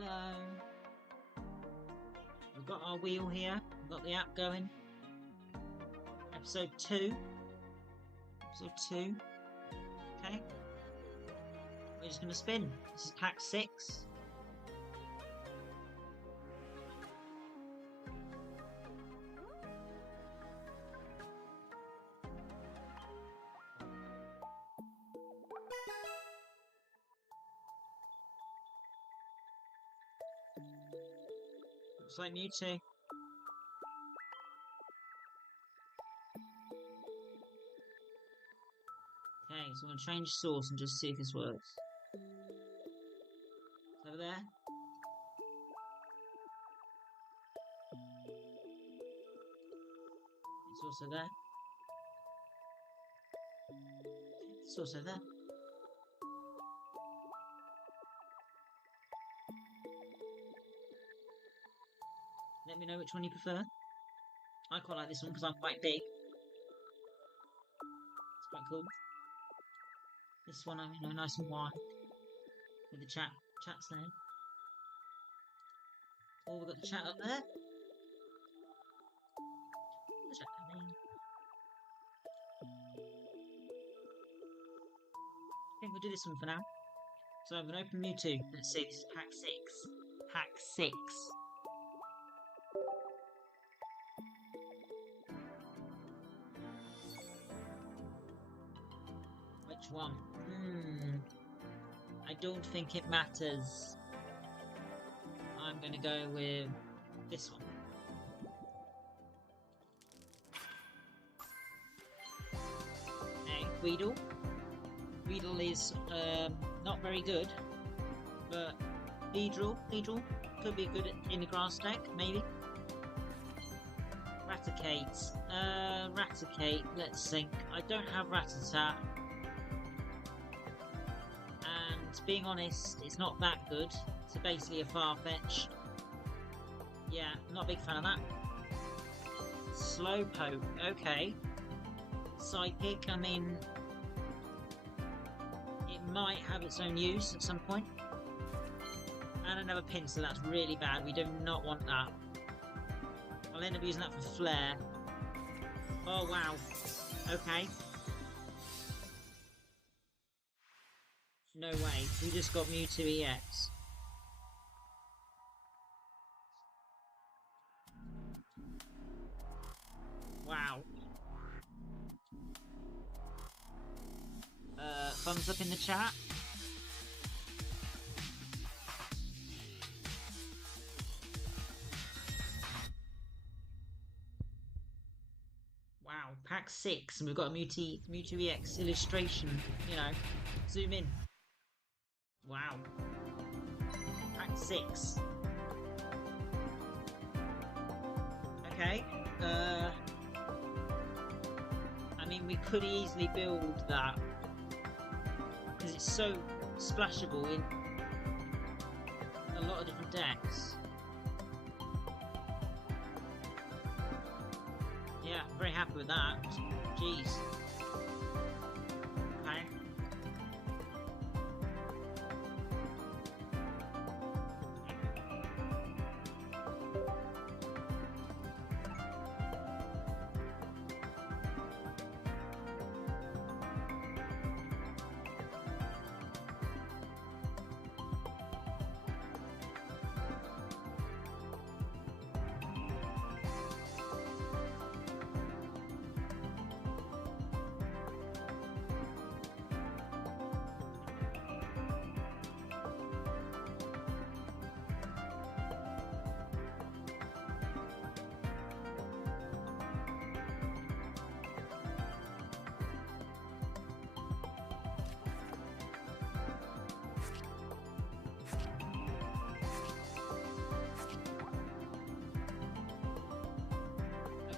Hello. We've got our wheel here. We've got the app going. Episode 2. Episode 2. Okay. We're just going to spin. This is pack 6. Looks like Mewtwo. Okay, so I'm going to change source and just see if this works. It's over there. It's also there. It's also there. Let me know which one you prefer. I quite like this one because I'm quite big. It's quite cool. This one, nice and wide. With the chat's there. Oh, we've got the chat up there. The chat coming. I think we'll do this one for now. So I'm going to open Mewtwo. Let's see, this is pack 6. Pack 6. Which one? I don't think it matters. I'm going to go with this one. Okay, Weedle. Weedle is not very good, but Beedrill could be good in the grass deck, maybe. Raticate. Raticate, let's think. I don't have Rattata. And being honest, it's not that good. It's basically a Farfetch. Yeah, not a big fan of that. Slowpoke, okay. Psychic, I mean, it might have its own use at some point. And another Pinsir, that's really bad. We do not want that. I'll end up using that for Flare. Oh wow. Okay. No way. We just got Mewtwo EX. Wow. Thumbs up in the chat. Wow, pack 6, and we've got a Mewtwo EX illustration, zoom in. Wow. Pack 6. Okay, I mean, we could easily build that, because it's so splashable in a lot of different decks. Yeah, I'm very happy with that. Jeez. Okay.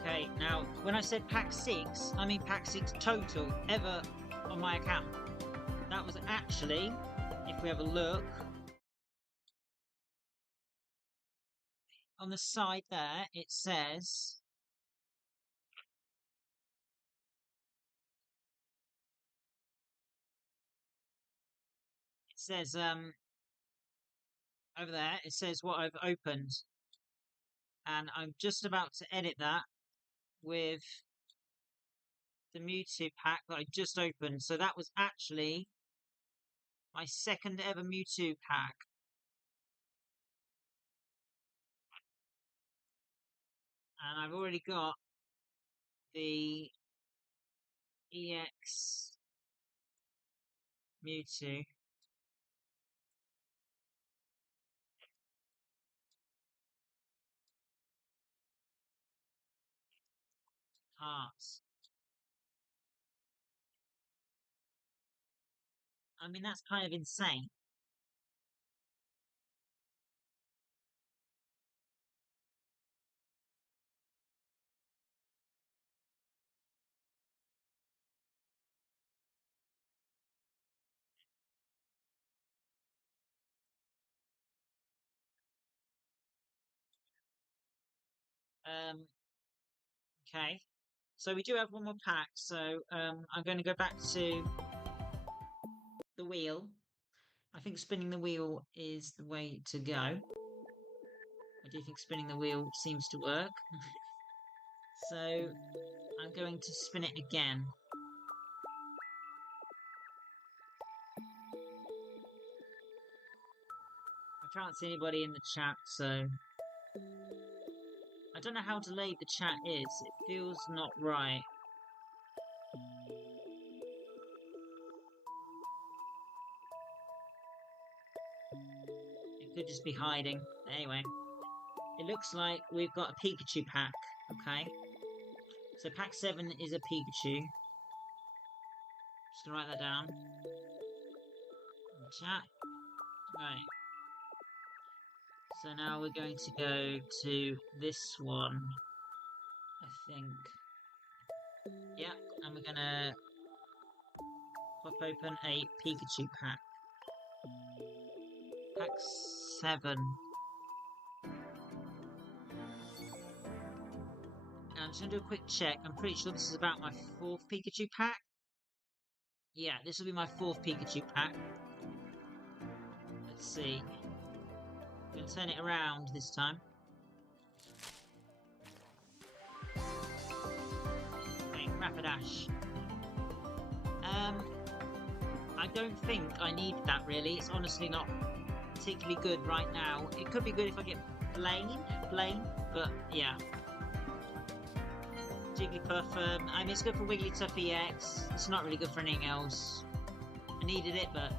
Okay, now, when I said pack 6, I mean pack 6 total, ever on my account. That was actually, if we have a look, on the side there, it says... It says, over there, it says what I've opened. And I'm just about to edit that with the Mewtwo pack that I just opened. So that was actually my second ever Mewtwo pack. And I've already got the EX Mewtwo. Hearts. I mean, that's kind of insane. Okay. So we do have one more pack. So I'm going to go back to the wheel. I think spinning the wheel is the way to go. I do think spinning the wheel seems to work. So I'm going to spin it again. I can't see anybody in the chat, so I don't know how delayed the chat is. It feels not right. It could just be hiding. Anyway, it looks like we've got a Pikachu pack. Okay, so pack 7 is a Pikachu. Just gonna write that down. Chat. Right. So now we're going to go to this one, I think. Yeah, and we're gonna pop open a Pikachu pack. Pack 7. Now I'm just gonna do a quick check. I'm pretty sure this is about my 4th Pikachu pack. Yeah, this will be my 4th Pikachu pack. Let's see. I'm gonna turn it around this time. Okay, Rapidash. I don't think I need that really. It's honestly not particularly good right now. It could be good if I get Blaine, but yeah. Jigglypuff, I mean it's good for Wigglytuff EX. It's not really good for anything else. I needed it, but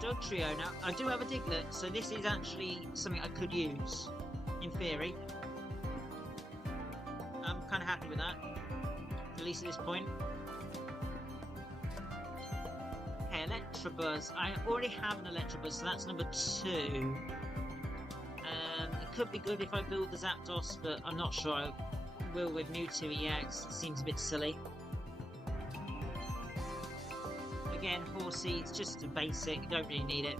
Dugtrio now. I do have a Diglett, so this is actually something I could use, in theory. I'm kind of happy with that, at least at this point. Okay, Electabuzz. I already have an Electabuzz, so that's number 2. It could be good if I build the Zapdos, but I'm not sure I will with Mewtwo EX. It seems a bit silly. Again, Horsey, it's just a basic, you don't really need it.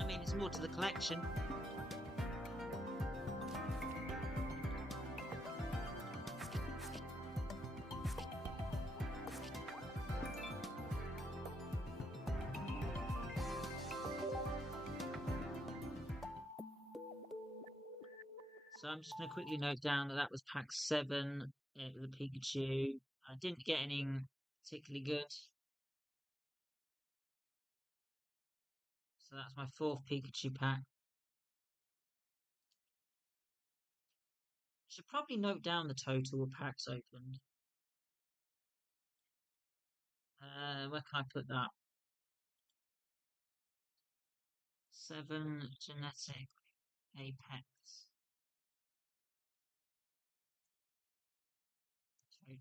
I mean, it's more to the collection. So I'm just going to quickly note down that that was pack 7. It was a Pikachu. I didn't get anything particularly good. So that's my 4th Pikachu pack. Should probably note down the total of packs opened. Where can I put that? 7 genetic Apex.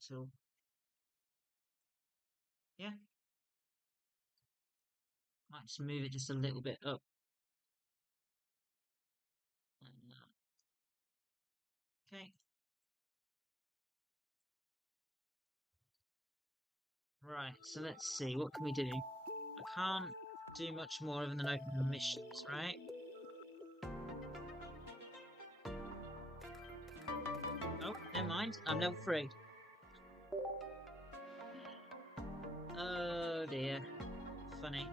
Total. Yeah. Might just move it just a little bit up. Okay. Right, so let's see, what can we do? I can't do much more other than open the missions, right? mind. I'm level 3. Oh dear. Funny.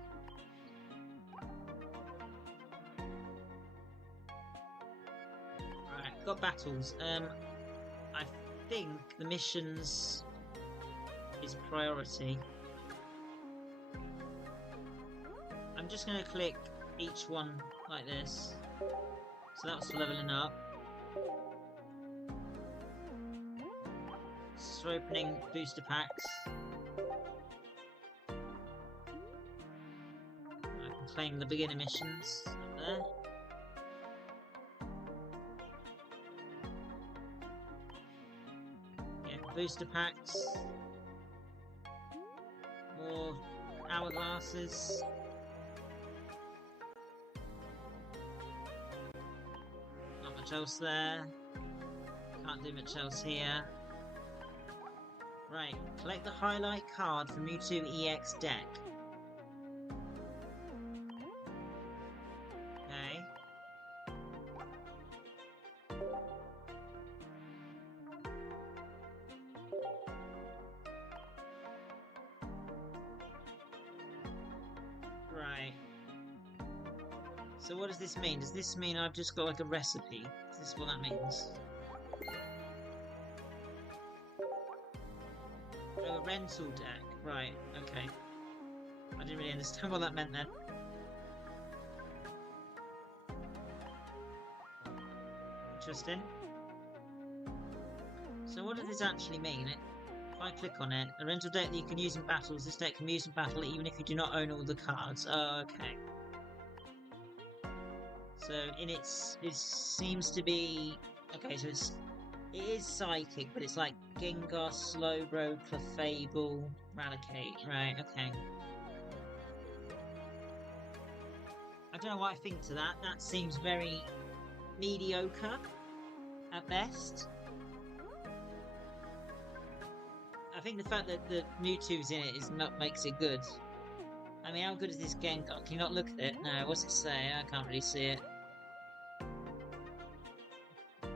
Right, got battles. I think the missions is priority. I'm just going to click each one like this. So that's leveling up. So opening booster packs. I can claim the beginner missions up there. Yeah, booster packs. More hourglasses. Not much else there. Can't do much else here. Right, collect the highlight card from Mewtwo EX deck. Okay. Right. So what does this mean? Does this mean I've just got like a recipe? Is this what that means? Oh, a rental deck. Right, okay. I didn't really understand what that meant then. Interesting. So what does this actually mean? If I click on it, a rental deck that you can use in battles. This deck can be used in battle even if you do not own all the cards. Oh, okay. So it seems to be... Okay, so it is psychic, but it's like Gengar, Slowbro, Clefable, Raticate. Right, okay. I don't know what I think to that. That seems very mediocre at best. I think the fact that the Mewtwo's in it makes it good. I mean, how good is this Gengar? Can you not look at it? No, what's it say? I can't really see it.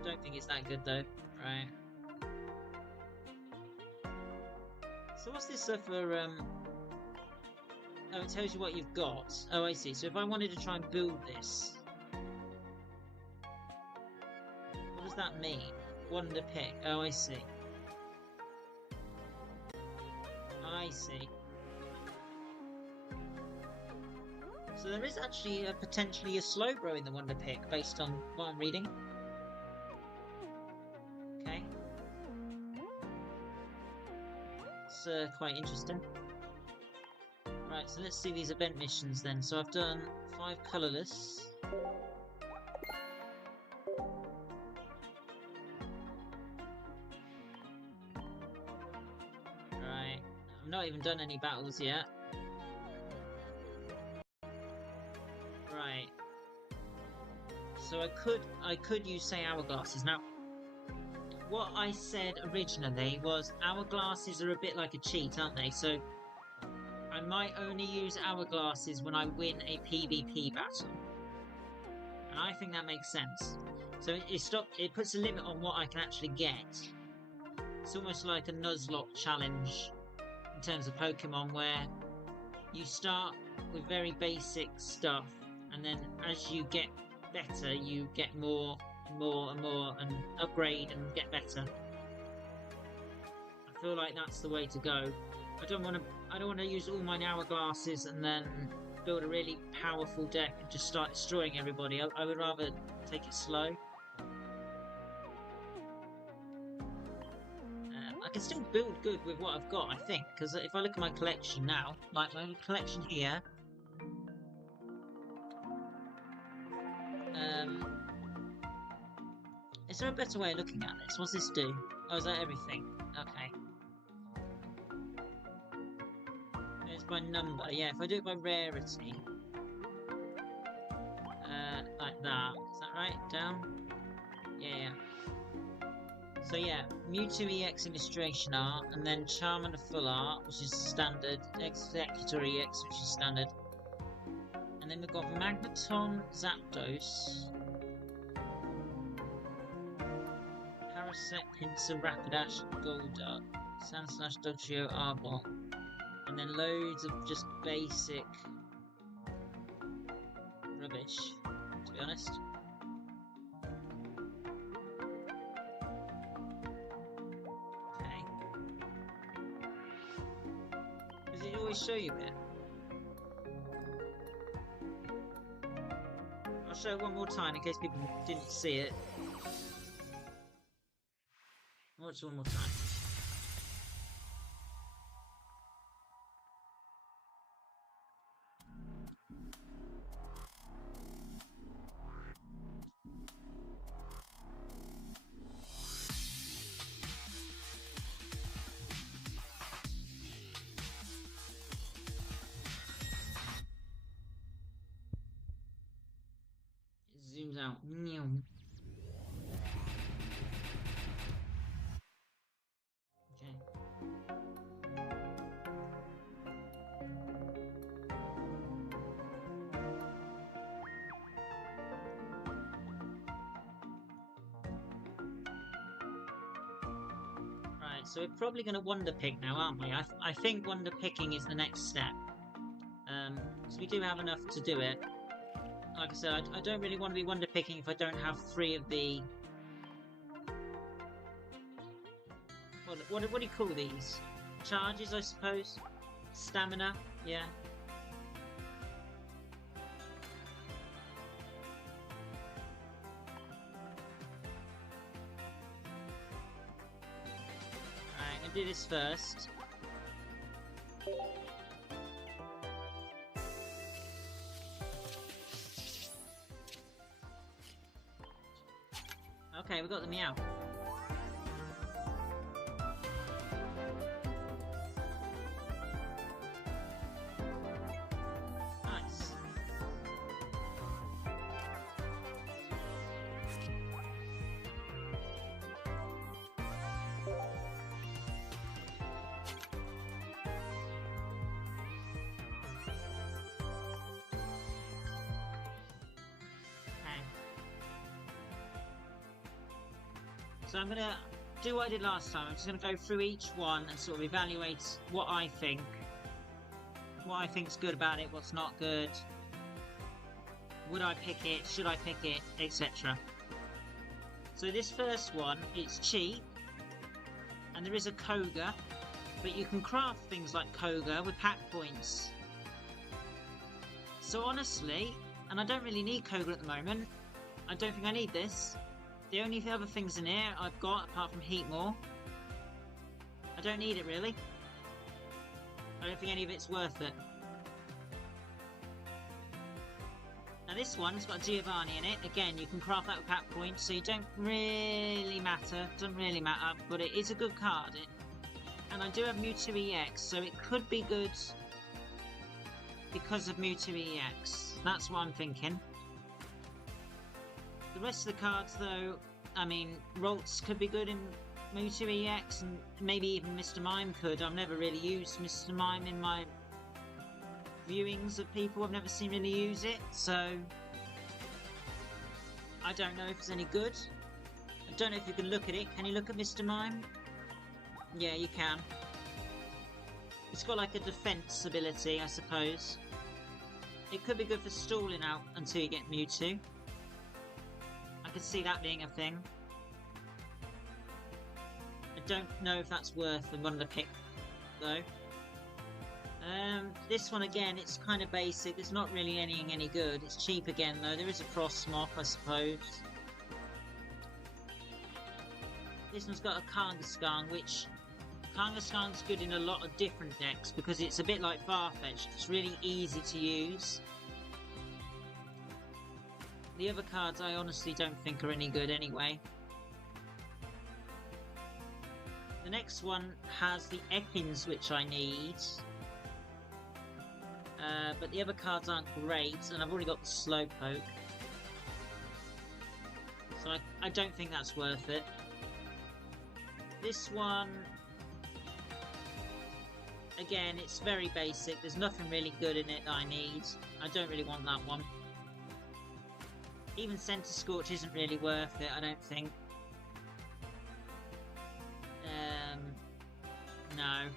Don't think it's that good though. Right. So what's this stuff for, Oh, it tells you what you've got. Oh, I see. So if I wanted to try and build this... What does that mean? Wonder pick. Oh, I see. I see. So there is actually potentially a Slowbro in the Wonder Pick, based on what I'm reading. Okay. It's quite interesting. Right, so let's see these event missions then. So I've done 5 colourless. Right, I've not even done any battles yet. Right. So I could use, say, hourglasses. Now, what I said originally was hourglasses are a bit like a cheat, aren't they? So I might only use hourglasses when I win a PvP battle. And I think that makes sense. So it puts a limit on what I can actually get. It's almost like a Nuzlocke challenge in terms of Pokemon, where you start with very basic stuff, and then as you get better, you get more and more and more, and upgrade and get better. I feel like that's the way to go. I don't want to use all my hourglasses and then build a really powerful deck and just start destroying everybody. I would rather take it slow. I can still build good with what I've got, I think, because if I look at my collection now, like my collection here, is there a better way of looking at this? What's this do? Oh, is that everything? Okay. It's by number. Yeah, if I do it by rarity, like that. Is that right? Down? Yeah. So yeah, Mewtwo EX Illustration Art, and then Charmander Full Art, which is standard, Executor EX, which is standard. And then we've got Magneton, Zapdos, Parasect, Pinsir, Rapidash, Golduck, Sandslash, Dodgeo, Arbol. And then loads of just basic rubbish, to be honest. Okay. Does it always show you it? I'll show it one more time in case people didn't see it. Watch it one more time. Zooms out. Meow. Okay. Right, so we're probably going to wonder pick now, aren't we? I think wonder picking is the next step. So we do have enough to do it. Like I said, I don't really want to be wonder picking if I don't have 3 of the... What do you call these? Charges, I suppose? Stamina? Yeah. Alright, I'm gonna do this first. Okay, we got the Meow. Nice. So I'm going to do what I did last time. I'm just going to go through each one and sort of evaluate what I think. What I think's good about it, what's not good. Would I pick it? Should I pick it? Etc. So this first one, it's cheap. And there is a Koga. But you can craft things like Koga with pack points. So honestly, and I don't really need Koga at the moment. I don't think I need this. The only other things in here I've got, apart from Heatmore, I don't need it really. I don't think any of it's worth it. Now this one's got Giovanni in it. Again, you can craft that with pack points, so you don't really matter. Doesn't really matter, but it is a good card. And I do have Mewtwo EX, so it could be good because of Mewtwo EX. That's what I'm thinking. The rest of the cards, though, I mean, Ralts could be good in Mewtwo EX, and maybe even Mr. Mime could. I've never really used Mr. Mime in my viewings of people. I've never seen really use it, so I don't know if it's any good. I don't know if you can look at it. Can you look at Mr. Mime? Yeah, you can. It's got like a defense ability, I suppose. It could be good for stalling out until you get Mewtwo. I could see that being a thing. I don't know if that's worth one of the pick, though. This one again, it's kind of basic. It's not really any good. It's cheap again, though. There is a Frostmoth, I suppose. This one's got a Kangaskhan, which Kangaskhan's good in a lot of different decks because it's a bit like Farfetch'd. It's really easy to use. The other cards I honestly don't think are any good anyway. The next one has the Ekans, which I need. But the other cards aren't great, and I've already got the Slowpoke. So I don't think that's worth it. This one... Again, it's very basic. There's nothing really good in it that I need. I don't really want that one. Even Centre Scorch isn't really worth it, I don't think. No,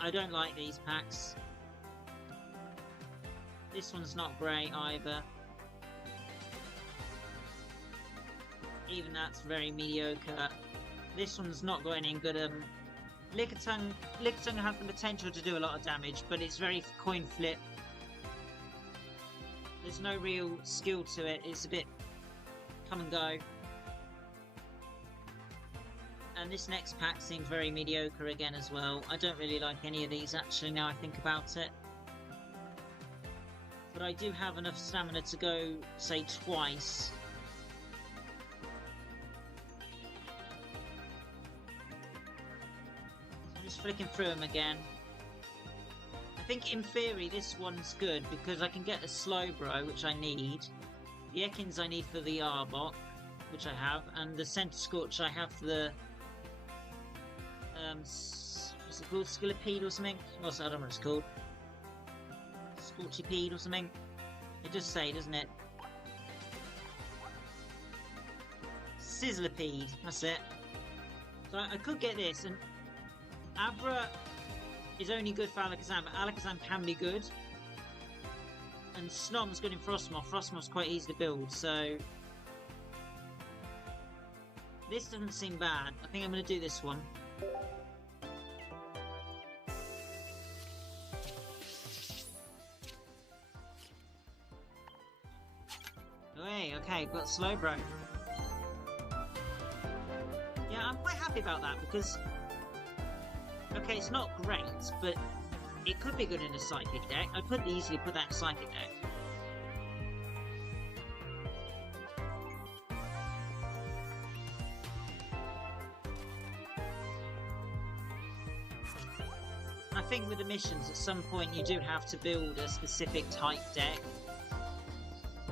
I don't like these packs. This one's not great either. Even that's very mediocre. This one's not got any good. Lickitung has the potential to do a lot of damage, but it's very coin flip. There's no real skill to it. It's a bit come and go. And this next pack seems very mediocre again as well. I don't really like any of these actually now I think about it. But I do have enough stamina to go, say, twice. So I'm just flicking through them again. I think in theory this one's good because I can get the Slowbro, which I need. The Ekans I need for the Arbok, which I have. And the Centiskorch I have for the... what's it called? Skillipede or something? I don't know what it's called. Scorchipede or something. It does say, doesn't it? Sizzlipede, that's it. So I could get this, and Abra is only good for Alakazam, but Alakazam can be good. And Snom's good in Frostmoth. Frostmoth's quite easy to build, so... This doesn't seem bad. I think I'm going to do this one. Okay, got Slowbro. Yeah, I'm quite happy about that because... Okay, it's not great, but it could be good in a Psychic deck. I could easily put that in a Psychic deck. I think with the missions, at some point you do have to build a specific type deck.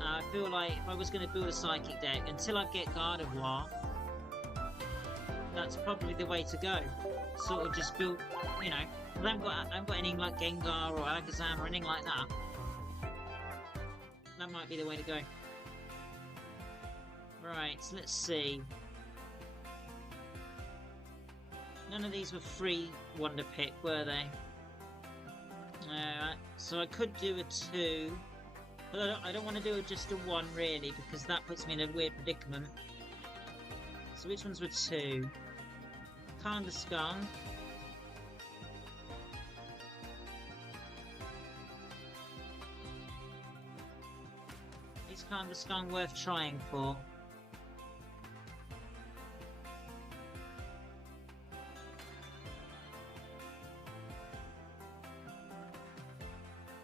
I feel like if I was going to build a Psychic deck, until I get Gardevoir, that's probably the way to go. Sort of just build, you know, I haven't got anything like Gengar or Alakazam or anything like that. That might be the way to go. Right, so let's see. None of these were free Wonder Pick, were they? Alright, so I could do a 2. But I don't want to do just a 1 really, because that puts me in a weird predicament. So which ones were 2? Kangaskhan. Is Kangaskhan worth trying for?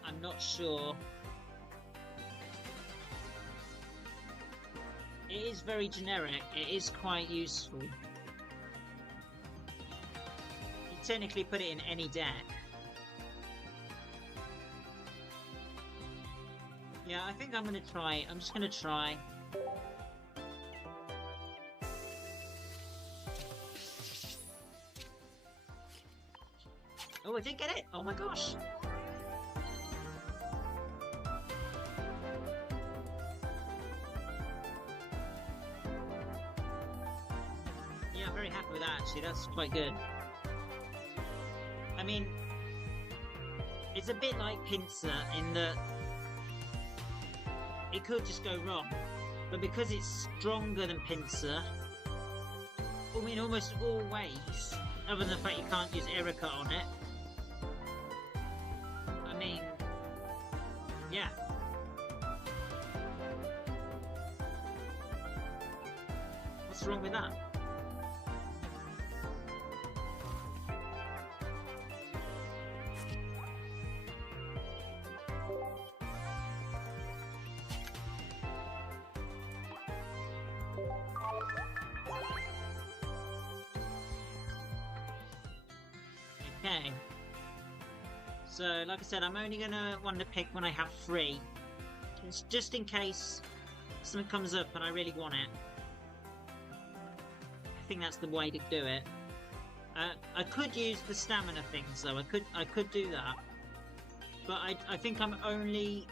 I'm not sure. It is very generic. It is quite useful. You technically put it in any deck. Yeah, I think I'm going to try it. I'm just going to try. Oh, I did get it! Oh my gosh! Yeah, I'm very happy with that actually. That's quite good. I mean, it's a bit like Pinsir in that it could just go wrong, but because it's stronger than Pinsir, I mean almost always, other than the fact you can't use Erica on it, I mean, yeah. What's wrong with that? Okay. So, like I said, I'm only gonna want to pick when I have 3. It's just in case something comes up and I really want it. I think that's the way to do it. I could use the stamina things though. I could do that, but I think I'm only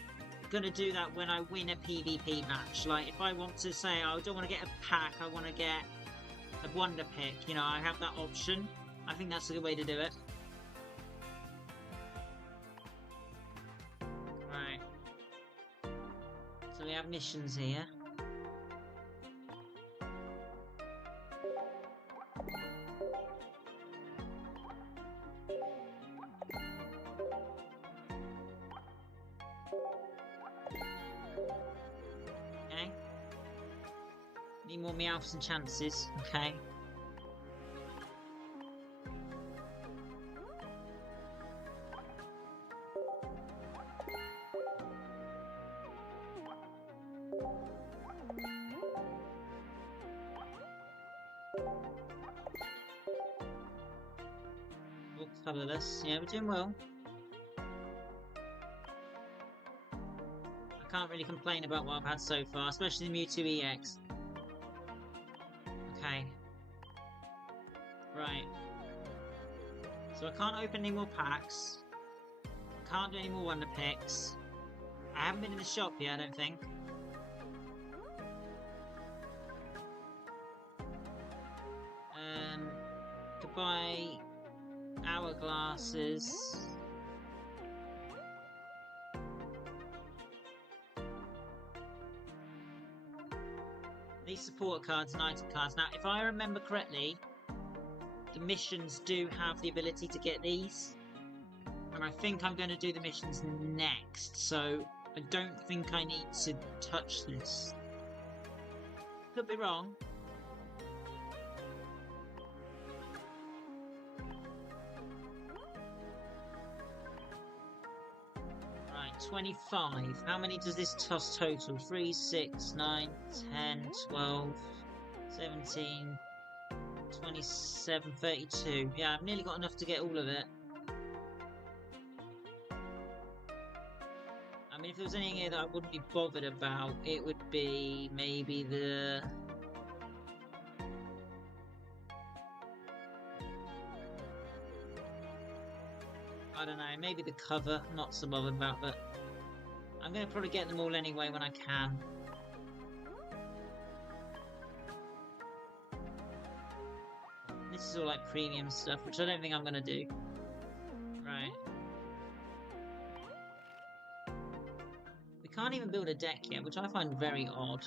gonna do that when I win a PvP match. Like if I want to say, oh, I don't want to get a pack, I want to get a Wonder Pick. You know, I have that option. I think that's the way to do it. we have missions here. Okay. Need more Meowths and chances. Okay. All colourless. Yeah, we're doing well. I can't really complain about what I've had so far, especially the Mewtwo EX. Okay. Right. So I can't open any more packs. Can't do any more Wonder Picks. I haven't been in the shop yet, I don't think. Could buy hourglasses. These support cards and item cards. Now, if I remember correctly, the missions do have the ability to get these. And I think I'm going to do the missions next, so I don't think I need to touch this. Could be wrong. Right, 25. How many does this toss total? 3, 6, 9, 10, 12, 17, 27, 32. Yeah, I've nearly got enough to get all of it. I mean, if there was anything here that I wouldn't be bothered about, it would be maybe the... I don't know, maybe the cover, not so bothered about, but I'm going to probably get them all anyway when I can. This is all like premium stuff, which I don't think I'm going to do. Right. We can't even build a deck yet, which I find very odd.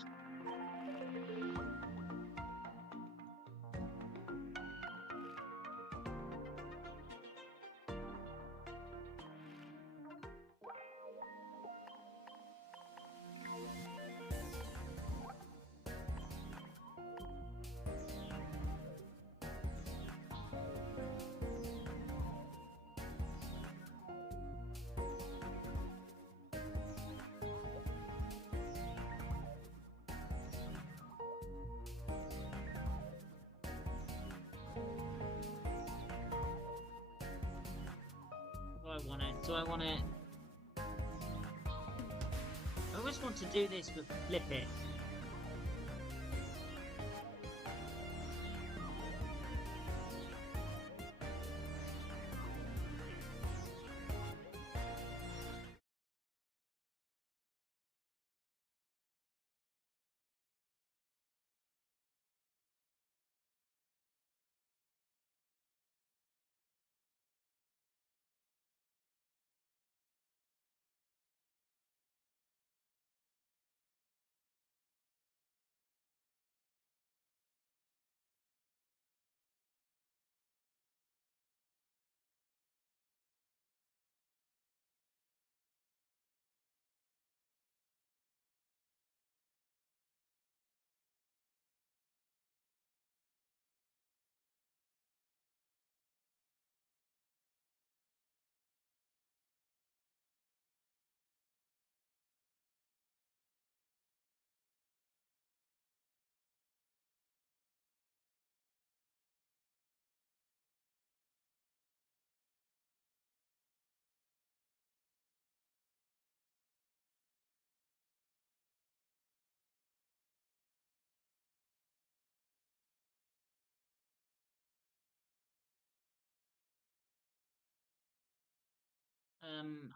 Do I want it? Do I want it? I always want to do this, but flip it.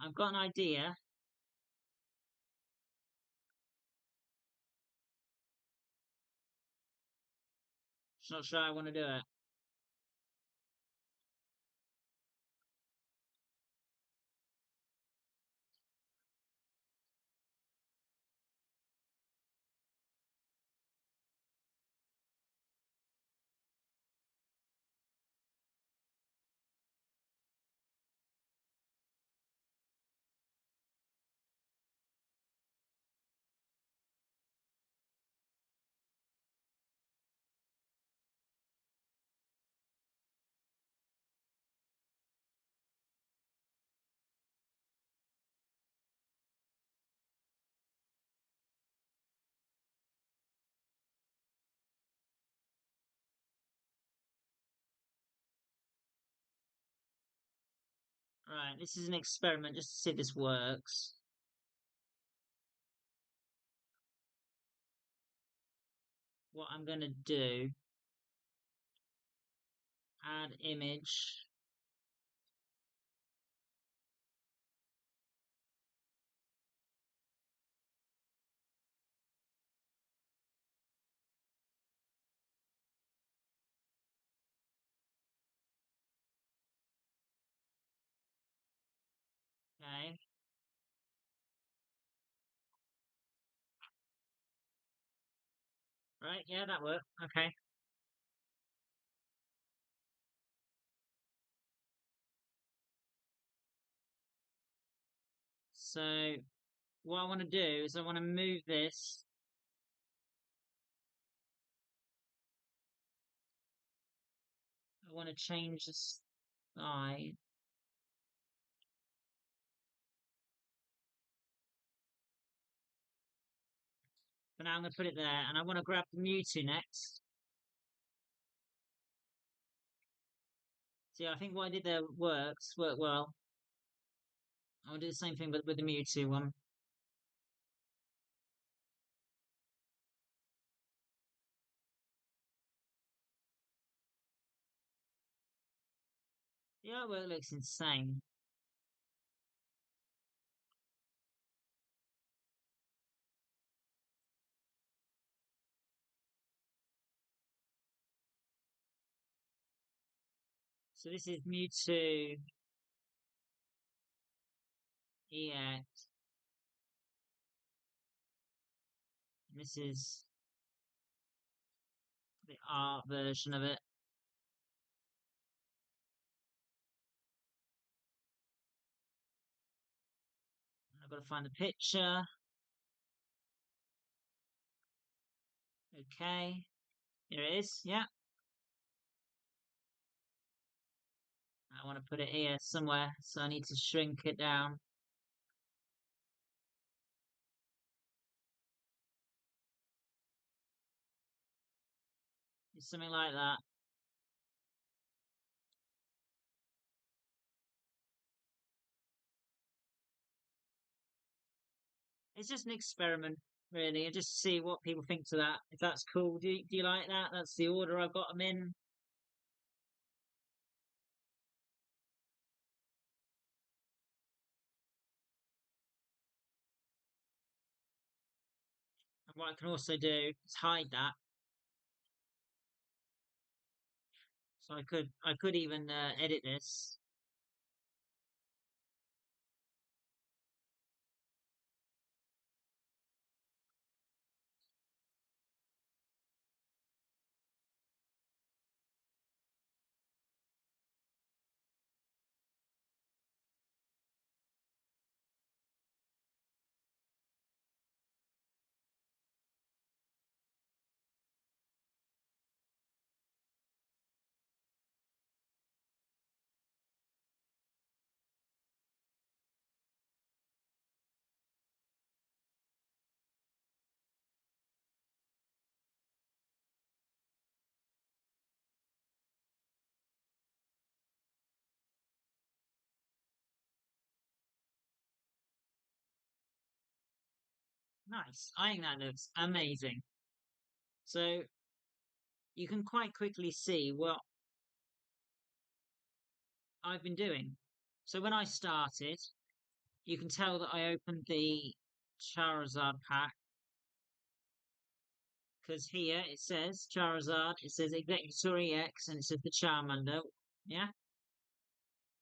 I've got an idea. Just not sure I want to do it. Right, this is an experiment just to see if this works. What I'm going to do, add image. Okay. Right, yeah, that worked. Okay. So what I want to do is I want to move this. I want to change the side. But now I'm going to put it there, and I want to grab the Mewtwo next. See, I think what I did there worked well. I'll do the same thing with the Mewtwo one. The artwork looks insane. So this is Mewtwo EX. This is the art version of it. I've got to find the picture. Okay. Here it is. Yeah. I want to put it here somewhere, so I need to shrink it down. Something like that. It's just an experiment, really, and just see what people think to that. If that's cool, do you like that? That's the order I've got them in. And what I can also do is hide that. So I could even edit this. Nice. I think that looks amazing. So you can quite quickly see what I've been doing. So when I started, you can tell that I opened the Charizard pack because here it says Charizard, it says Executory X, and it says the Charmander. Yeah.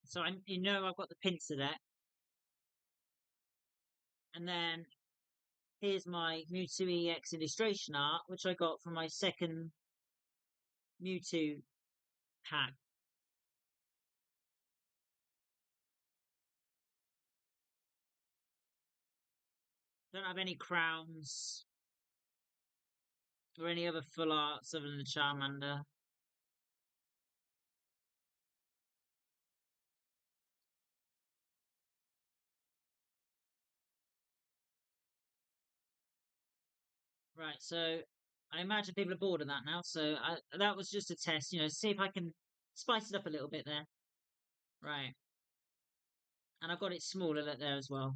So I've got the pincer there, and then here's my Mewtwo EX illustration art, which I got from my second Mewtwo pack. Don't have any crowns or any other full arts other than the Charmander. Right, so I imagine people are bored of that now. So that was just a test, see if I can spice it up a little bit there. Right. And I've got it smaller there as well.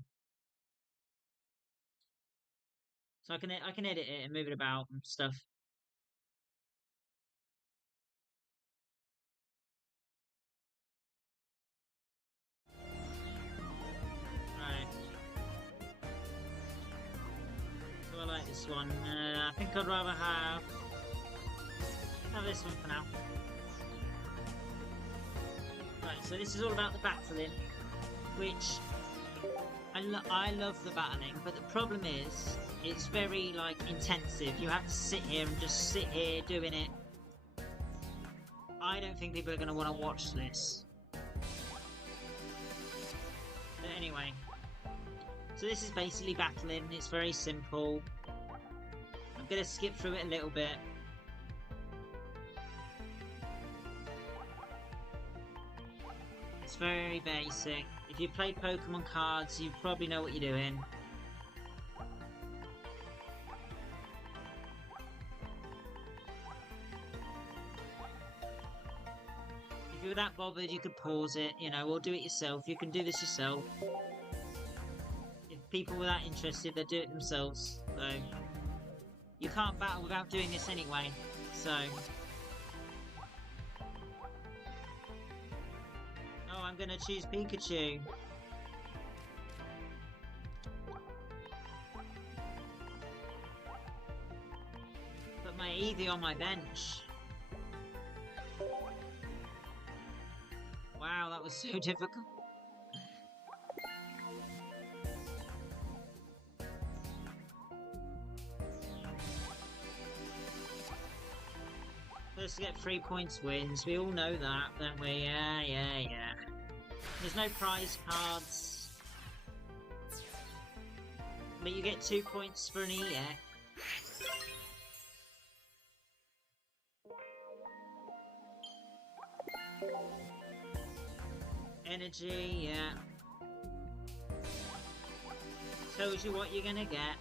So I can edit it and move it about and stuff. Right. So I like this one. I think I'd rather have this one for now. Right, so this is all about the battling, which I love the battling, but the problem is it's very like intensive. You have to sit here and just sit here doing it. I don't think people are going to want to watch this. But anyway, so this is basically battling. It's very simple. I'm going to skip through it a little bit. It's very basic. If you play Pokemon cards, you probably know what you're doing. If you're that bothered, you could pause it, you know, or do it yourself. You can do this yourself. If people were that interested, they'd do it themselves. So, you can't battle without doing this anyway. So... Oh, I'm gonna choose Pikachu. Put my Eevee on my bench. Wow, that was so difficult. First to get 3 points wins. We all know that, don't we? Yeah. There's no prize cards. But you get 2 points for an EX. Energy, yeah. Tells you what you're gonna get.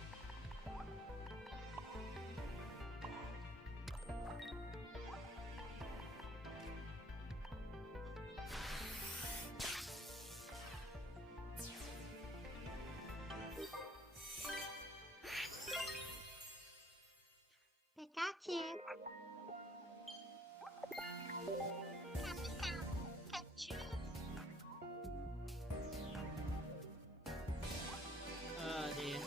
Pikachu. Oh dear.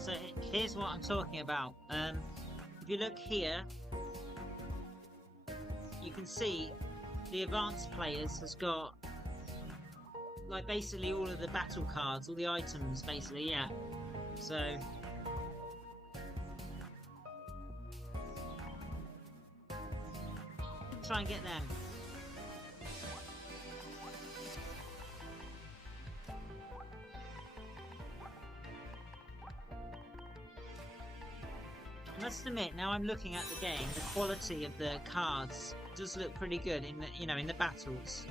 So here's what I'm talking about. If you look here, you can see the advanced players has got like basically all of the battle cards, all the items basically, yeah. So try and get them. I must admit, now I'm looking at the game, the quality of the cards does look pretty good in the, you know, in the battles.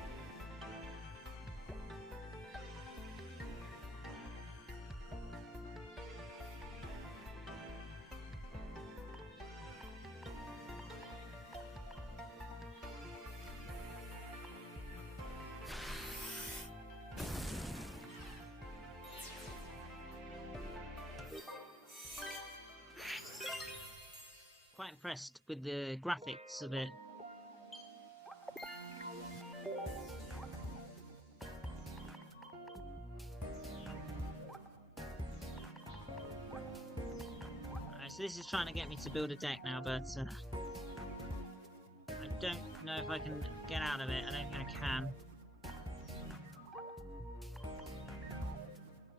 Quite impressed with the graphics of it. Alright, so this is trying to get me to build a deck now, but I don't know if I can get out of it. I don't think I can.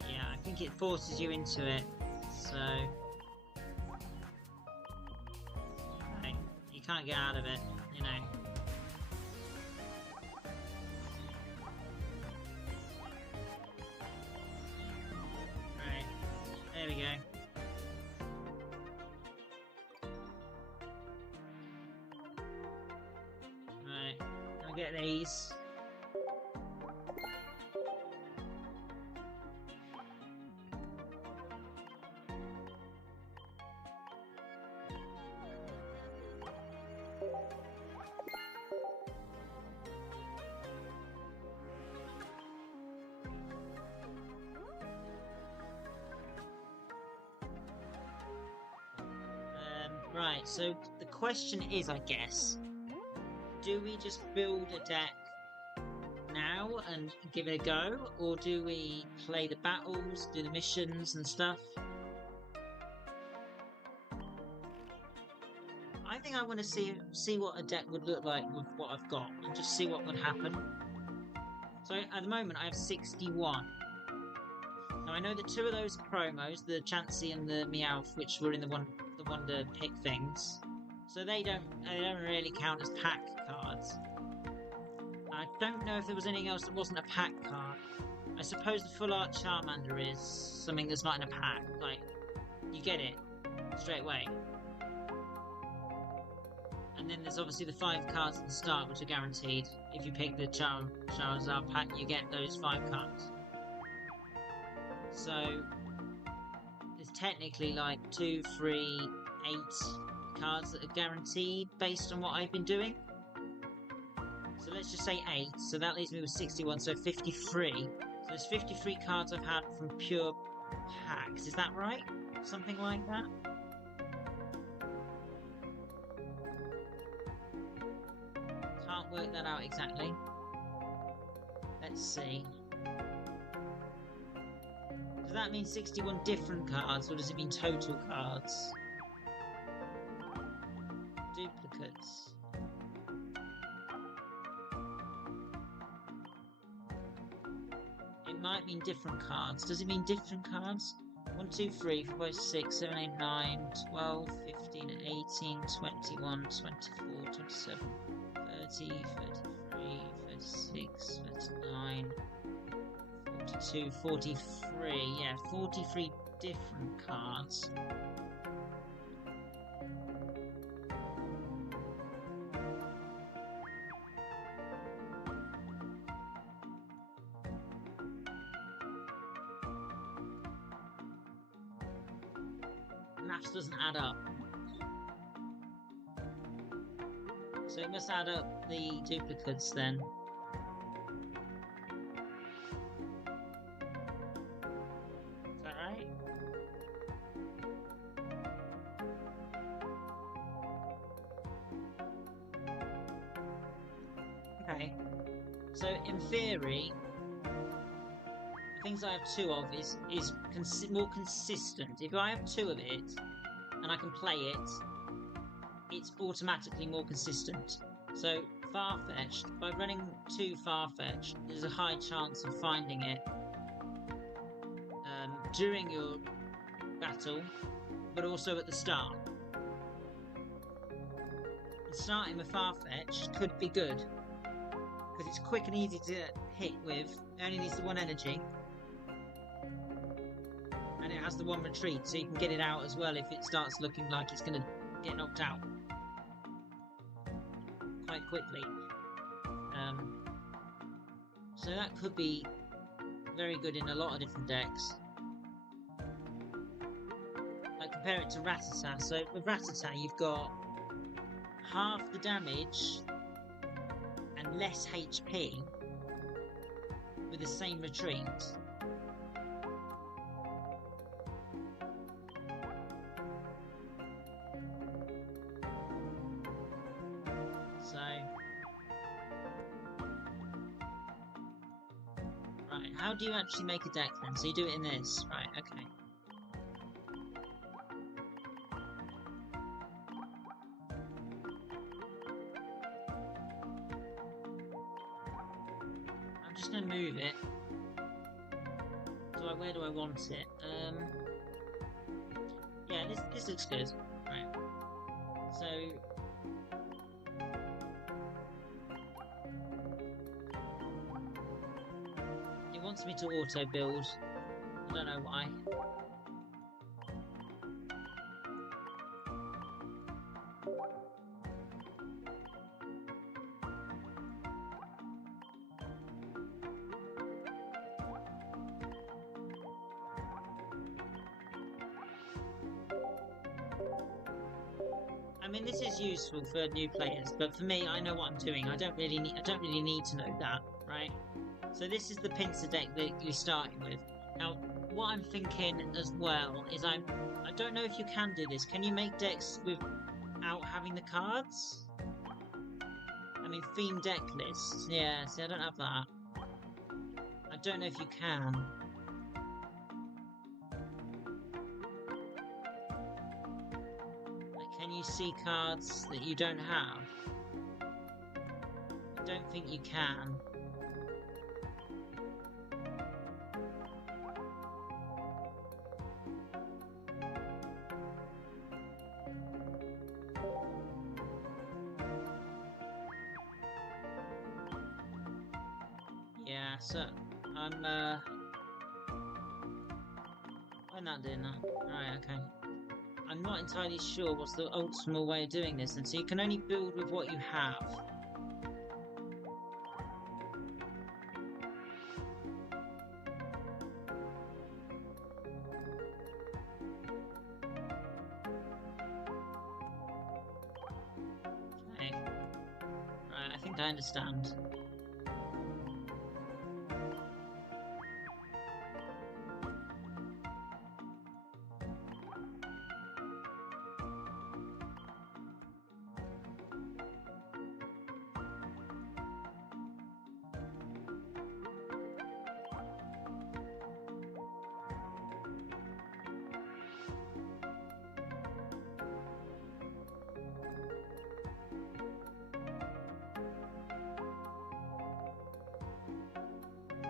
Yeah, I think it forces you into it, so... You can't get out of it, you know. Right, there we go. Right, I'll get these. Right, so the question is, I guess, do we just build a deck now and give it a go, or do we play the battles, do the missions and stuff? I think I want to see what a deck would look like with what I've got, and just see what would happen. So at the moment I have 61. Now I know that 2 of those are promos, the Chansey and the Meowth, which were in the Wonder Pick things. So they don't really count as pack cards. I don't know if there was anything else that wasn't a pack card. I suppose the Full Art Charmander is something that's not in a pack. Like, you get it straight away. And then there's obviously the 5 cards at the start, which are guaranteed. If you pick the Charizard pack, you get those 5 cards. So there's technically like 2, 3, 8 cards that are guaranteed based on what I've been doing. So let's just say 8, so that leaves me with 61, so 53. So there's 53 cards I've had from pure packs, is that right? Something like that? Can't work that out exactly. Let's see. Does that mean 61 different cards, or does it mean total cards? Duplicates. It might mean different cards. Does it mean different cards? 1, 2, 3, 4, 5, 6, 7, 8, 9, 12, 15, 18, 21, 24, 27, 30, 33, 36, 39, 42, 43. Yeah, 43 different cards. Maths doesn't add up. So it must add up the duplicates then. Is that right? Okay. So in theory, things I have two of is more consistent. If I have two of it and I can play it, it's automatically more consistent. So Farfetch'd, by running two Farfetch'd, there's a high chance of finding it during your battle, but also at the start. And starting with Farfetch'd could be good, because it's quick and easy to hit with, it only needs the one energy, and it has the one retreat, so you can get it out as well if it starts looking like it's going to get knocked out quite quickly. So that could be very good in a lot of different decks. Like, compare it to Rattata. So with Rattata, you've got half the damage and less HP with the same retreat. So, right, how do you actually make a deck then? So you do it in this, right, okay. I'm just going to move it. So where do I want it? Yeah, this looks good. Right. So it wants me to auto build. I don't know why. I mean, this is useful for new players, but for me, I know what I'm doing. I don't really need to know that, right? So this is the pincer deck that you're starting with. Now, what I'm thinking as well is I don't know if you can do this. Can you make decks without having the cards? I mean, theme deck lists. Yeah, see, I don't have that. I don't know if you can. Can you see cards that you don't have? I don't think you can. Yeah, so I'm I'm not doing that. Right, okay. I'm not entirely sure what's the optimal way of doing this, and so you can only build with what you have. Okay. Right, I think I understand.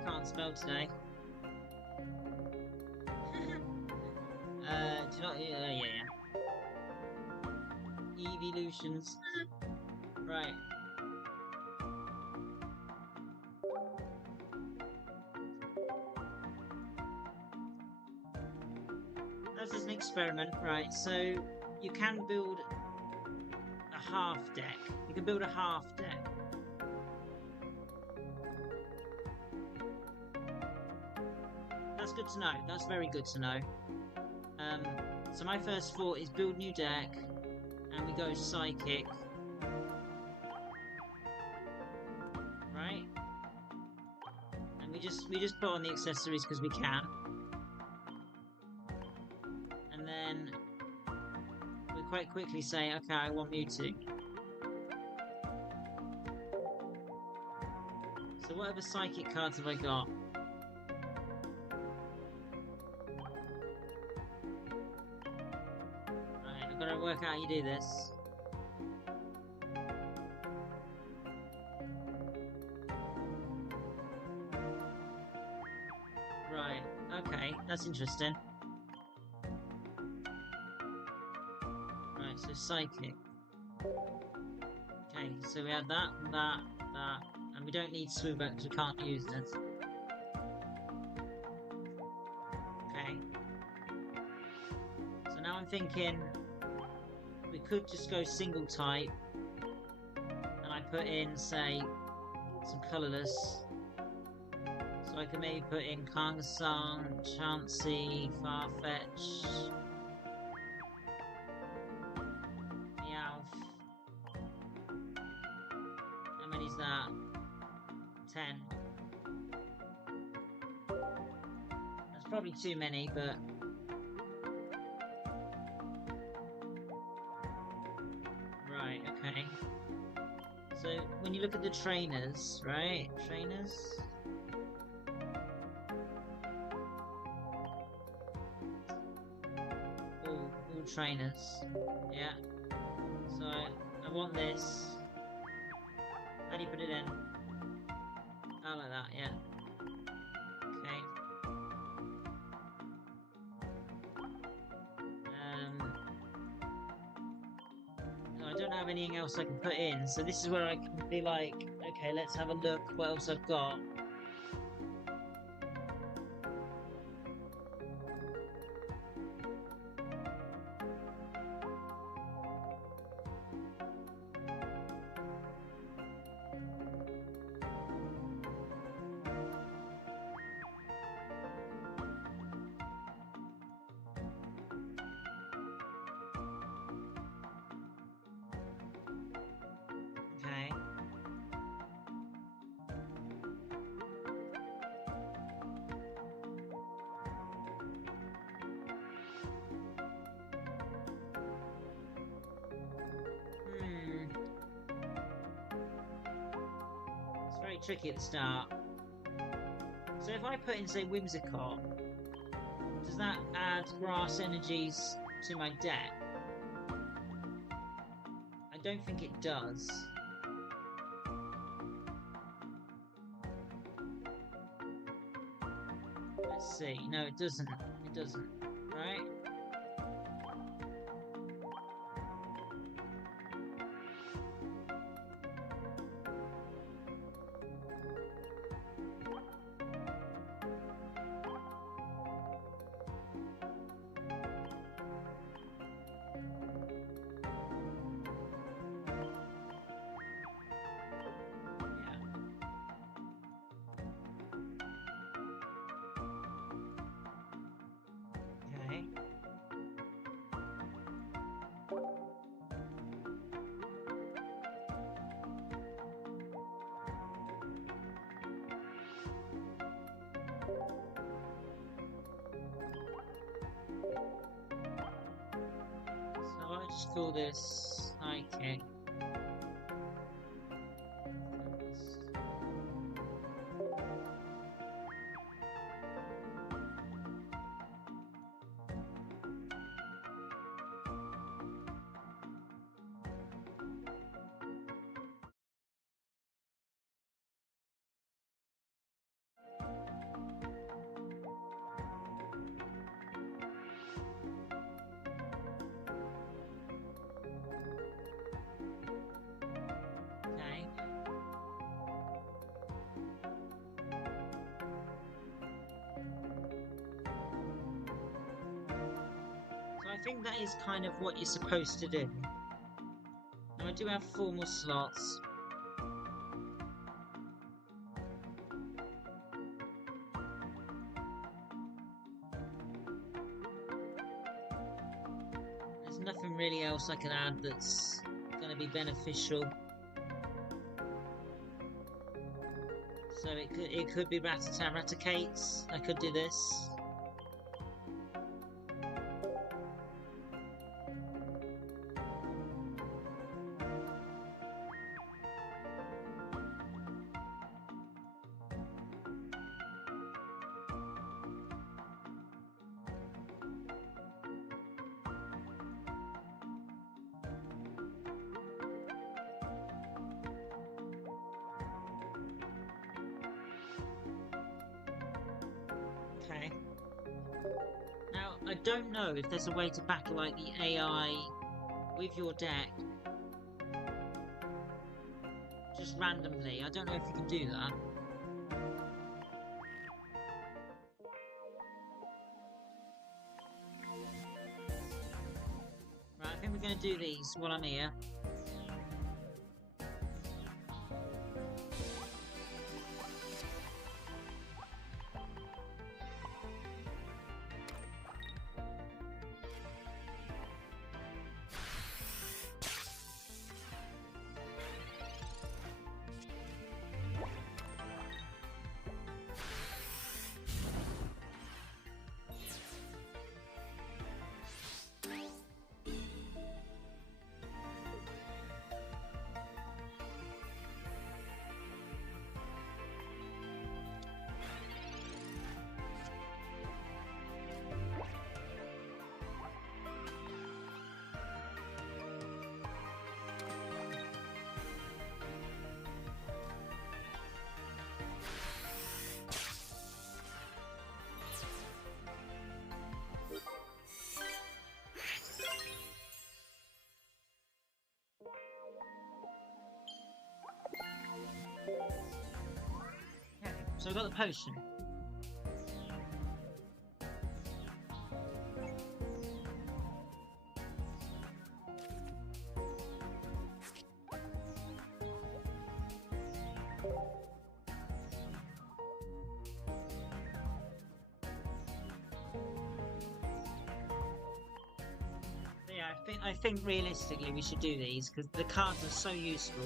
Can't spell today. Do you not? Yeah. Evolutions. Right. That's just an experiment, right? So you can build a half deck. You can build a half deck. That's good to know. That's very good to know. So my first thought is build new deck, and we go psychic, right? And we just put on the accessories because we can, and then we quite quickly say, okay, I want Mewtwo. So what other psychic cards have I got? work out how you do this. Right, okay, that's interesting. Right, so psychic. Okay, so we have that, and we don't need swoop because we can't use this. Okay. So now I'm thinking we could just go single type, and I put in, say, some colourless. So I can maybe put in Kangaskhan, Chansey, Farfetch, Meowth. How many's that? 10. That's probably too many, but... Right, okay. So, when you look at the trainers, right? Trainers? All trainers. Yeah. So, I want this. How do you put it in? Oh, like that, yeah. Okay. No, I don't have anything else I can put in, so this is where I can be like, okay, let's have a look what else I've got. Okay. It's very tricky at the start. So if I put in, say, Whimsicott, does that add grass energies to my deck? I don't think it does. Let's see. No, it doesn't. It doesn't. Right? Okay. So I just call this hiking. Okay. So I think that is kind of what you're supposed to do. Now I do have 4 more slots. There's nothing really else I can add that's going to be beneficial. So it could be Rattata Rattatates. I could do this. I don't know if there's a way to battle like the AI with your deck just randomly. I don't know if you can do that. Right, I think we're going to do these while I'm here. Okay, so I got the potion. Yeah, I think realistically we should do these because the cards are so useful.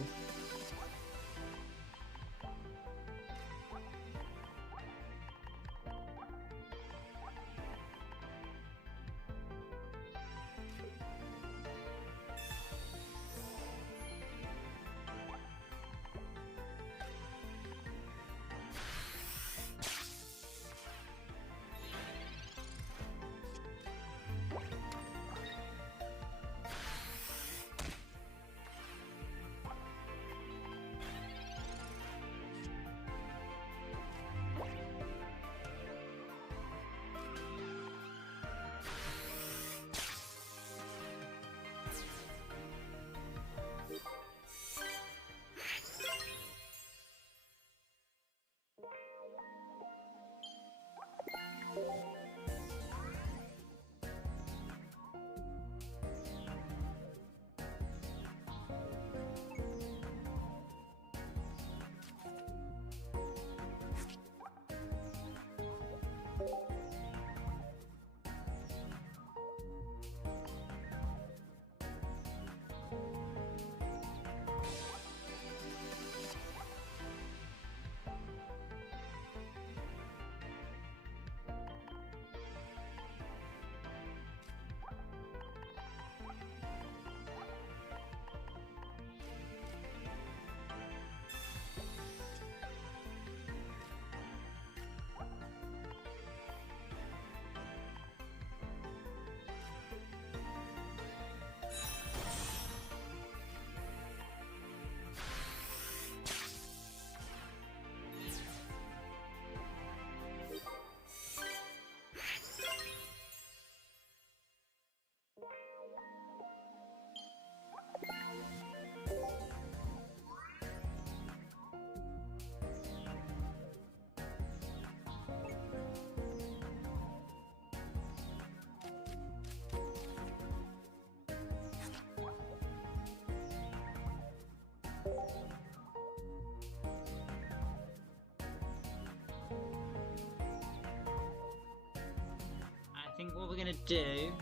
I think what we're going to do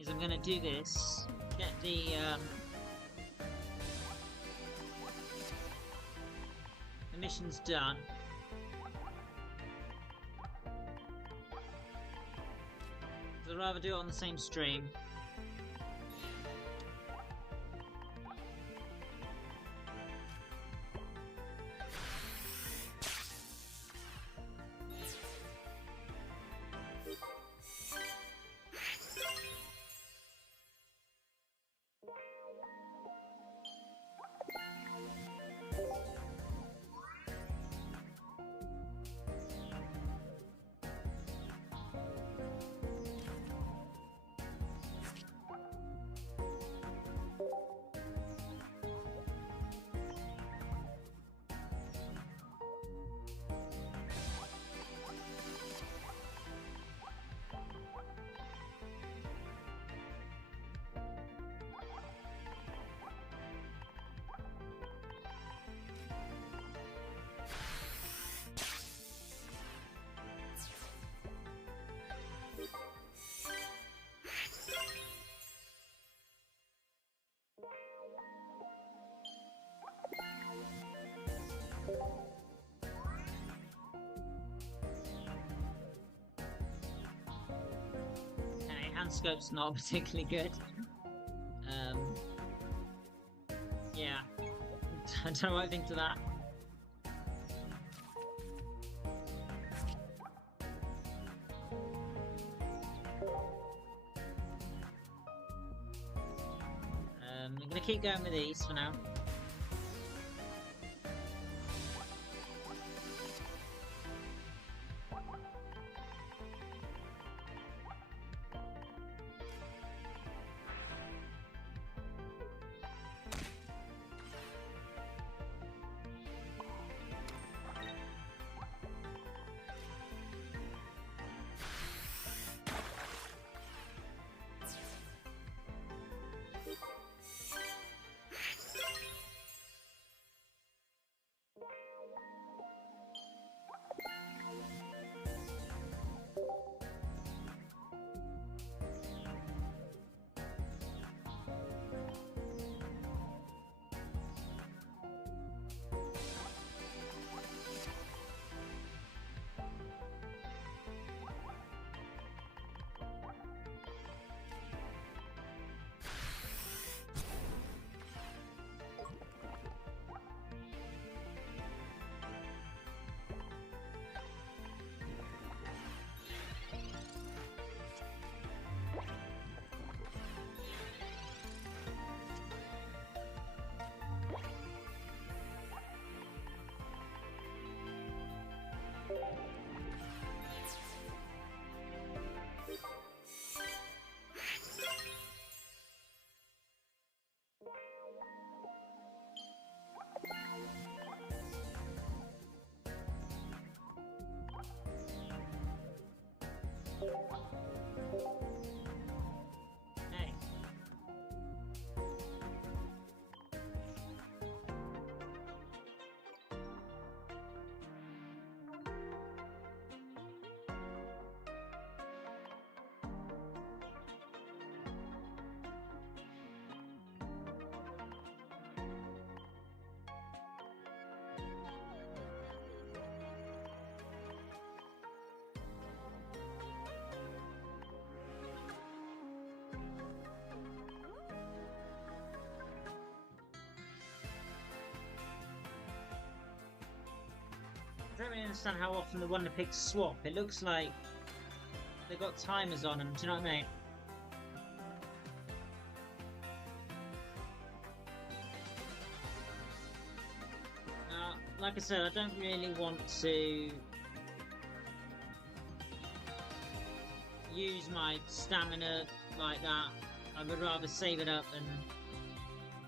is I'm going to do this, get the missions done. I'd rather do it on the same stream. Hand scope's not particularly good. Yeah. I don't know what I think to that. I'm gonna keep going with these for now. Hey. I don't really understand how often the Wonder Picks swap. It looks like they've got timers on them, do you know what I mean? Like I said, I don't really want to use my stamina like that. I would rather save it up and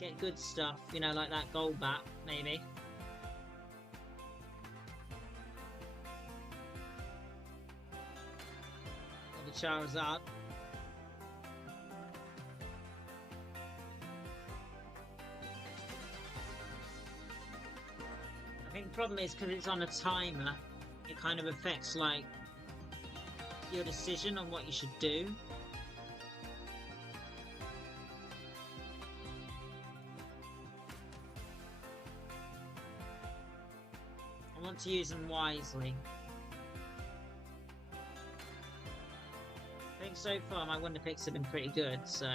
get good stuff, you know, like that gold bat, maybe. Or the Charizard. I think the problem is because it's on a timer, it kind of affects like your decision on what you should do. I want to use them wisely. I think so far my Wonder Picks have been pretty good, so...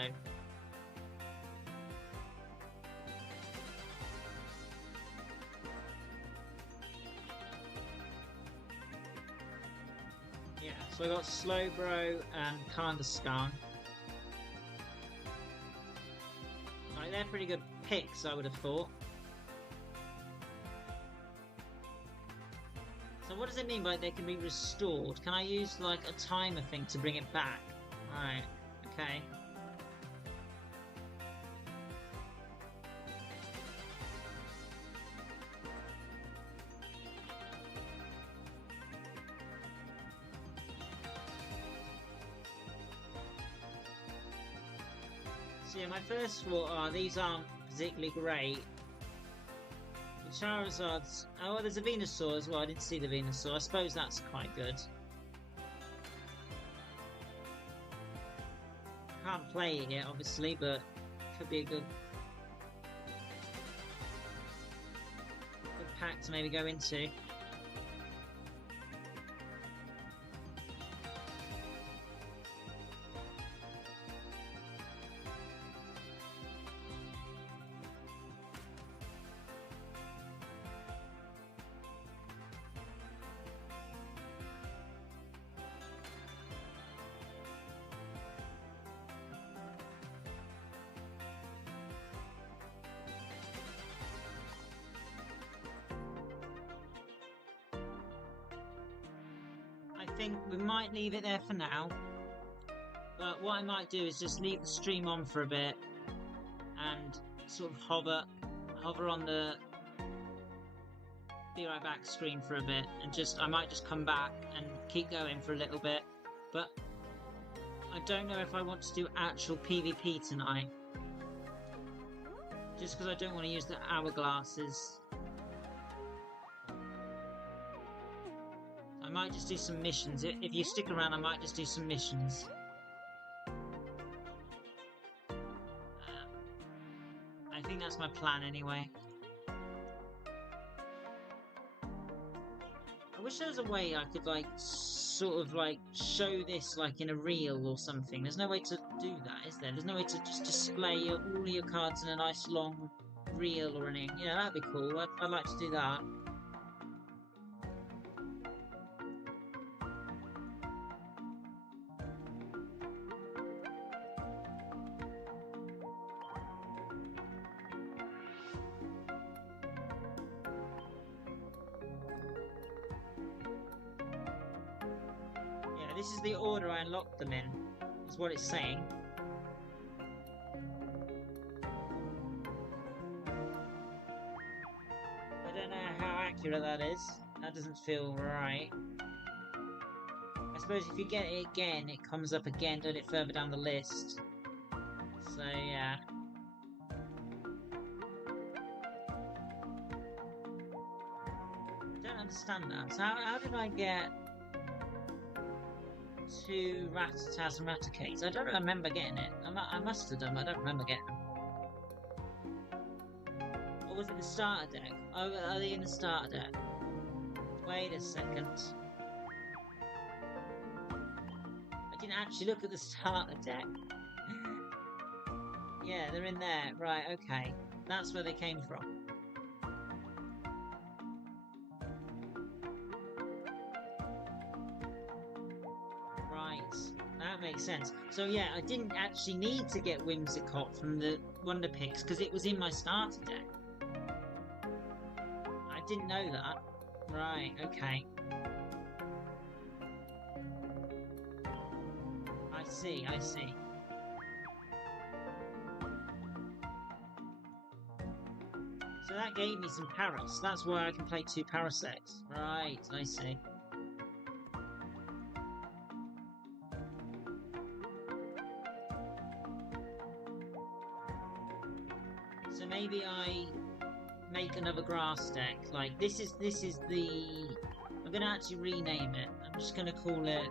yeah, so I got Slowbro and Kangaskhan. Like, they're pretty good picks, I would have thought. So what does it mean by they can be restored? Can I use like a timer thing to bring it back? Alright, okay. So yeah, my first thought these aren't particularly great. The Charizards... oh, there's a Venusaur as well. I didn't see the Venusaur. I suppose that's quite good. Can't play it yet, obviously, but could be a good pack to maybe go into. think we might leave it there for now. But what I might do is just leave the stream on for a bit and sort of hover on the be right back screen for a bit, and I might just come back and keep going for a little bit. But I don't know if I want to do actual PvP tonight, just because I don't want to use the hourglasses. I might just do some missions. If you stick around, I might just do some missions. I think that's my plan anyway. I wish there was a way I could, like, sort of, like, show this, like, in a reel or something. There's no way to do that, is there? There's no way to just display all your cards in a nice long reel or anything. Yeah, that'd be cool. I'd like to do that. This is the order I unlocked them in, is what it's saying. I don't know how accurate that is. That doesn't feel right. I suppose if you get it again, it comes up again, doesn't it, further down the list. So, yeah. I don't understand that. So how did I get 2 Rattatas and Rattatates? I don't remember getting it. I must have done, I don't remember getting them. Or was it the starter deck? Oh, are they in the starter deck? Wait a second. I didn't actually look at the starter deck. Yeah, they're in there. Right, okay. That's where they came from. That makes sense. So yeah, I didn't actually need to get Whimsicott from the Wonder Picks because it was in my starter deck. I didn't know that. Right, okay. I see. So that gave me some Paras. That's why I can play 2 Parasects. Right, I see. So maybe I make another grass deck. Like this is the. I'm gonna actually rename it. I'm just gonna call it.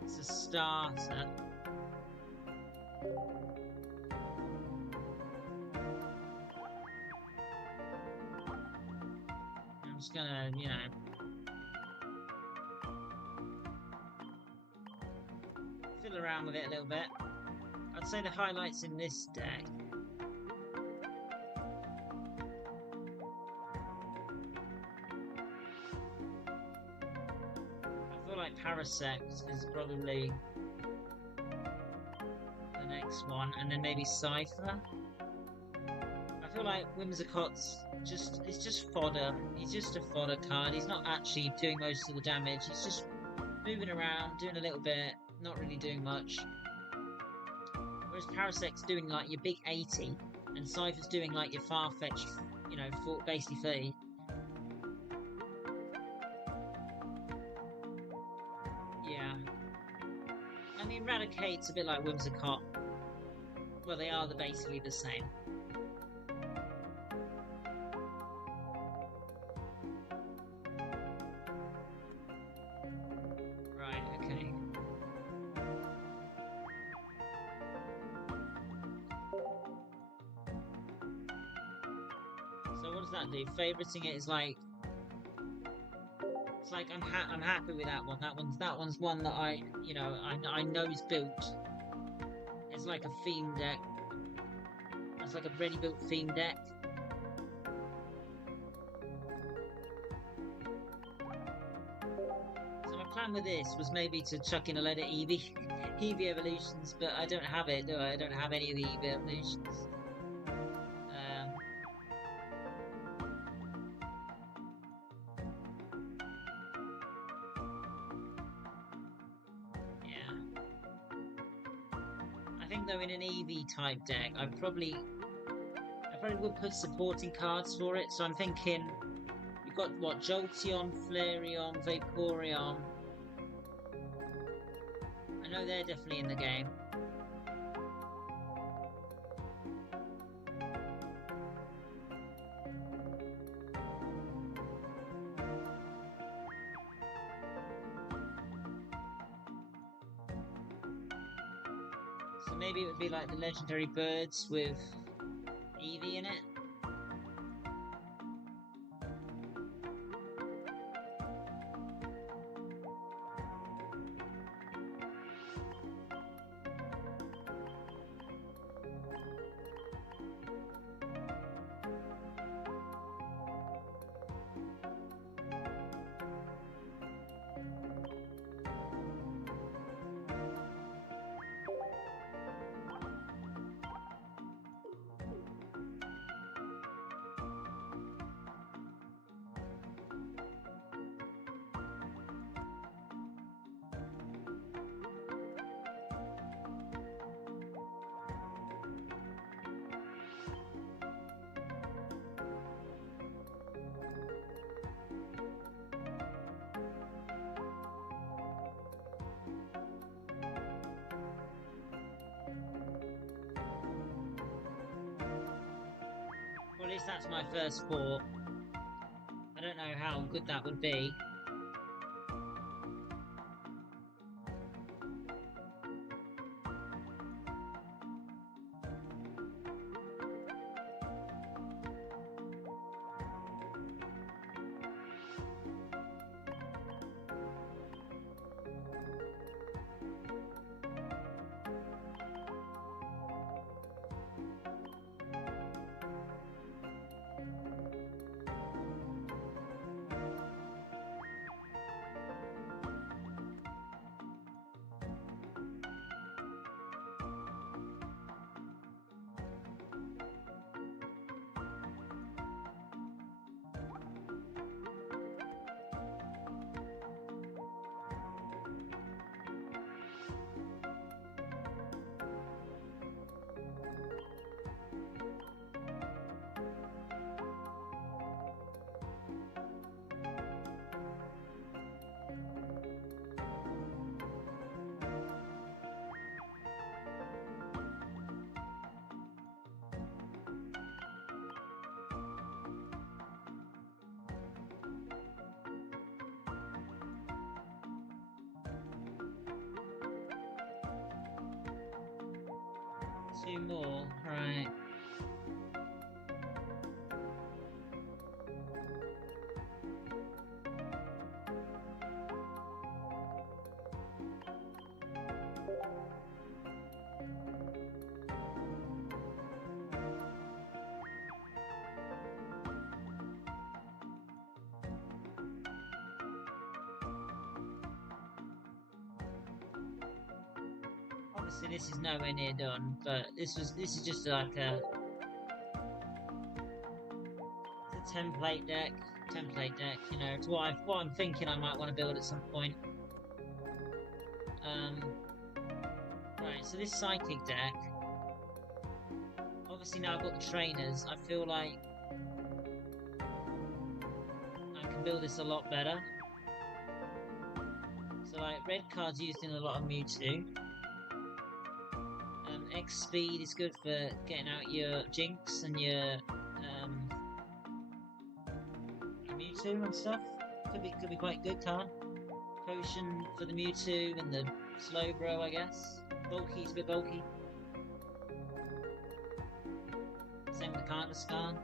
It's a starter. I'm just gonna, you know, fiddle around with it a little bit. I'd say the highlights in this deck. Parasect is probably the next one, and then maybe Cypher. I feel like Whimsicott's it's just fodder. He's just a fodder card. He's not actually doing most of the damage. He's just moving around, doing a little bit, not really doing much. Whereas Parasect's doing like your big 80, and Cypher's doing like your far-fetched, you know, basically 30. I mean, Raticate's a bit like Whimsicott. Well, they are basically the same. Right, okay. So what does that do? Favoriting it is like... It's like I'm happy with that one. That one's one that I know is built. It's like a theme deck. It's like a ready built theme deck. So my plan with this was maybe to chuck in a load of Eevee evolutions, but I don't have it, do I? I don't have any of the Eevee evolutions. think though in an EV type deck, I probably would put supporting cards for it. So I'm thinking you've got what, Jolteon, Flareon, Vaporeon. I know they're definitely in the game. So maybe it would be like the legendary birds with Eevee in it. Well, at least that's my first thought. I don't know how good that would be. Two more, right. Obviously this is nowhere near done, but this is just like it's a template deck, you know, it's what I'm thinking I might want to build at some point. Right, so this psychic deck, obviously now I've got the trainers, I feel like I can build this a lot better. So like red card's used in a lot of Mewtwo. X speed is good for getting out your Jinx and your Mewtwo and stuff. Could be quite good card. Potion for the Mewtwo and the Slowbro, I guess. Bulky, it's a bit bulky. Same with the Kangaskhan.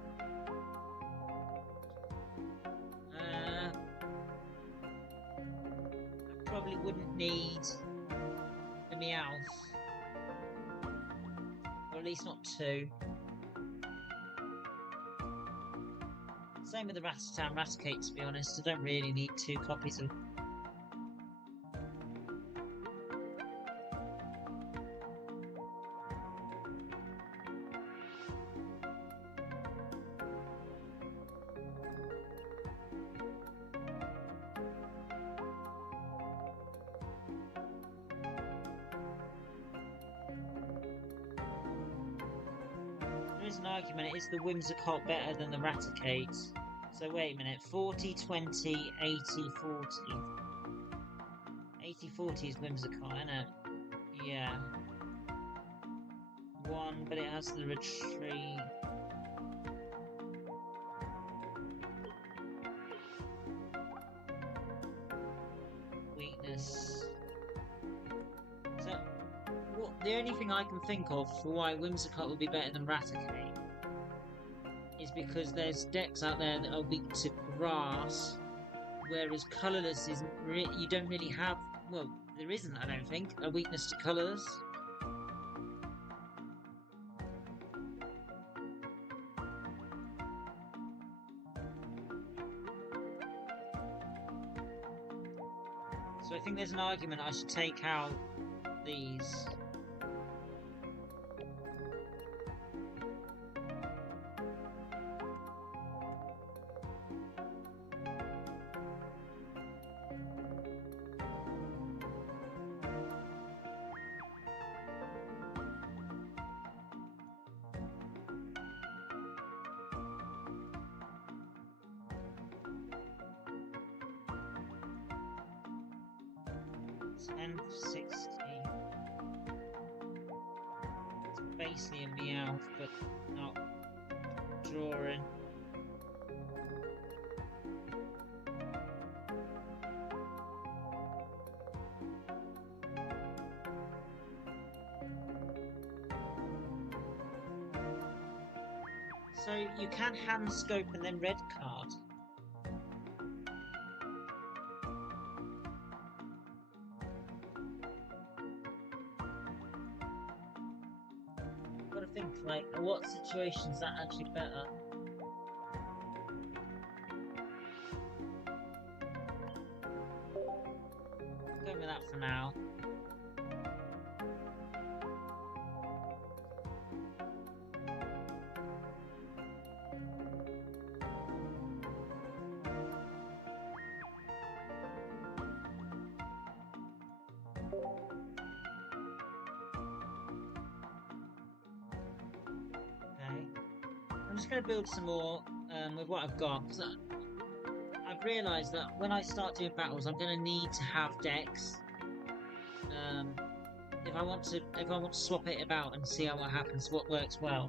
I probably wouldn't need the Meowth. Or at least not two. Same with the Rattata and Raticate, to be honest. I don't really need two copies of. is an argument, is the Whimsicott better than the Raticate? So wait a minute, 40, 20, 80, 40. 80, 40 is Whimsicott, isn't it? Yeah. 1, but it has the retreat. Weakness. So, the only thing I can think of for why Whimsicott would be better than Raticate is because there's decks out there that are weak to grass, whereas colourless isn't. You don't really have. Well, there isn't, I don't think, a weakness to colourless. So I think there's an argument I should take out these. And 60. It's basically a Meowth, but not drawing. So you can hand scope and then red card. Gotta think, like, what situation's that actually better? Go with that for now. I'm just going to build some more with what I've got, because I've realised that when I start doing battles, I'm going to need to have decks. If I want to swap it about and see what happens, what works well.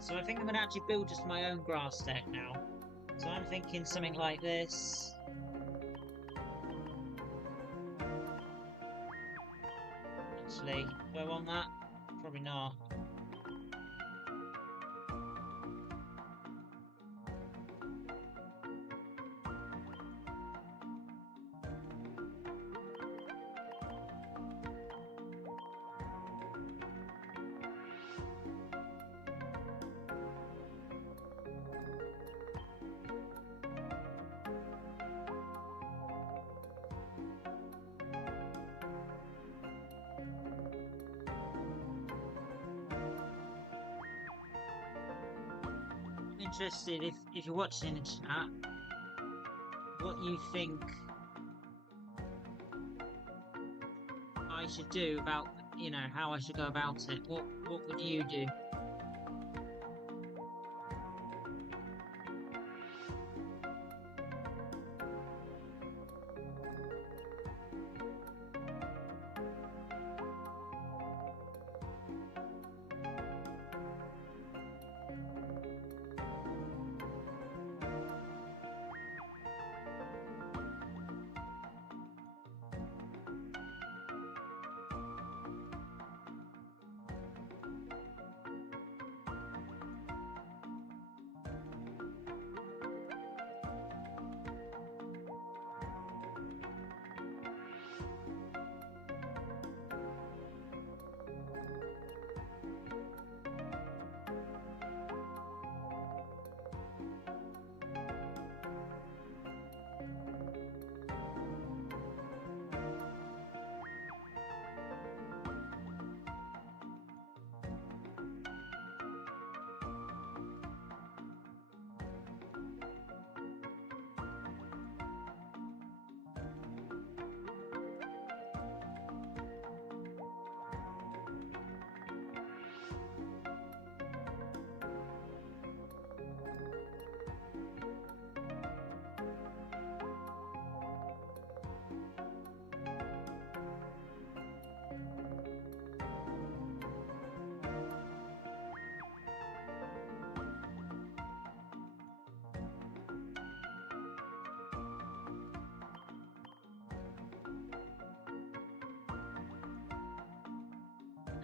So I think I'm going to actually build just my own grass deck now. So I'm thinking something like this. Actually, do I want that? Probably not. Interested if you're watching in the chat, what you think I should do about, how I should go about it. What would you do?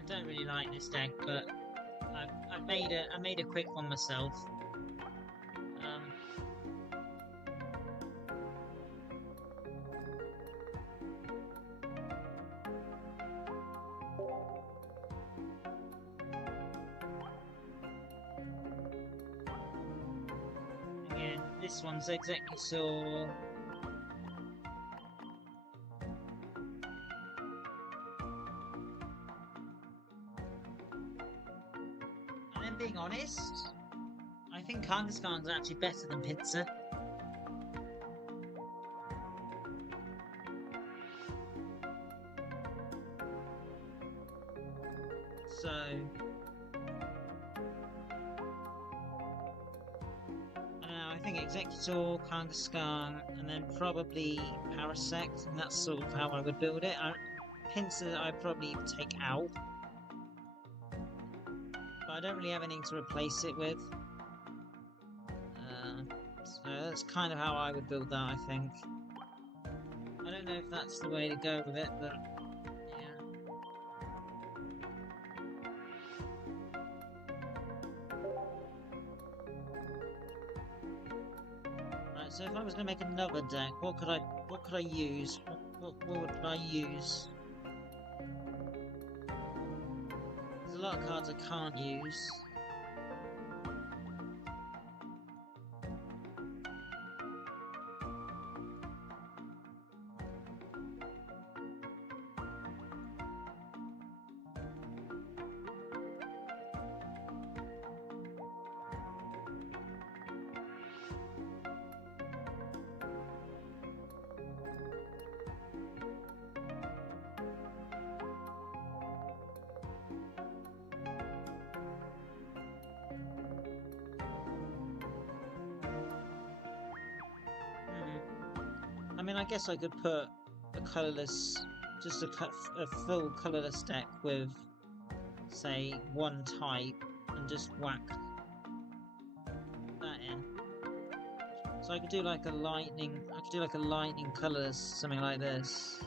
don't really like this deck, but I made a quick one myself. Again, this one's Executor. And then being honest, I think Kangaskhan's actually better than Pinsir. So I think Executor, Kangaskhan, and then probably Parasect, and that's sort of how I would build it. Pinsir I'd probably take out, but I don't really have anything to replace it with. So that's kind of how I would build that, I think. I don't know if that's the way to go with it, but yeah. Right, so if I was going to make another deck, what could I use? What would I use? There's a lot of cards I can't use. I mean, I guess I could put a colourless, just a full colourless deck with, say, one type, and just whack that in. So I could do like a lightning, colourless, something like this.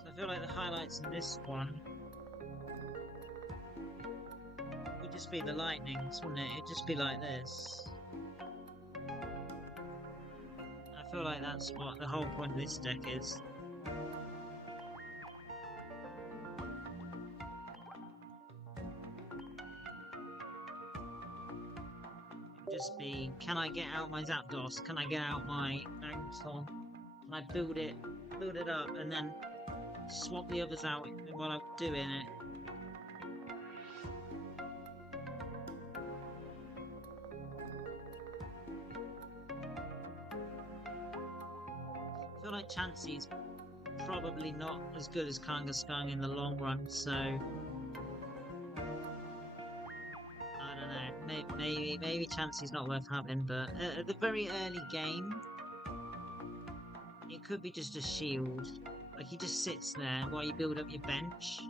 I feel like the highlights in this one would just be the lightnings, wouldn't it? It'd just be like this. I feel like that's what the whole point of this deck is. It'd just be, can I get out my Zapdos? Can I get out my Magneton? Can I build it up, and then swap the others out while I'm doing it? I feel like Chansey's probably not as good as Kangaskhan in the long run, so I don't know. Maybe Chansey's not worth having, but at the very early game, it could be just a shield. Like, he just sits there while you build up your bench.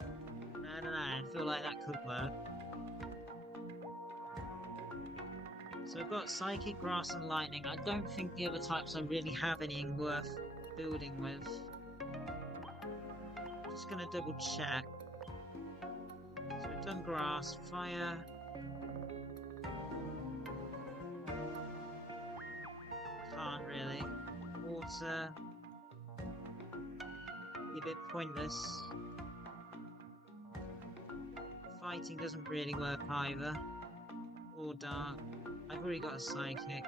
I don't know, I feel like that could work. So I've got Psychic, Grass and Lightning. I don't think the other types I really have anything worth building with. Just gonna double check. So we've done Grass, Fire. be a bit pointless. Fighting doesn't really work either. Or dark. I've already got a psychic.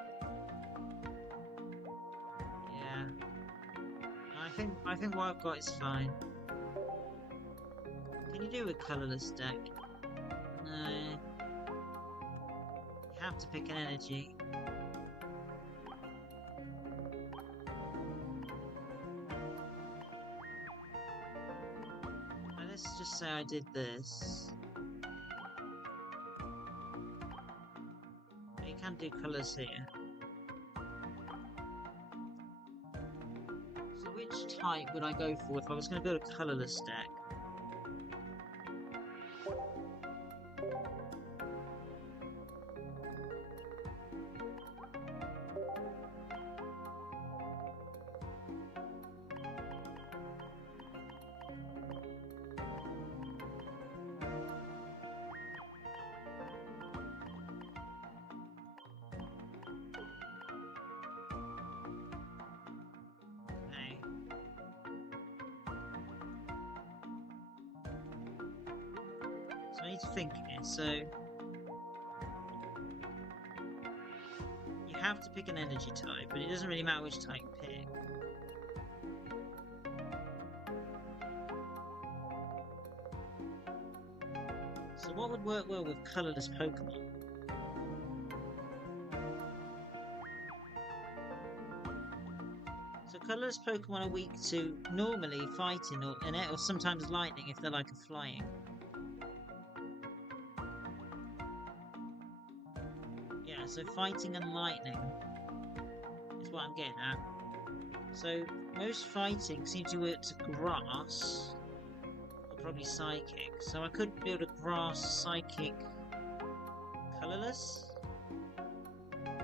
Yeah. I think what I've got is fine. Can you do a colourless deck? No. You have to pick an energy. Now, let's just say I did this. You can do colours here. So which type would I go for if I was going to build a colourless deck? So I need to think here. So you have to pick an energy type, but it doesn't really matter which type you pick. So what would work well with colourless Pokemon? So colourless Pokemon are weak to normally fighting or sometimes lightning if they're like a flying. Yeah, so fighting and lightning is what I'm getting at. So most fighting seems to work to grass, or probably psychic. So I could build a grass psychic colourless.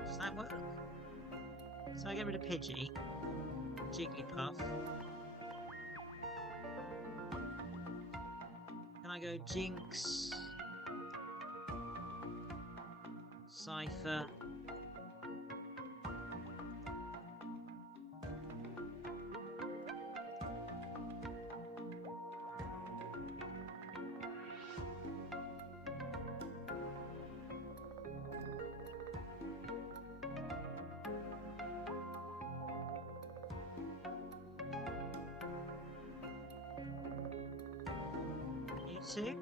Does that work? So I get rid of Pidgey, Jigglypuff. Can I go Jinx, Cypher, Mewtwo?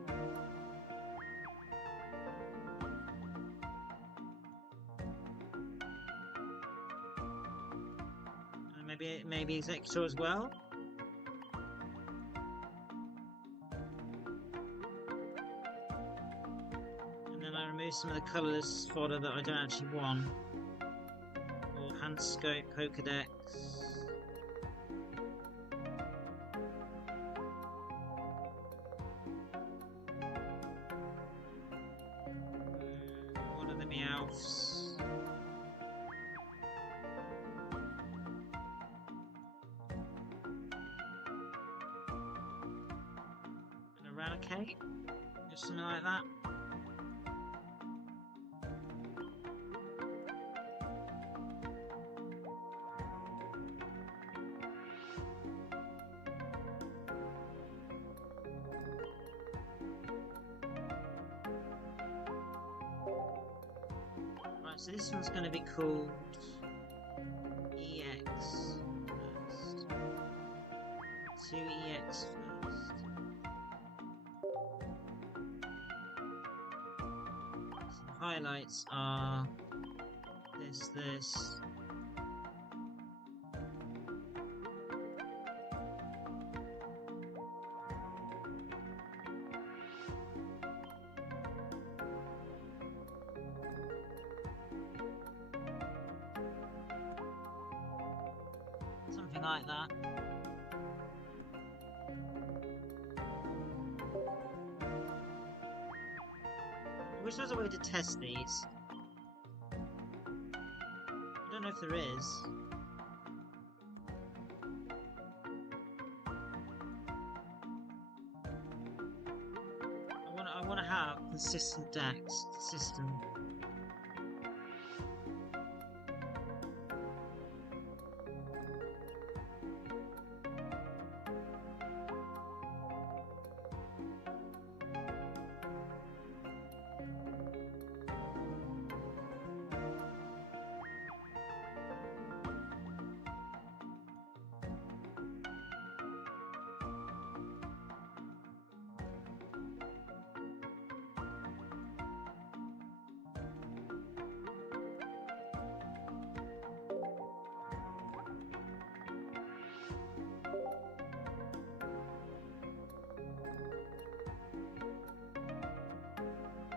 Maybe Executor as well. And then I remove some of the colourless fodder that I don't actually want. Or Hand Scope, Pokédex. What are the Meowths? Eradicate? Just something like that. Right, so this one's going to be called EX first. 2 EX first. Highlights are this. Something like that. I wish there was a way to test these. I don't know if there is. I want to have consistent decks system.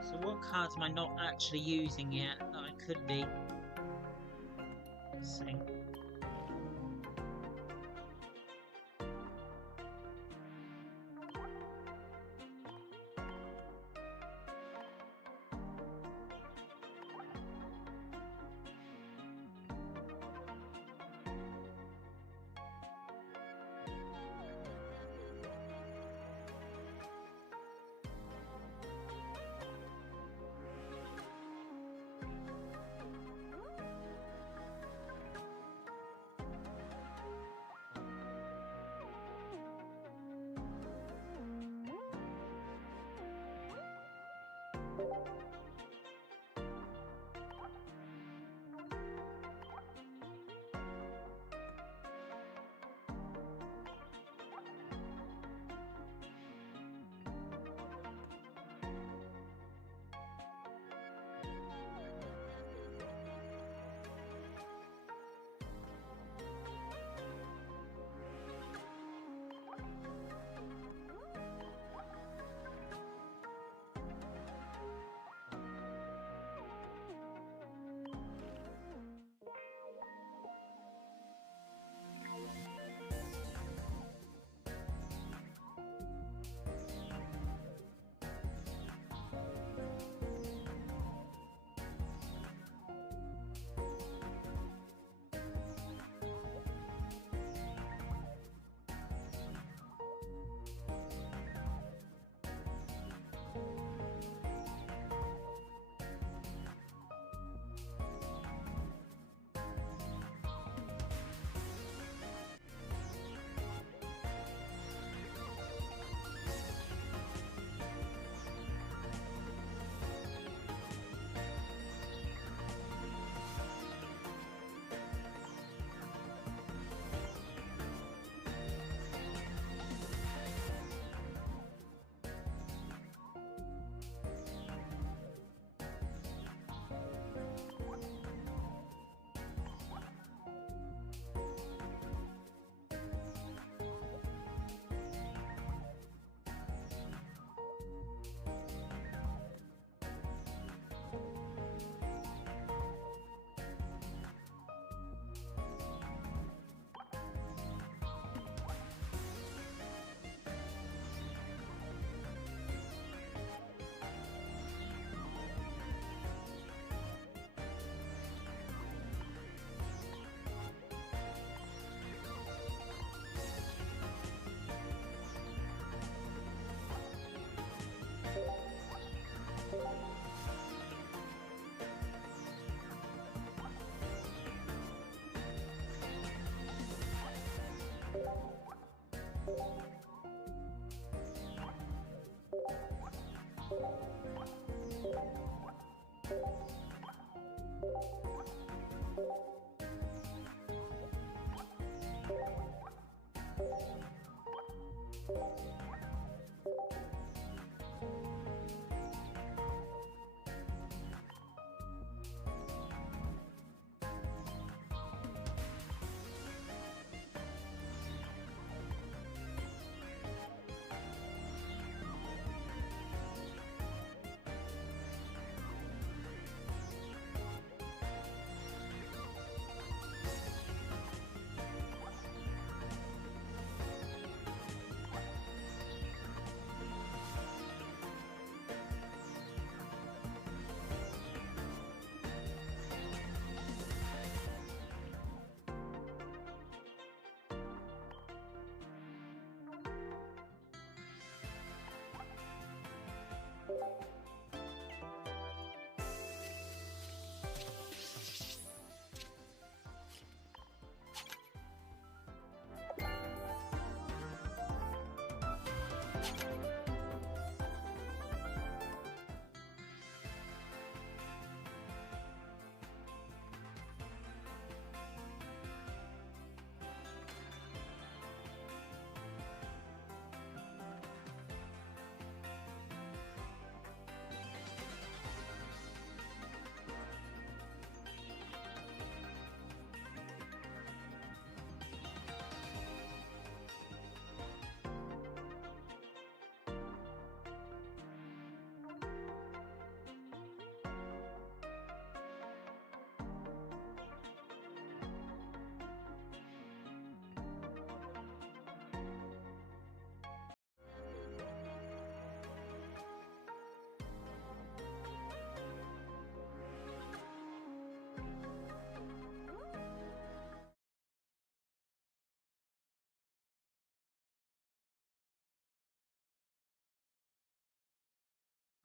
So what cards am I not actually using yet that I could be? Let's see.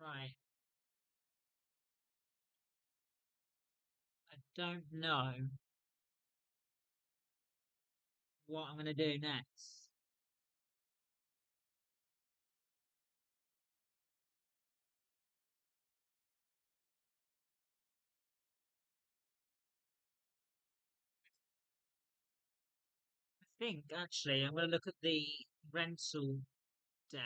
Right. I don't know what I'm gonna do next. I think actually I'm gonna look at the rental decks.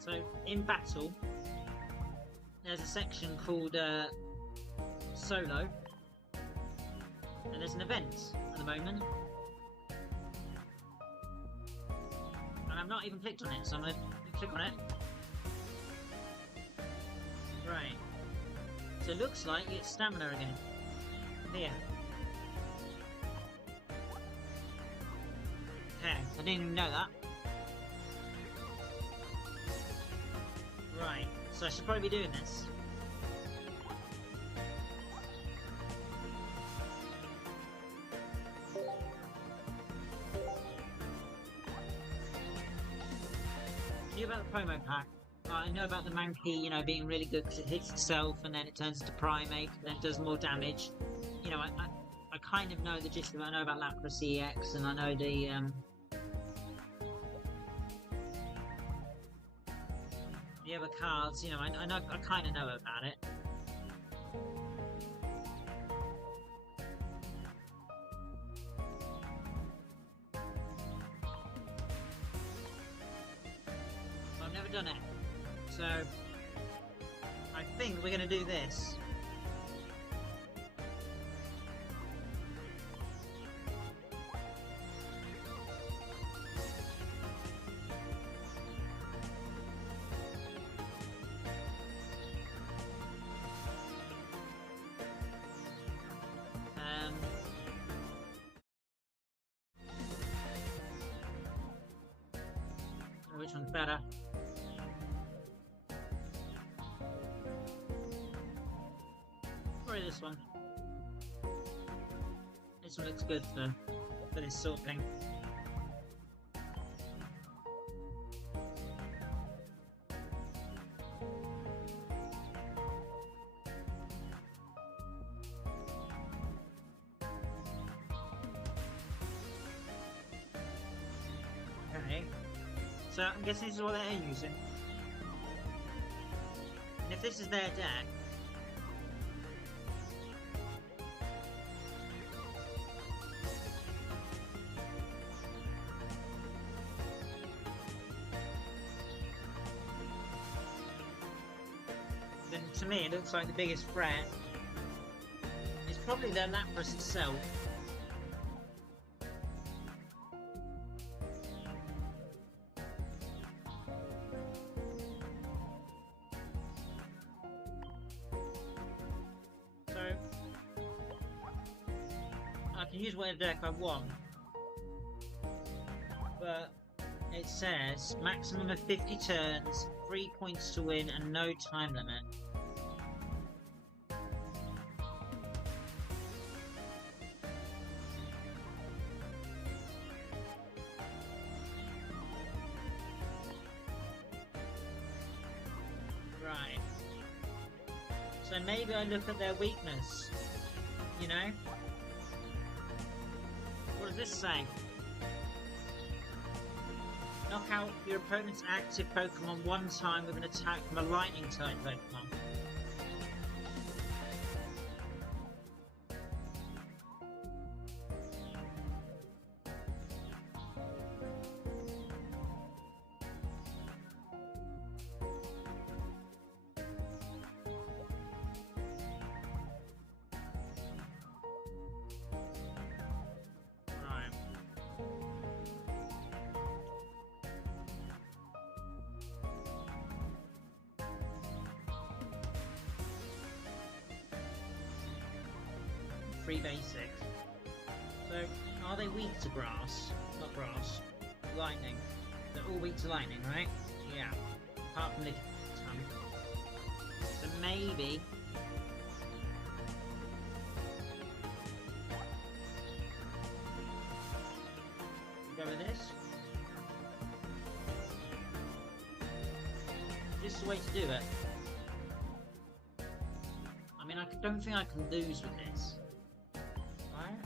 So in battle, there's a section called solo, and there's an event at the moment, and I've not even clicked on it, so I'm gonna click on it. Right. So it looks like it's stamina again. Here. Okay, I didn't even know that. Right, so I should probably be doing this. I knew about the promo pack. I know about the Mankey, you know, being really good because it hits itself and then it turns into Primate, then it does more damage. You know, I kind of know the gist of it. I know about Lapras EX and I know the other cards, you know, I kind of know about it. But I've never done it. So, I think we're going to do this. Which one's better? Probably this one. This one looks good for this sort of thing. Okay. So I'm guessing this is what they're using. And if this is their deck, then to me it looks like the biggest threat is probably their Lapras itself. I can use whatever deck I want, but it says maximum of 50 turns, 3 points to win, and no time limit. Right. So maybe I look at their weakness, you know? What does this say? Knock out your opponent's active Pokemon one time with an attack from a lightning type Pokemon. Right. Three basics. So, are they weak to grass? Not grass. Lightning. They're all weak to lightning, right? Yeah. Apart from the tongue. So maybe... go with this. This is the way to do it. I mean, I don't think I can lose with this. Right?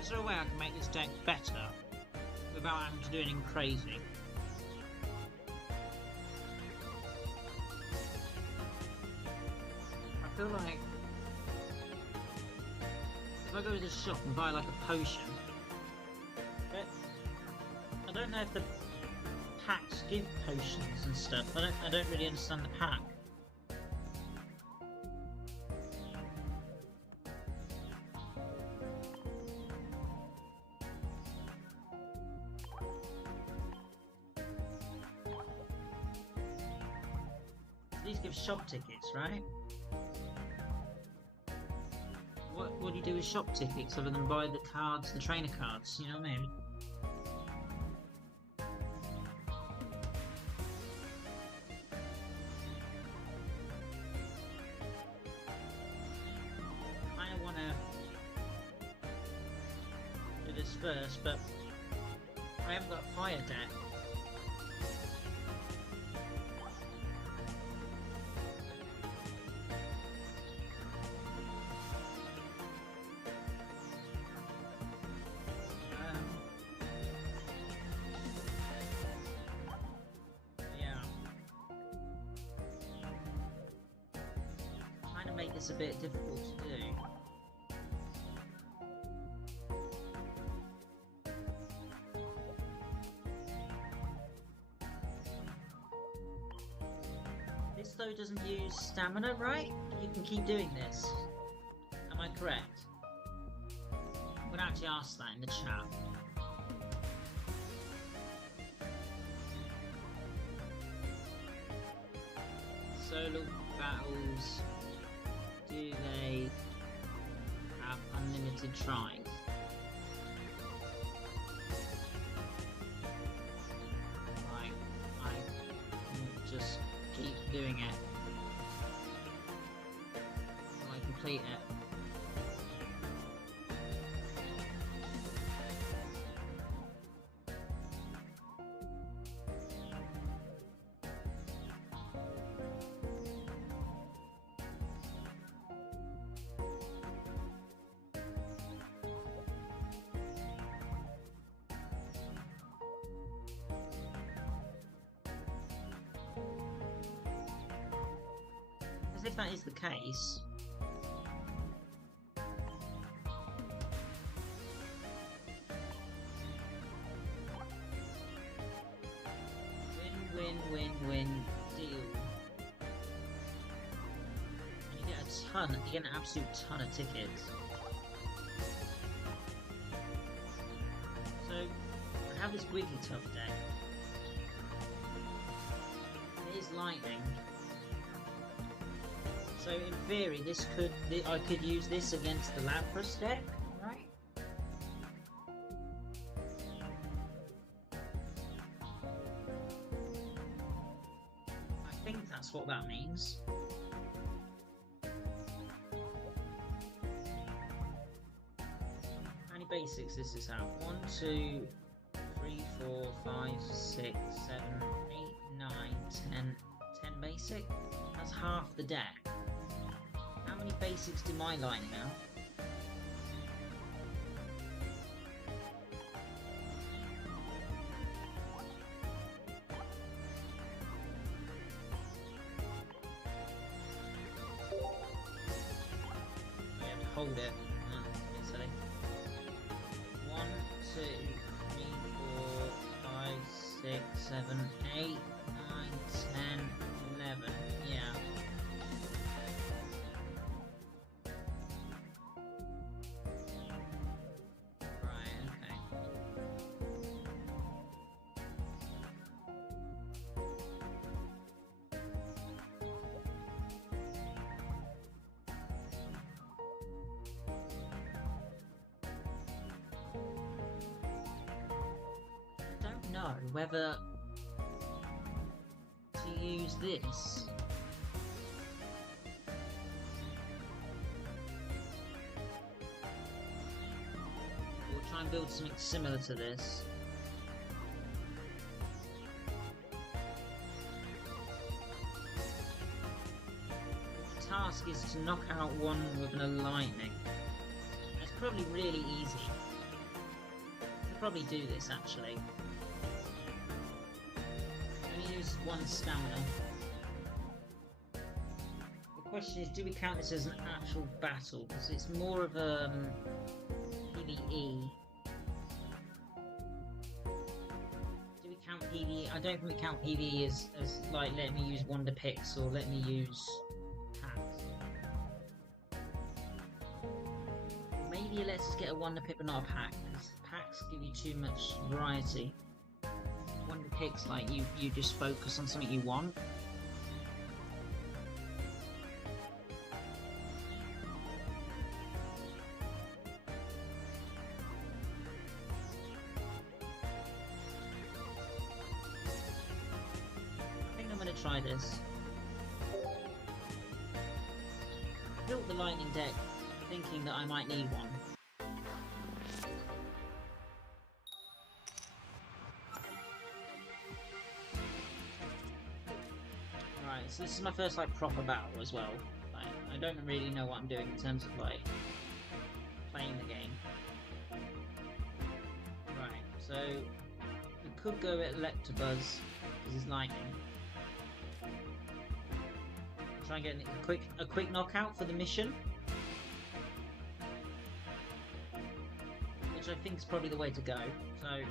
Is there a way I can make this deck better without having to do anything crazy? I feel like if I go to the shop and buy like a potion, but I don't know if the packs give potions and stuff. I don't really understand the pack. These give shop tickets, right? What do you do with shop tickets other than buy the cards, the trainer cards? You know what I mean? I kind of want to do this first, but I haven't got a fire deck. Make this a bit difficult to do. This though doesn't use stamina, right? You can keep doing this. Am I correct? I'm gonna actually ask that in the chat. Solo battles. Do they have unlimited tries? Right, I can just keep doing it until I complete it. If that is the case, win deal. And you get a ton, you get an absolute ton of tickets. So I have this Wigglytuff deck. It is lightning. So in theory, I could use this against the Lapras deck, right? I think that's what that means. How many basics does this have? 1, 2, 3, 4, 5, 6, 7, 8, 9, 10. 10 basic? That's half the deck. How many basics do my lightning have? We have to hold it. Oh, that's a bit silly. 1, 2, 3, 4, 5, 6, 7, 8, 9, 10, 11. Yeah. know whether to use this. Or try and build something similar to this. The task is to knock out one with a lightning. It's probably really easy. Probably do this actually. Only use one stamina. The question is, do we count this as an actual battle? Because it's more of a PvE. Do we count PvE? I don't think we count PvE as like let me use Wonder Picks or let me use hacks. Maybe it lets us get a Wonder Pick but not a pack. Packs give you too much variety. Wonder Picks, like you just focus on something you want. I think I'm gonna try this. I built the lightning deck thinking that I might need one. So this is my first like proper battle as well. Like, I don't really know what I'm doing in terms of like playing the game. Right, so we could go at Electabuzz because he's lightning. Try and get a quick knockout for the mission, which I think is probably the way to go. So.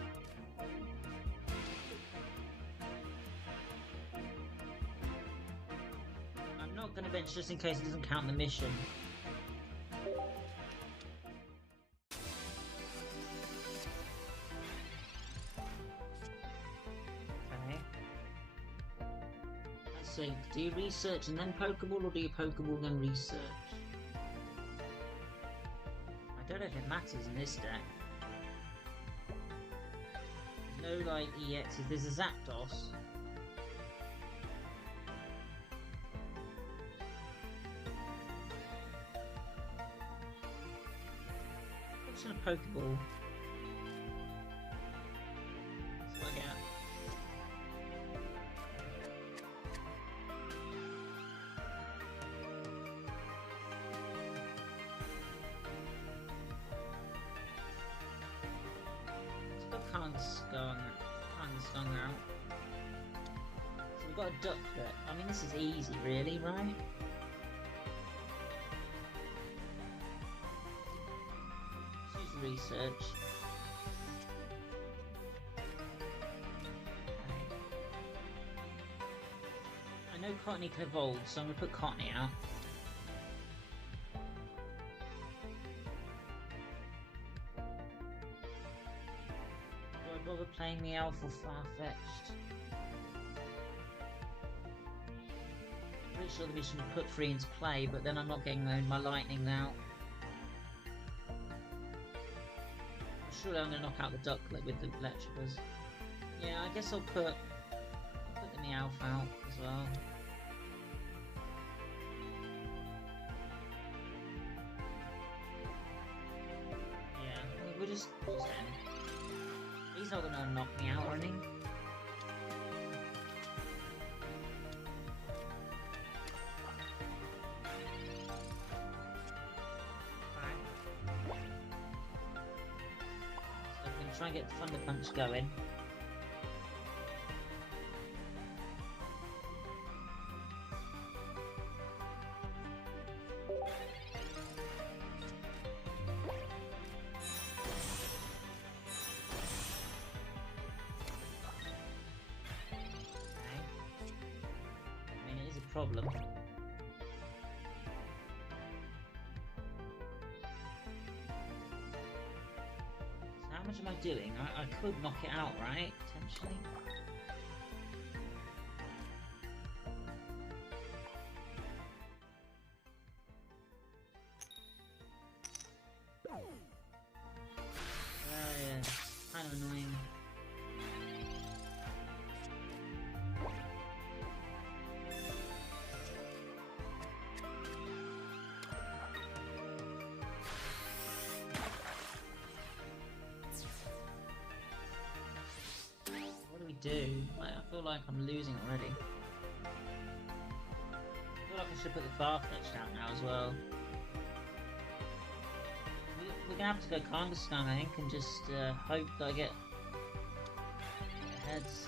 I'm going to bench just in case it doesn't count the mission. Okay. Let's see. Do you research and then Pokeball, or do you Pokeball and then research? I don't know if it matters in this deck. There's no like EXs. There's a Zapdos. A Pokeball. Let's look out. Let's put Kangaskhan out. So we've got a Ducklet. I mean, this is easy, really, right? Research. I know Cottony can evolve, so I'm going to put Cottony out. Do I bother playing the Alpha Farfetch'd? I'm pretty sure the mission would put 3 into play, but then I'm not getting my lightning out. Surely I'm going to knock out the Ducklet with the Electabuzz. Yeah, I guess I'll put the Meowth out as well. Yeah, we'll just end. He's not going to knock me out or anything. Try and get the Thunder Punch going. Okay. I mean, it is a problem. How much am I doing? I could knock it out, right? Potentially. Yeah, kind of annoying. do. Like, I feel like I'm losing already. I feel like I should put the Farfetch'd out now as well. We're gonna have to go Kangaskhan, I think, and just hope that I get heads.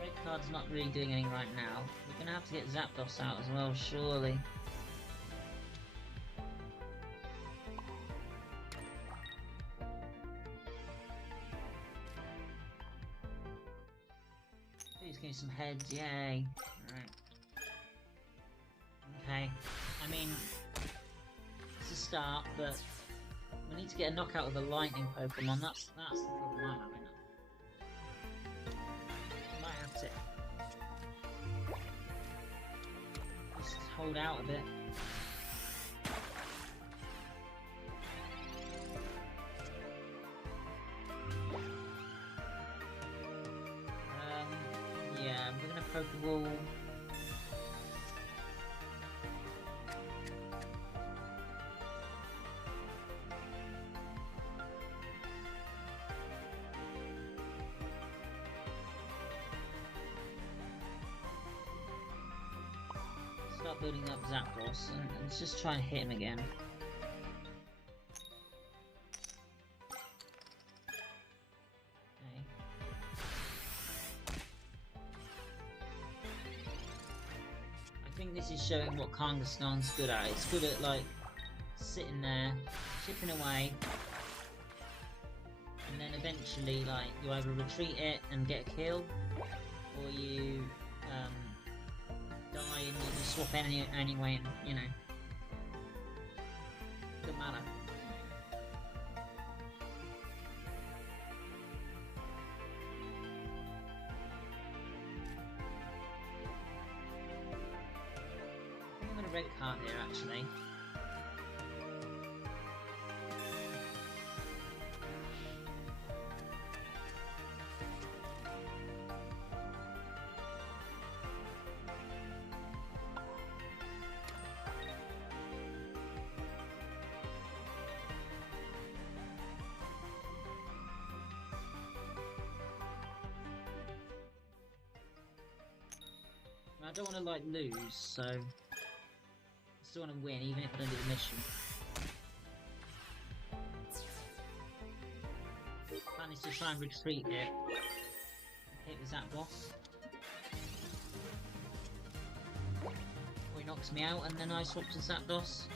Red card's not really doing anything right now. We're gonna have to get Zapdos out as well, surely. Please give me some heads, yay. Alright. Okay. I mean, it's a start, but we need to get a knockout with a lightning Pokemon. That's the problem I'm having. Might have to just hold out a bit. Yeah, we're gonna Pokeball. Start building up Zapdos and let's just try and hit him again. Okay. I think this is showing what Kangaskhan's good at. It's good at like sitting there, chipping away, and then eventually like you either retreat it and get a kill, or you die and you swap anyway, and you know, doesn't matter. I think I'm gonna red card here actually. I don't want to like lose, so I still want to win even if I don't do the mission. Plan is to try and retreat it. Hit the Zapdos. Or he knocks me out and then I swap to Zapdos.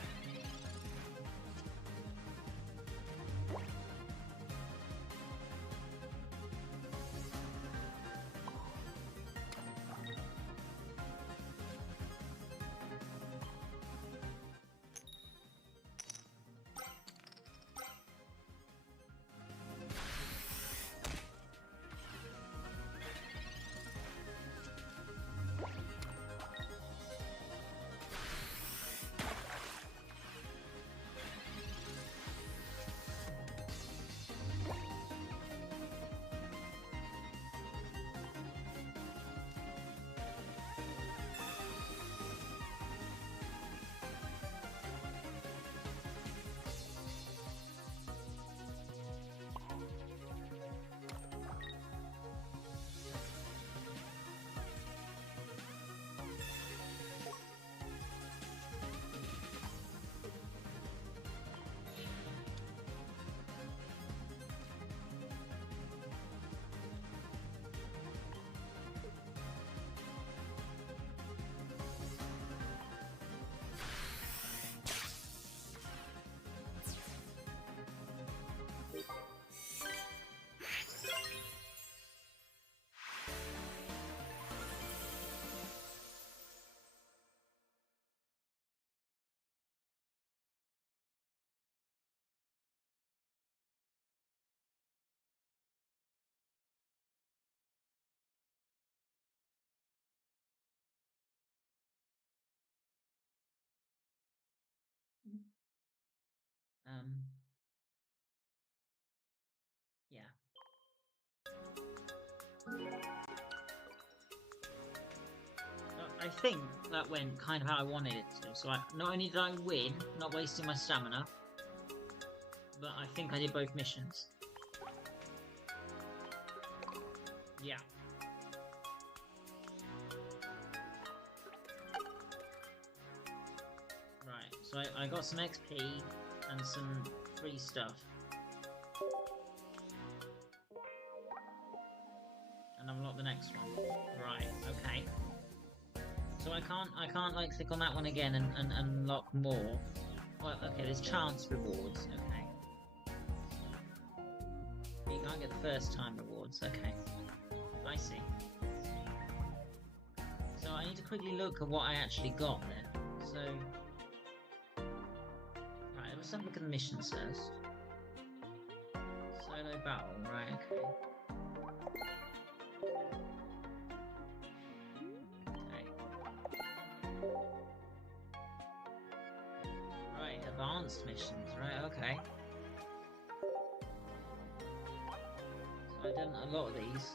Yeah. I think that went kind of how I wanted it to. So not only did I win, not wasting my stamina, but I think I did both missions. Yeah. Right, so I got some XP and some free stuff. And I've unlocked the next one. Right, okay. So I can't like click on that one again and unlock more. Well, okay, there's chance rewards, okay. But you can't get the first time rewards, okay. I see. So I need to quickly look at what I actually got then. So... Right, let's have a look at the missions first. Solo battle, right, okay. Right, advanced missions, right, okay. So I've done a lot of these.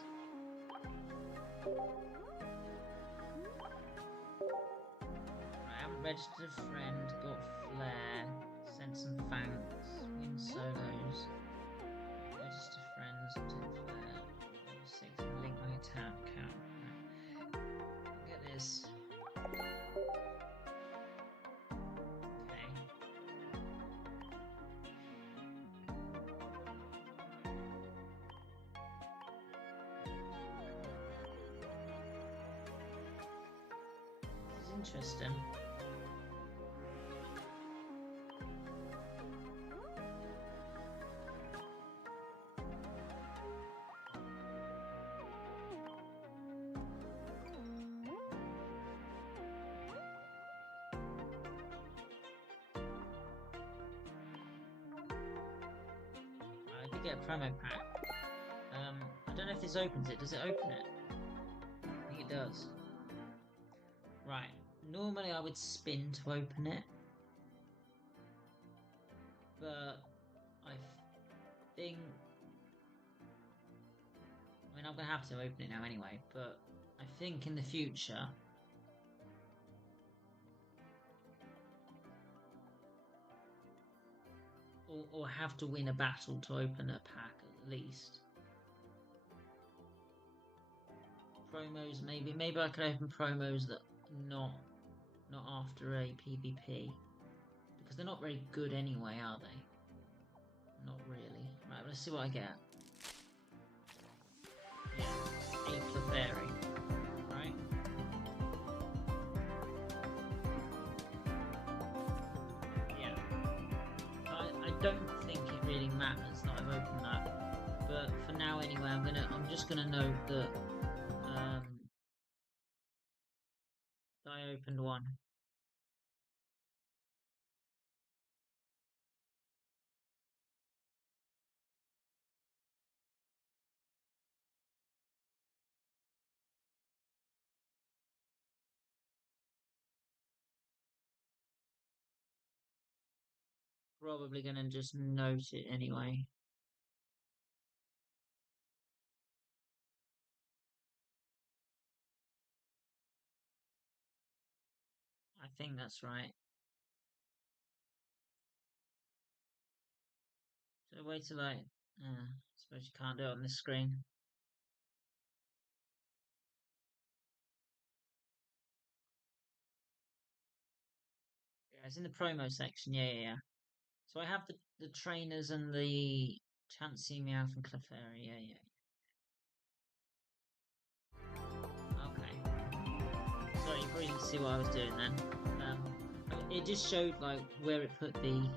Right, I haven't registered a friend, got flair, sent some thanks, win solos, register friends, obtain flair, 6, link my account. Right. Get this. Interesting. I did get a promo pack. I don't know if this opens it. Does it open it? I think it does. Right. Normally I would spin to open it, but I think... I mean, I'm going to have to open it now anyway, but I think in the future... Or have to win a battle to open a pack at least. Promos, maybe I could open promos that not after a PvP, because they're not very good anyway, are they? Not really. Right, let's see what I get. Yeah, a Clefairy. Right. Yeah. I don't think it really matters that I've opened that, but for now anyway, I'm just gonna note that I opened one. Probably gonna just note it anyway. I think that's right. So wait till I suppose you can't do it on this screen. Yeah, it's in the promo section. Yeah. So I have the trainers and the Chansey, Meowth and Clefairy. Yeah. Okay. Sorry, you probably didn't see what I was doing then. It just showed like where it put the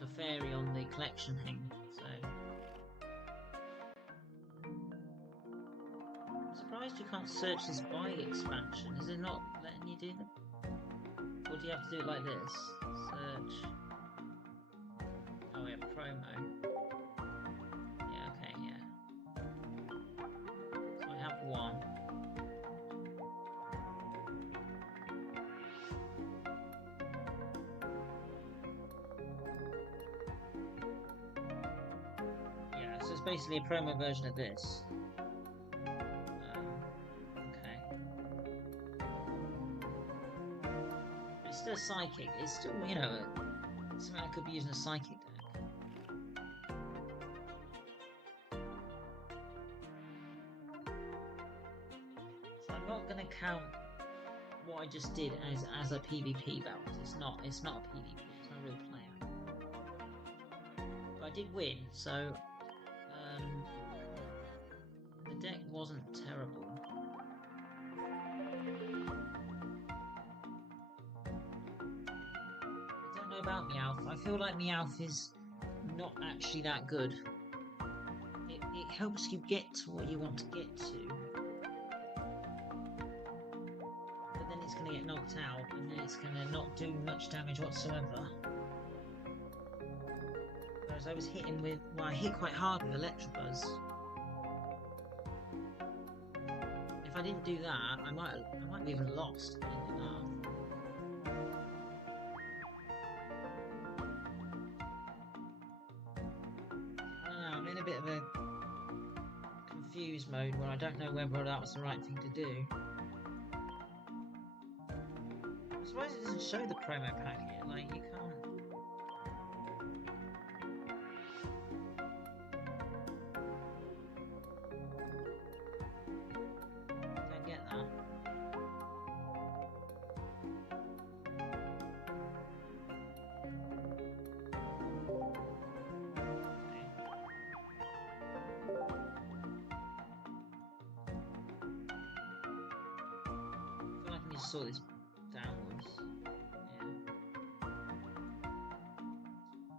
Clefairy on the collection thing. So I'm surprised you can't search this by expansion. Is it not letting you do that? Or do you have to do it like this? Search. Oh, yeah, promo. Yeah, okay, yeah. So I have one. Yeah, so it's basically a promo version of this. It's still a psychic. It's still, you know, something I could be using a psychic deck. not going to count what I just did as a PvP battle. It's not a PvP. It's not a real player. But I did win, so the deck wasn't terrible. I don't know about Meowth. I feel like Meowth is not actually that good. It helps you get to what you want to get to. But then it's going to get knocked out, and then it's going to not do much damage whatsoever. Whereas I was hitting with... Well, I hit quite hard with Electabuzz. If I didn't do that, I might have even lost if I didn't do that. I don't know, I'm in a bit of a confused mode where I don't know whether that was the right thing to do. I suppose it doesn't show the promo pack here, like you can't... Don't get that. I can just sort this downwards. Yeah.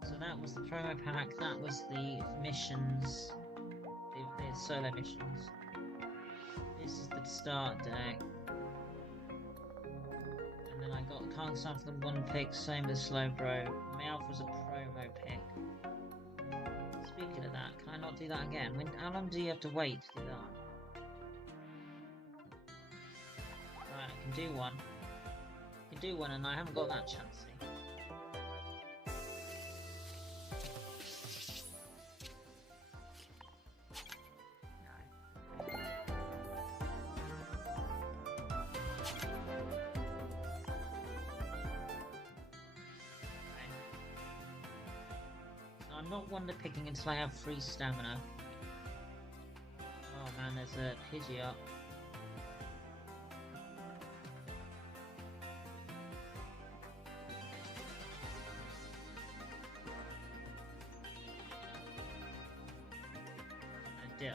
So that was the promo pack, that was the missions, the solo missions. This is the start deck. And then I got Can't Stop for the one pick, same as Slowbro. Meowth was a promo pick. Speaking of that, can I not do that again? How long do you have to wait to do that? Right, I can do one. I can do one and I haven't got that chance. I'm not wonder picking until I have 3 stamina. Oh man, there's a Pidgey up. A Ditto.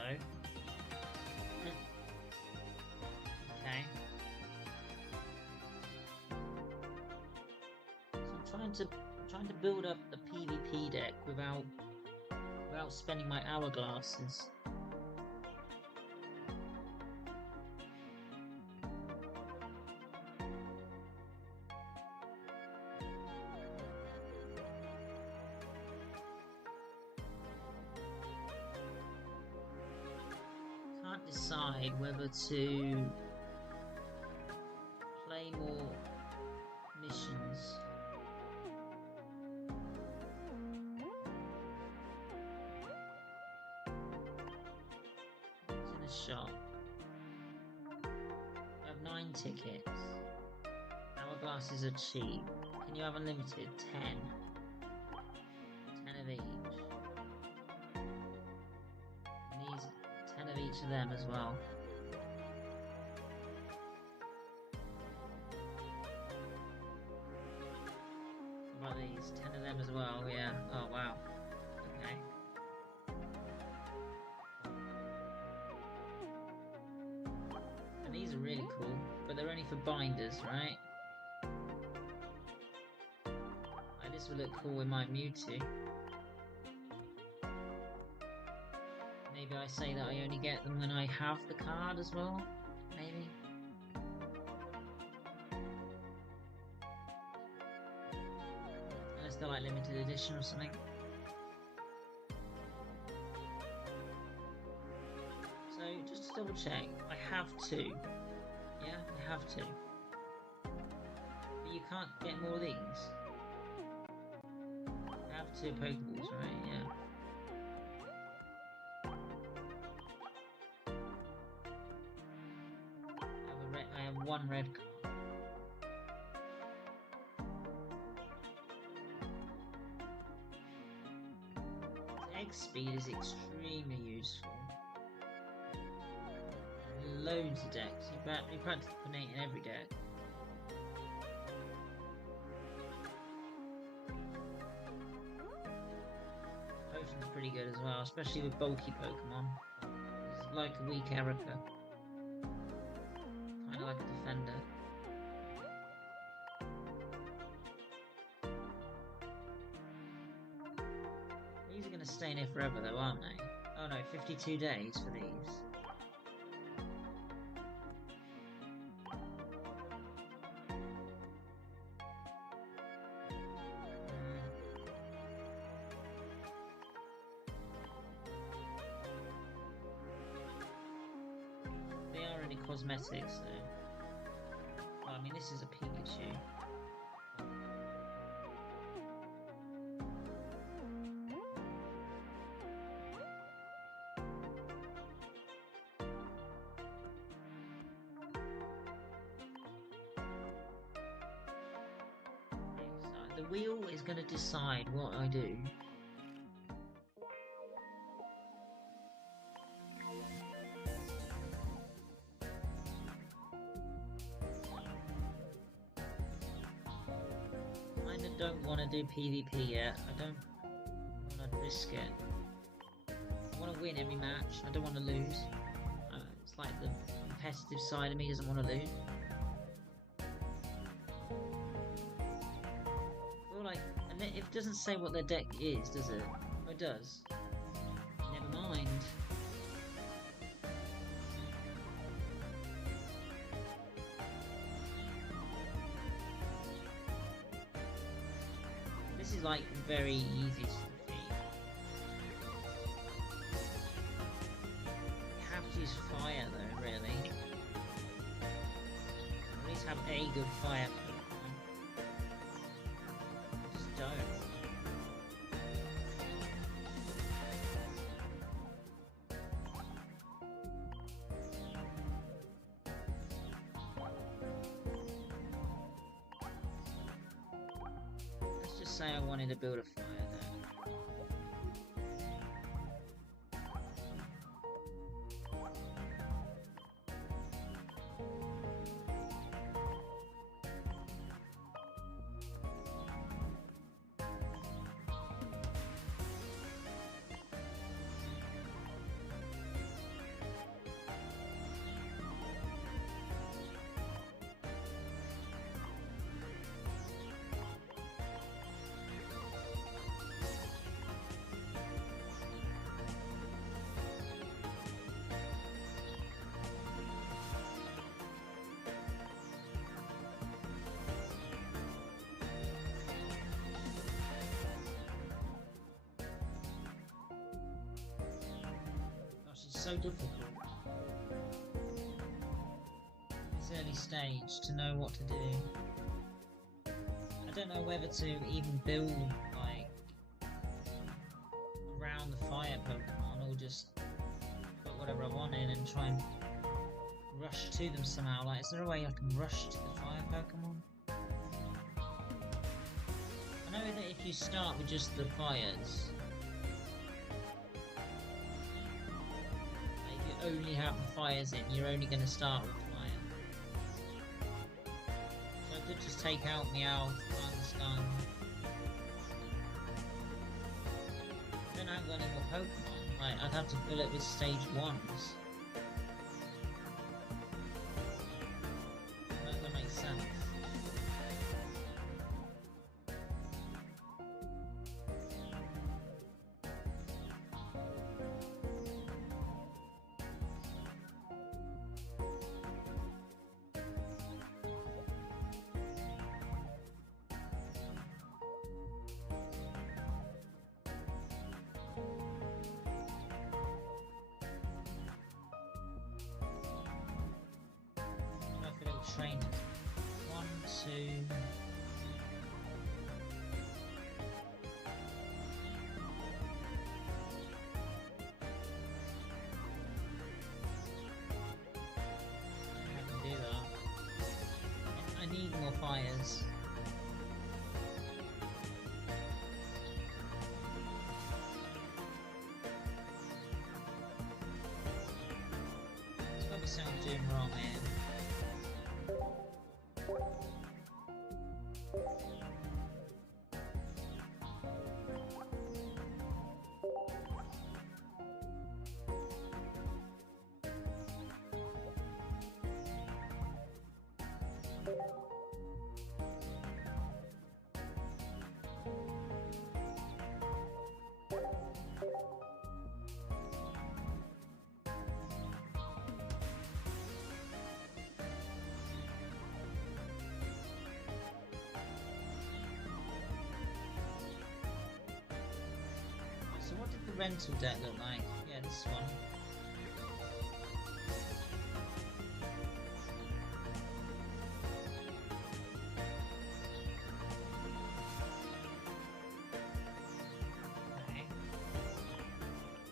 Okay. So I'm trying to build up the PvP deck without spending my hourglasses. Can't decide whether to play more missions. Shop. I have 9 tickets. Hourglasses are cheap. Can you have unlimited? 10. 10 of each. And these 10 of each of them as well. What about these? 10 of them as well, yeah. Oh wow. Okay. These are really cool, but they're only for binders, right? Like, this would look cool with my Mewtwo. Maybe I say that I only get them when I have the card as well? Maybe? Unless they're like limited edition or something. So, just to double check, I have 2. Yeah, I have 2. But you can't get more of these. I have 2 Pokeballs, right? Yeah. I have 1 red card. Egg speed is extremely useful. loads of decks. You practically put 8 in every deck. Potion's pretty good as well, especially with bulky Pokemon. It's like a weak Erica. Kinda like a defender. These are gonna stay in here forever though, aren't they? Oh no, 52 days for these. They are only cosmetics though. Well, I mean, this is a Pikachu. The wheel is going to decide what I do. I don't want to do PvP yet. I don't want to risk it. I want to win every match. I don't want to lose. It's like the competitive side of me doesn't want to lose. And it doesn't say what their deck is, does it? Oh, it does. Never mind. This is like very easy to defeat. You have to use fire though, really. At least have a good fire. Let's just say I wanted to build a fire there. So difficult. This early stage to know what to do. I don't know whether to even build like around the fire Pokemon or just put whatever I want in and try and rush to them somehow. Like, is there a way I can rush to the fire Pokemon? I know that if you start with just the fires, only have the fires in, you're only going to start with fire. So I could just take out Meowth, Stun. Then I haven't got any more Pokemon. Like, I'd have to fill it with stage 1s. That makes sense. Trainers. 1, 2. I can do that. I need more fires. There's got to me say I'm doing wrong here. So what did the rental deck look like? Yeah, this one. Okay.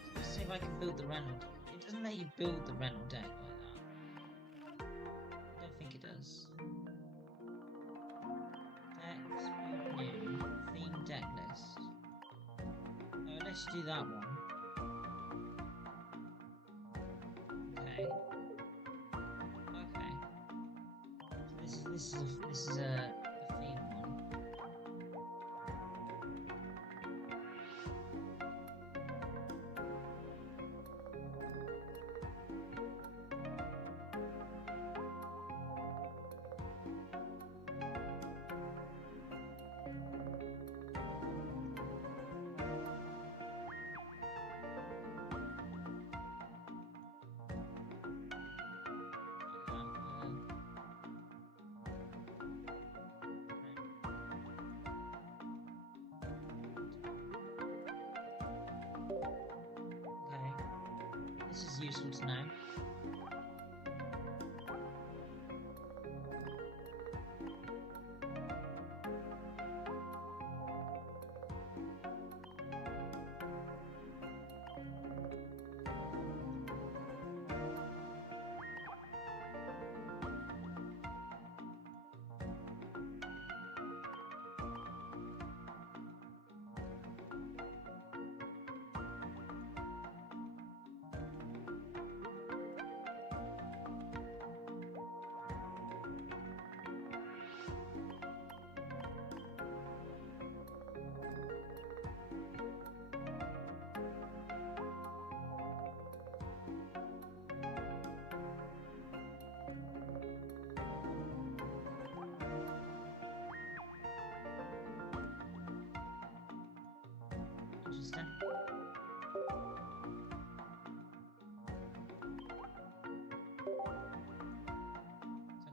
So let's see if I can build the rental. It doesn't let you build the rental deck like that. I don't think it does. Decks, build new, theme deck list. Oh, let's do that one. Okay. Okay. So this is a theme one. Okay. This is useful to know. Interesting.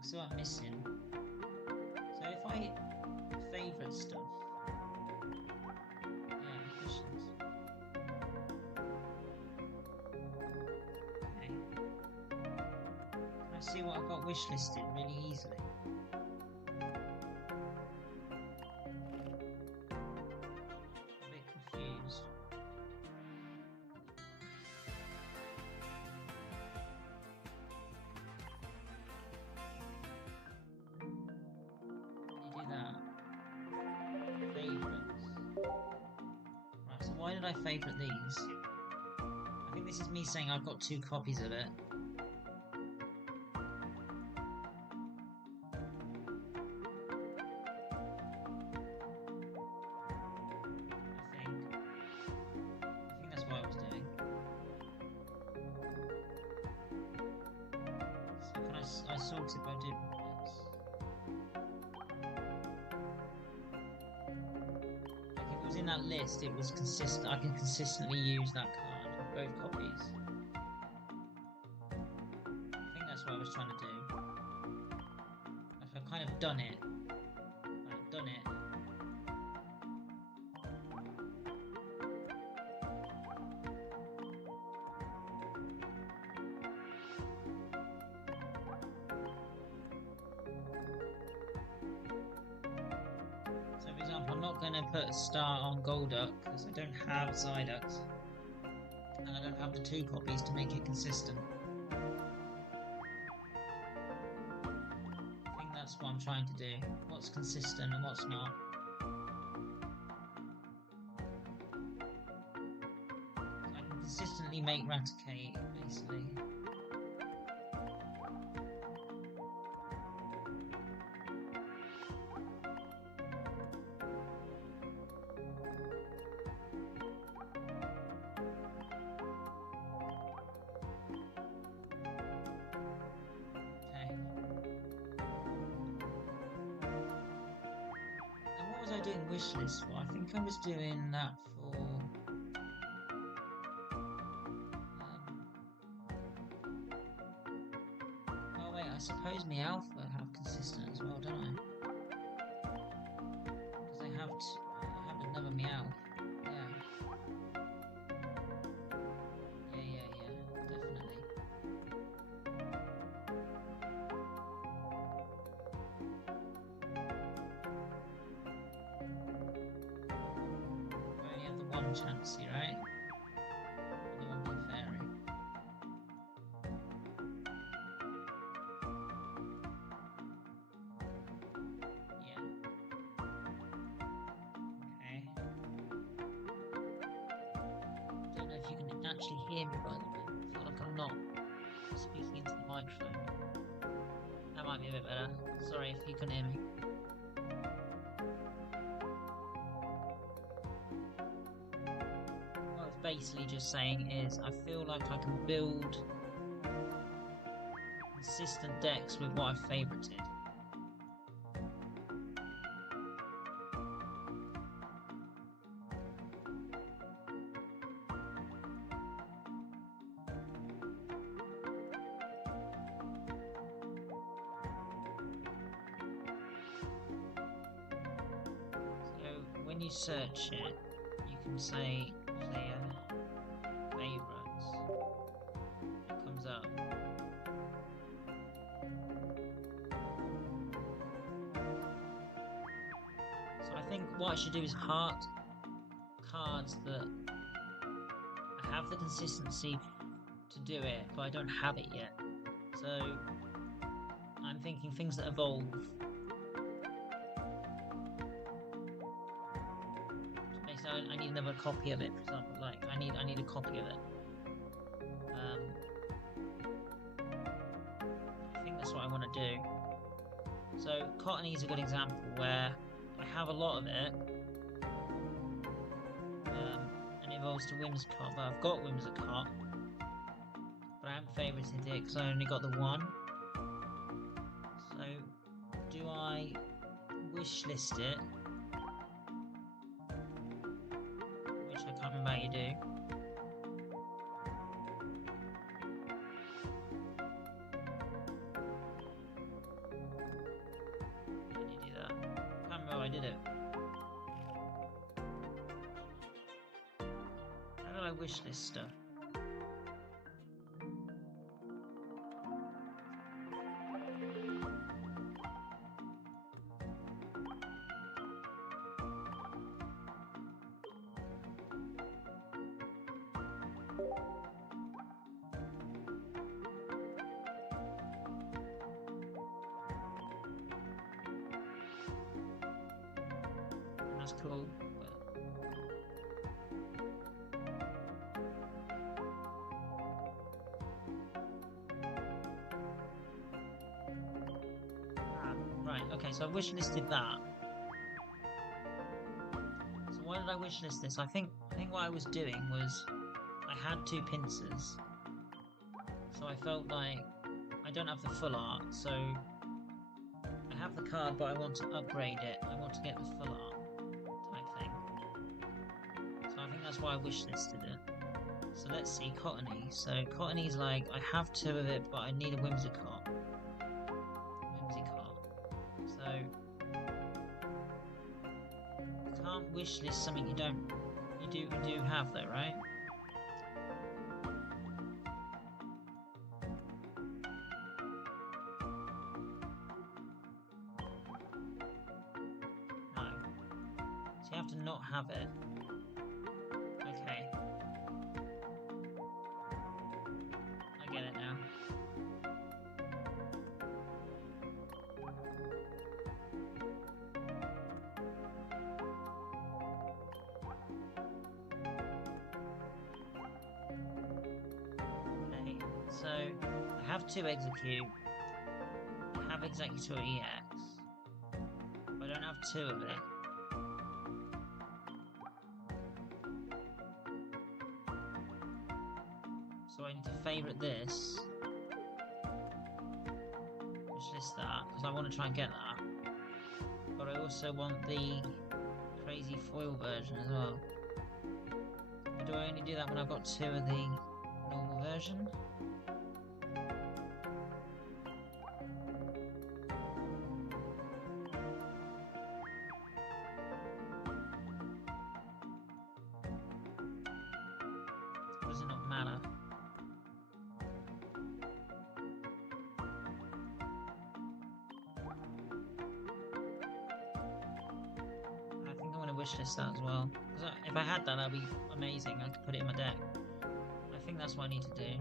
So what I'm missing. So if I favourite stuff. Yeah, missions. Okay. Can I see what I've got wishlisted really easily? A bit confused. Right, so why did I favourite these? I think this is me saying I've got 2 copies of it. I think that's what I was doing. So can I sort it by duplicates? Like if it was in that list, it was consistent. I can consistently use that card, both copies. I think that's what I was trying to do. Like I've kind of done it. I've done it. So for example, I'm not going to put a star on Golduck because I don't have Psyduck. And I don't have the 2 copies to make it consistent. I think that's what I'm trying to do. What's consistent and what's not. So I can consistently make Raticate, basically. I doing wish list for? I think I was doing that for oh wait, I suppose my alpha have consistent as well, don't I? Because I have another Meowth. Yeah. Yeah, definitely. We only have the one Chansey, right? And the one Blue Fairy. Yeah. Okay. Don't know if you can actually hear me, by the way. I feel like I'm not speaking into the microphone. That might be a bit better. Sorry if you can hear me. What I was basically just saying is I feel like I can build consistent decks with what I've favorited. When you search it, you can say player favorites. It comes up. So I think what I should do is heart cards that I have the consistency to do it, but I don't have it yet. So I'm thinking things that evolve. I need another copy of it, for example. Like I need a copy of it. I think that's what I want to do. So Cottony is a good example where I have a lot of it, and it evolves to Whimsicott. But I've got Whimsicott, but I haven't favorited it because I only got the one. So do I wish list it? I can't remember how you do. How do you do that? I can't remember how I did it. How do I wish list stuff? That's cool. Right, okay, so I wish listed that. So why did I wish list this? I think what I was doing was I had 2 pincers. So I felt like I don't have the full art, so I have the card but I want to upgrade it. I want to get the full art type thing. So I think that's why I wish listed it. So let's see, Cottony. So Cottony's like, I have 2 of it, but I need a Whimsicott. So you can't wish list something you do have though, right? No. So you have to not have it. Okay. I get it now. Okay, so I have 2 execute. I have Executor EX. But I don't have 2 of it. So I need to favourite this. Wish list that, because I want to try and get that. But I also want the crazy foil version as well. But do I only do that when I've got 2 of the normal version? Or does it not matter? I think I want to wishlist that as well. Because if I had that, that'd be amazing. I could put it in my deck. I think that's what I need to do.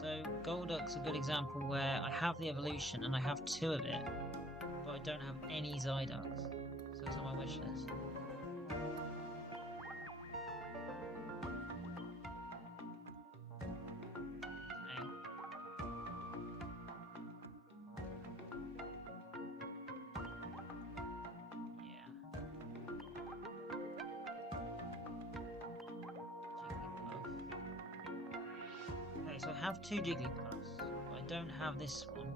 So Golduck's a good example where I have the evolution and I have 2 of it, but I don't have any Psyducks. So it's on my wish list. So I have 2 Jigglypuffs, but I don't have this one.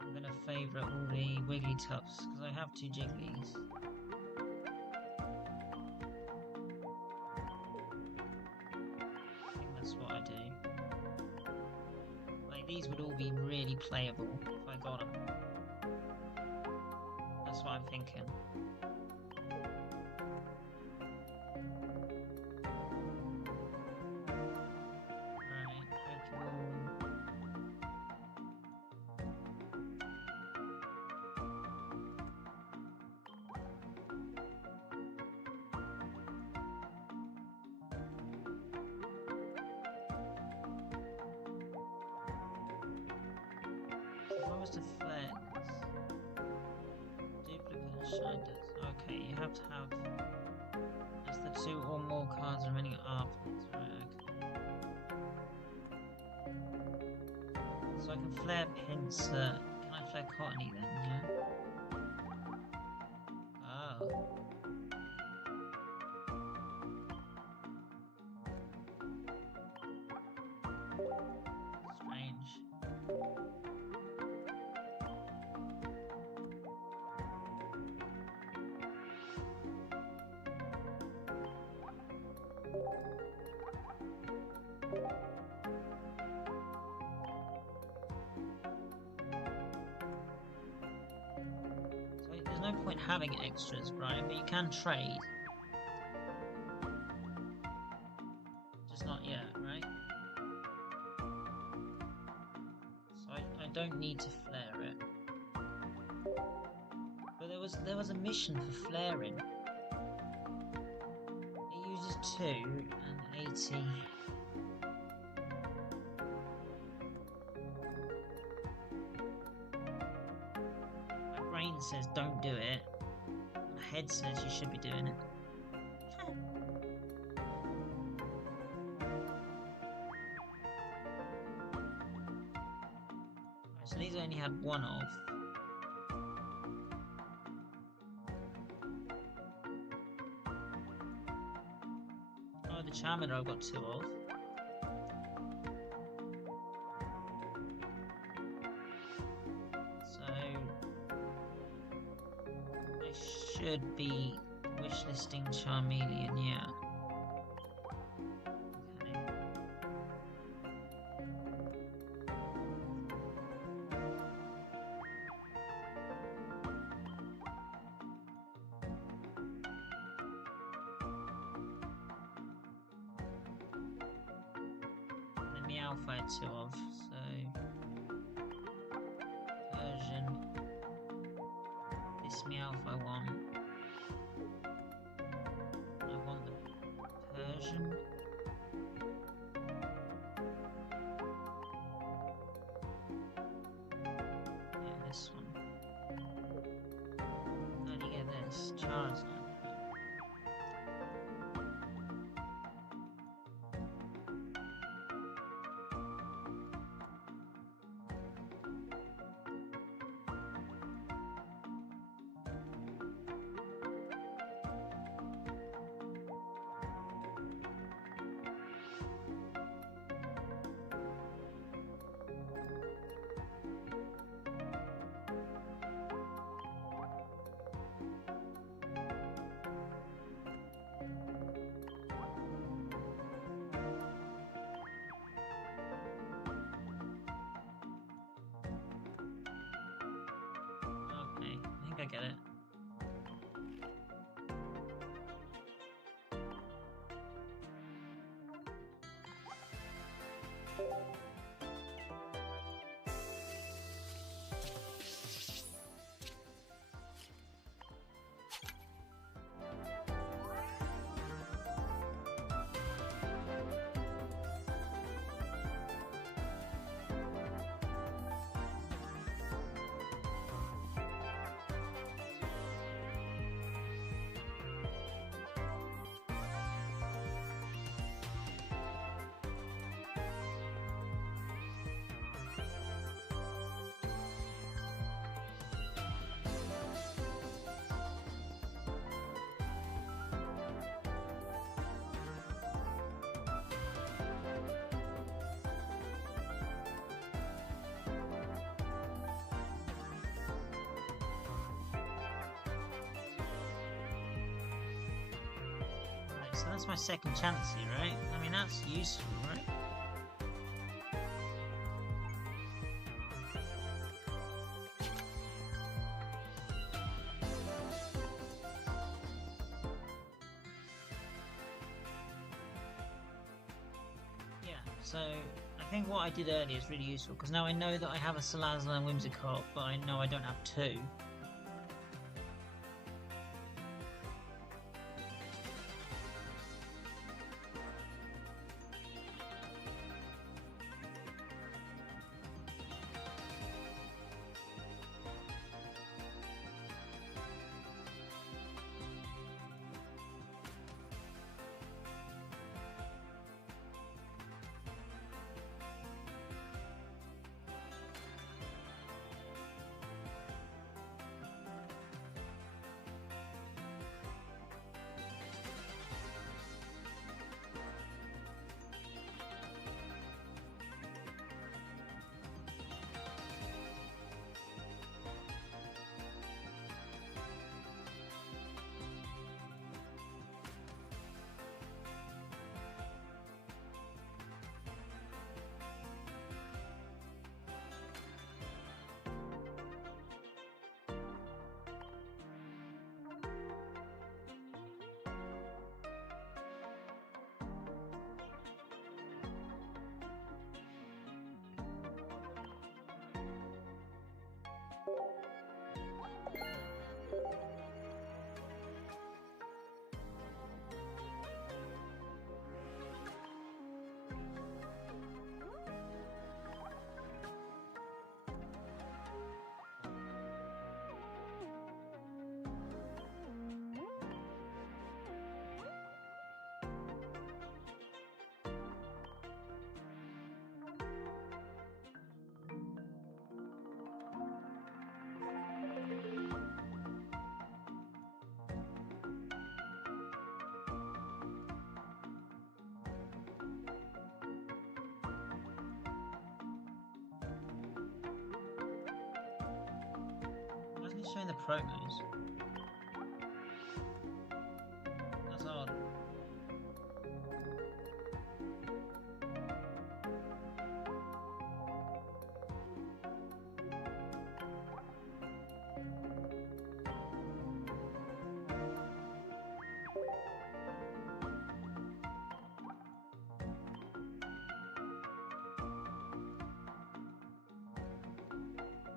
I'm gonna favourite all the Wigglytuffs because I have 2 Jigglies. That's what I do. Like, these would all be really playable if I got them. That's what I'm thinking. Right, Pokemon. If I was to flex, duplicate Shinders. Okay, you have to have that's the 2 or more cards remaining afterwards, right? Okay. So I can flare Pinsir. Can I flare Cottony then? Yeah. Oh. Strange. So there's no point having extras, right? But you can trade. Just not yet, right? So I don't need to flare it. But there was a mission for flaring. It uses 2 and 80. My brain says don't do it. My head says you should be doing it. Right, so these I only had 1 of. Oh, the Charmander I've got 2 of. So I should be wishlisting Charmeleon, yeah. Okay. And the Meowth I had 2 of, so Persian. This Meowth I want. I want the Persian. Yeah, this one. How do you get this? Charizard. get it. So that's my second chance here, right? I mean, that's useful, right? Yeah, so I think what I did earlier is really useful, because now I know that I have a Salazzle and Whimsicott, but I know I don't have two. Why isn't it showing the promos? That's odd.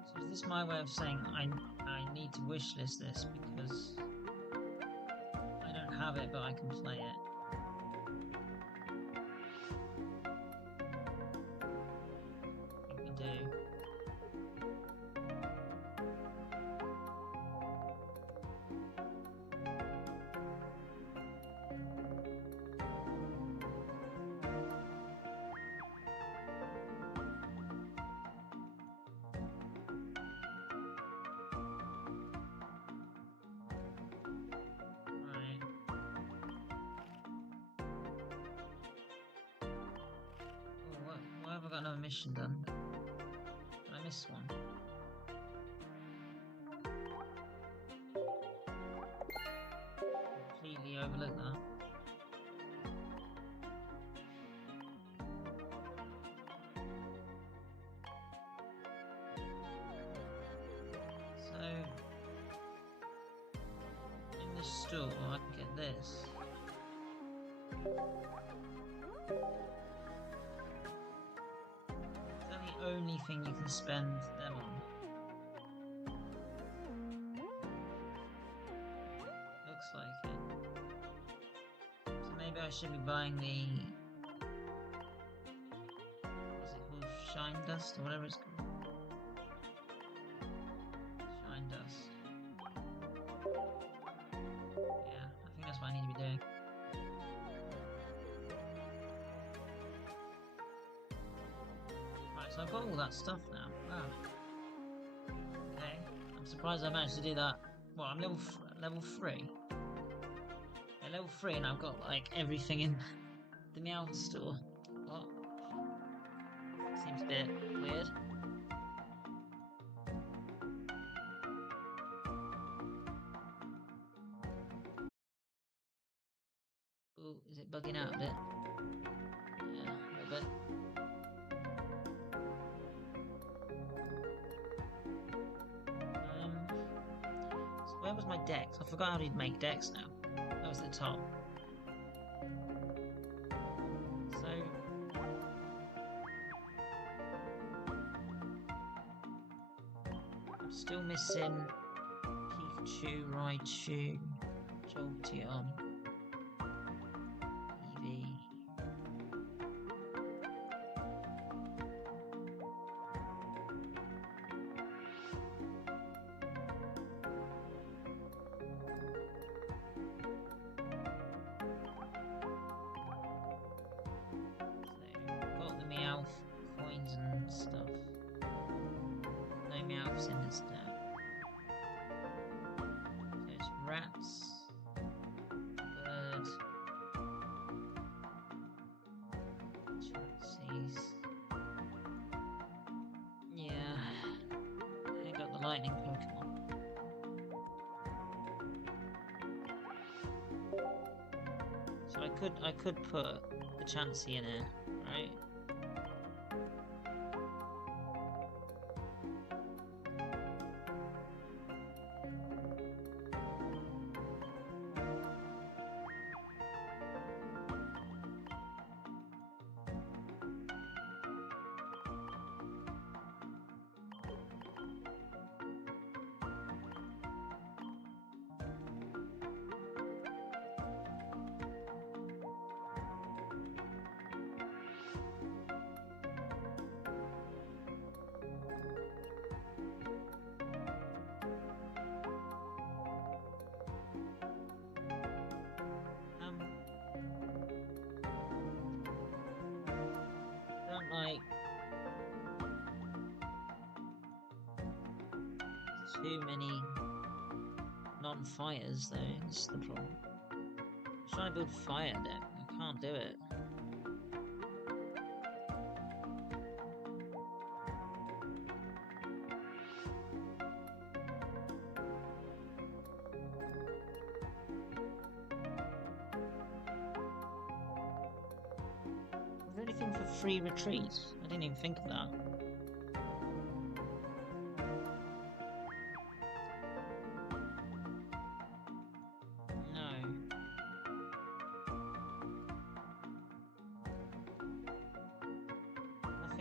So is this my way of saying I need to wishlist this because I don't have it but I can play it? I think we do. Right. Oh, why have I got another mission done? Did I miss one? Completely overlooked that. So store, I can get this. Is that the only thing you can spend them on? Looks like it. So maybe I should be buying the... what's it called? Shine Dust or whatever it's called. Shine Dust. Yeah, I think that's what I need to be doing. Right, so I've got all that stuff now. Wow. Okay, I'm surprised I managed to do that. Well, I'm level 3. Yeah, level 3 and I've got like everything in the Meow store. What? Seems a bit weird. Oh, is it bugging out a bit? Yeah, a little bit. So where was my decks? I forgot how to make decks now. That was at the top. So I'm still missing Pikachu, Raichu, Jolteon, Eevee. Got the Meowth coins and stuff. No Meowths in this deck. So it's rats, bird, chansies. Yeah, I got the lightning Pokemon. So I could put the Chansey in here, right? Don't like too many non-fires though, this is the problem. I'm trying to build fire deck, I can't do it. Is there anything for free retreat? I didn't even think of that.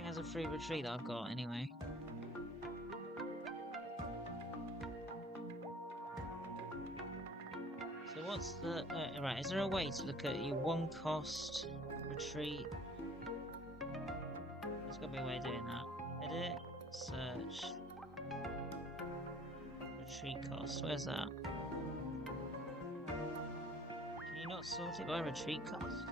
As a free retreat that I've got anyway. So what's the right? Is there a way to look at your one cost retreat? There's got to be a way of doing that. Edit, search, retreat cost. Where's that? Can you not sort it by retreat cost?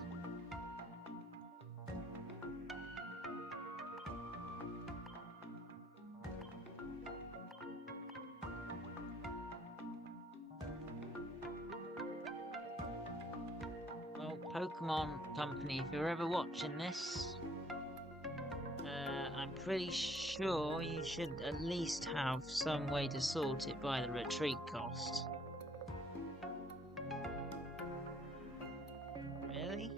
Pokemon Company, if you're ever watching this, I'm pretty sure you should at least have some way to sort it by the retreat cost. Really?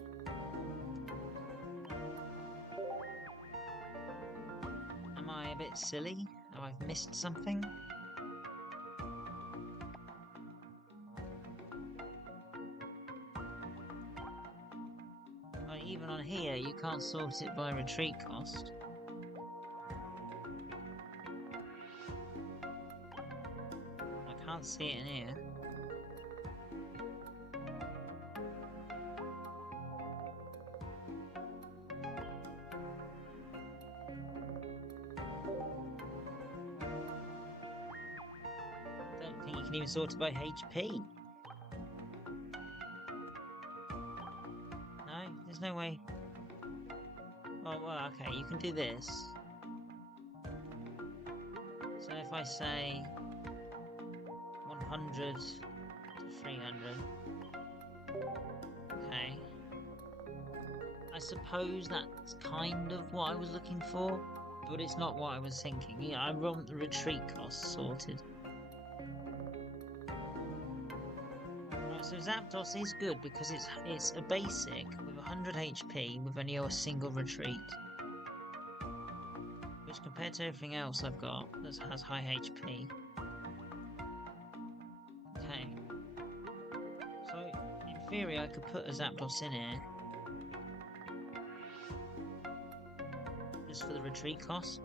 Am I a bit silly? Have I missed something? even on here, you can't sort it by retreat cost. I can't see it in here. Don't think you can even sort it by HP. No, there's no way. Oh, well, okay, you can do this. So if I say 100 to 300, okay. I suppose that's kind of what I was looking for, but it's not what I was thinking. Yeah, I want the retreat costs sorted. Right, so Zapdos is good because it's a basic with 100 HP with only a single retreat. Which compared to everything else I've got that has high HP. Okay. So, in theory I could put a Zapdos in here. Just for the retreat cost.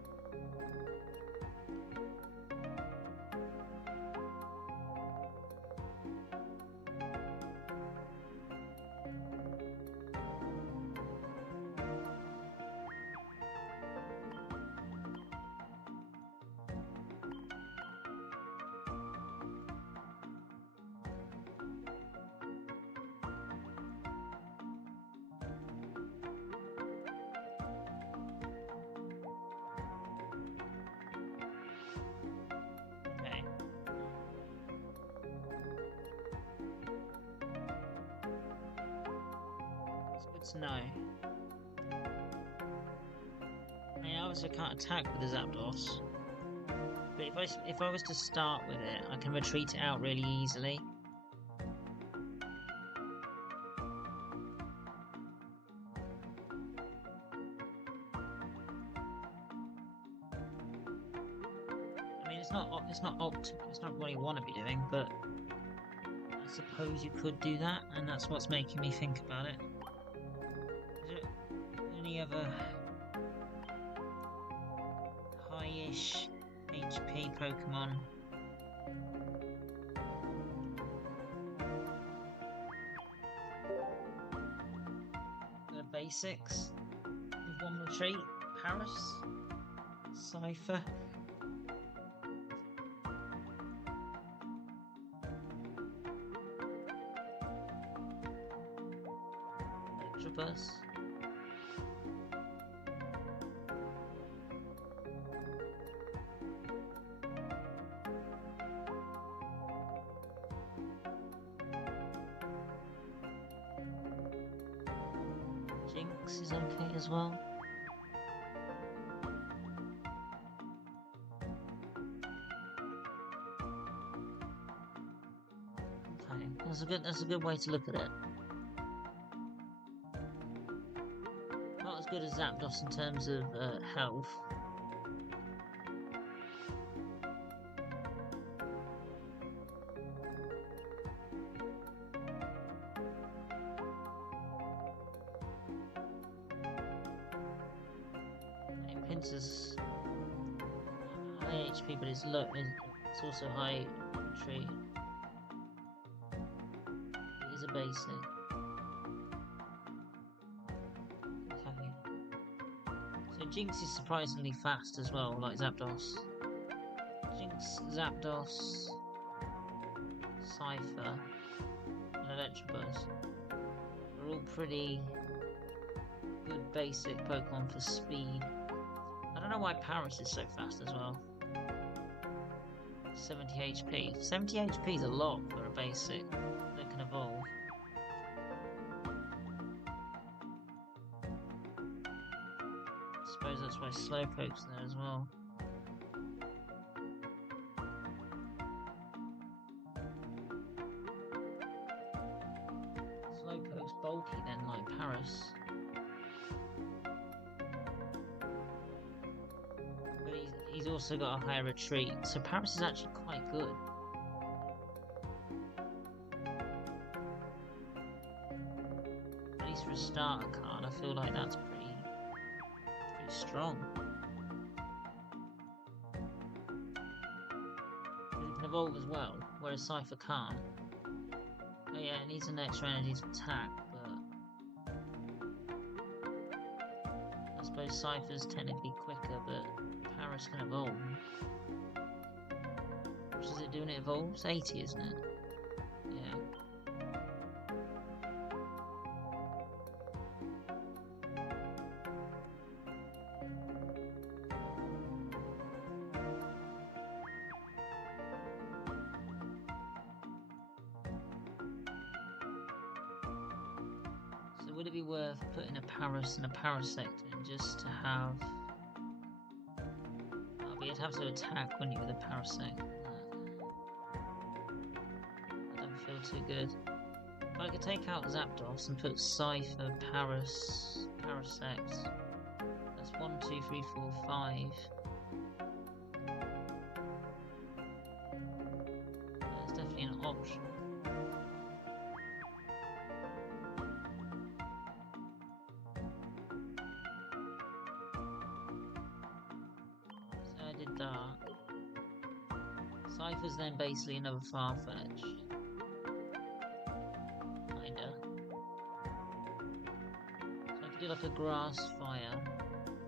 To know. I mean, obviously I can't attack with the Zapdos, but if I was to start with it, I can retreat it out really easily. I mean, it's not what you want to be doing, but I suppose you could do that, and that's what's making me think about it. Any other high-ish HP Pokemon? The basics with one retreat. Paris, Cypher. Electrobus. Jinx is okay as well. Okay, that's a good way to look at it. Not as good as Zapdos in terms of health. Is high HP, but it's low. It's also high retreat. It is a basic. Okay. So Jinx is surprisingly fast as well, like Zapdos. Jinx, Zapdos, Cypher, and Electrobus are all pretty good basic Pokemon for speed. I don't know why Paris is so fast as well. 70 HP. 70 HP is a lot for a basic that can evolve. I suppose that's why Slowpoke's there as well. Slowpoke's bulky then, like Paris. He's also got a higher retreat, so Paris is actually quite good. But least for a starter card, I feel like that's pretty strong. It can evolve as well, whereas Cypher can't. Oh yeah, it needs an extra energy to attack, but I suppose Cypher's technically quicker, but Paris can evolve. What does it do when it evolves? 80, isn't it? Yeah. So would it be worth putting a Paris and a Parasect in just to have... Oh, but you'd have to attack, wouldn't you, with a Parasect? I don't feel too good. But I could take out Zapdos and put Cypher, Paris, Parasect. That's 1, 2, 3, 4, 5. That's definitely an option. So I did that. Cypher's then basically another Farfetch. Kinda. So I could do like a Grass Fire.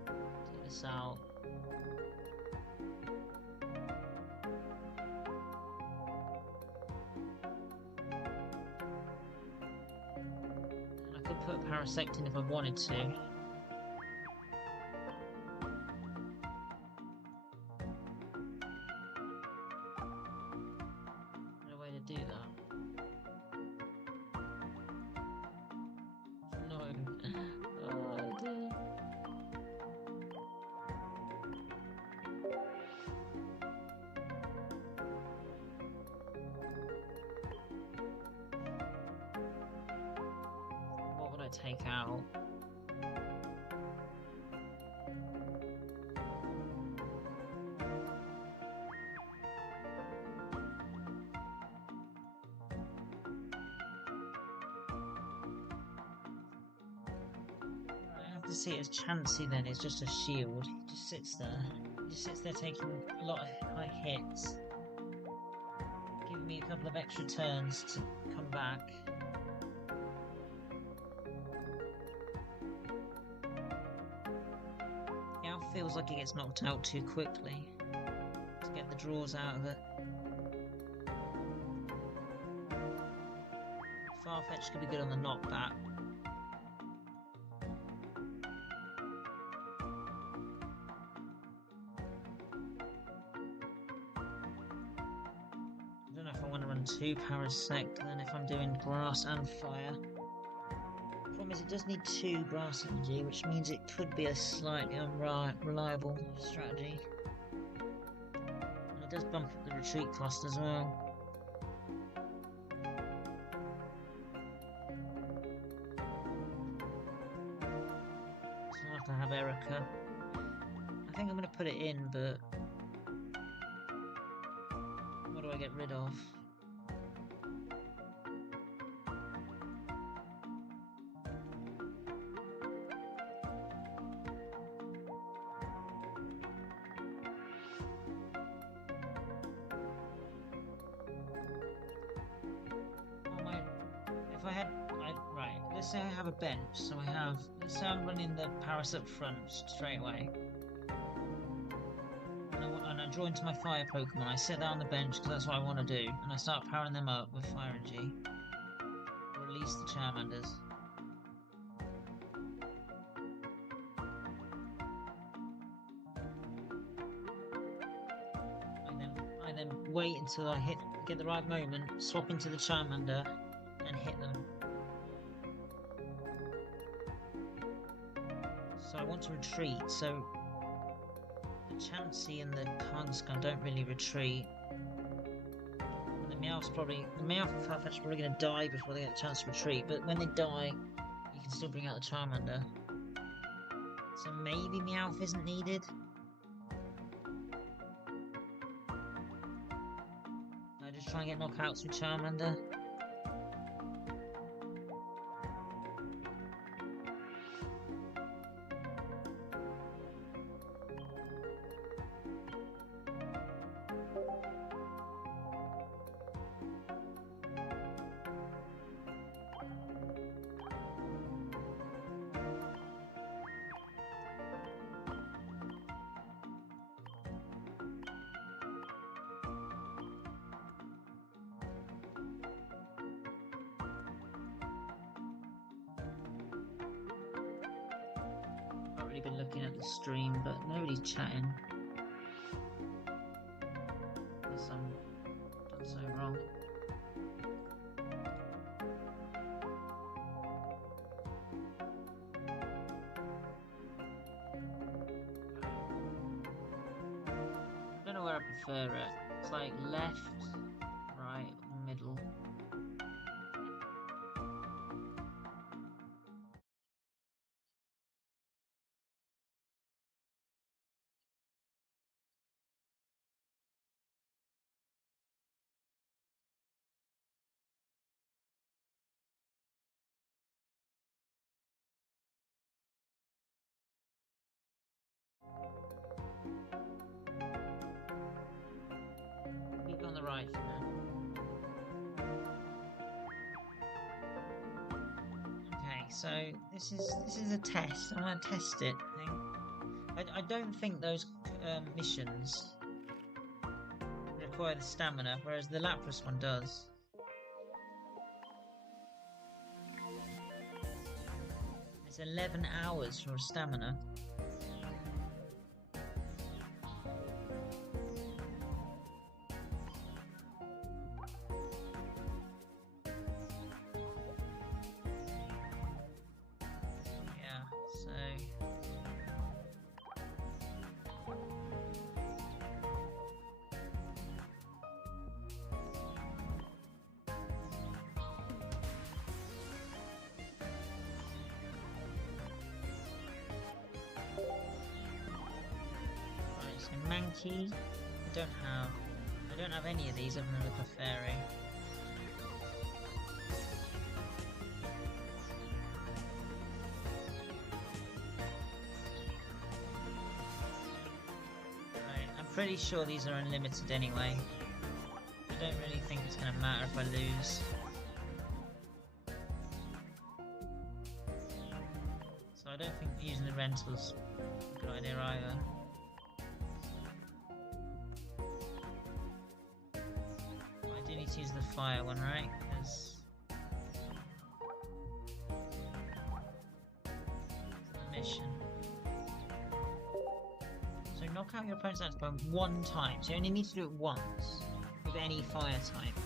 Take this out. And I could put a Parasect in if I wanted to. Do that. No. Oh dear. What would I take out? To see it as Chansey then is just a shield. He just sits there. He just sits there taking a lot of high hits. Giving me a couple of extra turns to come back. Yeah, it feels like he gets knocked out too quickly. To get the draws out of it. Farfetch could be good on the knockback. Two Parasect, then if I'm doing Grass and Fire. Problem is it does need 2 Grass energy, which means it could be a slightly unreliable strategy. And it does bump up the retreat cost as well. It's not like I have Erica. I think I'm going to put it in, but what do I get rid of? Right, let's say I have a bench, so let's say I'm running the Paris up front straight away. And I draw into my fire Pokemon, I sit down on the bench because that's what I want to do, and I start powering them up with Fire Energy. Or at least the Charmanders. I then wait until I get the right moment, swap into the Charmander, and hit them. So I want to retreat, so the Chansey and the Kangaskhan don't really retreat. And the Meowth and Farfetch are probably going to die before they get a chance to retreat, but when they die, you can still bring out the Charmander. So maybe Meowth isn't needed? I just try and get knockouts with Charmander. looking at the stream, but nobody's chatting. Unless I'm done so wrong. I don't know where I prefer it. It's like left, right, middle. Keep on the right for now. Okay, so this is a test. I'm gonna test it. I don't think those missions require the stamina, whereas the Lapras one does. It's 11 hours for stamina. Yeah, so... Mankey, I don't have any of these other than the Clefairy. Right, I'm pretty sure these are unlimited anyway. I don't really think it's going to matter if I lose. So I don't think using the rentals is a good idea either. To use the fire one, right? Because the mission. So knock out your opponent's attack button one time. So you only need to do it once with any fire type.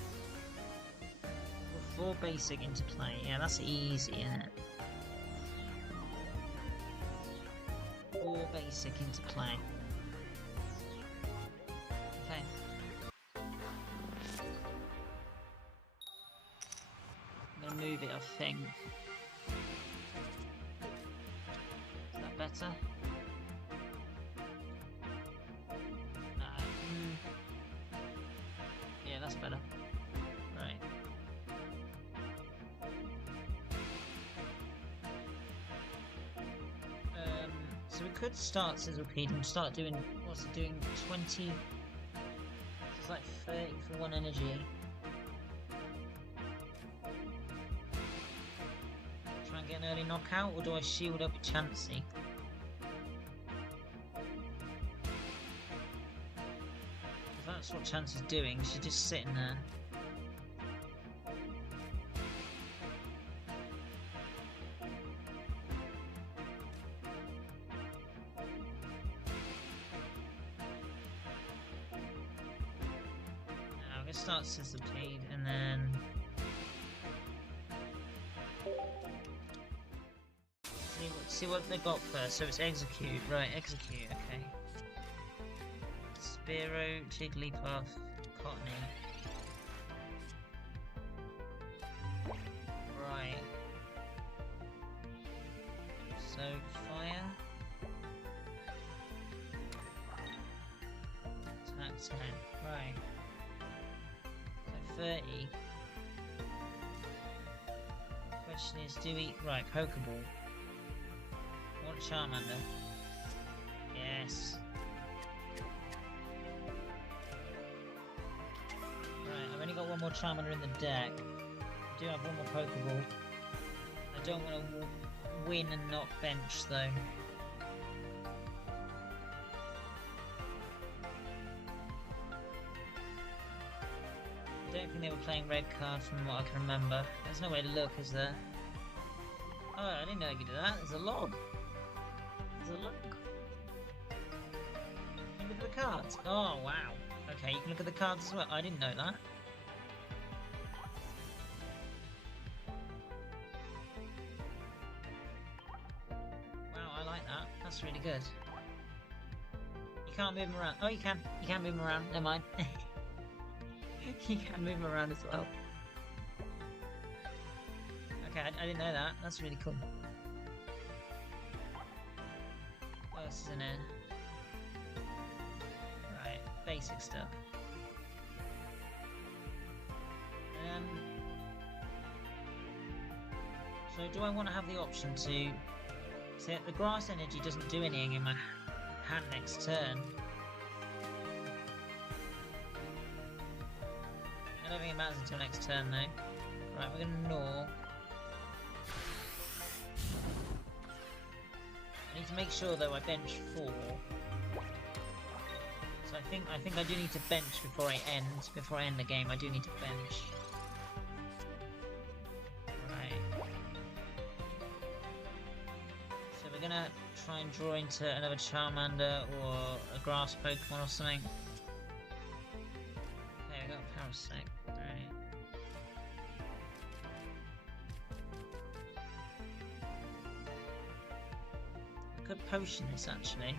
Put 4 basic into play. Yeah, that's easy, isn't it? 4 basic into play. Okay. Move it, I think. Is that better? No. Yeah, that's better. Right. So we could start Sizzlepeed and start doing, what's it doing, 20... It's like 30 for 1 energy. Get an early knockout, or do I shield up with Chansey? If that's what Chansey's doing, she's just sitting there. Now I'm gonna start Sizzlepeed and then. See what they got first. So it's Execute, right? Execute, okay. Spearow, Jigglypuff, Cottony. Right. So fire. Attack 10. Right. So 30. Question is, do we right Pokeball? Want Charmander? Yes. Right, I've only got one more Charmander in the deck. I do have one more Pokeball. I don't want to win and not bench though. I don't think they were playing red card from what I can remember. There's no way to look, is there? Oh, I didn't know I could do that. There's a lob. There's a look. You look at the cards. Oh, wow. Okay, you can look at the cards as well. I didn't know that. Wow, I like that. That's really good. You can't move them around. Oh, you can. You can move them around. Never mind. You can move them around as well. Okay, I didn't know that. That's really cool. What else is in here? Right, basic stuff. So do I want to have the option to... So the grass energy doesn't do anything in my hand next turn. I don't think it matters until next turn though. Right, we're gonna gnaw. I need to make sure though I bench 4. So I think I do need to bench before I end the game. I do need to bench. Right. So we're gonna try and draw into another Charmander or a grass Pokemon or something. Okay, we got a Parasect. Right. I could potion this actually.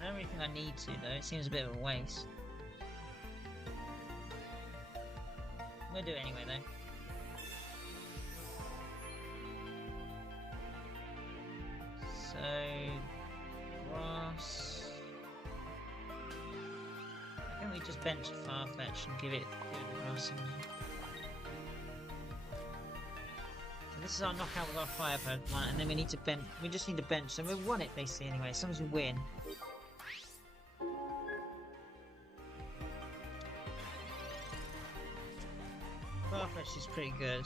I don't really think I need to though, it seems a bit of a waste. I'm gonna do it anyway though. So... grass... I think we just bench Farfetch and give it the grass in there. So this is our knockout with our fire Pokemon, and then we need to bench. We just need to bench, so we won it basically anyway, as long as we win. Farfetch is pretty good.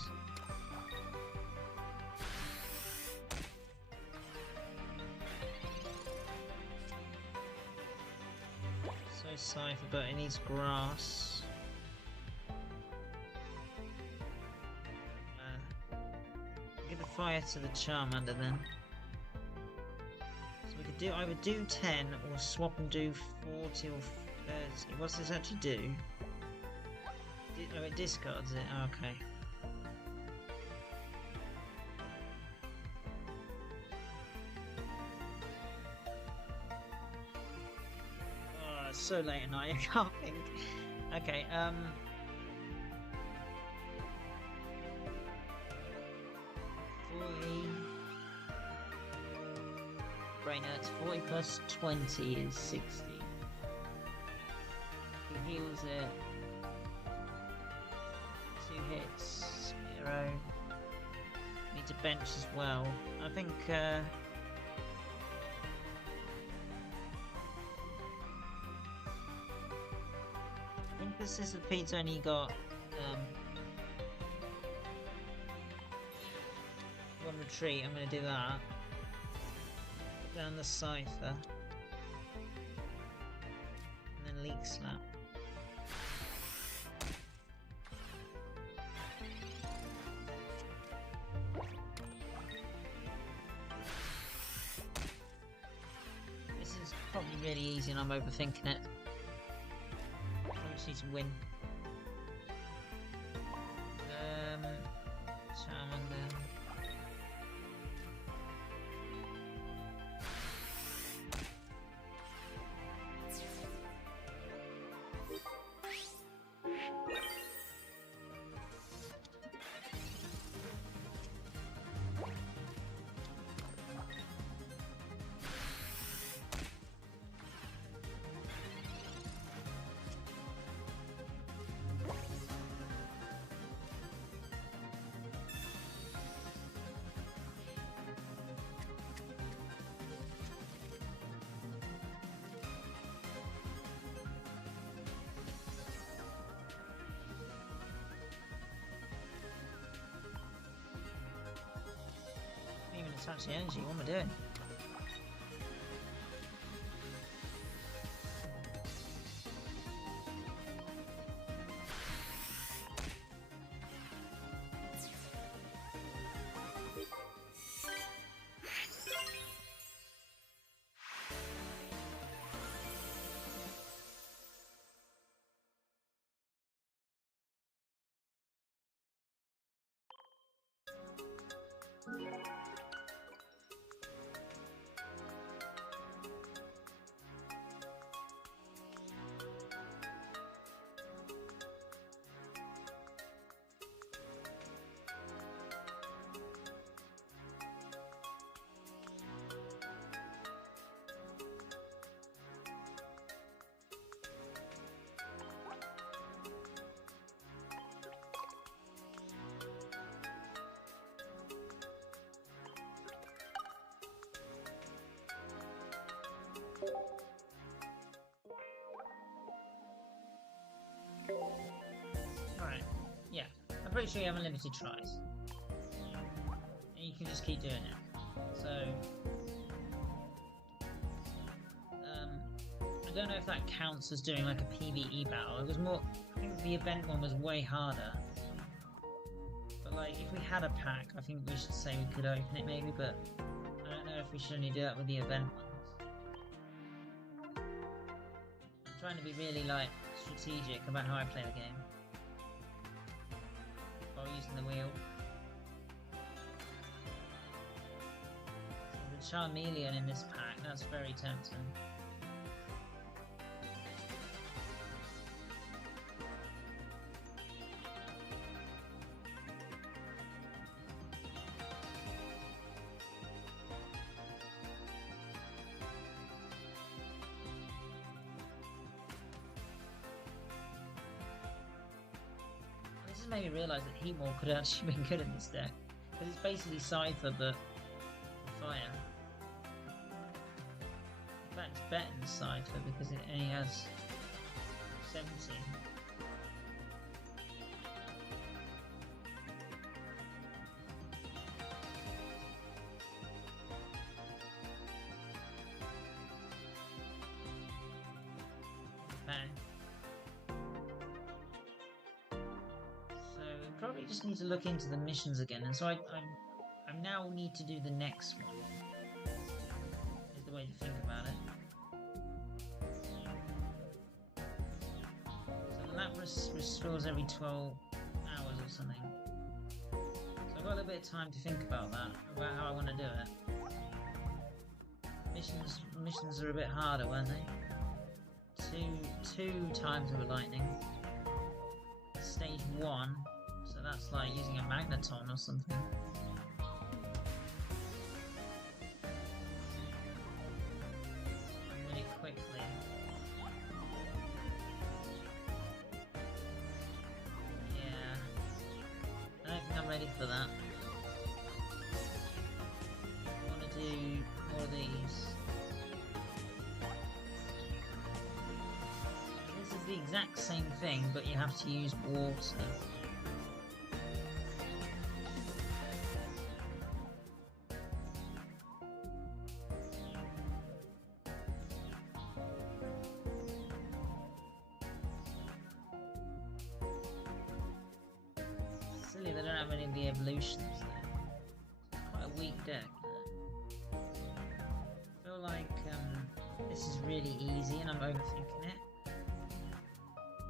So Cypher, but it needs grass. Give the fire to the Charmander then. So we could do either do 10 or swap and do 40 or 30. What's this actually do? Oh, it discards it. Oh, okay. Oh, it's so late at night, I can't think. Okay, 40... Brain hurts. 40 plus 20 is 60. He heals it. 2 hits. 0. Need to bench as well. I think, I think this is the Pete's only got, one retreat. I'm going to do that. Put down the Cypher. And then Leak Slap. This is probably really easy and I'm overthinking it. Probably just need to win. Charmander. Even attach the energy, what am I doing? Alright, yeah. I'm pretty sure you have unlimited tries. And you can just keep doing it. So... I don't know if that counts as doing like a PvE battle. It was more... I think the event one was way harder. But like, if we had a pack, I think we should say we could open it maybe, but... I don't know if we should only do that with the event ones. I'm trying to be really like, strategic about how I play the game. While using the wheel. So the Charmeleon in this pack, that's very tempting. This made me realise that Heatmore could have actually been good in this deck. Because it's basically Scyther but fire. In fact, it's better than Scyther because it only has 70. Bang. Probably just need to look into the missions again, and so I now need to do the next one. Is the way to think about it. So the map restores every 12 hours or something. So I've got a little bit of time to think about that, about how I want to do it. Missions are a bit harder, weren't they? Two times of a lightning. Stage 1. So that's like using a magneton or something. Really quickly. Yeah. I don't think I'm ready for that. I want to do more of these. This is the exact same thing, but you have to use water. Silly they don't have any of the evolutions there. Quite a weak deck there. I feel like this is really easy and I'm overthinking it.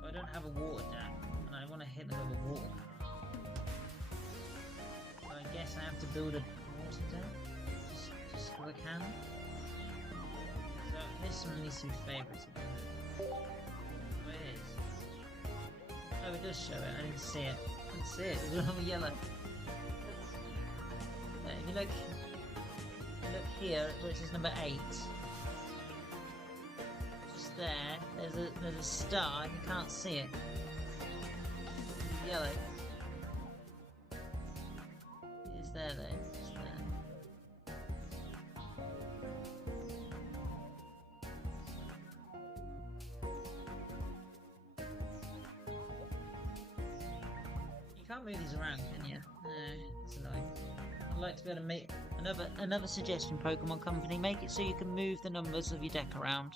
But I don't have a water deck and I want to hit them with a water card. So I guess I have to build a water deck just for the can. So this one needs to be favourites. Oh, it is. Oh, it does show it. I didn't see it. I didn't see it. It's all yellow. If you look here, where it says number 8. Just there. There's a star. And you can't see it. It's yellow. It is there though. It's there. You can't move these around, can you? No, it's annoying. I'd like to be able to make another suggestion, Pokemon Company. Make it so you can move the numbers of your deck around.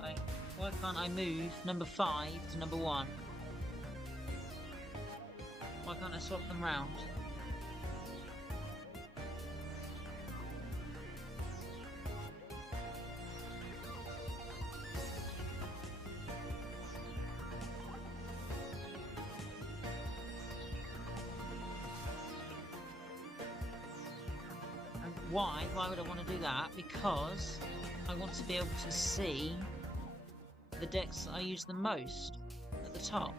Like, why can't I move number 5 to number 1? Why can't I swap them round? Why? Why would I want to do that? Because I want to be able to see the decks that I use the most at the top.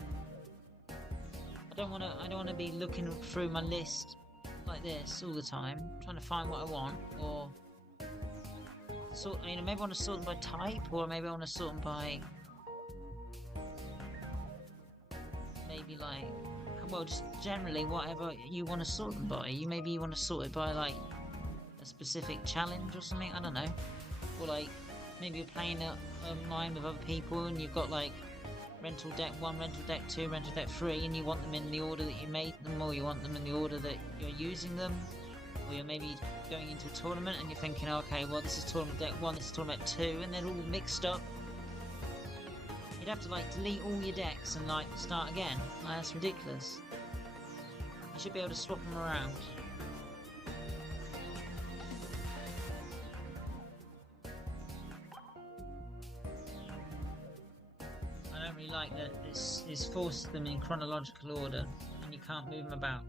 I don't want to be looking through my list like this all the time, trying to find what I want, or sort. You know, maybe I want to sort them by type, or maybe I want to sort them by maybe like, well, just generally whatever you want to sort them by. Maybe you want to sort it by like a specific challenge or something, I don't know. Or like maybe you're playing online with other people and you've got like rental deck 1, rental deck 2, rental deck 3, and you want them in the order that you made them, or you want them in the order that you're using them, or you're maybe going into a tournament and you're thinking, okay, well this is tournament deck 1, this is tournament 2, and they're all mixed up. You'd have to like delete all your decks and like start again. Like, that's ridiculous. You should be able to swap them around. I don't really like that this forces them in chronological order and you can't move them about.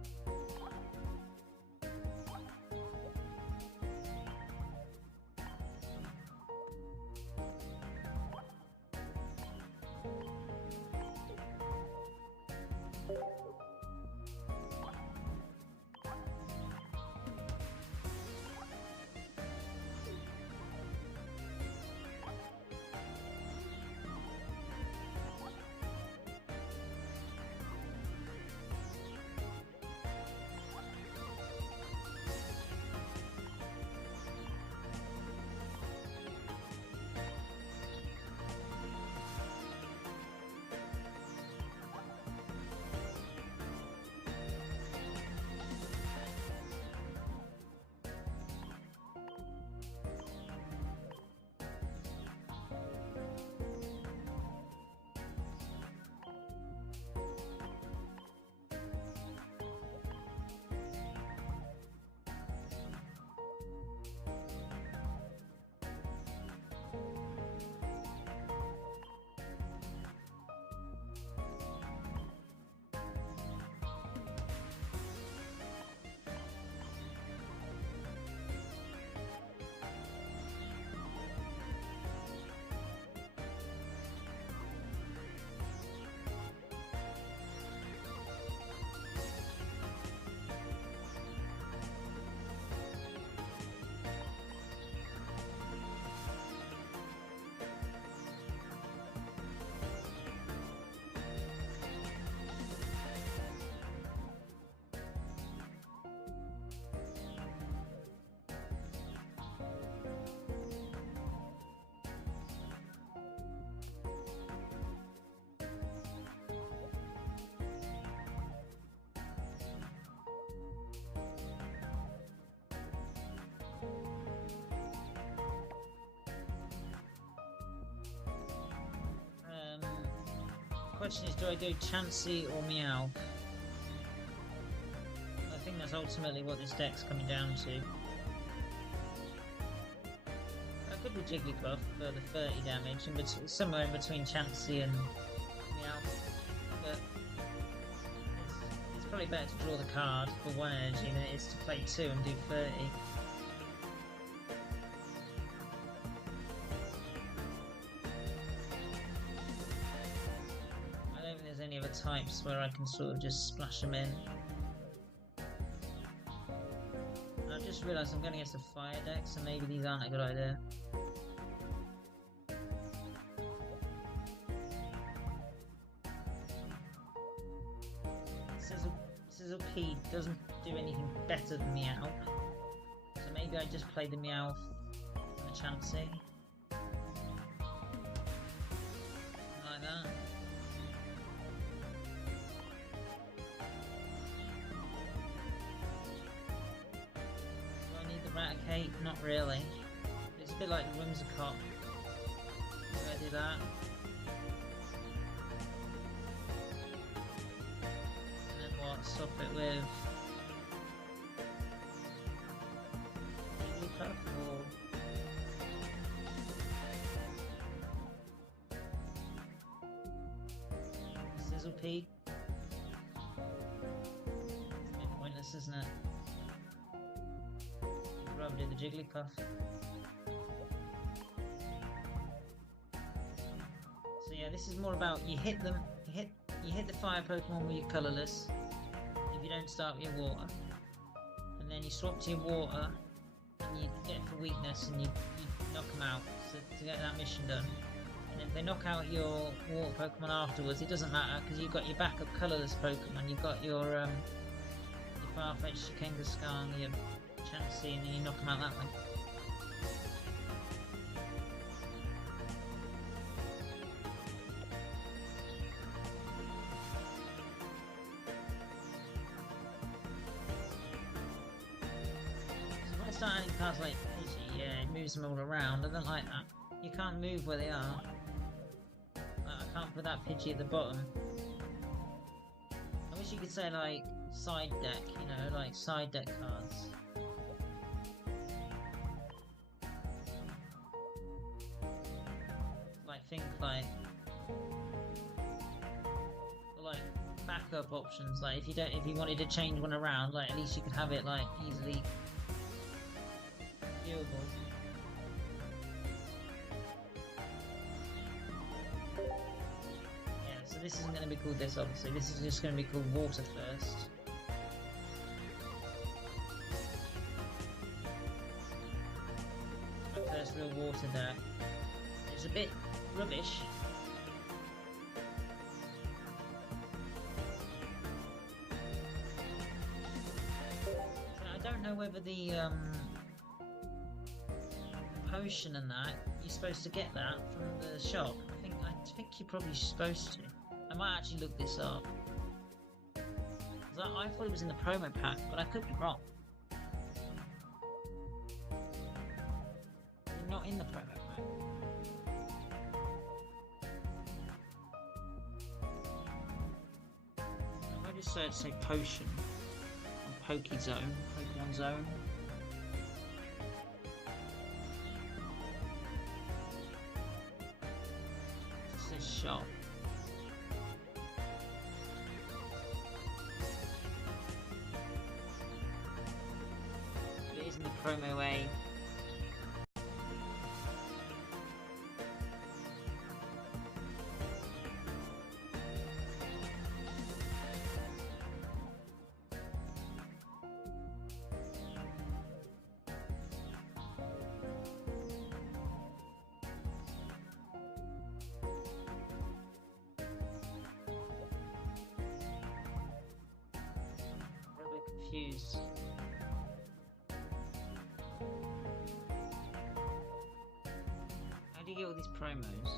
Question is, do I go Chansey or Meow? I think that's ultimately what this deck's coming down to. I could be Jigglypuff for the 30 damage, and somewhere in between Chansey and Meow. But it's probably better to draw the card for 1 energy than it is to play 2 and do 30. Types where I can sort of just splash them in. And I've just realised I'm going against a fire deck, so maybe these aren't a good idea. Sizzle P doesn't do anything better than Meow, so maybe I just play the Meow and the Chansey. Like that. Raticate? Not really. It's a bit like the Whimsicott. Do I do that? And then what? Swap it with Jigglypuff or Sizzle P? It's a bit pointless, isn't it? I'd rather do the Jigglypuff. So yeah, this is more about you hit them, you hit the fire Pokemon with your colourless if you don't start with your water, and then you swap to your water and you get it for weakness and you knock them out to get that mission done. And if they knock out your water Pokemon afterwards, it doesn't matter because you've got your backup colourless Pokemon. You've got your Farfetch'd, your Kangaskhan, your Chansey, and then you knock them out that way. cards like Pidgey, yeah, it moves them all around. I don't like that. You can't move where they are. I can't put that Pidgey at the bottom. I wish you could say like side deck, you know, like side deck cards. Like think like backup options, like if you wanted to change one around, like at least you could have it like easily viewable. Yeah, so this isn't going to be called this, obviously. This is just going to be called Water First. My first real water deck. It's a bit rubbish. I don't know whether the potion and that, you're supposed to get that from the shop. I think you're probably supposed to. I might actually look this up. I thought it was in the promo pack, but I could be wrong. It's not in the promo pack. If I just search, say, potion on Pokemon Zone. It says shop. It is in the promo A. Confused. How do you get all these promos?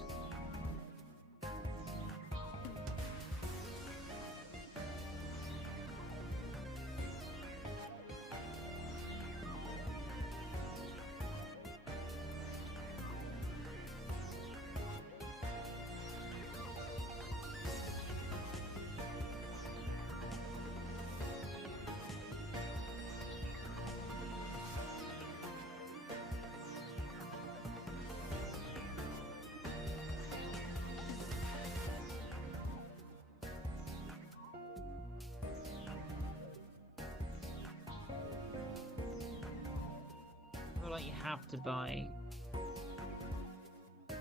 Like you have to buy how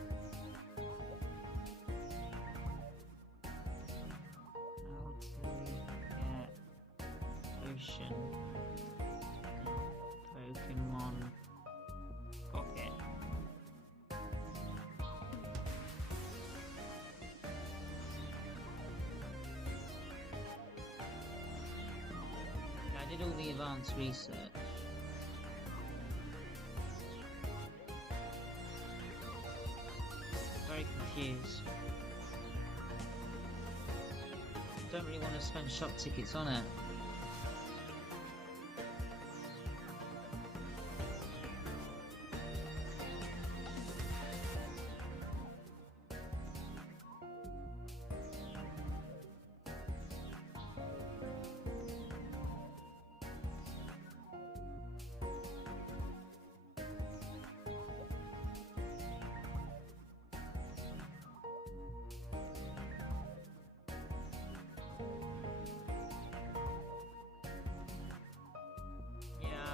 to get potion in Pokemon Pocket. I did all the advanced research. Very confused. Don't really want to spend shop tickets on it.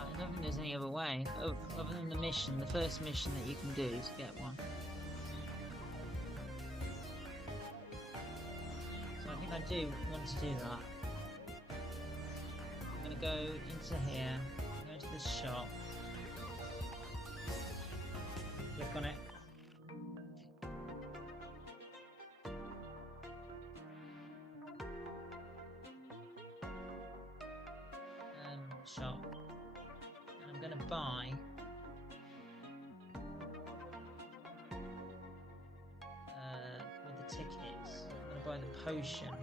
I don't think there's any other way, other than the mission, the first mission that you can do is get one. So I think I do want to do that. I'm going to go into here, go into this shop, click on it. Shop. I'm going to buy with the tickets. I'm going to buy the potion.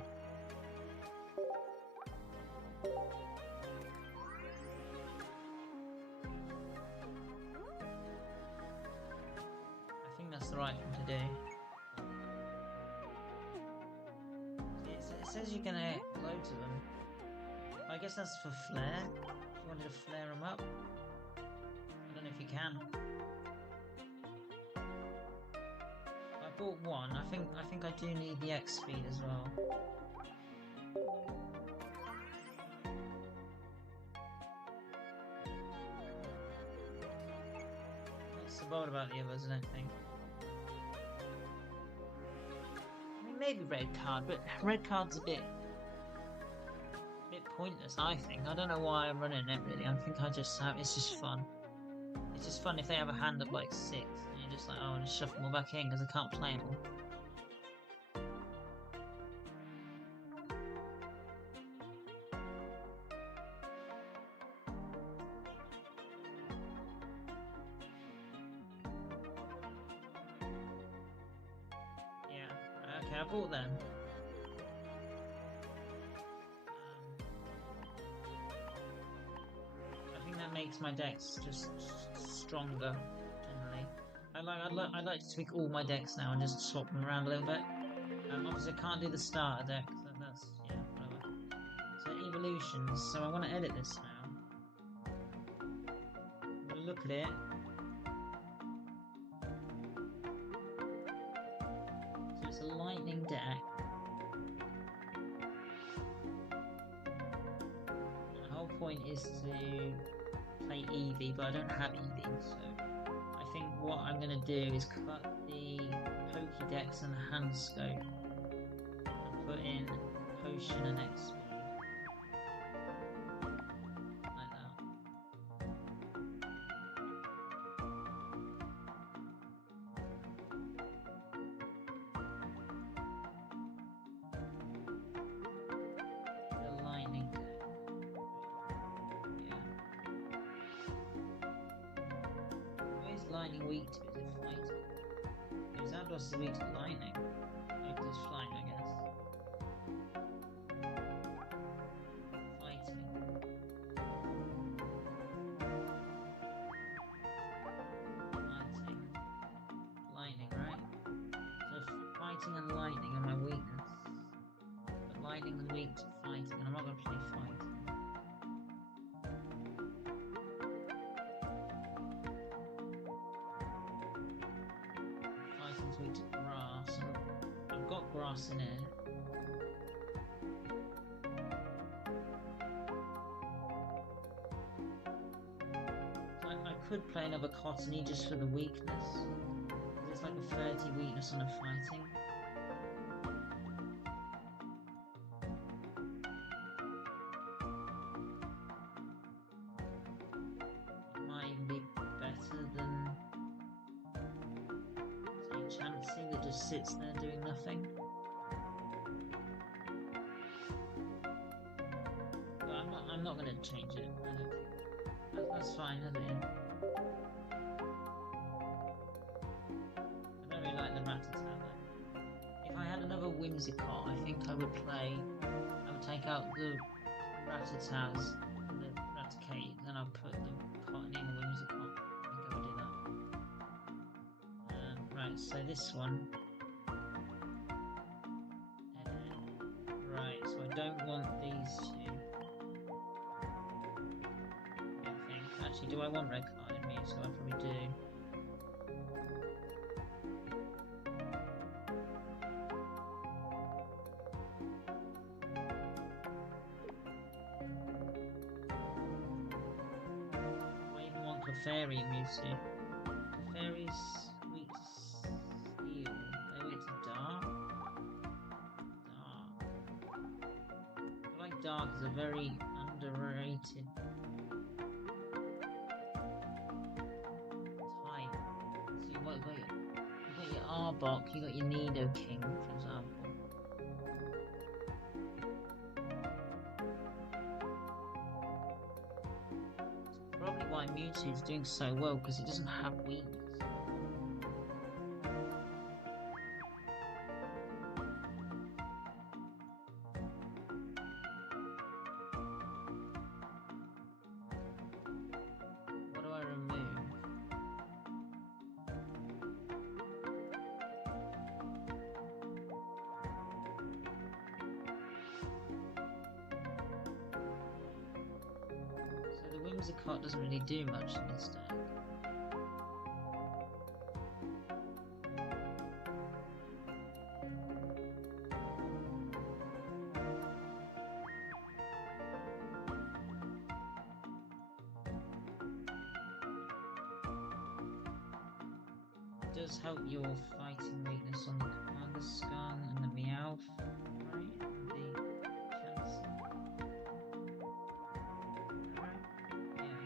says you can get loads of them. I guess that's for flare. If you wanted to flare them up. I don't know if you can. I bought one. I think I do need the X speed as well. Not so bold about the others, I don't think. I mean, maybe red card, but red card's a bit pointless, I think. I don't know why I'm running it, really. I think it's just fun. It's just fun if they have a hand of like 6, and you're just like, oh, I'll just shuffle them all back in, because I can't play them all. Yeah, okay, I bought them. Makes my decks just stronger generally. I'd like to tweak all my decks now and just swap them around a little bit. Obviously I can't do the starter deck, so that's yeah, whatever. So evolutions, so I want to edit this now. I'm gonna look at it. So it's a lightning deck. And the whole point is to play Eevee, but I don't have Eevee, so I think what I'm going to do is cut the Pokédex and the hand scope and put in Potion and X speed. Like that. The lightning. Lightning weak to? Is it fighting? Because Zapdos is weak to lightning. Like it's flying, I guess. Fighting. Lightning, right? So fighting and lightning are my weakness. But lightning is weak to fighting, and I'm not going to play fighting. Weak to grass. I've got grass in it. So I could play another Cottony just for the weakness. It's like a 30 weakness on a fighting. It might even be better than Chansey that just sits there doing nothing. But I'm not gonna change it. I don't think that's fine, isn't it? I don't really like the Rattata though. If I had another Whimsicott, I think I would take out the Rattatas and the Raticate, then I'll put the Cottony in the Whimsicott. I think I would do that. Right, so this one. Right, so I don't want these two. I think. Actually, do I want red card in Mewtwo? I probably do. Do I even want Clefairy in Mewtwo? Clefairy's weak to steel. They're weak to dark. I like dark is a very underrated type. So you've got your Arbok, you got your Nidoking, for example. It's probably why Mewtwo is doing so well, because it doesn't have weakness. Whimsicott doesn't really do much in this deck. It does help your fighting weakness on the Commander Skull and the Meowth, right? And the Chansey. Right? Yeah.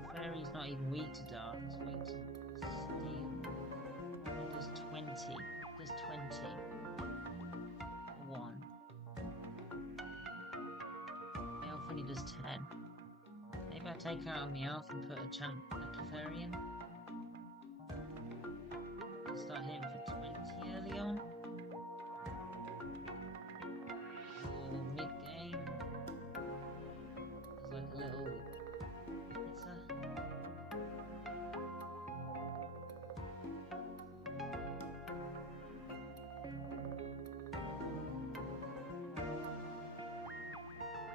The Fairy's not even weak to Dark, it's weak to Steel. It does 20. It does 20. 1. Meowth only does 10. Maybe I take out a Meowth and put a Clefairy in. And start hitting for 20 early on. Or mid-game. There's like a little hitter.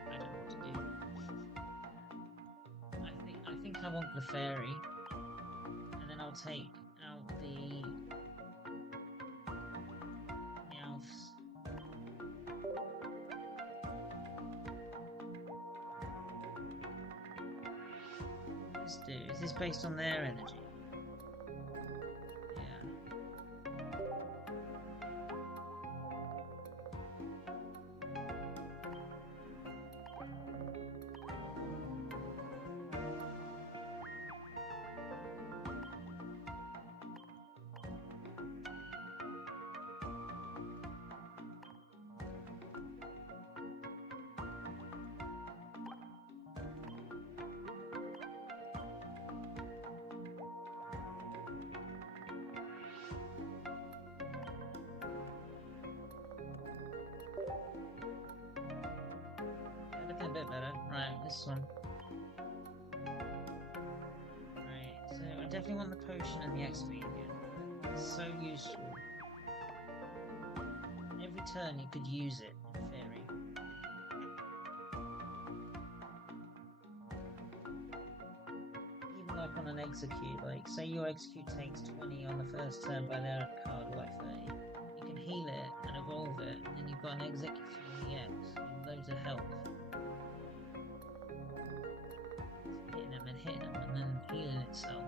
I don't know what to do. I think I want Clefairy, and then I'll take out the Meowths. What does this do? Is this based on their energy? Yeah. Looking a bit better. Right, this one. Right, so I definitely want the potion and the XP again. It's so useful. Every turn you could use it in Fairy. Even like on an execute, like say your execute takes 20 on the first turn by their card, like 30. You can heal it and evolve it, and then you've got an execute on the X with loads of health. Hitting them and then healing itself.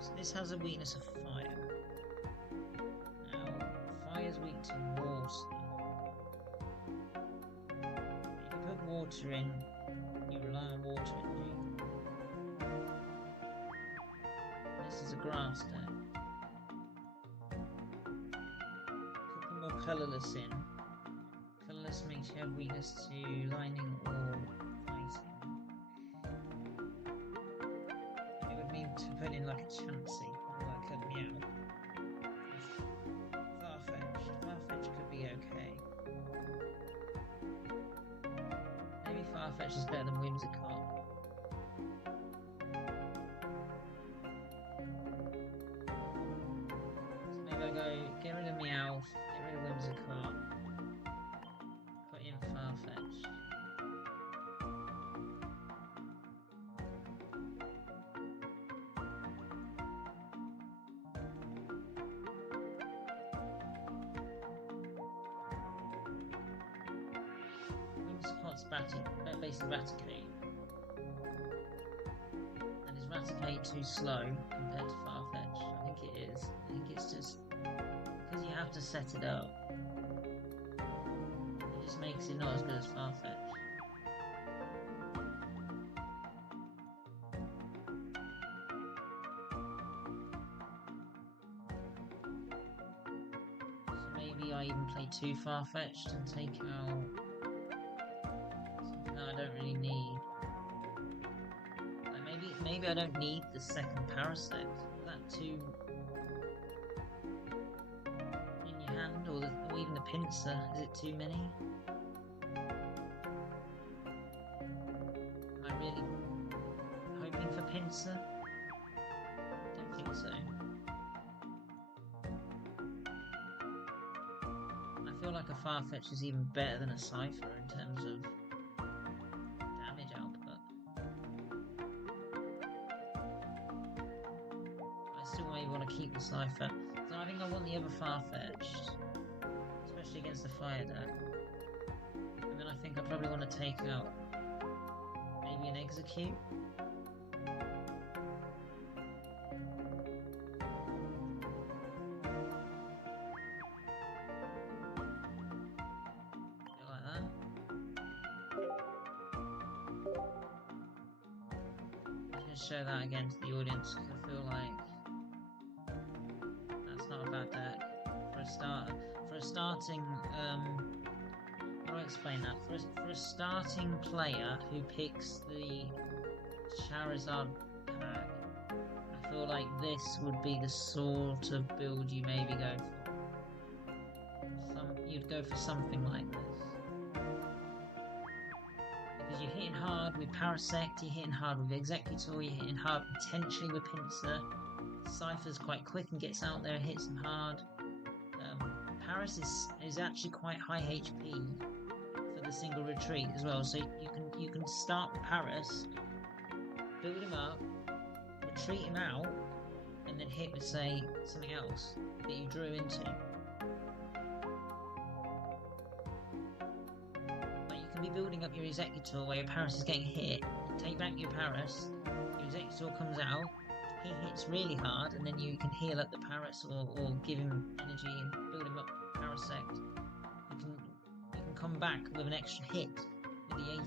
So this has a weakness of fire. Now, fire's weak to water. If you put water in, you rely on water energy. This is a grass deck. Put more colourless in. Colourless makes you have weakness to lightning or fighting. To put in like a Chansey or like a Meow. Farfetch could be okay. Maybe Farfetch is better than Whimsicott. So maybe I go get rid of Meowth, get rid of Whimsicott, put in Farfetch. Whimsicott's basically Raticate. And is Raticate too slow compared to Farfetch? I think it is. I think it's just because you have to set it up. It just makes it not as good as Farfetch. Maybe I even play too far-fetched and take out something that I don't really need. Like maybe I don't need the second Parasect. Is that too in your hand, or even the pincer? Is it too many? Am I really hoping for pincer? Don't think so. I feel like a Farfetch is even better than a Cypher in terms of damage output. I still maybe want to keep the Cypher. So I think I want the other Farfetched, especially against the Fire deck. And then I think I probably want to take out maybe an Execute. Show that again to the audience because I feel like that's not a bad deck for a starter. For a starting, how do I explain that? For a starting player who picks the Charizard pack, I feel like this would be the sort of build you maybe go for. You'd go for something like this. You're hitting hard with Parasect, you're hitting hard with Executor, you're hitting hard potentially with Pincer. Cypher's quite quick and gets out there and hits them hard. Paras is actually quite high HP for the single retreat as well, so you can start with Paras, build him up, retreat him out, and then hit with say something else that you drew into. Be building up your Executor where your Paras is getting hit, take back your Paras, your Executor comes out, he hits really hard, and then you can heal up the Paras or give him energy and build him up Parasect. You can come back with an extra hit with the 80.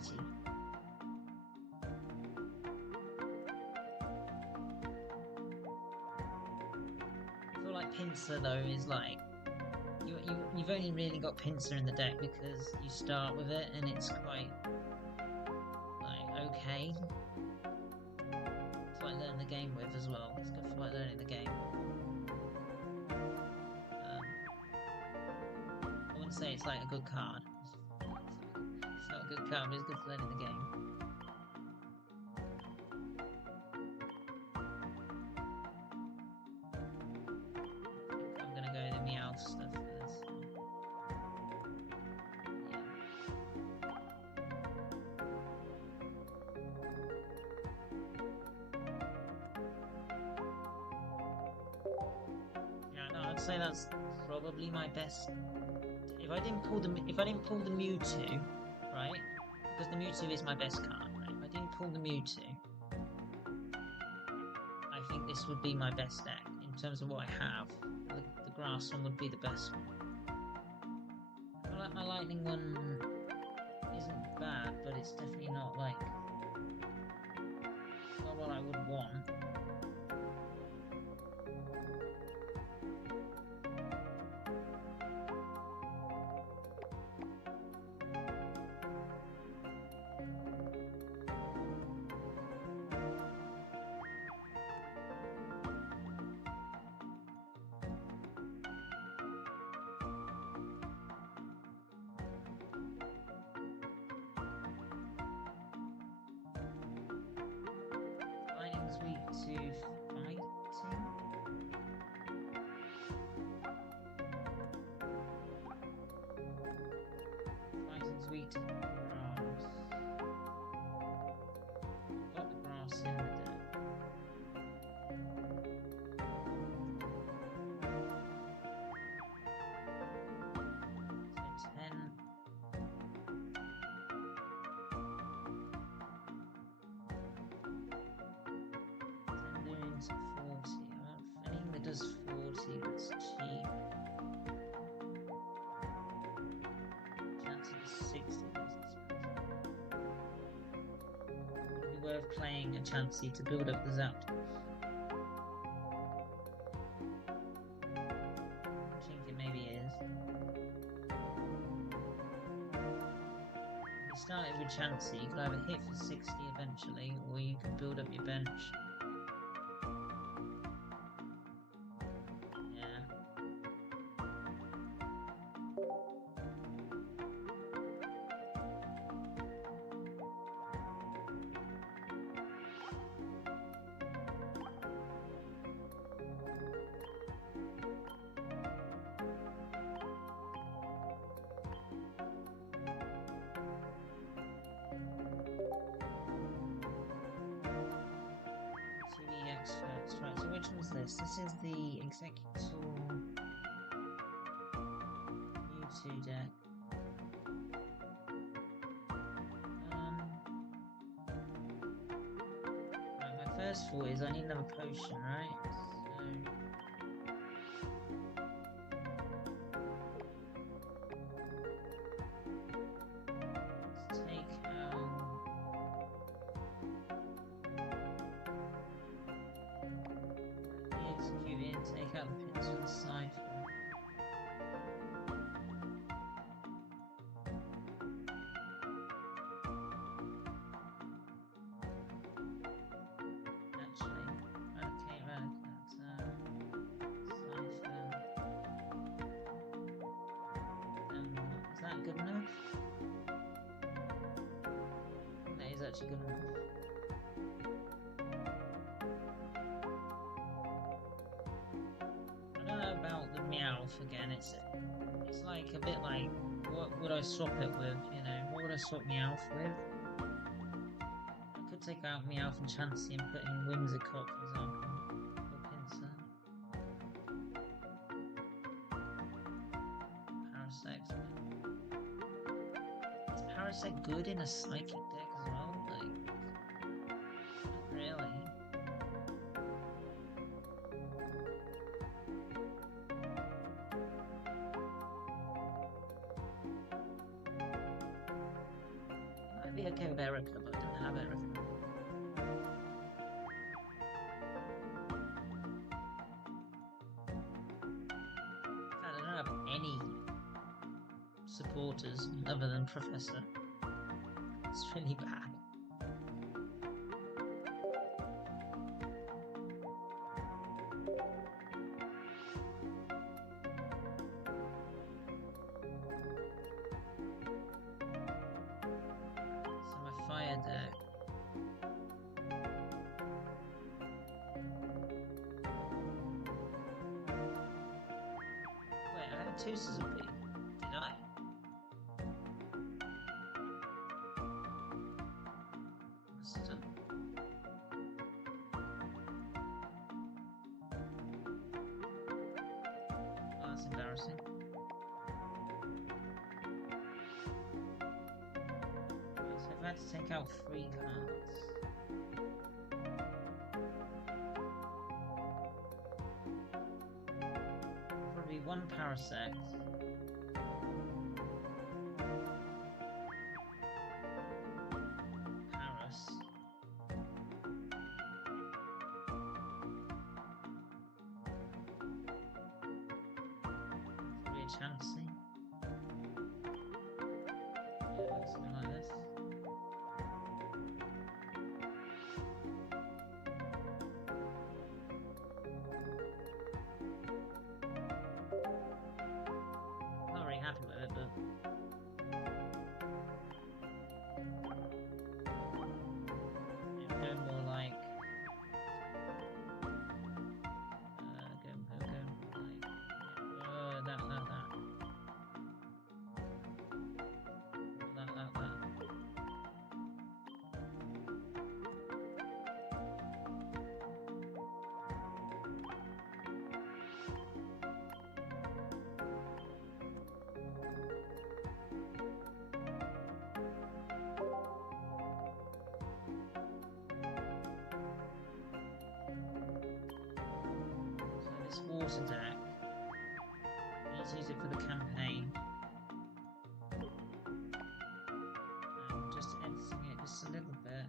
I feel like Pincer though is like you've only really got Pincer in the deck because you start with it and it's quite like okay. It's like learning the game with as well. It's good for like learning the game. I wouldn't say it's like a good card. It's not a good card, but it's good for learning the game. I'm gonna go the Meowth stuff. I'd say that's probably my best. If I didn't pull the Mewtwo, right? Because the Mewtwo is my best card, right? If I didn't pull the Mewtwo, I think this would be my best deck in terms of what I have. The grass one would be the best one. I feel like my lightning one isn't bad, but it's definitely not like not what I would want. Weak to fighting. Fighting's weak to grass. Got the grass in the deck. So 10. To 40. I want anything that does 40 that's cheap. Chance of 60 that's expensive. Would it be worth playing a Chansey to build up the Zapdos? I think it maybe is. Chansey. You could either hit for 60 eventually, or you could build up your bench. Right, so which one's this? This is the Executor Mewtwo deck. Right, my first thought is I need another potion, right? So let's take execute it and take out the pins from the side. Good enough? That is actually good enough. I don't know about the Meowth again. It's like a bit like, what would I swap it with? You know, what would I swap Meowth with? I could take out Meowth and Chansey and put in Whimsicott, for example, or Pinsir. Parasect. Is that good in a psychic deck as well? Like, not really. Might be okay with Erica, but I don't have Erica. In fact, I don't have any supporters other than Professor. It's really bad. So my fire deck. Wait, I had two Suzuki. Did I? Oh, that's embarrassing. Okay, so if I had to take out 3 cards. Probably 1 Parasect. Chansey. Yeah, something like this. Not very happy with it, but go more like water deck. I need to use it for the campaign. And just editing it just a little bit.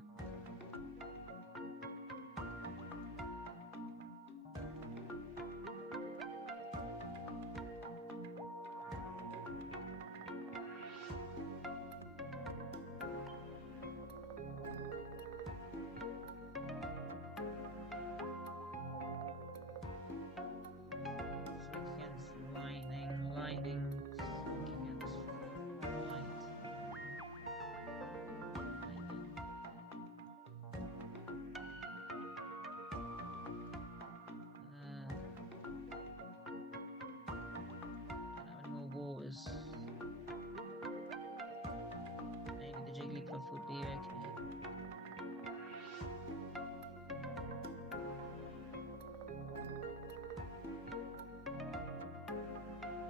buff would be okay.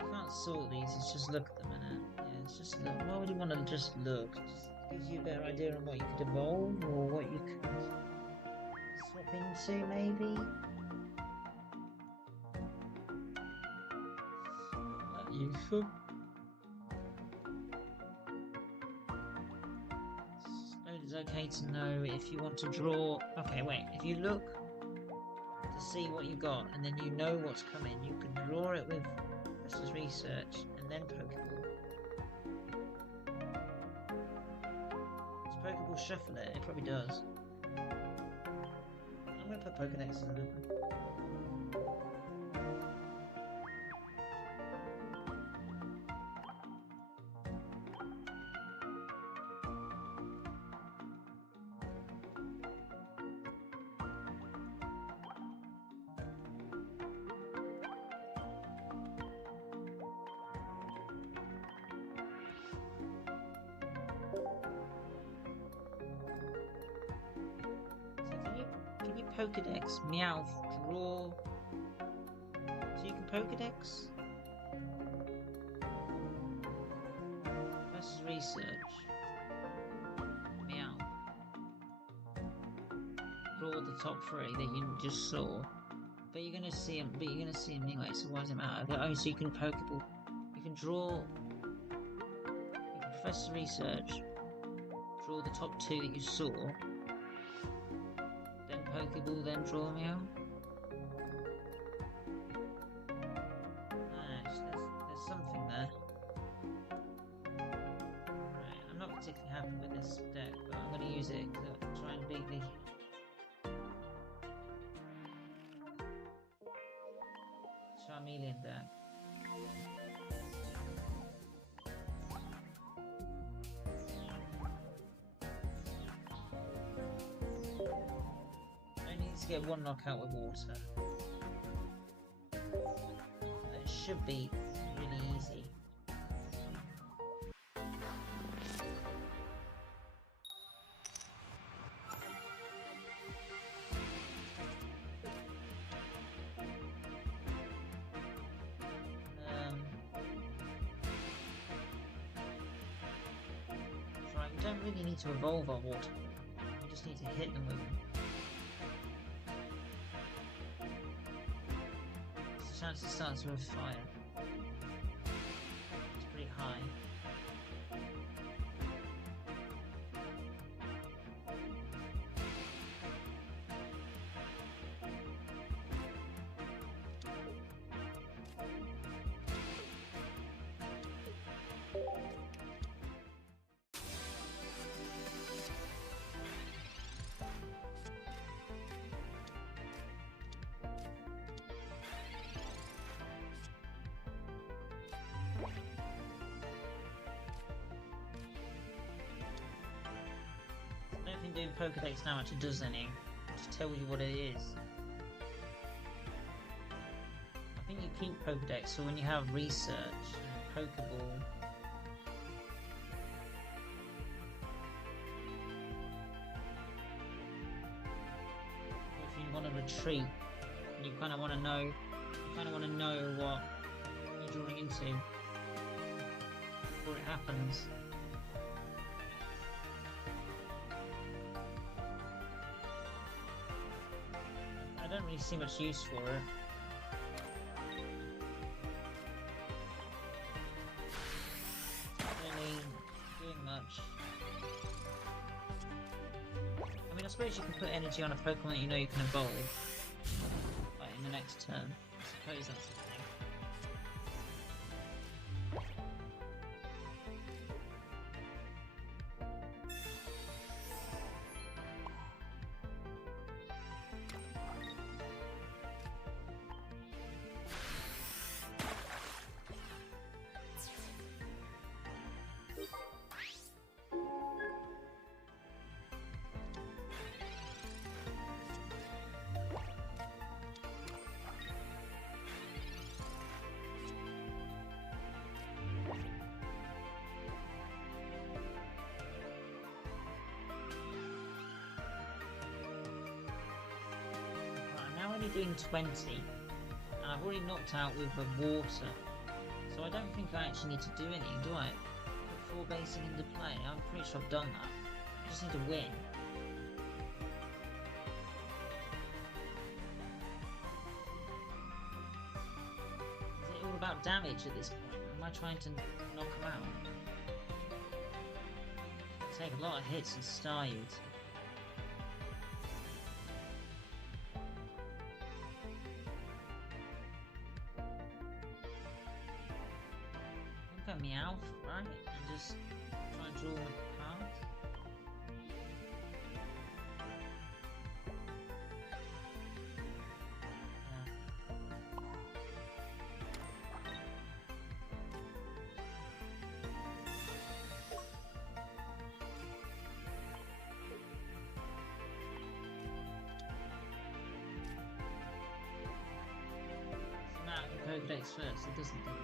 You can't sort these, it's just look at them and yeah, it's just look. Why would you want to just look? It just gives you a better idea on what you could evolve or what you could swap into maybe. Useful. It's okay to know if you want to draw. Okay, wait. If you look to see what you got, and then you know what's coming, you can draw it with Professor's Research and then Pokeball. Does Pokeball shuffle it? It probably does. I'm gonna put Pokédex in there. Can you Pokédex Meowth draw? So you can Pokédex? Professor's Research. Meowth. Draw the top three that you just saw. But you're gonna see them. But you're gonna see them anyway. So why does it matter? Oh, so you can Pokeball. You can draw. You can Professor's Research. Draw the top two that you saw. Pokeball, then draw me out. Nice, there's something there. Right, I'm not particularly happy with this deck, but I'm going to use it to try and beat the Charmeleon deck. To get one knockout with water. It should be really easy. Right, we don't really need to evolve our water. We just need to hit them with them. Chance it starts with fire. It's pretty high. I don't think doing Pokédex now actually does any. It just tells you what it is. I think you keep Pokédex, so when you have research and Pokeball, if you want to retreat, and you kind of want to know, what you're drawing into before it happens. I don't really see much use for it. Not really doing much. I mean, I suppose you can put energy on a Pokemon that you know you can evolve, like in the next turn. I suppose that's the thing. only doing 20, and I've already knocked out with the water, so I don't think I actually need to do anything, do I? Put 4 basic into play. I'm pretty sure I've done that. I just need to win. Is it all about damage at this point? Am I trying to knock them out? It'll take a lot of hits and star you. Meowth, right? And just try and draw a card. So now I can Pokédex first, it doesn't do it.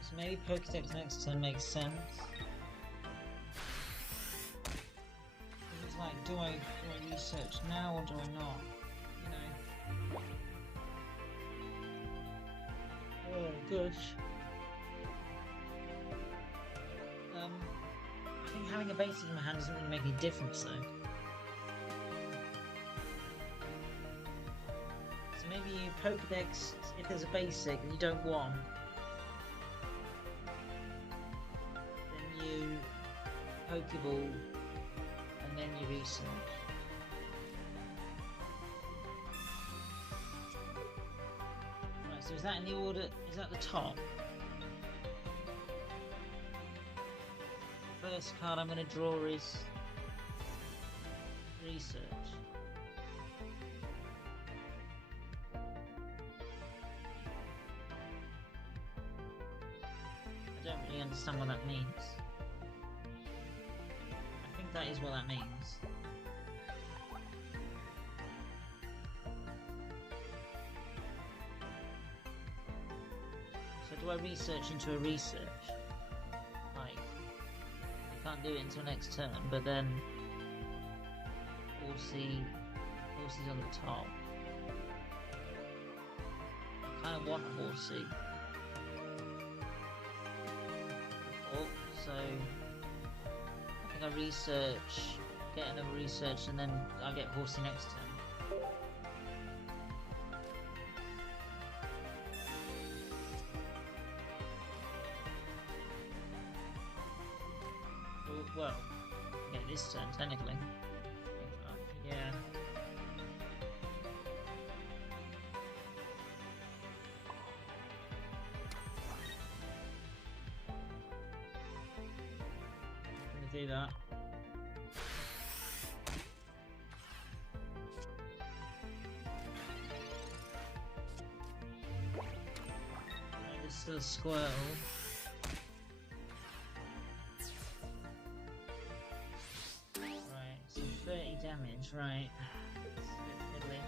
So maybe Pokédex next turn makes sense. It's like, do I research now or do I not? You know. Oh gosh. I think having a basic in my hand doesn't really make any difference though. So maybe you Pokédex if there's a basic that you don't want. Pokeball, and then you research. Right, so is that in the order? Is that the top? The first card I'm going to draw is research. I don't really understand what that means. That is what that means. So do I research into a research? Like, I can't do it until next turn, but then Horsey's on the top. I kind of want a Horsey. So I research, get another research, and then I'll get Horsey next turn. Well, yeah, this turn, technically. Yeah. Do that. There's still a Squirtle. Right, so 30 damage, right. It's a bit fiddly.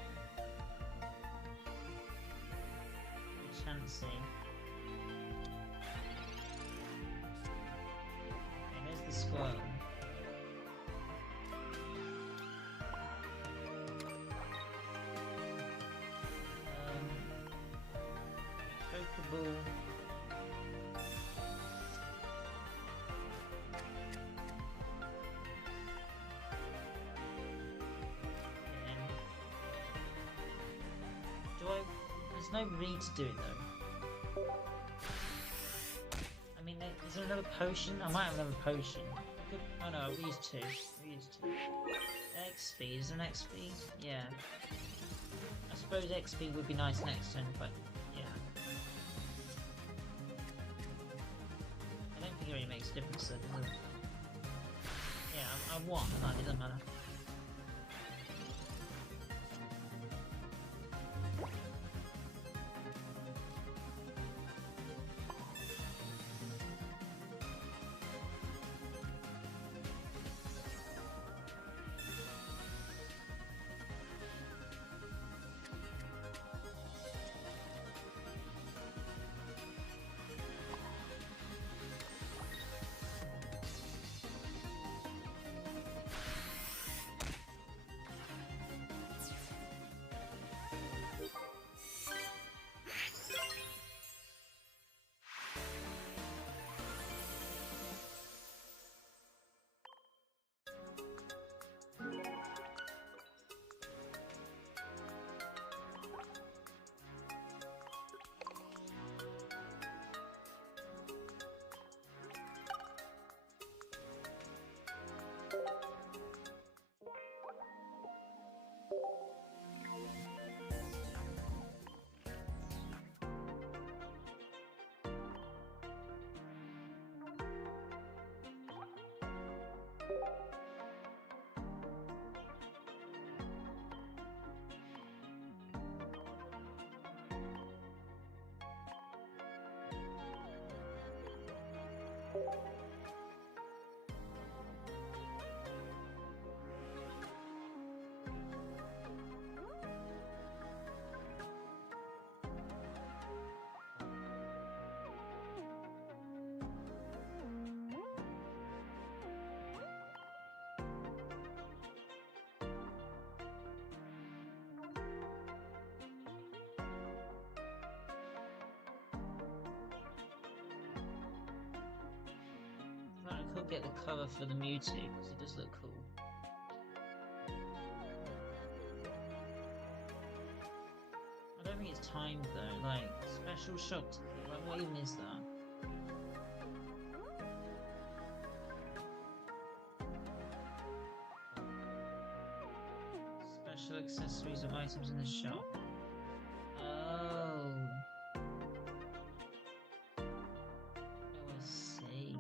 Chansey. The Squirtle. Pokeball. There's no read to do it though. Is there another potion? I might have another potion. Oh no, I've used 2. I've used those two. XP, is there an XP? Yeah. I suppose XP would be nice next turn, but yeah. I don't think it really makes a difference though, does it? Yeah, I won, and it doesn't matter. I could get the cover for the Mewtwo because it does look cool. I don't think it's timed though, like special shot. Like what even is that? Special accessories or items in the shop. Oh. Oh, I see.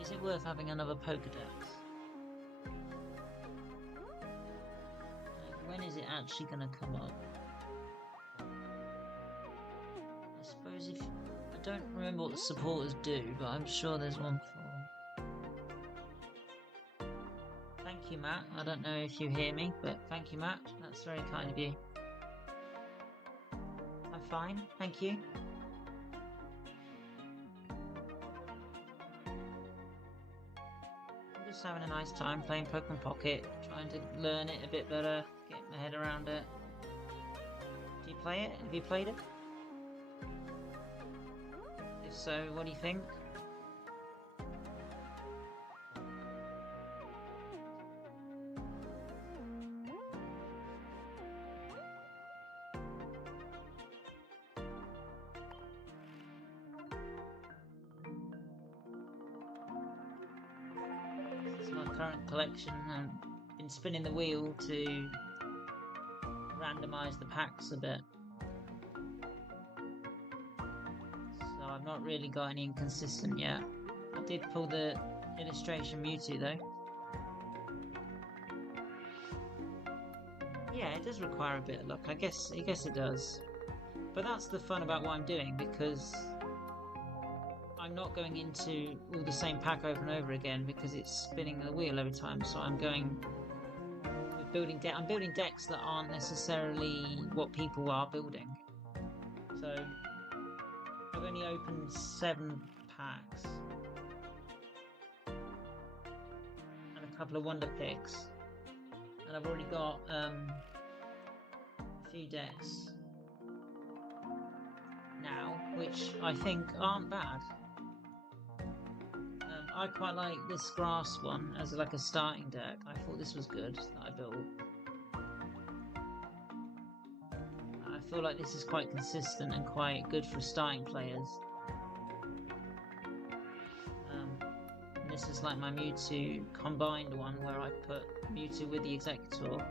Is it worth having another Pokédex? Like, when is it actually going to come up? I suppose if... I don't remember what the supporters do, but I'm sure there's one for... Thank you, Matt. I don't know if you hear me, but thank you, Matt. That's very kind of you. I'm fine, thank you. Just having a nice time playing Pokemon Pocket, trying to learn it a bit better, get my head around it. Do you play it? Have you played it? If so, what do you think? It's my current collection, and I've been spinning the wheel to randomise the packs a bit. So I've not really got any inconsistent yet. I did pull the illustration Mewtwo though. Yeah, it does require a bit of luck. I guess it does. But that's the fun about what I'm doing, because I'm not going into all the same pack over and over again because it's spinning the wheel every time. So I'm going with building I'm building decks that aren't necessarily what people are building. So I've only opened 7 packs and a couple of wonder picks, and I've already got a few decks now which I think aren't bad. I quite like this grass one as like a starting deck. I thought this was good that I built. I feel like this is quite consistent and quite good for starting players. And this is like my Mewtwo combined one where I put Mewtwo with the Executor.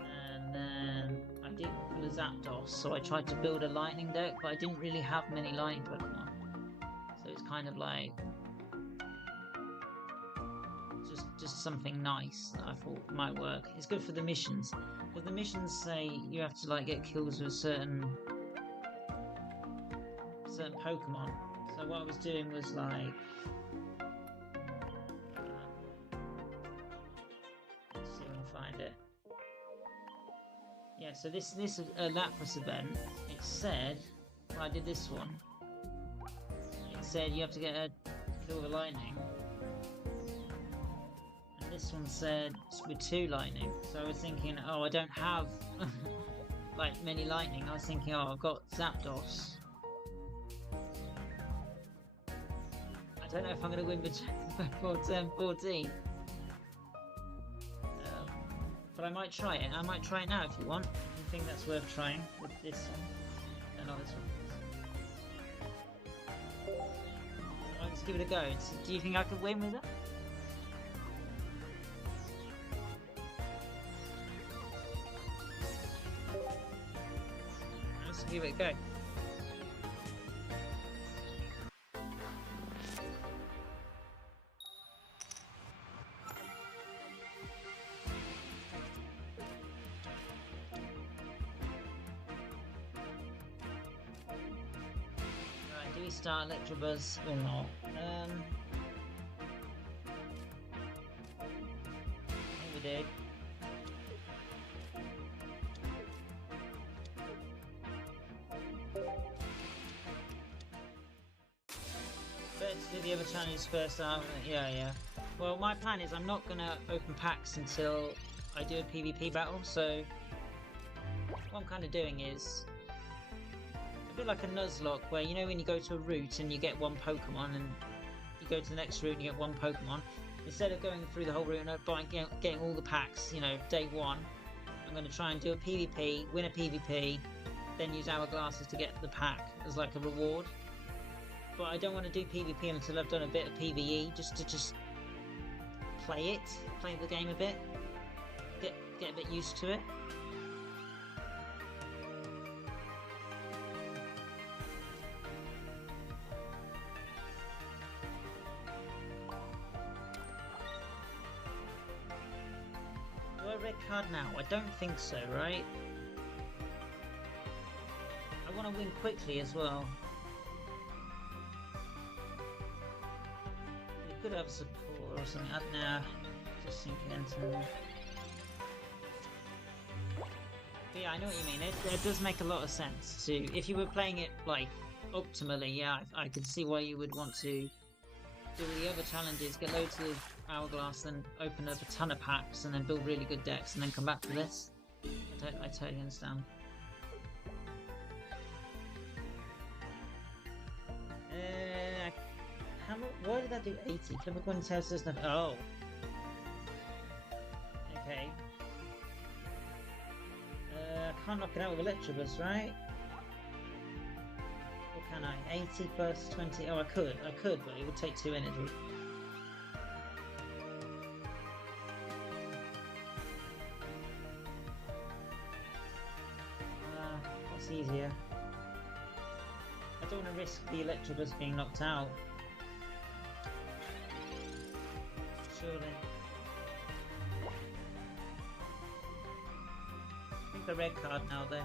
And then I did pull a Zapdos, so I tried to build a lightning deck, but I didn't really have many lightning Pokemon. So it's kind of like just something nice that I thought might work. It's good for the missions, but the missions say you have to like get kills with certain Pokemon. So what I was doing was like let's see if I can find it. Yeah, so this is a Lapras event. It said when I did this one, it said you have to get a kill with lightning. This one said with 2 lightning, so I was thinking, oh, I don't have like many lightning. I was thinking, oh, I've got Zapdos. I don't know if I'm going to win before turn 14, but I might try it. I might try it now if you want. If you think that's worth trying with this one, and not this one. I'll just give it a go. Do you think I could win with it? Give it a go. Right, do we start Electabuzz or not? I think we did. Let's do the other challenges first. Yeah. Well, my plan is I'm not gonna open packs until I do a PvP battle. So what I'm kind of doing is a bit like a Nuzlocke, where you know when you go to a route and you get one Pokemon, and you go to the next route and you get one Pokemon. Instead of going through the whole route and getting all the packs, you know, day one, I'm going to try and do a PvP, win a PvP, then use hourglasses to get the pack as like a reward. But I don't want to do PvP until I've done a bit of PvE, just to play the game a bit, get a bit used to it. Do I red card now? I don't think so, right? I want to win quickly as well. Could have support or something. I don't know. Just thinking into. But yeah, I know what you mean. It does make a lot of sense to, if you were playing it like optimally. Yeah, I could see why you would want to do the other challenges, get loads of hourglass, then open up a ton of packs, and then build really good decks, and then come back to this. I totally understand. Why did that do 80? Clever Coin tells us nothing. Oh. Okay. I can't knock it out with Electabuzz, right? Or can I? 80 plus 20. Oh, I could, but it would take 2 energy. What's easier? I don't want to risk the Electabuzz being knocked out. Surely. I think the red card now then.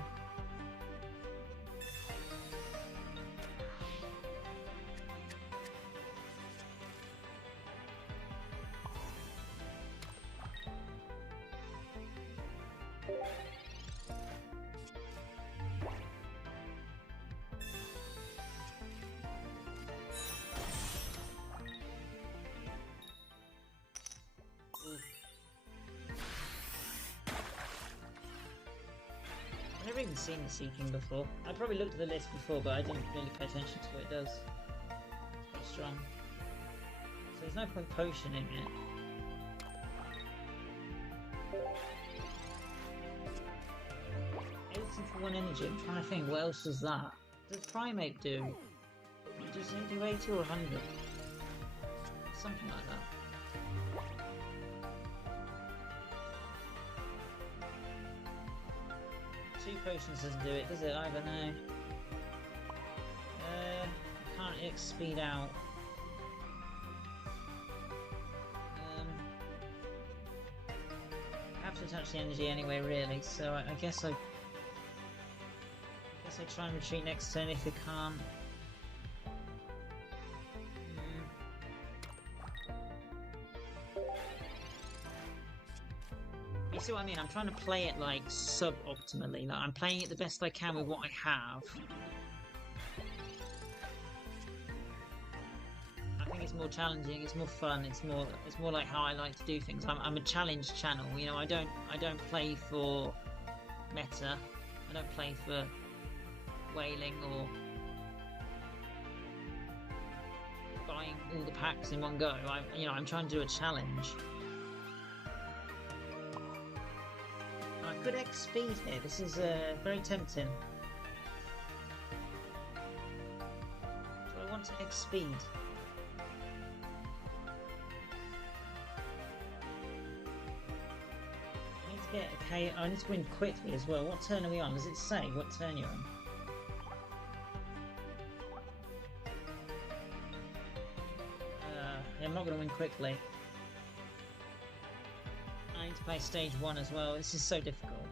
never even seen the Seeking before. I probably looked at the list before, but I didn't really pay attention to what it does. It's quite strong. So there's no point potioning it. 80 for 1 energy. I'm trying to think, what else does that? Does Primate do? Does it do 80 or 100? Something like that. Two potions doesn't do it, does it? Either, no. Can't X speed out. I have to attach the energy anyway, really. So I guess I try and retreat next turn if I can't. You see what I mean? I'm trying to play it like sub-optimally. Like I'm playing it the best I can with what I have. I think it's more challenging. It's more fun. It's more like how I like to do things. I'm a challenge channel. You know, I don't play for meta. I don't play for whaling or buying all the packs in one go. I'm trying to do a challenge. I could X speed here. This is very tempting. Do I want to X speed? I need to get okay. I need to win quickly as well. What turn are we on? Does it say what turn you're on? I'm not going to win quickly. I need to play stage 1 as well. This is so difficult.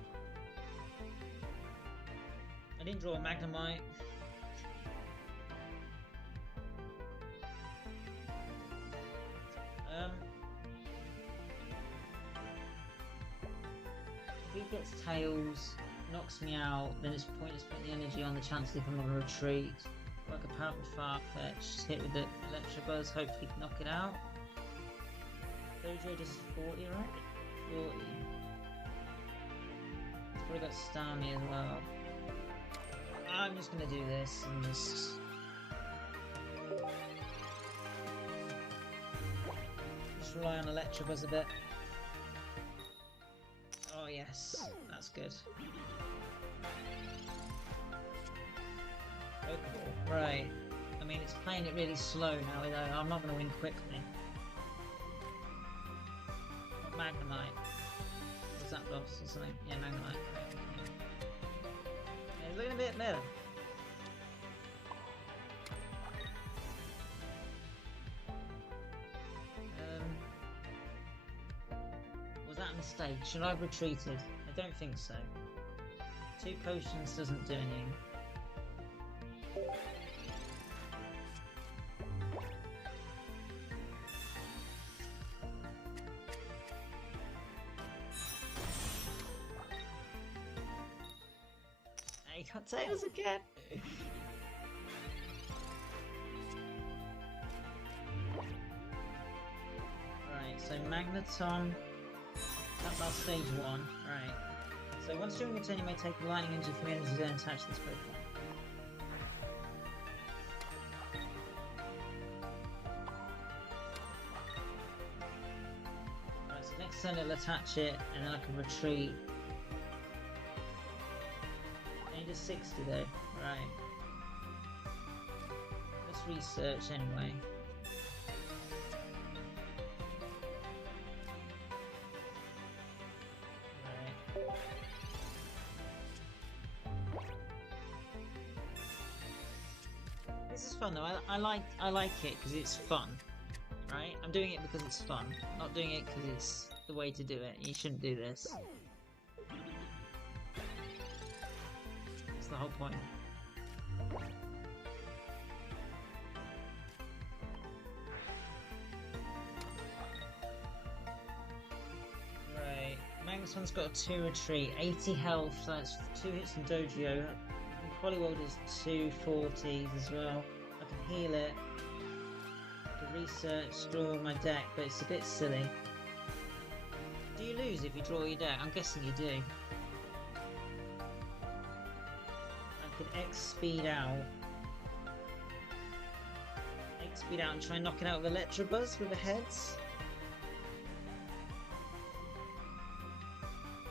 I didn't draw a Magnemite. If he gets Tails, knocks me out, then it's pointless putting the energy on the chance if I'm going to retreat. Work a power with Farfetch, hit with the Electrobuzz, hopefully knock it out. Dojo does 40, right? 40. It's probably got Starmie as well. I'm just gonna do this and just rely on Electrobuzz a bit. Oh yes, that's good. Pokeball, right. I mean, it's playing it really slow now, though. I'm not going to win quickly. Magnemite. Was that boss or something? Yeah, Magnemite. Right, okay. Yeah, it's looking a bit better. Was that a mistake? Should I have retreated? I don't think so. 2 potions doesn't do anything. He got Tails again! Right, so Magneton. That's our stage 1. Right. So once during your turn you may take a lightning energy from your energy zone and attach this Pokemon. Right, so next turn it'll attach it and then I can retreat. Just 60 though, right. Let's research anyway. Right. This is fun though, I like it because it's fun. Right? I'm doing it because it's fun. I'm not doing it because it's the way to do it. You shouldn't do this. The whole point. Right, Magneton's got a 2 retreat, 80 health, so that's 2 hits from Dojo. Poliwag is 2 40s as well. I can heal it. I can research, draw my deck, but it's a bit silly. Do you lose if you draw your deck? I'm guessing you do. could X speed out. X speed out and try and knock it out with Electabuzz with the heads.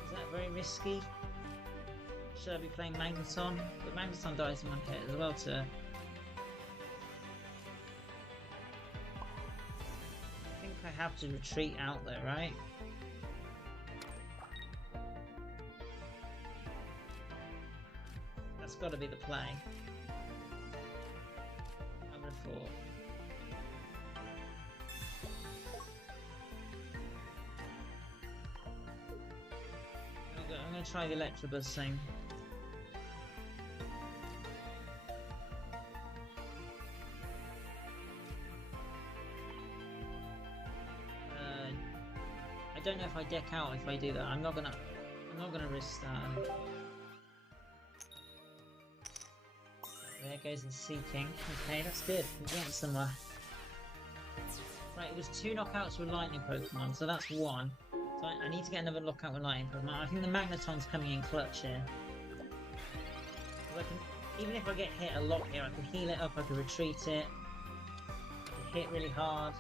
Is that very risky? Should I be playing Magneton? But Magneton dies in one hit as well too. I think I have to retreat out there, right? That's got to be the play. I would have thought. I'm going to try the Electabuzz thing. I don't know if I deck out if I do that. I'm not gonna risk that. There goes the Seeking. Okay, that's good. We're getting somewhere. Right, it was 2 knockouts with Lightning Pokemon, so that's 1. So I need to get another knockout with Lightning Pokemon. I think the Magneton's coming in clutch here. I can, even if I get hit a lot here, I can heal it up, I can retreat it. I can hit really hard.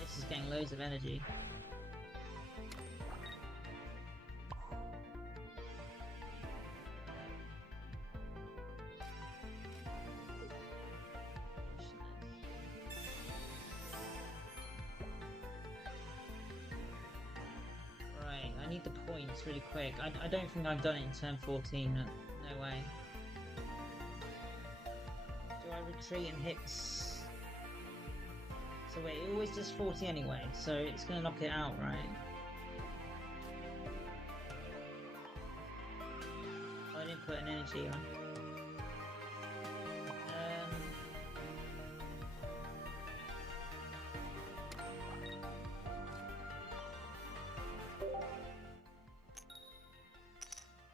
This is getting loads of energy. Right, I need the points really quick. I don't think I've done it in turn 14. No way. Do I retreat and hit? So wait, it always does 40 anyway, so it's going to knock it out, right? I didn't put an energy on.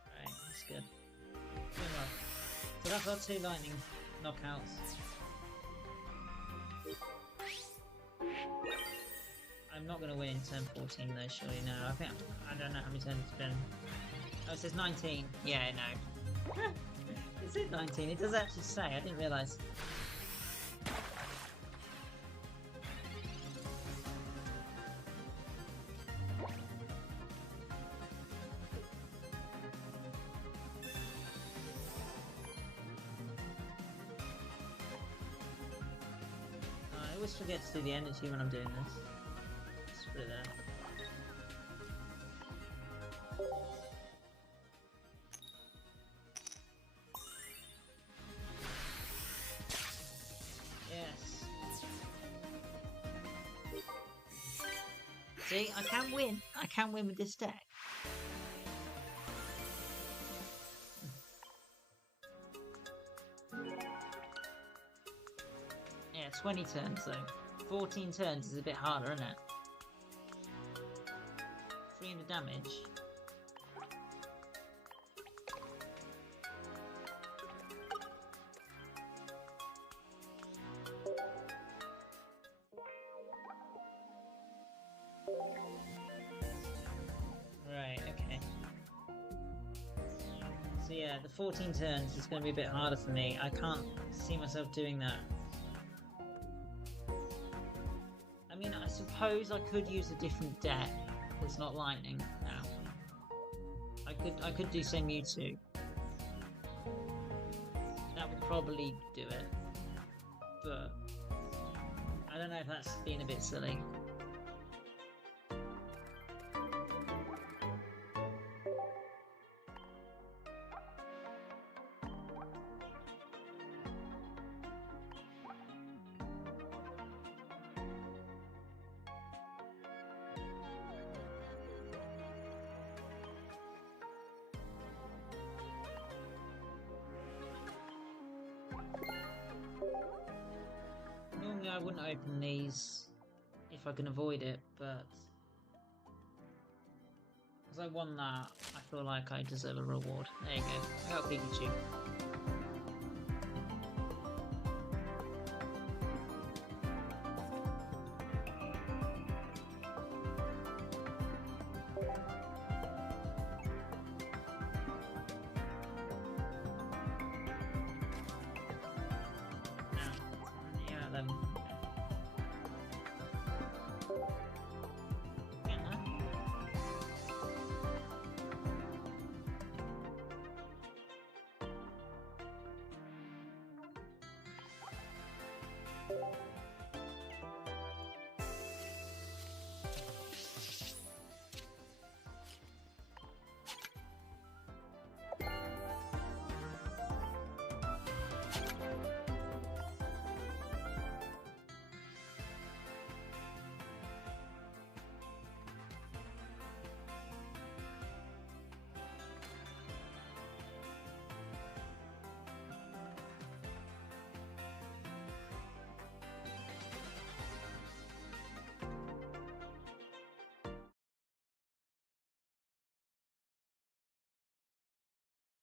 Right, that's good. So that's our 2 lightning knockouts. I'm not going to win in turn 14 though, surely. No, I don't know how many turns it's been. Oh, it says 19. Yeah, no. It said 19. It does actually say. I didn't realise. I always forget to do the energy when I'm doing this. Just put it there. Yes. See, I can win. I can win with this deck. Yeah, 20 turns though. 14 turns is a bit harder, isn't it? 300 damage. Right, okay. So yeah, the 14 turns is going to be a bit harder for me. I can't see myself doing that. I mean, I suppose I could use a different deck that's not lightning now. I could do say Mewtwo. That would probably do it. But I don't know if that's being a bit silly. Normally I wouldn't open these if I can avoid it, but because I won that, I feel like I deserve a reward. There you go. I got Pikachu.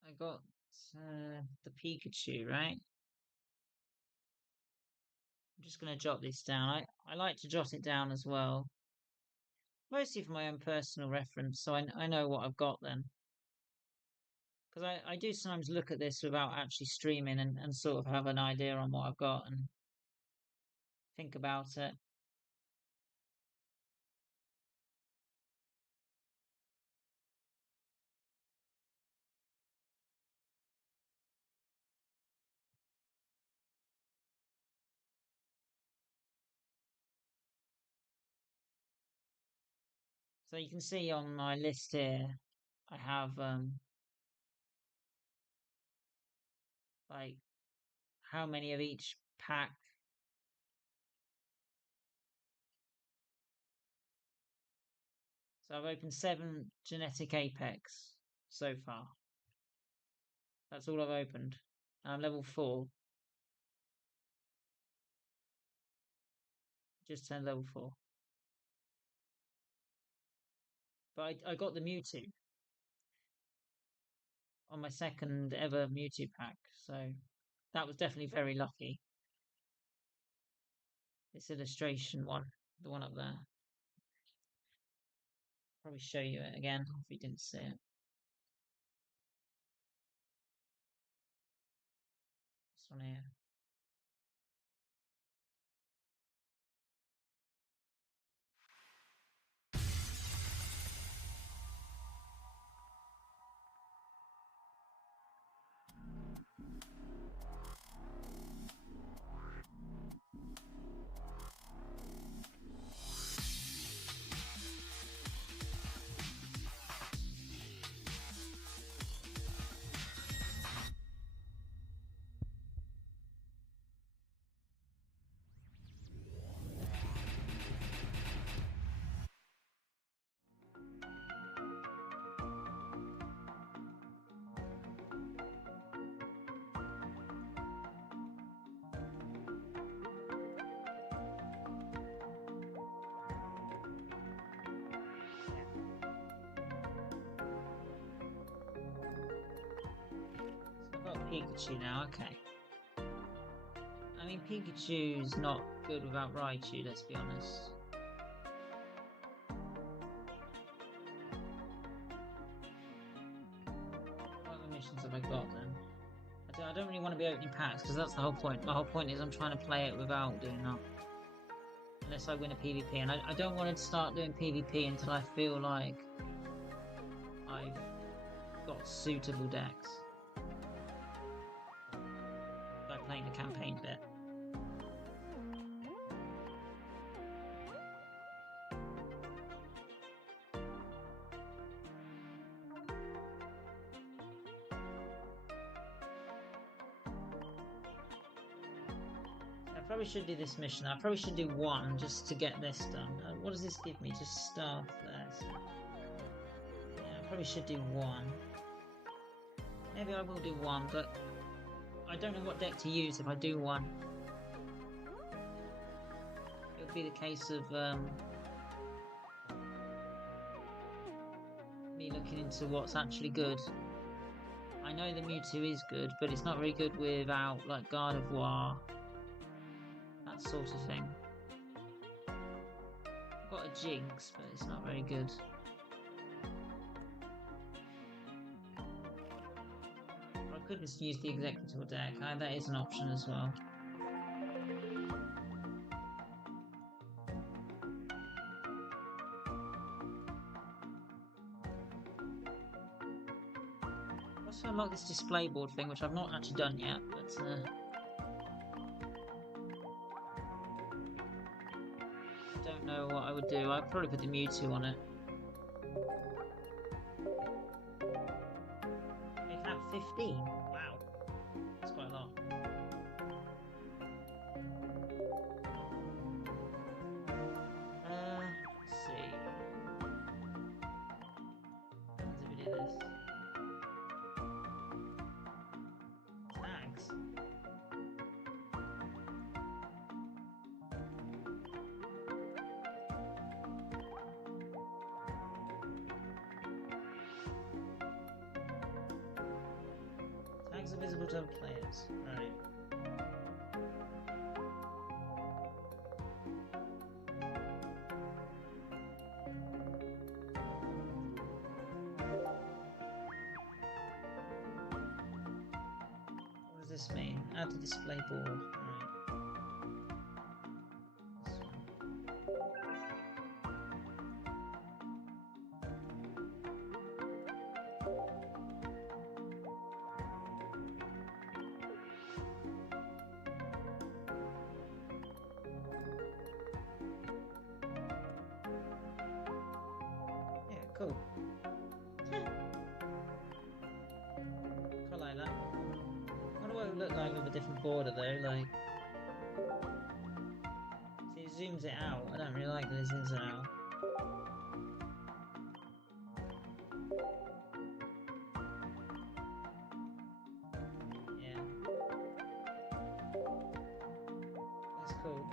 I got the Pikachu, right? I'm just going to jot this down. I like to jot it down as well, mostly for my own personal reference, so I know what I've got then. Because I do sometimes look at this without actually streaming and sort of have an idea on what I've got and think about it. So you can see on my list here, I have like how many of each pack. So I've opened 7 genetic apex so far. That's all I've opened. I'm level 4. Just turned level 4. But I got the Mewtwo on my second ever Mewtwo pack, so that was definitely very lucky. This illustration one, the one up there. Probably show you it again if you didn't see it. This one here. Pikachu now, okay. I mean, Pikachu's not good without Raichu, let's be honest. What other missions have I got then? I don't really want to be opening packs because that's the whole point. My whole point is I'm trying to play it without doing that. Unless I win a PvP, and I don't want to start doing PvP until I feel like I've got suitable decks. Playing the campaign bit. I probably should do this mission. I probably should do 1 just to get this done. What does this give me? Just staff there. So yeah, I probably should do 1. Maybe I will do 1, but I don't know what deck to use if I do 1. It would be the case of me looking into what's actually good. I know the Mewtwo is good, but it's not very good without like Gardevoir, that sort of thing. I've got a Jinx, but it's not very good. I could just use the Executor deck. That is an option as well. Also, I like this display board thing, which I've not actually done yet, but would do. I'd probably put the Mewtwo on it. You can have 15? Wow. That's quite a lot. Let's see. What happens if we do this? Tags. Tags are visible to other players. Right. What does this mean? Add to display board. Right. Yeah, cool. Quite like that. I wonder what it would look like with a different border though, like... See, it zooms it out. I don't really like that it zooms it out. Yeah. That's cool.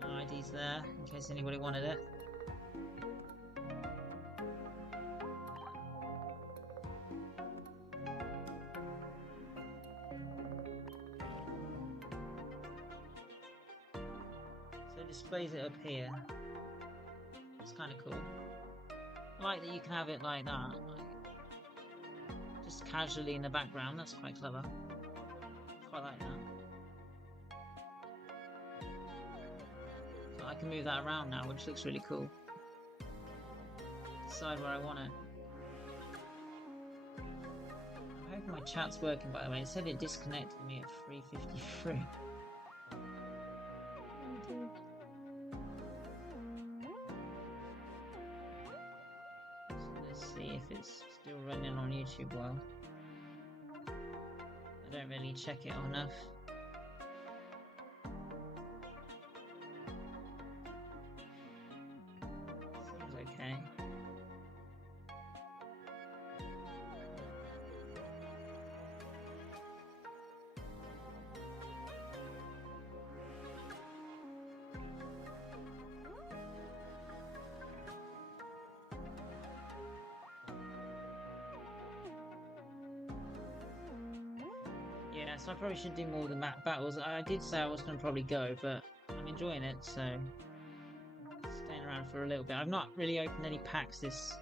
My ID's there, in case anybody wanted it. So it displays it up here. It's kind of cool. I like that you can have it like that, like, just casually in the background. That's quite clever. Quite like that. So I can move that around now, which looks really cool. Decide where I want it. I'm hoping my chat's working, by the way. It said it disconnected me at 3:53. So let's see if it's still running on YouTube well. I don't really check it enough. Seems okay. Yeah, so I probably should do more than that battles. I did say I was going to probably go, but I'm enjoying it, so staying around for a little bit. I've not really opened any packs this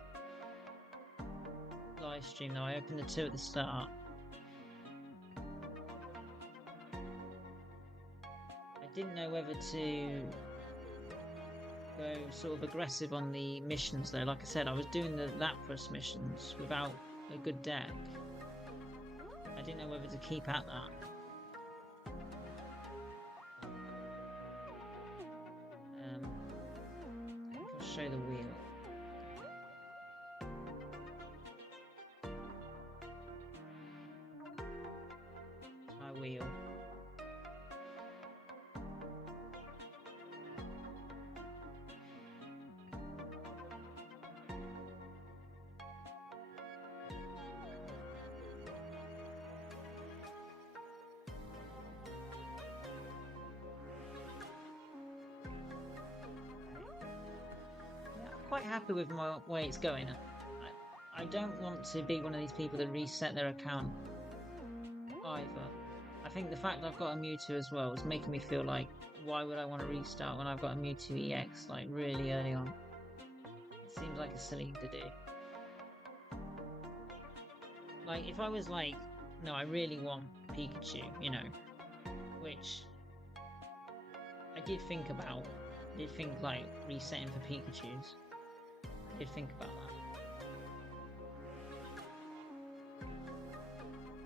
live stream though. I opened the 2 at the start. I didn't know whether to go sort of aggressive on the missions though. Like I said, I was doing the Lapras missions without a good deck. I didn't know whether to keep at that. I think I'll show the wheel. It's my wheel. Quite happy with my way it's going. I don't want to be one of these people that reset their account either. I think the fact that I've got a Mewtwo as well is making me feel like, why would I want to restart when I've got a Mewtwo EX like really early on? It seems like a silly thing to do. Like if I was like, no, I really want Pikachu, you know, which I did think about. I did think like resetting for Pikachu's. I did think about that.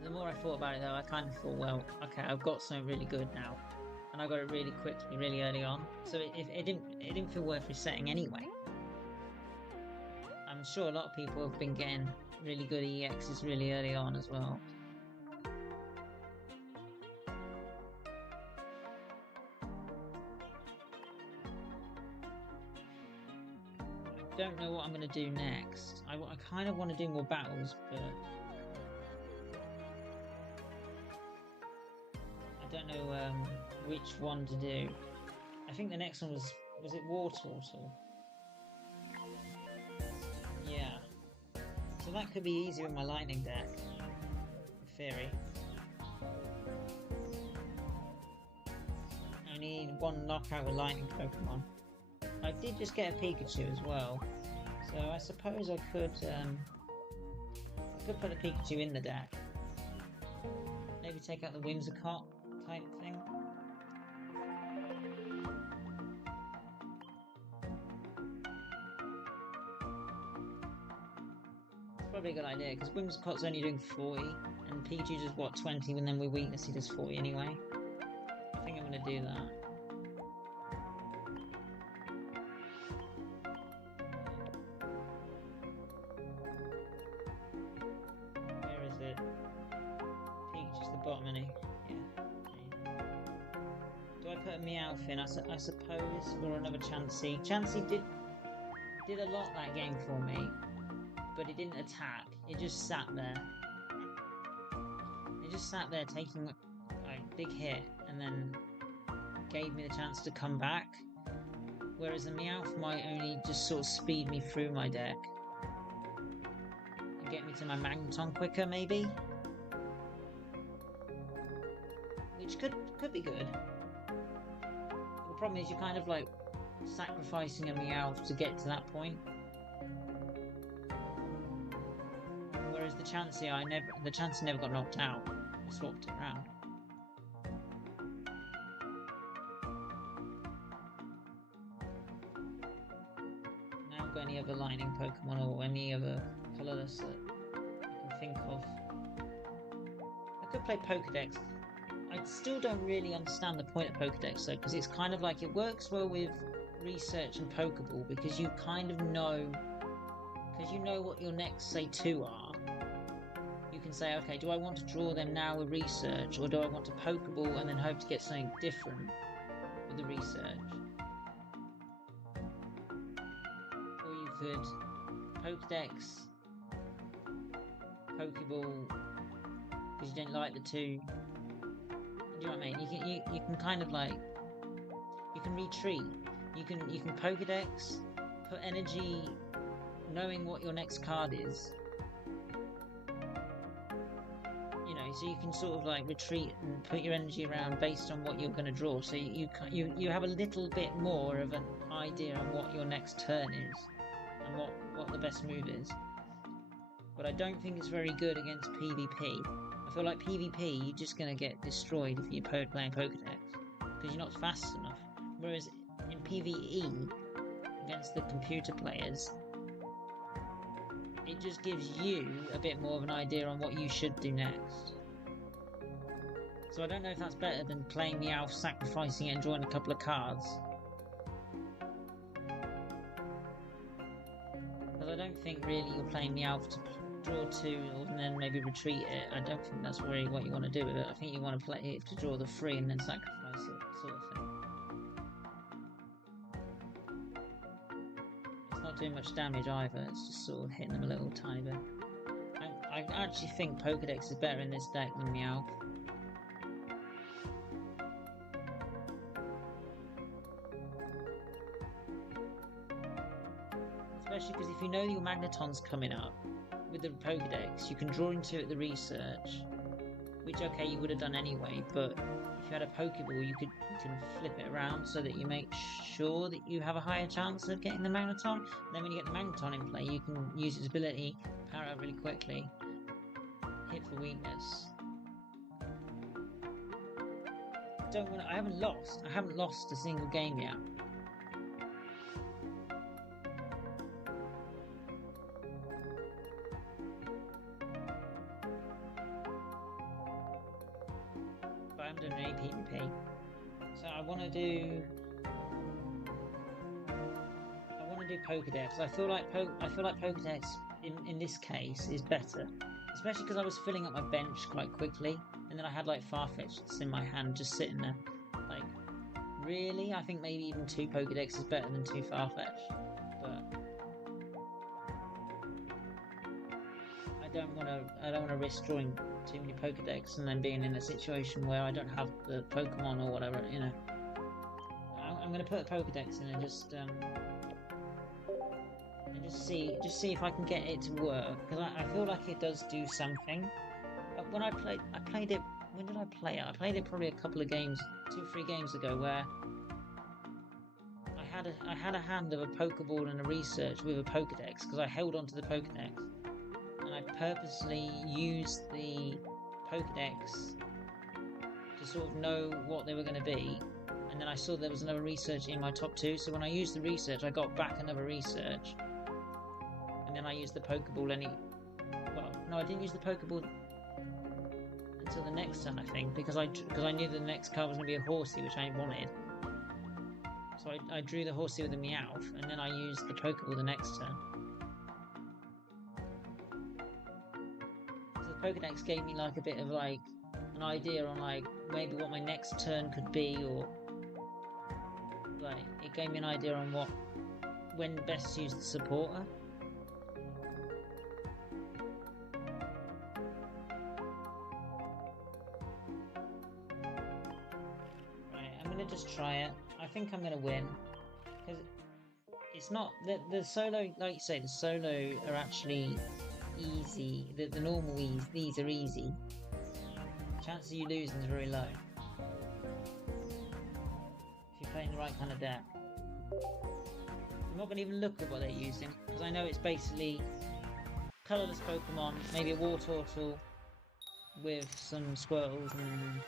The more I thought about it though, I kind of thought, well, okay, I've got something really good now. and I got it really quickly, really early on. So it didn't feel worth resetting anyway. I'm sure a lot of people have been getting really good EXs really early on as well. Don't know what I'm going to do next. I kind of want to do more battles, but I don't know which one to do. I think the next one was it War Turtle? Yeah. So that could be easier in my lightning deck, in theory. I need one knockout with lightning Pokemon. I did just get a Pikachu as well, so I suppose I could put a Pikachu in the deck. Maybe take out the Whimsicott type thing. It's probably a good idea, because Whimsicott's only doing 40, and Pikachu does what, 20, and then with weakness he does 40 anyway. I think I'm going to do that. Bottom, any? Yeah. Do I put a Meowth in? I suppose, or another Chansey. Chansey did a lot that game for me, but it didn't attack. It just sat there. It just sat there taking a big hit, and then gave me the chance to come back. Whereas a Meowth might only just sort of speed me through my deck and get me to my Magneton quicker, maybe. Which could be good. The problem is you're kind of like sacrificing a Meowth to get to that point. Whereas the Chansey never got knocked out. I swapped it around. Now I've got any other lightning Pokemon or any other colourless that I can think of. I could play Pokédex. I still don't really understand the point of Pokédex though, because it's kind of like it works well with research and Pokeball because you kind of know, because you know what your next, say, 2 are. You can say, okay, do I want to draw them now with research, or do I want to Pokeball and then hope to get something different with the research? Or you could Pokédex, Pokeball, because you don't like the 2. Do you know what I mean? You can kind of like, you can retreat. You can Pokédex, put energy, knowing what your next card is. You know, so you can sort of like retreat and put your energy around based on what you're going to draw. So you have a little bit more of an idea on what your next turn is and what the best move is. But I don't think it's very good against PvP. I feel like PvP, you're just going to get destroyed if you're playing Pokédex, because you're not fast enough. Whereas in PvE, against the computer players, it just gives you a bit more of an idea on what you should do next. So I don't know if that's better than playing Meowth, sacrificing it and drawing a couple of cards. Because I don't think really you're playing Meowth to draw 2 and then maybe retreat it. I don't think that's really what you want to do with it. I think you want to play it to draw the 3 and then sacrifice it, sort of thing. It's not doing much damage either, it's just sort of hitting them a little tiny bit. I actually think Pokédex is better in this deck than Meowth. Especially because if you know your Magneton's coming up with the Pokédex, you can draw into it the research, which okay you would have done anyway, but if you had a Pokeball you can flip it around so that you make sure that you have a higher chance of getting the Magneton. And then when you get the Magneton in play, you can use its ability, power out really quickly, hit for weakness. I haven't lost a single game yet. But I haven't done any PvP. So want to do Pokédex. I feel like Pokédex in this case is better, especially because I was filling up my bench quite quickly, and then I had like Farfetch'd in my hand just sitting there. Like, really, I think maybe even 2 Pokédex is better than 2 Farfetch, but I don't want to risk drawing too many Pokédex and then being in a situation where I don't have the Pokemon or whatever. You know, I'm going to put a Pokédex in and just see if I can get it to work, because I feel like it does do something. But when I played it. When did I play it? I played it probably a couple of games, 2 or 3 games ago, where I had a hand of a Pokeball and a research with a Pokédex, because I held onto the Pokédex, and I purposely used the Pokédex to sort of know what they were going to be, and then I saw there was another research in my top 2, so when I used the research, I got back another research, and then I used the Pokeball well, no, I didn't use the Pokeball until the next turn, I think, because I knew the next card was going to be a Horsey, which I wanted. So I drew the Horsey with a Meowth, and then I used the Pokeball the next turn. So the Pokédex gave me like a bit of like an idea on like maybe what my next turn could be, or like it gave me an idea on when best to use the supporter. Just try it. I think I'm gonna win, because it's not the solo, like you say, the solo are actually easy. The normal these are easy. Chances of you losing is very low if you're playing the right kind of deck. I'm not gonna even look at what they're using, because I know it's basically colourless Pokemon, maybe a Wartortle with some Squirtles and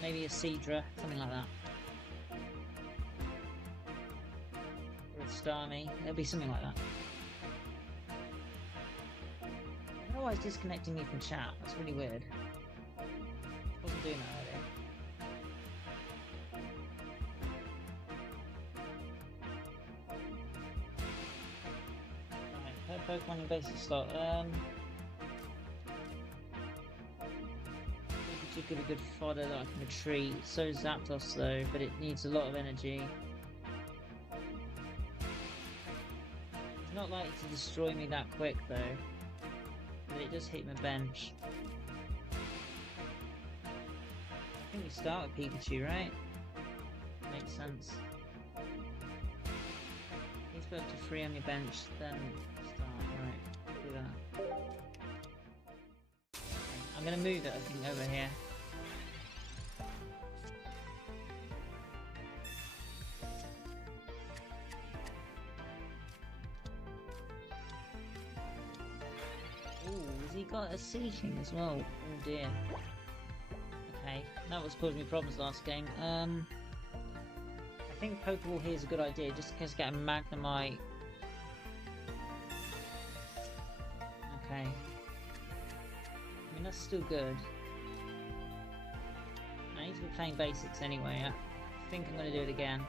maybe a Seadra, something like that. Or a Starmie, it'll be something like that. I don't know why it's disconnecting me from chat, that's really weird. I wasn't doing that earlier. Right, per Pokemon in basic slot. Could be good fodder that I can retreat. So is Zapdos though, but it needs a lot of energy. It's not likely to destroy me that quick though, but it does hit my bench. I think we start with Pikachu, right? Makes sense. He's put up to 3 on your bench, then start. Right, do that. I'm gonna move it, I think, over here. Ooh, has he got a Seeking as well? Oh dear. Okay, that was causing me problems last game. I think Pokeball here is a good idea, just in case I get a Magnemite. Okay. I mean, that's still good. I need to be playing basics anyway. I think I'm going to do it again.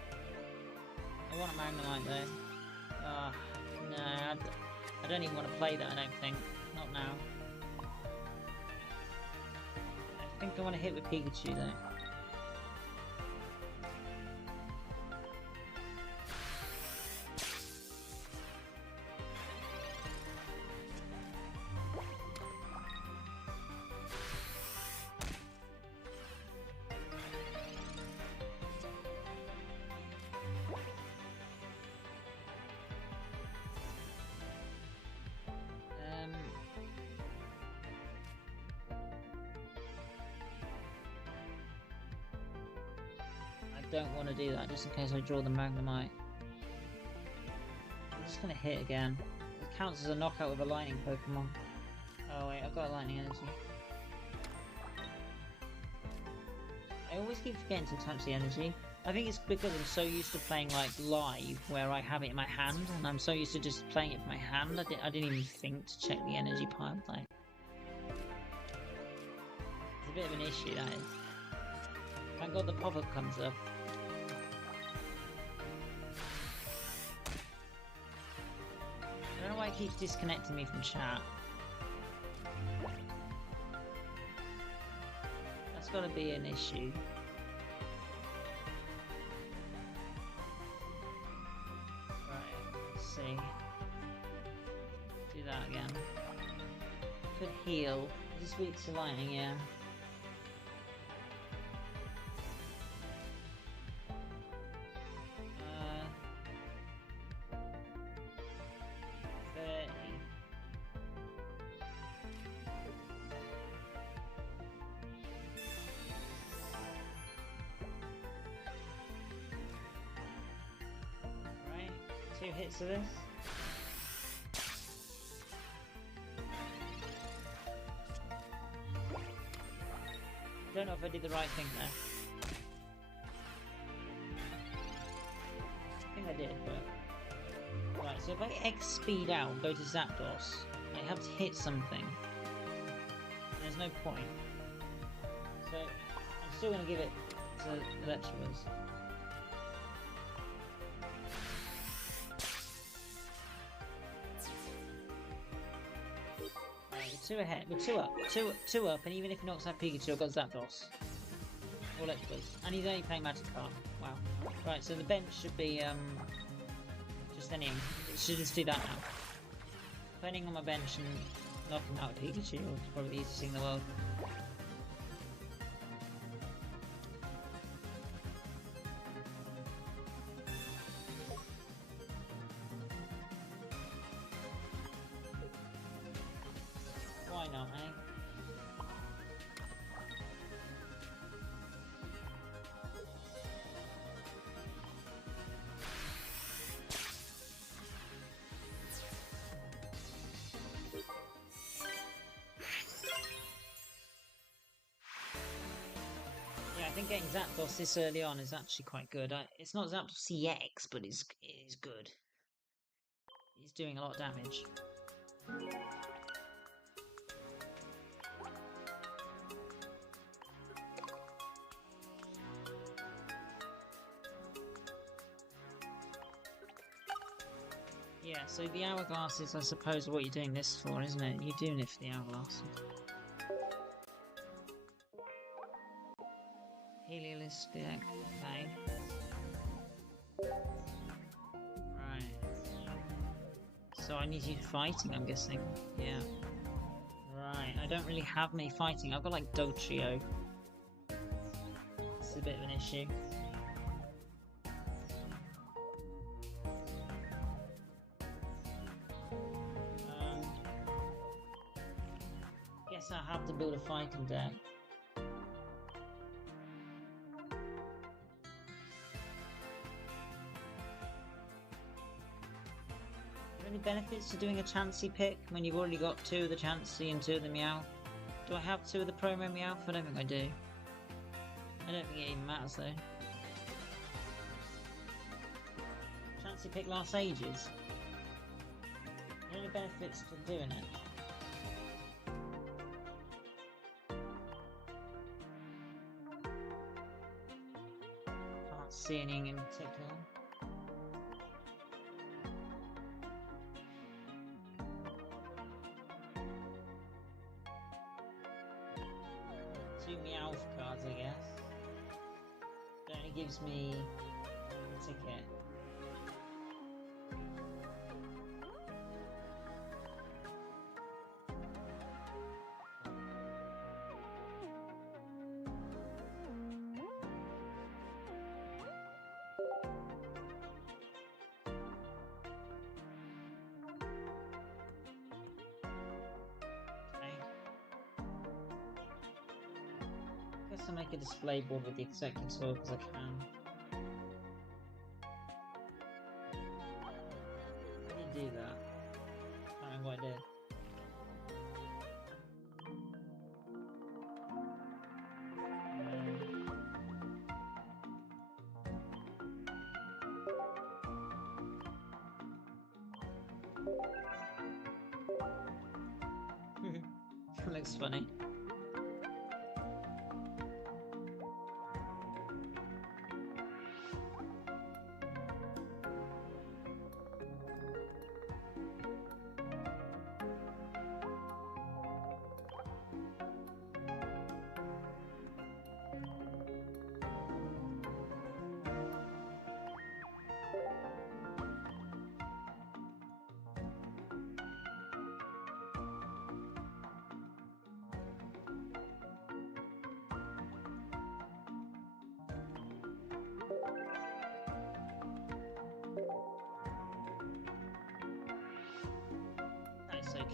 I want a Magnemite though. No, I don't even want to play that, I don't think. Not now. I think I want to hit with Pikachu though. Don't want to do that just in case I draw the Magnemite. I'm just going to hit again. It counts as a knockout with a lightning Pokemon. Oh wait, I've got a lightning energy. I always keep forgetting to touch the energy. I think it's because I'm so used to playing like live, where I have it in my hand, and I'm so used to just playing it with my hand, I didn't even think to check the energy pile. Like, it's a bit of an issue, that is. Thank God the pop-up comes up. I don't know why it keeps disconnecting me from chat. That's gotta be an issue. Right, let's see. Do that again. Could heal. This week's to lightning, yeah. Right, 2 hits of this. I don't know if I did the right thing there. I think I did, but... Right, so if I X speed out, go to Zapdos, I have to hit something. There's no point. So, I'm still going to give it to Electabuzz. We're 2 ahead. We're 2 up. 2 up, and even if he knocks out Pikachu, I've got Zapdos. Or Electabuzz. And he's only playing Magikarp. Wow. Right, so the bench should be, just any. It should just do that now. Playing on my bench and knocking out a Pikachu is probably the easiest thing in the world. Why not, eh? Yeah, I think getting Zapdos this early on is actually quite good. It's not Zapdos CX, but it is good. He's doing a lot of damage. Yeah, so the hourglass is, I suppose, what you're doing this for, isn't it? You're doing it for the hourglass. Helialistic, okay. Right. So I need you fighting, I'm guessing. Yeah. Right, I don't really have many fighting. I've got like Dodrio. It's a bit of an issue. Guess I have to build a fighting deck. Are there any benefits to doing a Chansey pick when you've already got 2 of the Chansey and 2 of the Meowth? Do I have 2 of the promo Meowth? I don't think I do. I don't think it even matters though. Chansey pick lasts ages. Are there any benefits to doing it? Can't see anything in particular. Two Meowth cards, I guess. It only gives me a ticket. Guess I'll make a display board with the Executor because I can. How do you do that? I can't remember what I did. That looks funny.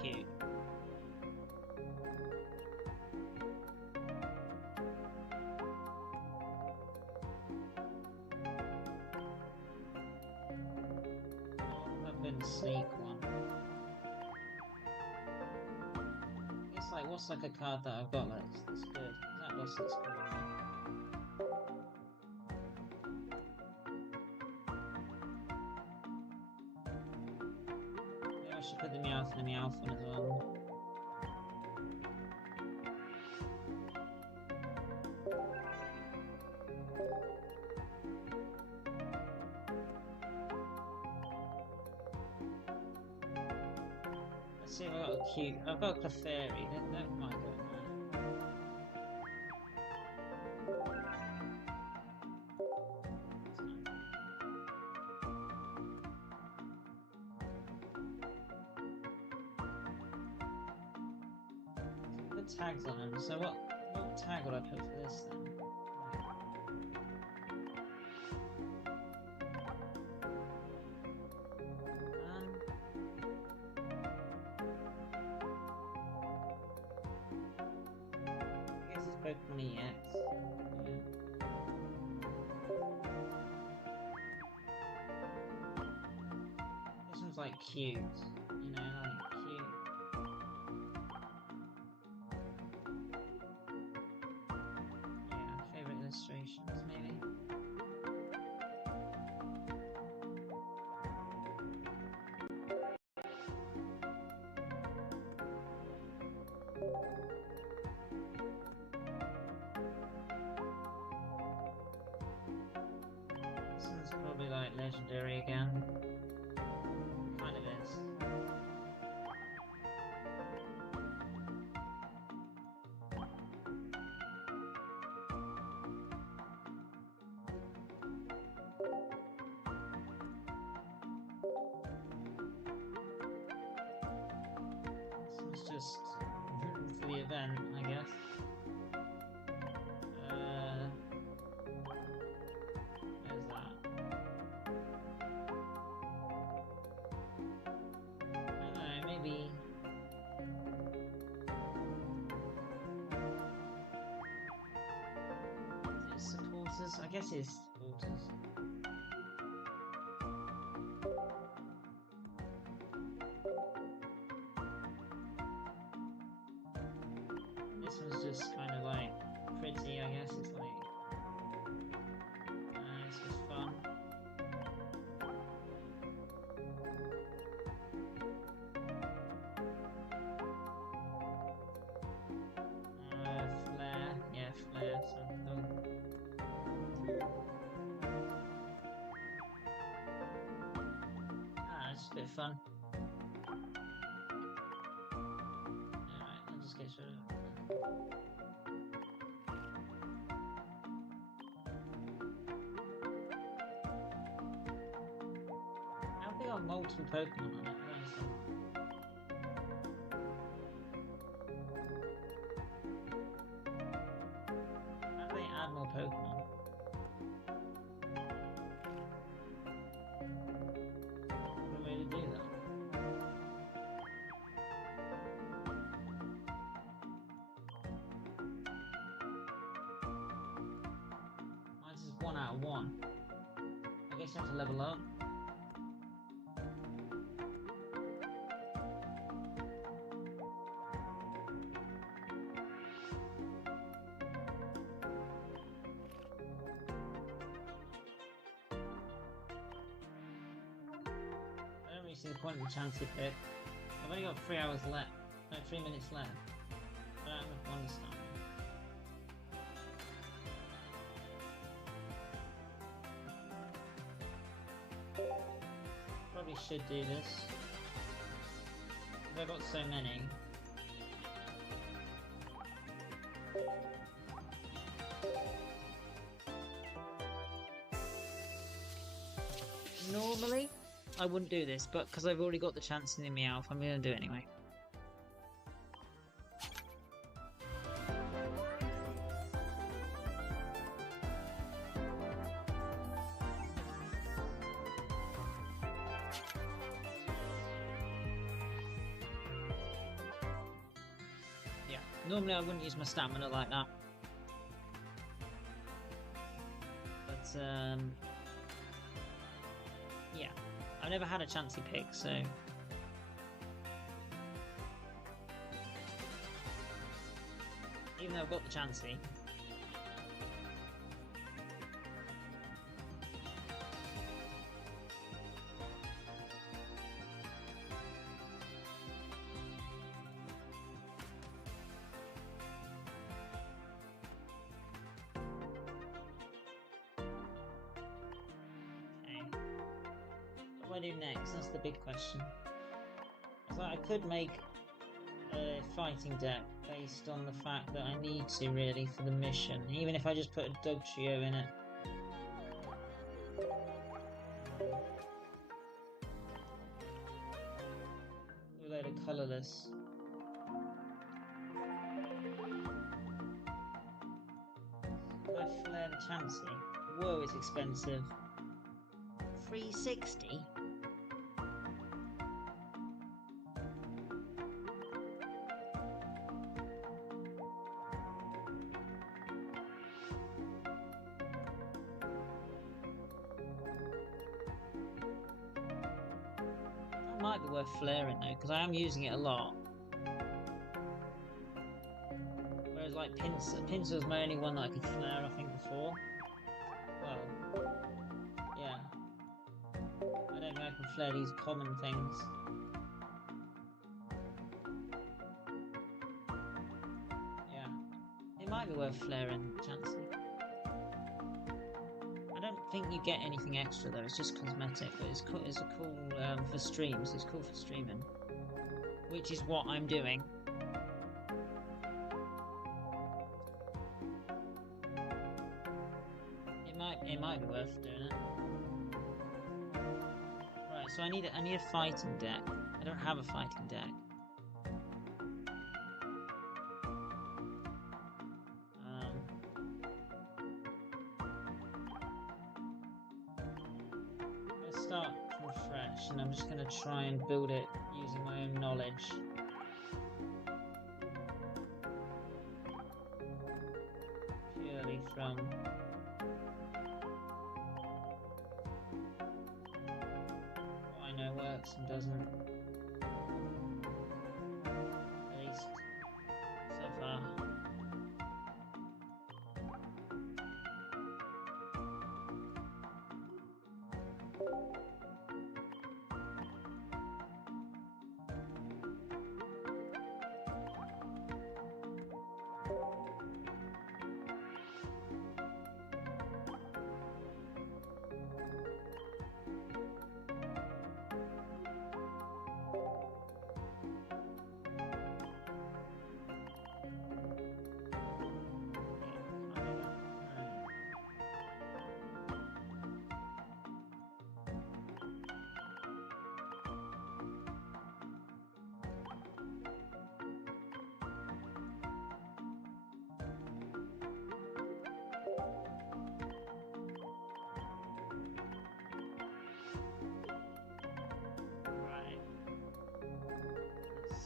cute. I've been sneak one. It's like, what's like a card that I've got that's good? That looks cool. Maybe I should put the Meowth in the Meowth one as well. Let's see if I've got a cute. I've got a Clefairy. That might go in there. Put tags on them. So what tag would I put for this then? Pokemon EX. Yeah. This one's like cute, you know, like cute. Yeah, favourite illustrations maybe. Probably like legendary again. Kind of is. This is just for the event, I guess. I guess it's supporters. This one's just kind of like pretty, I guess. It's like it's just fun. Flare, yeah, flare. So it's a bit of fun. Alright, I'll just get rid of it. How have they got multiple Pokemon on it? How do they add more Pokemon? Do that. Mine's just 1 out of 1. I guess you have to level up. See the point of the chance to pick. I've only got 3 hours left. No, 3 minutes left. I don't have enough wonder stone. Probably should do this. I've got so many. Normally I wouldn't do this, but because I've already got the chance in the Meowth, I'm going to do it anyway. Normally I wouldn't use my stamina like that. But, yeah. I've never had a Chansey pick, so... Even though I've got the Chansey. What do I do next? That's the big question. So I could make a fighting deck based on the fact that I need to, really, for the mission, even if I just put a Dog Trio in it. A load of colourless. Could I flare the Chansey? Whoa, it's expensive. 360? That might be worth flaring though, because I am using it a lot. Whereas like Pinsir was my only one that I could flare, I think, before. Well, yeah. I don't think I can flare these common things. Yeah. It might be worth flaring Chansey. I don't think you get anything extra though, it's just cosmetic, but it's cool for streams, it's cool for streaming. Which is what I'm doing. It might be worth doing it. Right, so I need a fighting deck. I don't have a fighting deck. Let's start from fresh, and I'm just going to try and build it using my own knowledge. Purely from... works and doesn't, at least so far.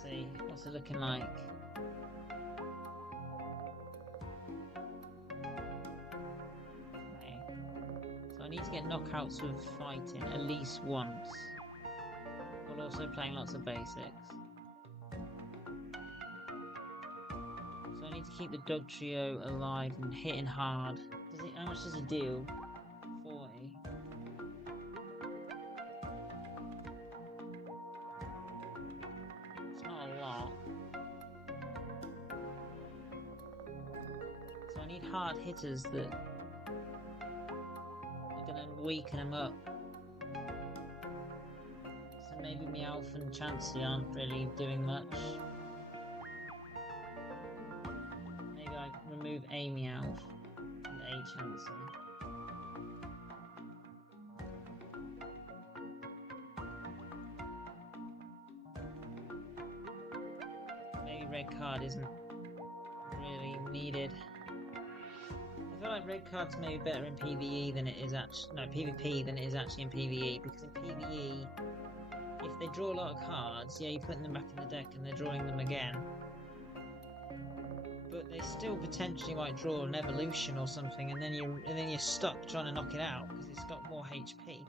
See, what's it looking like? Okay. So I need to get knockouts with fighting at least once, while also playing lots of basics. So I need to keep the Dog Trio alive and hitting hard. How much does it deal? 40. Hard hitters that are going to weaken them up. So maybe Meowth and Chansey aren't really doing much. Maybe I remove a Meowth and a Chansey. Maybe red card isn't really needed. I feel like red card's maybe better in PvE than it is actually... No, PvP than it is actually in PvE, because in PvE, if they draw a lot of cards, yeah, you're putting them back in the deck and they're drawing them again. but they still potentially might draw an evolution or something, and then you're stuck trying to knock it out because it's got more HP.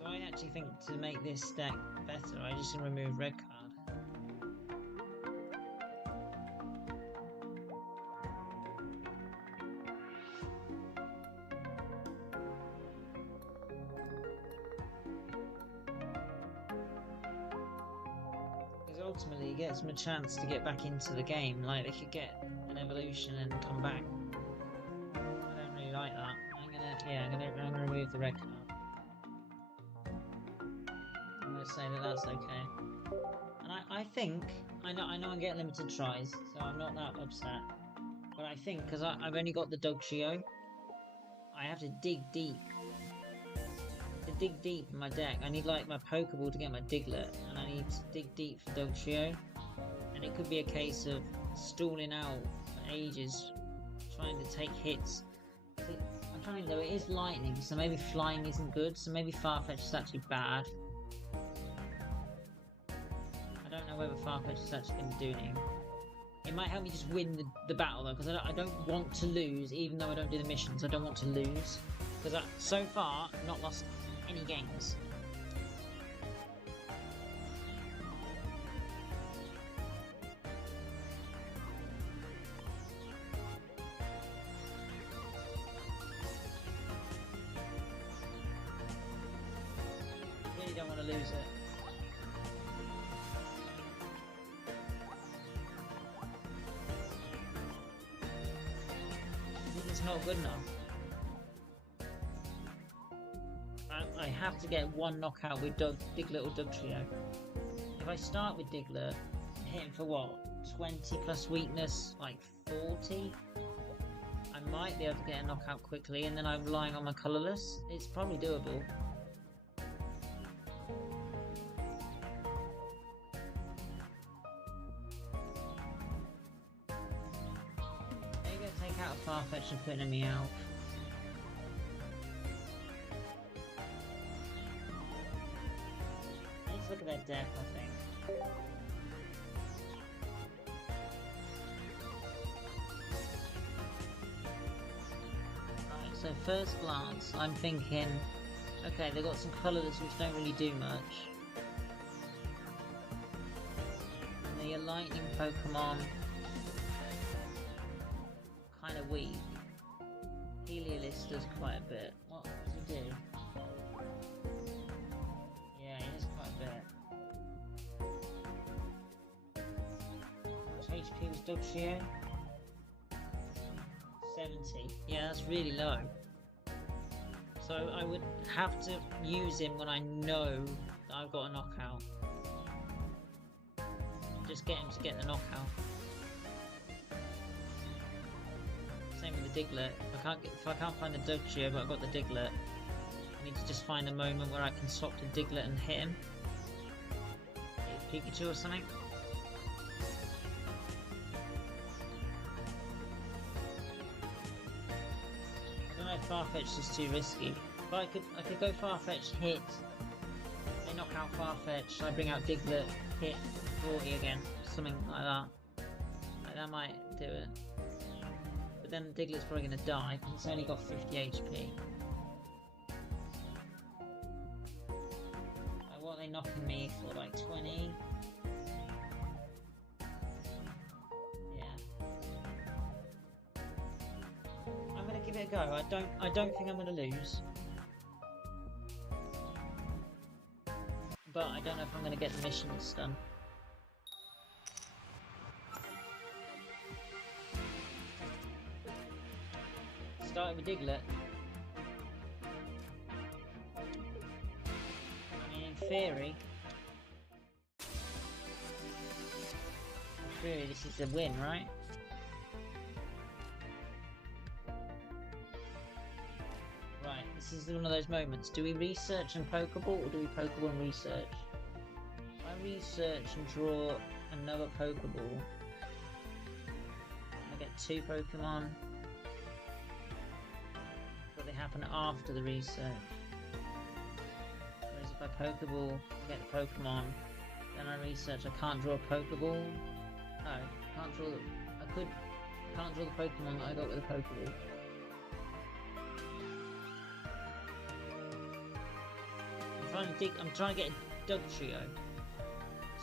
So I actually think to make this deck better, I just remove red card. Ultimately, it gives them a chance to get back into the game. Like, they could get an evolution and come back. I don't really like that. I'm gonna remove the red card. I'm gonna say that that's okay. And I think I know I'm getting limited tries, so I'm not that upset. But I think because I've only got the Dugtrio, I have to dig deep. To dig deep in my deck, I need like my Pokeball to get my Diglett, and I need to dig deep for Dugtrio. And it could be a case of stalling out for ages, trying to take hits. See, I'm trying to think though, it is lightning, so maybe flying isn't good, so maybe Farfetch is actually bad. I don't know whether Farfetch is actually going to do anything. It might help me just win the battle though, because I don't want to lose, even though I don't do the missions. I don't want to lose, because so far I've not lost any games. Really don't want to lose it. I think it's not good enough. I have to get one knockout with Diglett or Dugtrio. If I start with Diglett, hit him for what? 20 plus weakness, like 40? I might be able to get a knockout quickly, and then I'm relying on my colourless. It's probably doable. Maybe I'll take out a Farfetch and put in a Meow. Look at that deck, I think. Right, so first glance, I'm thinking, okay, they've got some colours which don't really do much. And the lightning Pokemon, kind of weak. Heliolisk does quite a bit. What does he do? HP was Dugtrio? 70. Yeah, that's really low. So I would have to use him when I know that I've got a knockout. Just get him to get the knockout. Same with the Diglett. If I can't find the Dugtrio but I've got the Diglett, I need to just find a moment where I can swap to Diglett and hit him. Hit Pikachu or something. Farfetch is too risky. But I could go Farfetch, hit, they knock out Farfetch, I bring out Diglett, hit 40 again, something like that. Like that might do it. But then Diglett's probably going to die because it's only got 50 HP. Like, what are they knocking me for? Like 20? Give it a go. I don't think I'm going to lose, but I don't know if I'm going to get the missions done. Starting with Diglett. I mean, in theory, this is a win, right? This is one of those moments. Do we research and Pokeball, or do we Pokeball and research? I research and draw another Pokeball. I get 2 Pokemon, but they happen after the research. Whereas if I Pokeball, I get the Pokemon, Then I research. I can't draw a Pokeball. No, can't draw. Can't draw the Pokemon that I got with a Pokeball. I'm trying to get a Dugtrio.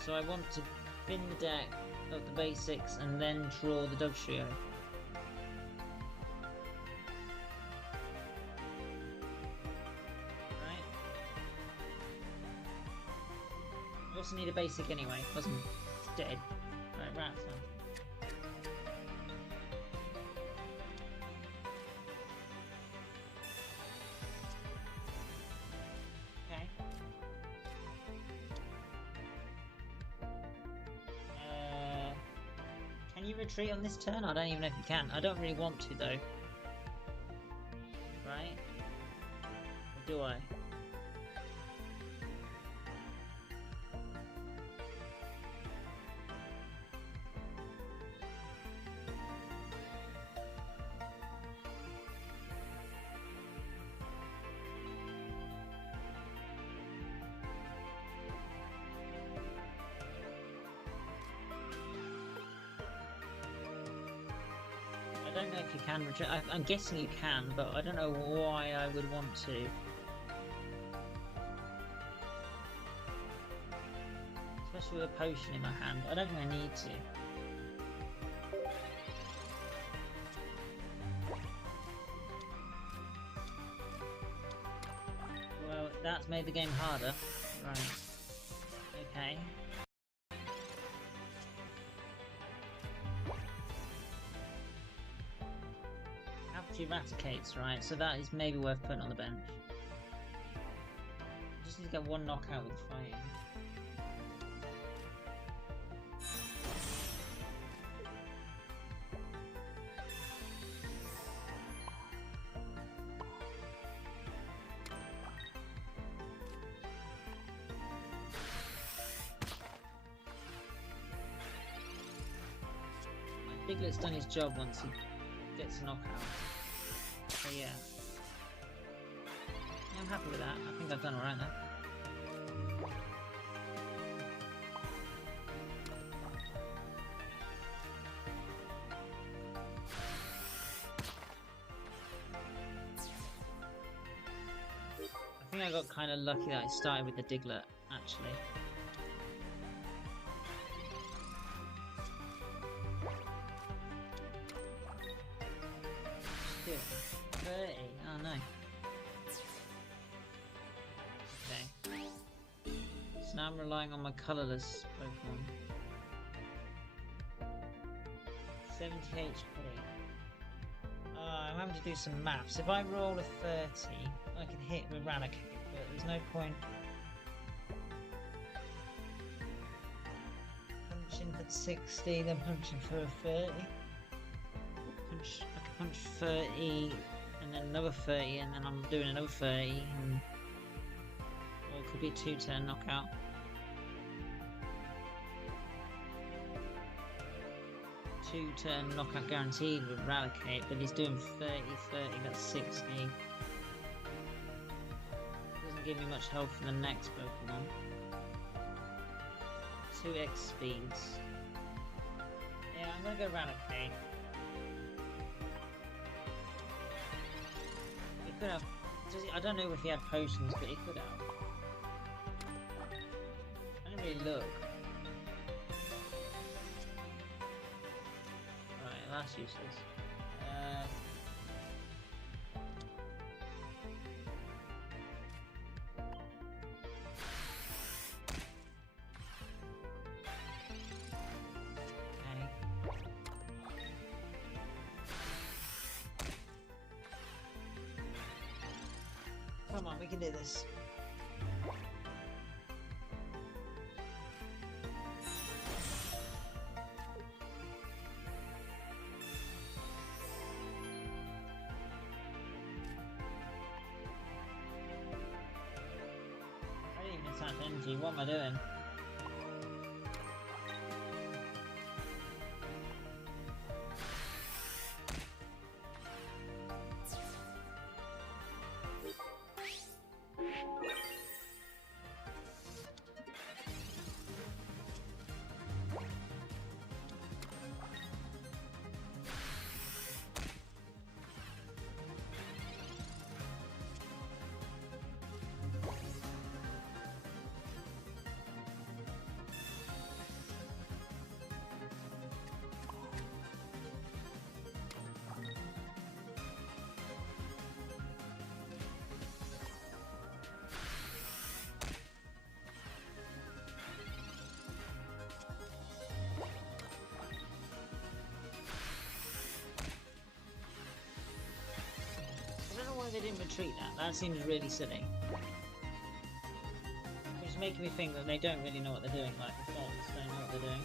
So I want to bin the deck of the basics and then draw the Dugtrio. Right. I also need a basic anyway. It's dead. Right, rats now. Retreat on this turn? I don't even know if you can. I don't really want to though. Right? Or do I? I don't know if you can retreat. I'm guessing you can, but I don't know why I would want to. Especially with a potion in my hand. I don't think I need to. Well, that's made the game harder. Right. Okay. Eradicates, right? So that is maybe worth putting on the bench. Just need to get one knockout with fighting. Piglet's done his job once he gets a knockout. So yeah. I'm happy with that. I think I've done alright now. I think I got kind of lucky that I started with the Diglett, actually. Still. 30. Oh no. Okay. So now I'm relying on my colourless Pokemon. 70 HP. I'm having to do some maths. If I roll a 30, I can hit with Ranicate, but there's no point punching for 60, then punching for a 30. I can punch 30 and then another 30 and then I'm doing another 30 and... or it could be a 2-turn knockout. Two-turn knockout guaranteed with Ralicate, but he's doing 30, that's 60. Doesn't give me much help for the next Pokemon. 2x speeds. Yeah, I'm gonna go Ralicate. He could have... I don't know if he had potions, but he could have. I didn't really look. That's useless. Okay. Come on, we can do this. Energy, what am I doing? why they didn't retreat that. That seems really silly. Which is making me think that they don't really know what they're doing, like the bots don't know what they're doing.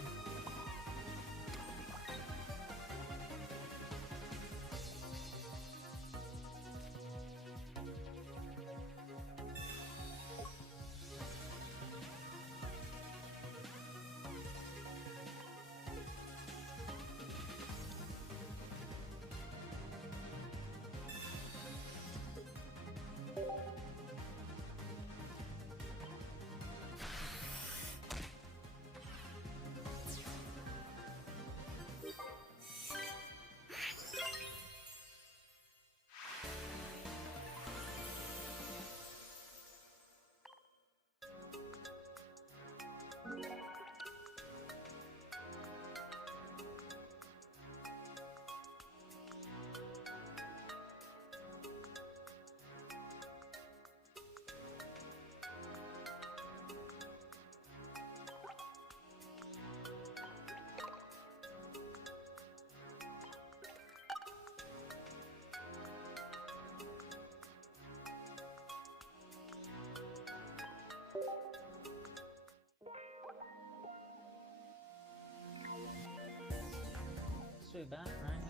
Bad, right?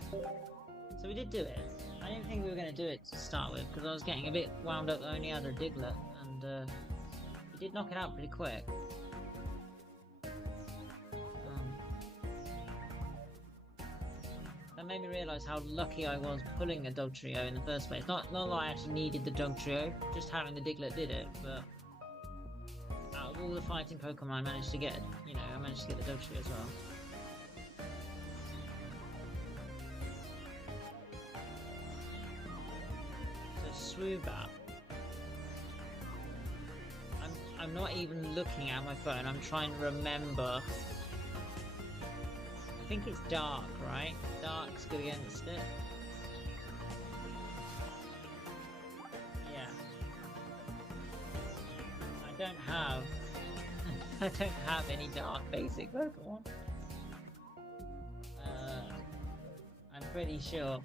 So we did do it. I didn't think we were going to do it to start with because I was getting a bit wound up that I only had a Diglett, and we did knock it out pretty quick. That made me realise how lucky I was pulling a Dugtrio in the first place. Not that I actually needed the Dugtrio, just having the Diglett did it, but out of all the fighting Pokemon I managed to get, I managed to get the Dugtrio as well. Swoobat. I'm not even looking at my phone. I'm trying to remember. I think it's dark, right? Dark's good against it. Yeah. I don't have. I don't have any dark basic Pokemon. I'm pretty sure.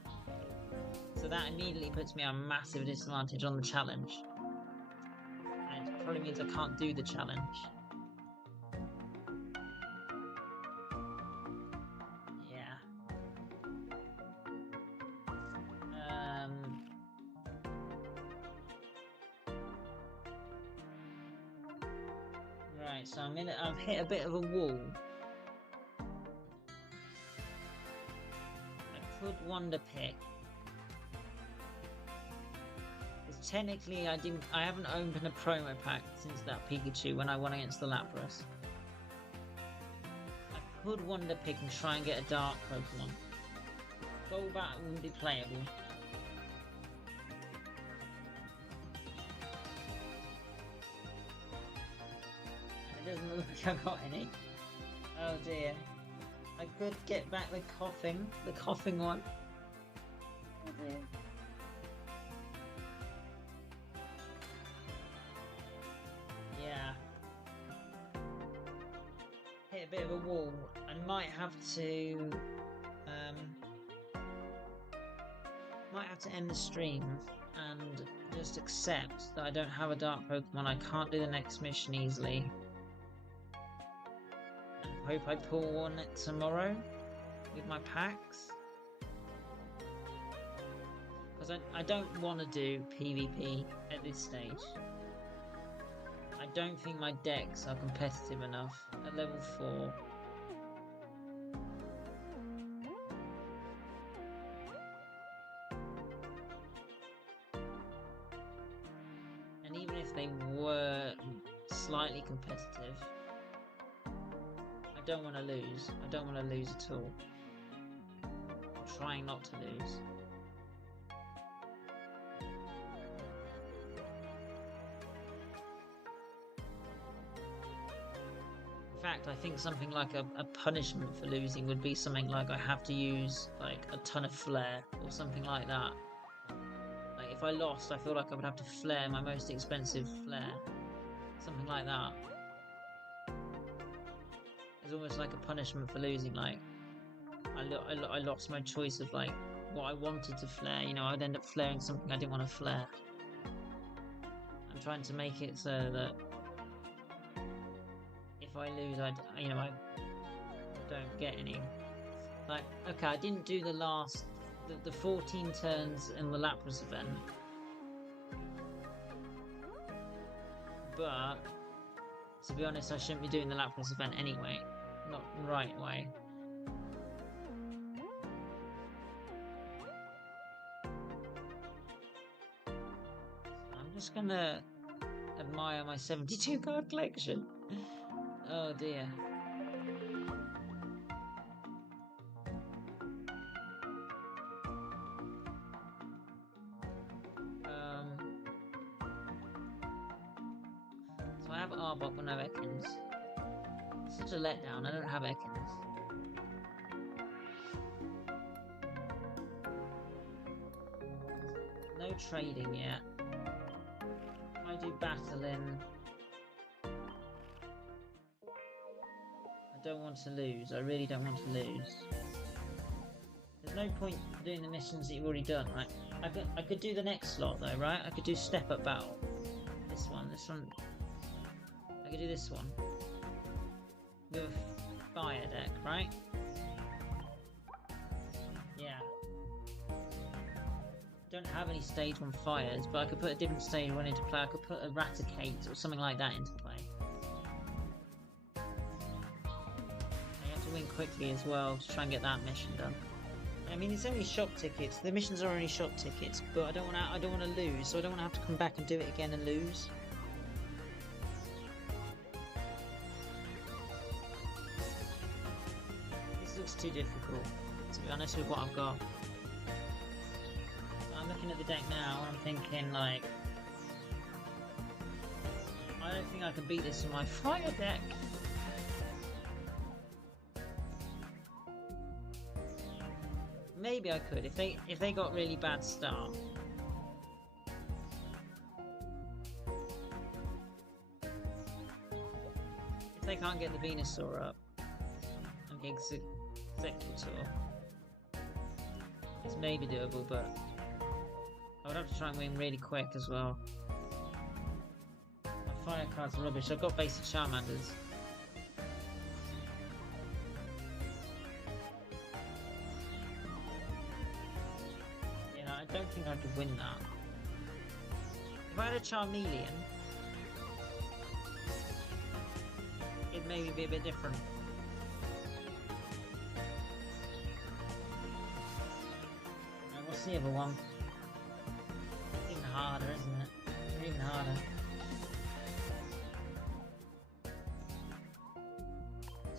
So that immediately puts me at a massive disadvantage on the challenge. And it probably means I can't do the challenge. Yeah. Right, so I've hit a bit of a wall. I could Wonder Pick. Technically, I haven't opened a promo pack since that Pikachu when I won against the Lapras. I could Wonder Pick and try and get a Dark Pokemon. Golbat wouldn't be playable. And it doesn't look like I've got any. Oh dear. I could get back the coughing one. Oh dear. Hit a bit of a wall. I might have to end the stream and just accept that I don't have a Dark Pokemon. I can't do the next mission easily. And hope I pull one tomorrow with my packs. Because I don't want to do PvP at this stage. I don't think my decks are competitive enough at level 4. And even if they were slightly competitive, I don't want to lose. I don't want to lose at all. I'm trying not to lose. In fact, I think something like a punishment for losing would be something like I have to use like a ton of flair or something like that. Like if I lost, I feel like I would have to flare my most expensive flair. Something like that. It's almost like a punishment for losing. Like I lost my choice of like what I wanted to flare. You know, I'd end up flaring something I didn't want to flare. I'm trying to make it so that if I lose, I don't get any. Like, okay, I didn't do the 14 turns in the Lapras event, but to be honest, I shouldn't be doing the Lapras event anyway. Not the right way. I'm just gonna admire my 72 card collection. Oh dear. So I have Arbok but no Ekans. It's such a letdown, I don't have Ekans. No trading yet. If I do battling, I don't want to lose. I really don't want to lose. There's no point doing the missions that you've already done, right? I could do the next slot though, right? I could do step up battle. This one. I could do this one. With a fire deck, right? Yeah. Don't have any stage 1 fires, but I could put a different stage 1 into play. I could put a Raticate or something like that into play. I have to win quickly as well to try and get that mission done. I mean, it's only shop tickets. The missions are only shop tickets, but I don't want to lose, so I don't want to have to come back and do it again and lose. This looks too difficult, to be honest with what I've got. I'm looking at the deck now and I'm thinking, like, I don't think I can beat this with my fire deck. Maybe I could if they got really bad start. If they can't get the Venusaur up and get Executor, it's maybe doable, but I would have to try and win really quick as well. My fire cards are rubbish. I've got basic Charmanders. I don't think I could win that. If I had a Charmeleon, it'd maybe be a bit different. Right, what's the other one? It's even harder, isn't it? Even harder.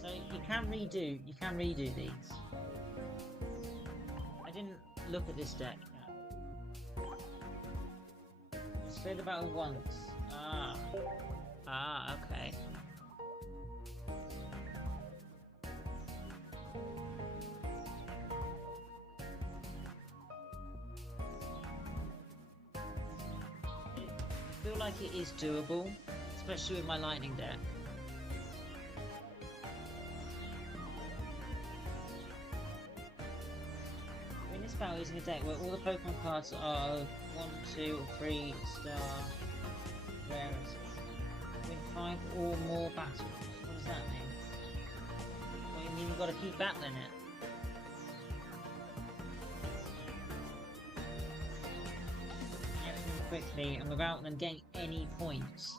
So you can redo these. I didn't look at this deck. Played the battle once. Okay. I feel like it is doable, especially with my lightning deck. In this battle using a deck where all the Pokemon cards are 1, 2, or 3 star rarest. Win 5 or more battles. What does that mean? Well, you mean you've got to keep battling it? Everything quickly and without them getting any points.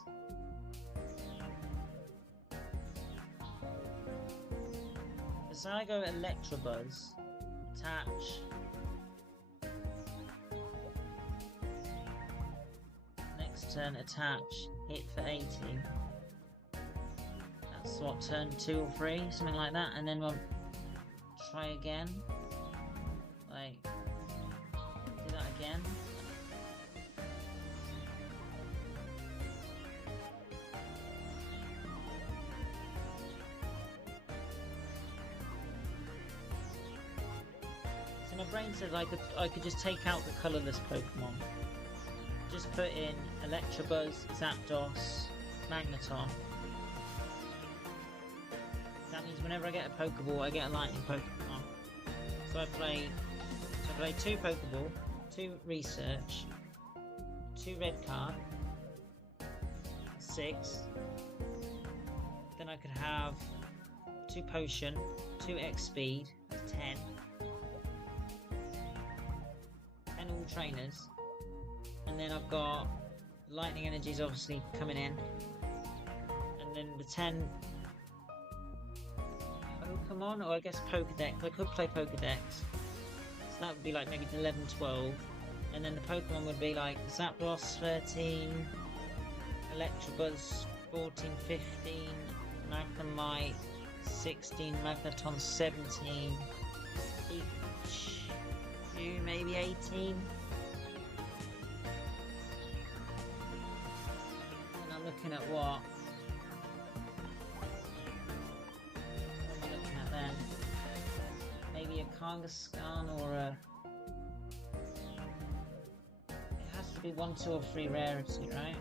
So I go Electabuzz, attach. Turn attach, hit for 80. That's what, turn 2 or 3, something like that, and then we'll try again. Like, do that again. So my brain says I could just take out the colourless Pokemon. Just put in Electabuzz, Zapdos, Magneton. That means whenever I get a Pokeball, I get a Lightning Pokemon. So I play I play 2 Pokeball, 2 Research, 2 red card, 6. Then I could have 2 Potion, 2 X Speed, that's 10. 10 all trainers. And then I've got Lightning Energies obviously coming in. And then the 10 Pokemon, or I guess Pokedex. I could play Pokedex. So that would be like maybe 11, 12. And then the Pokemon would be like Zapdos 13, Electabuzz 14, 15, Magnemite 16, Magneton 17, Pikachu maybe 18. And I'm looking at what? What am I looking at then? Maybe a Kangaskhan or a... It has to be 1, 2 or 3 rarity, right?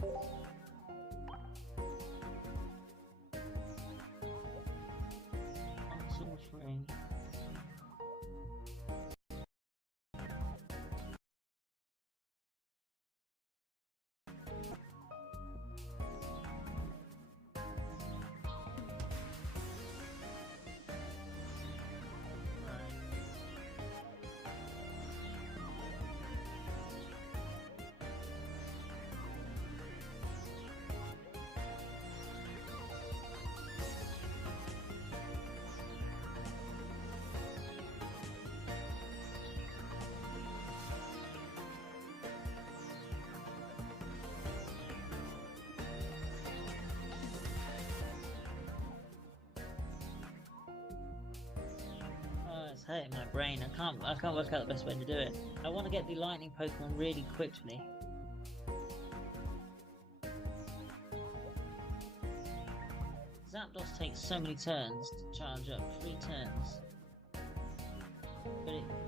1, 2 or 3. It's hurting my brain. I can't work out the best way to do it. I want to get the lightning Pokemon really quickly. Zapdos takes so many turns to charge up, 3 turns.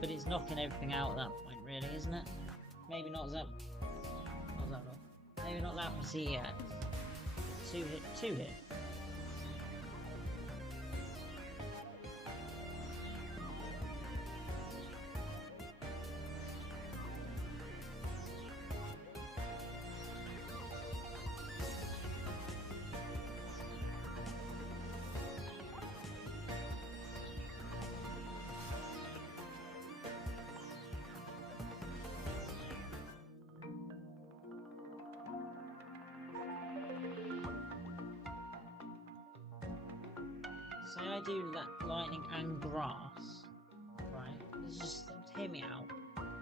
But it's knocking everything out at that point, really, isn't it? Maybe not Zapdos. Maybe not Lapras EX. 2 hit. So I do lightning and grass, right? Just hear me out.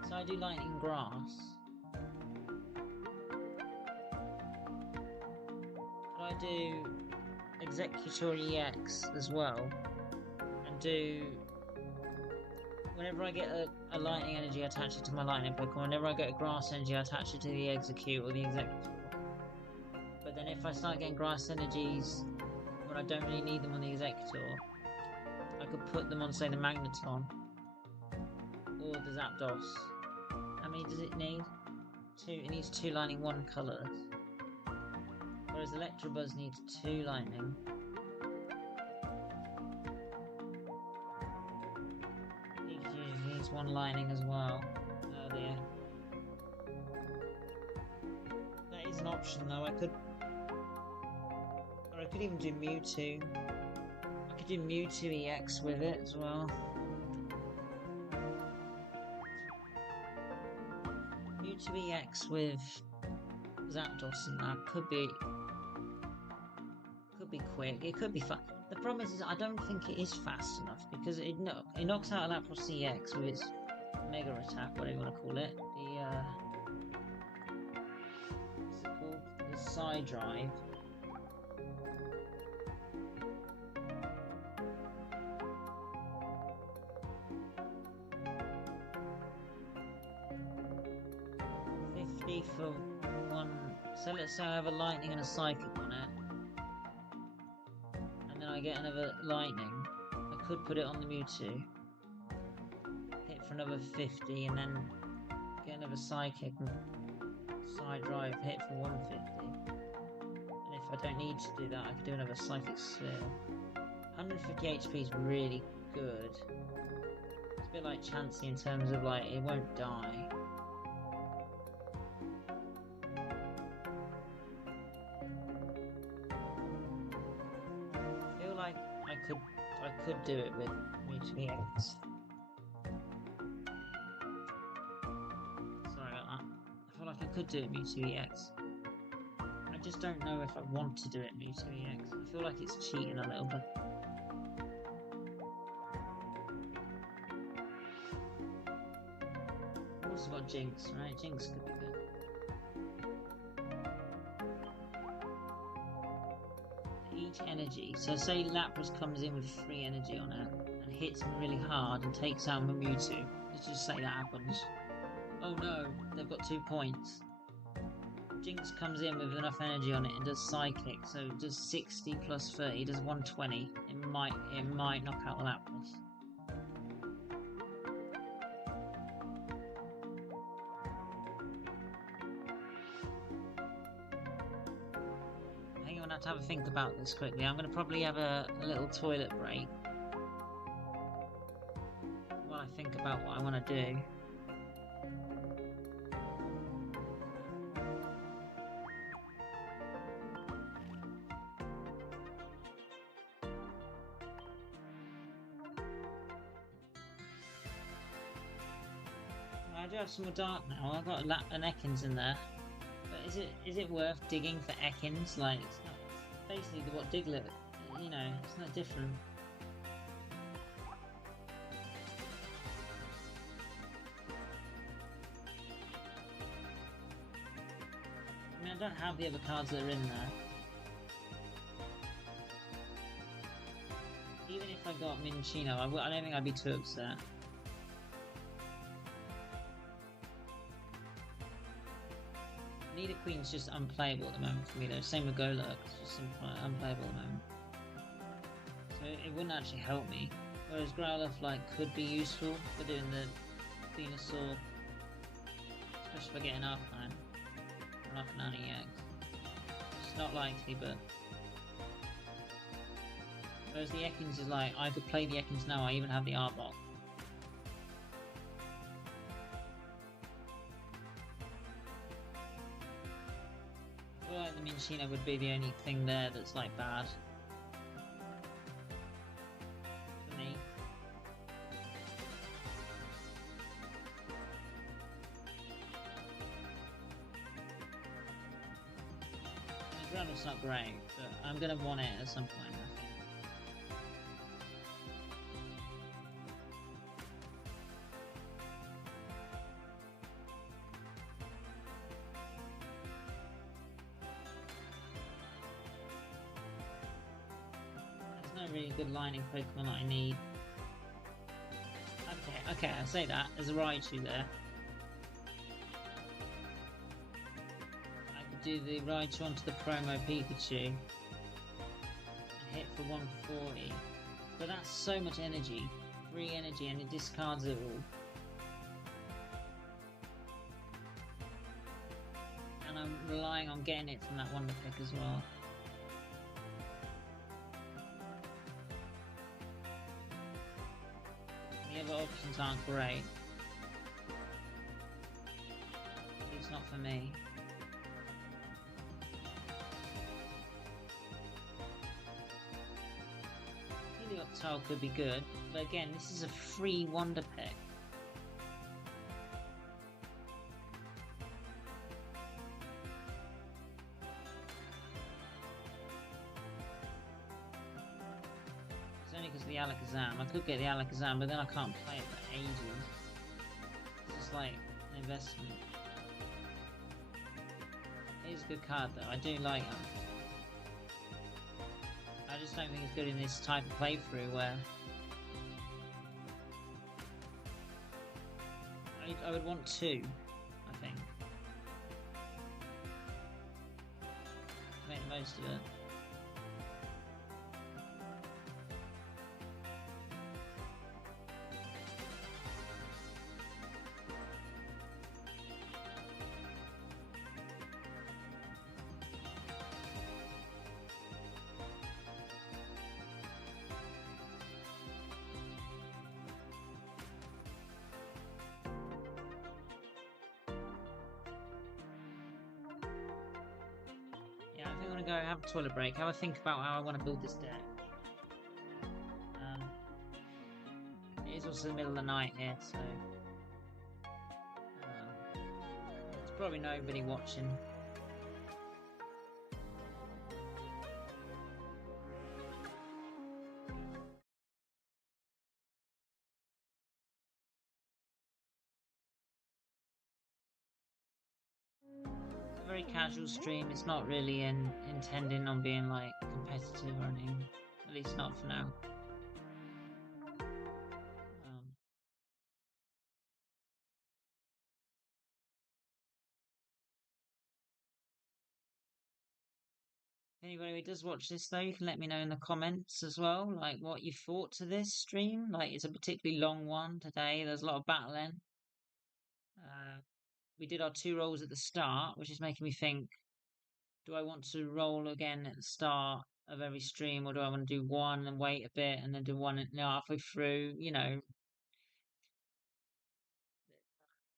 So I do lightning and grass. Could I do Executor EX as well? And do... Whenever I get a lightning energy, I attach it to my lightning Pokemon. Whenever I get a grass energy, I attach it to the Execute or the Executor. But then if I start getting grass energies when I don't really need them on the Executor, I could put them on, say, the Magneton or the Zapdos. How many does it need? 2. It needs 2 lightning, 1 colours. Whereas Electabuzz needs 2 lightning. It needs 1 lightning as well. Oh dear. That is an option though. I could even do Mewtwo. I could do Mewtwo EX with it as well. Mewtwo EX with Zapdos and that could be quick. It could be fun. The problem is I don't think it is fast enough because it knocks out Lapras EX with its Mega Attack, whatever you want to call it. What's it called? The Side Drive. For 1, so let's say I have a lightning and a psychic on it, and then I get another lightning. I could put it on the Mewtwo, hit for another 50, and then get another psychic and side drive, hit for 150. And if I don't need to do that, I could do another psychic sphere. 150 HP is really good. It's a bit like Chansey in terms of like it won't die. I feel like I could do it with Mewtwo EX. Sorry about that. I feel like I could do it Mewtwo EX. I just don't know if I want to do it Mewtwo EX. I feel like it's cheating a little bit. I've also got Jinx, right? Jinx could be good. Each energy. So say Lapras comes in with 3 energy on it and hits me really hard and takes out my Mewtwo. Let's just say that happens. Oh no, they've got 2 points. Jinx comes in with enough energy on it and does Psychic, so it does 60 plus 30, does 120. It might knock out the Lapras. I think I'm gonna have to have a think about this quickly. I'm gonna probably have a little toilet break while I think about what I want to do. I do have some more dark now. I've got an Ekans in there, but is it worth digging for Ekans? Like it's not, it's basically what Diglett, you know, it's not different. I mean, I don't have the other cards that are in there. Even if I got Minccino, I don't think I'd be too upset. Nidoqueen's just unplayable at the moment for me though. Same with Golurk, it's just unplayable at the moment. So it wouldn't actually help me. Whereas Growlithe like could be useful for doing the Venusaur, especially if I get an Arcanine or an Arcanine EX. It's not likely, but whereas the Ekans is like I could play the Ekans now. I even have the Arbok. I feel like the Minccino would be the only thing there that's like bad for me. The Growlithe's not great, but I'm gonna want it at some point, I think. There's no really good lining Pokemon that I need. Okay, I say that. There's a Raichu there. I could do the Raichu onto the promo Pikachu and hit for 140. But that's so much energy. 3 energy and it discards it all. And I'm relying on getting it from that Wonder Pick as well. The other options aren't great. It's not for me. Helioptile could be good, but again, this is a free Wonder Pick. Because of the Alakazam. I could get the Alakazam, but then I can't play it for ages. It's just like an investment. It is a good card though, I do like it. I just don't think it's good in this type of playthrough where I would want 2, I think. Make the most of it. go have a toilet break, have a think about how I want to build this deck. It is also the middle of the night here, so there's probably nobody watching. Very casual stream. It's not really intending on being like competitive or anything. At least not for now. Anybody who does watch this though, you can let me know in the comments as well, like what you thought to this stream. Like it's a particularly long one today. There's a lot of battling. We did our 2 rolls at the start, which is making me think, do I want to roll again at the start of every stream, or do I want to do one and wait a bit and then do one halfway through? You know,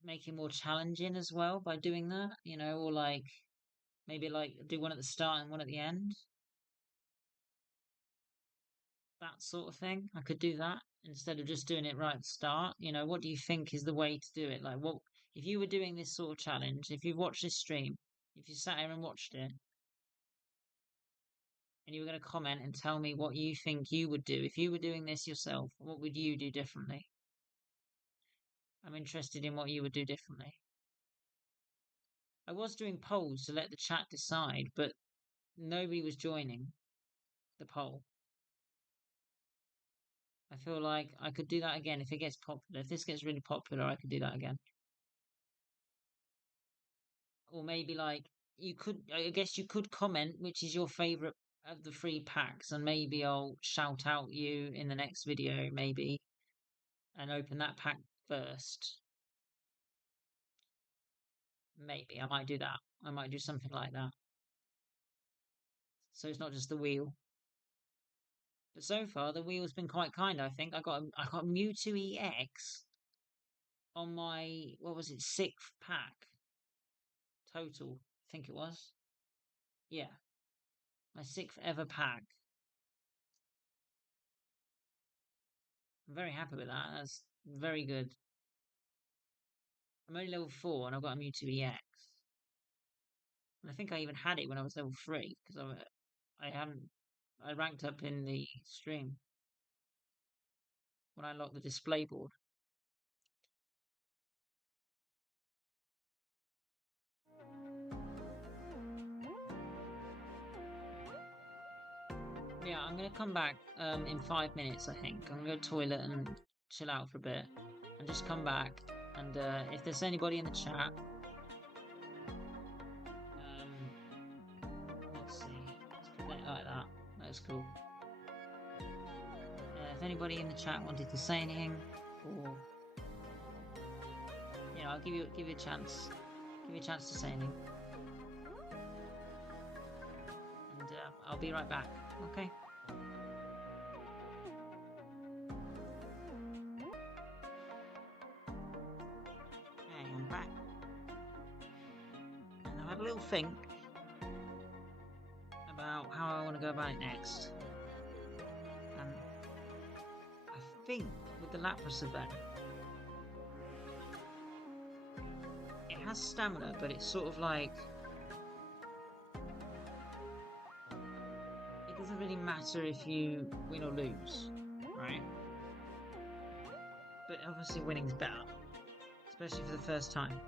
make it more challenging as well by doing that, you know, or like maybe like do one at the start and one at the end. That sort of thing. I could do that instead of just doing it right at the start. You know, what do you think is the way to do it? Like, what if you were doing this sort of challenge? If you've watched this stream, if you sat here and watched it, and you were going to comment and tell me what you think you would do if you were doing this yourself, what would you do differently? I'm interested in what you would do differently. I was doing polls to let the chat decide, but nobody was joining the poll. I feel like I could do that again if it gets popular. If this gets really popular, I could do that again. Or maybe like I guess you could comment which is your favorite of the 3 packs, and maybe I'll shout out you in the next video, maybe, and open that pack first. Maybe I might do that. I might do something like that. So it's not just the wheel. But so far the wheel's been quite kind, I think. I got Mewtwo EX on my, what was it, 6th pack total, I think it was. Yeah. My 6th ever pack. I'm very happy with that. That's very good. I'm only level 4 and I've got a Mewtwo EX. And I think I even had it when I was level 3 because I ranked up in the stream when I unlocked the display board. Yeah, I'm gonna come back in 5 minutes. I think I'm gonna go to the toilet and chill out for a bit, and just come back. And if there's anybody in the chat, let's see, let's put that like that. That's cool. If anybody in the chat wanted to say anything, or you know, I'll give you a chance. Give you a chance to say anything, and I'll be right back. Okay. Okay, I'm back, and I've had a little think about how I want to go about it next. And I think with the Lapras event, it has stamina, but it's sort of like it doesn't really matter if you win or lose, right? But obviously winning's better, especially for the first time.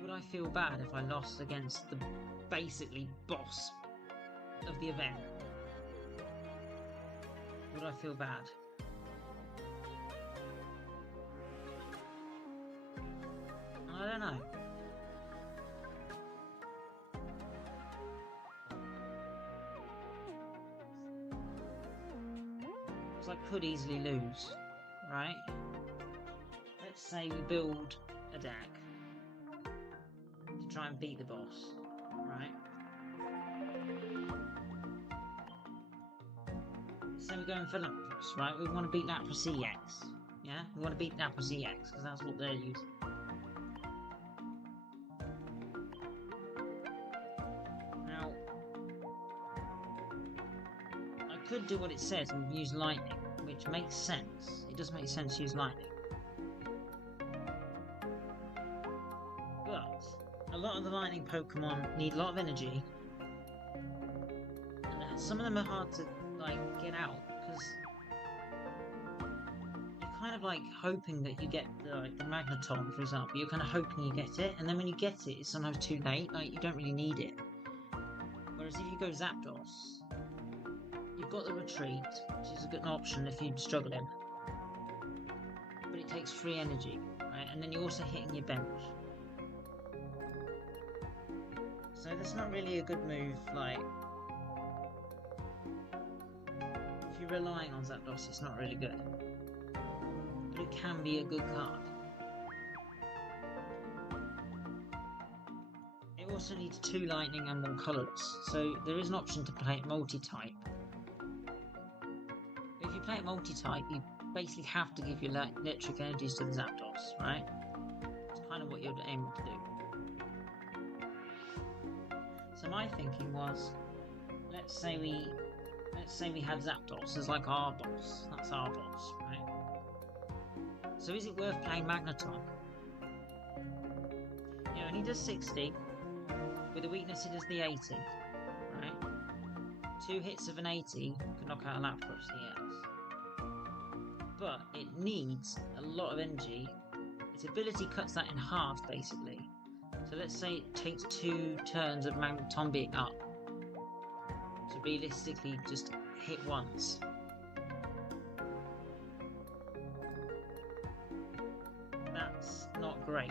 Would I feel bad if I lost against the basically boss of the event? Would I feel bad? I don't know. Because I could easily lose, right? Let's say we build a deck to try and beat the boss, right? So we're going for Lapras, right? We want to beat Lapras EX. Yeah, we want to beat Lapras EX because that's what they're using. Now, I could do what it says and use lightning, which makes sense. It does make sense to use lightning. But a lot of the lightning Pokemon need a lot of energy, and some of them are hard to like get out because you're kind of like hoping that you get the Magneton, for example. You're kind of hoping you get it, and then when you get it, it's sometimes too late. Like you don't really need it. Whereas if you go Zapdos, you've got the retreat, which is a good option if you're struggling, but it takes free energy, right? And then you're also hitting your bench. So that's not really a good move, like, if you're relying on Zapdos, it's not really good. But it can be a good card. It also needs 2 lightning and 1 colourless, so there is an option to play it multi-type. If you play it multi-type, you basically have to give your electric energies to the Zapdos, right? It's kind of what you're aiming to do. So my thinking was, let's say we had Zapdos as like our boss. That's our boss, right? So is it worth playing Magneton? Yeah, and he does 60. With a weakness, he does the 80, right? 2 hits of an 80 could knock out a Lapras EX. But it needs a lot of energy. Its ability cuts that in half, basically. So let's say it takes 2 turns of Magneton being up to realistically just hit once. That's not great.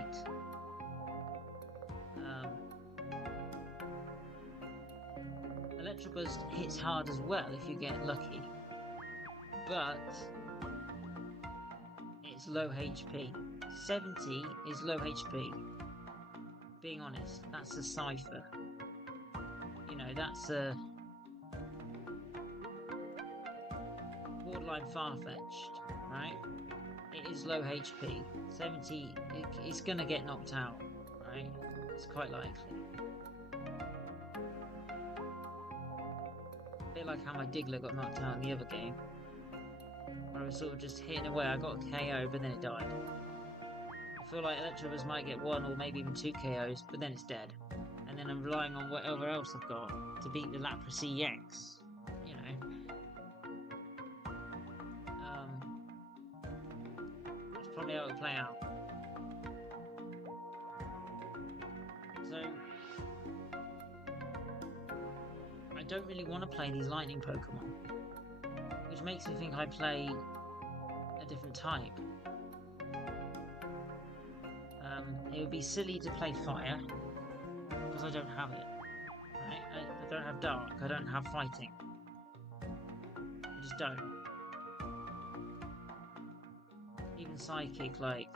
Electrobuzz hits hard as well if you get lucky, but it's low HP. 70 is low HP. Being honest, that's a cipher. You know, that's a borderline far-fetched, right? It is low HP. 70, it's gonna get knocked out, right? It's quite likely. A bit like how my Diglett got knocked out in the other game, where I was sort of just hitting away. I got a KO, but then it died. I feel like Electrobuzz might get 1 or maybe even 2 KOs, but then it's dead. And then I'm relying on whatever else I've got to beat the Lapras EX. You know. That's probably how it'll play out. So I don't really want to play these lightning Pokemon, which makes me think I play a different type. It would be silly to play fire because I don't have it. Right? I don't have dark. I don't have fighting. I just don't. Even psychic, like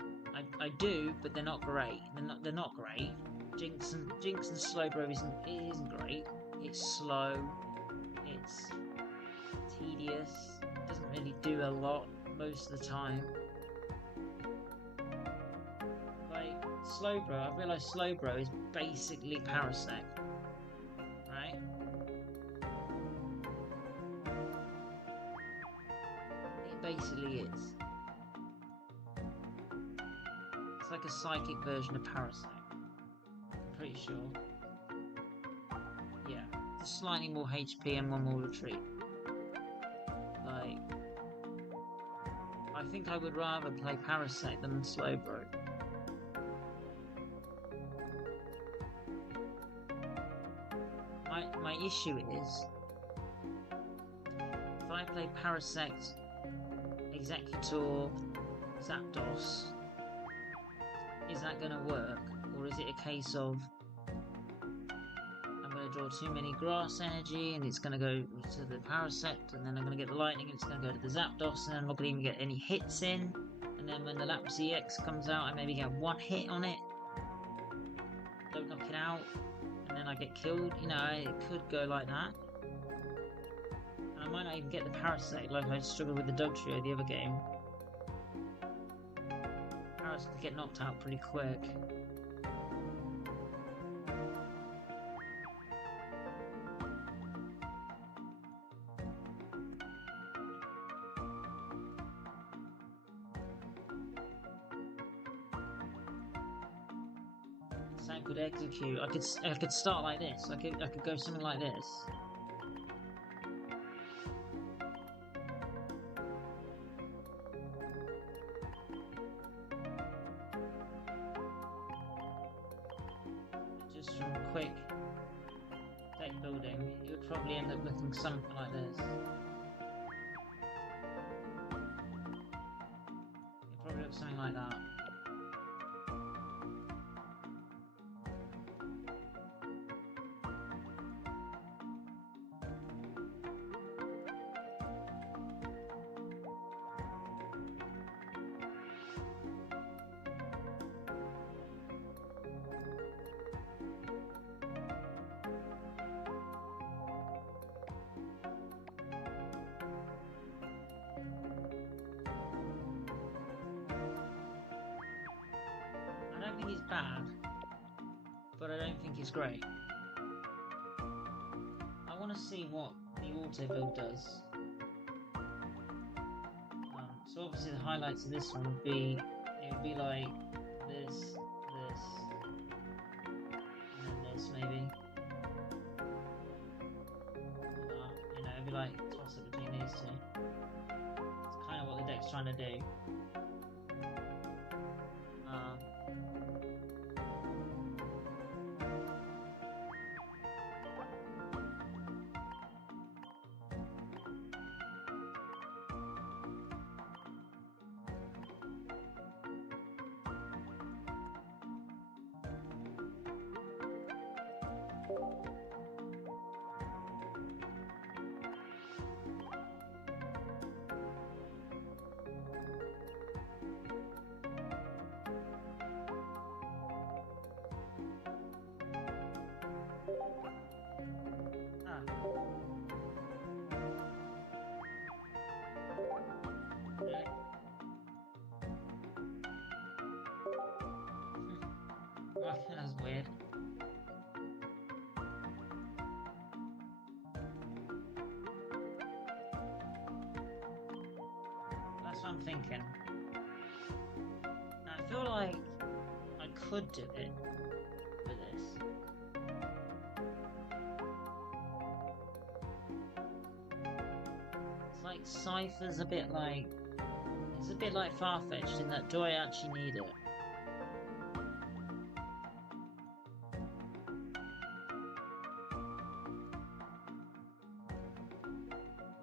I do, but they're not great. They're not great. Jinx and Slowbro isn't great. It's slow. It's tedious. Doesn't really do a lot most of the time. Like Slowbro, I've realised Slowbro is basically Parasect, right? It basically is. It's like a psychic version of Parasect. I'm pretty sure. Yeah, just slightly more HP and 1 more retreat. Like, I think I would rather play Parasect than Slowbro. My issue is, if I play Parasect, Executor, Zapdos, is that going to work? Or is it a case of I'm going to draw too many grass energy and it's going to go to the Parasect, and then I'm going to get the lightning and it's going to go to the Zapdos, and then I'm not going to even get any hits in, and then when the Lapras EX comes out I maybe get 1 hit on it, don't knock it out, and then I get killed. You know, it could go like that. And I might not even get the Parasect like I struggled with the Dugtrio the other game. us to get knocked out pretty quick. Same could execute. I could start like this. I could go something like this. Just from quick deck building, it would probably end up looking something like this. It probably looks something like that. I don't think he's bad, but I don't think he's great. I want to see what the auto build does. So obviously the highlights of this one would be, it would be like this, this, and then this maybe. You know, it'd be like toss it between these two. It's kind of what the deck's trying to do. Really? That's weird. That's what I'm thinking. Now, I feel like I could do it with this. It's like Cypher's a bit like... It's a bit like far-fetched in that, do I actually need it?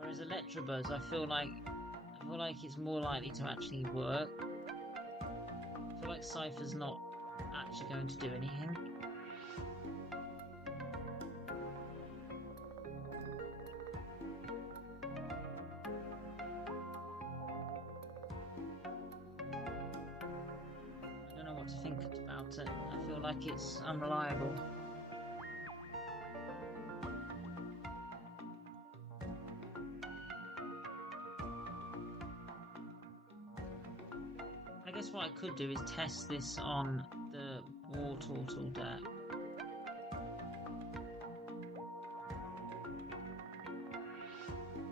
Whereas Electabuzz, I feel like it's more likely to actually work. I feel like Cypher's not actually going to do anything. I don't know what to think about it. I feel like it's unreliable. I guess what I could do is test this on the War Turtle deck.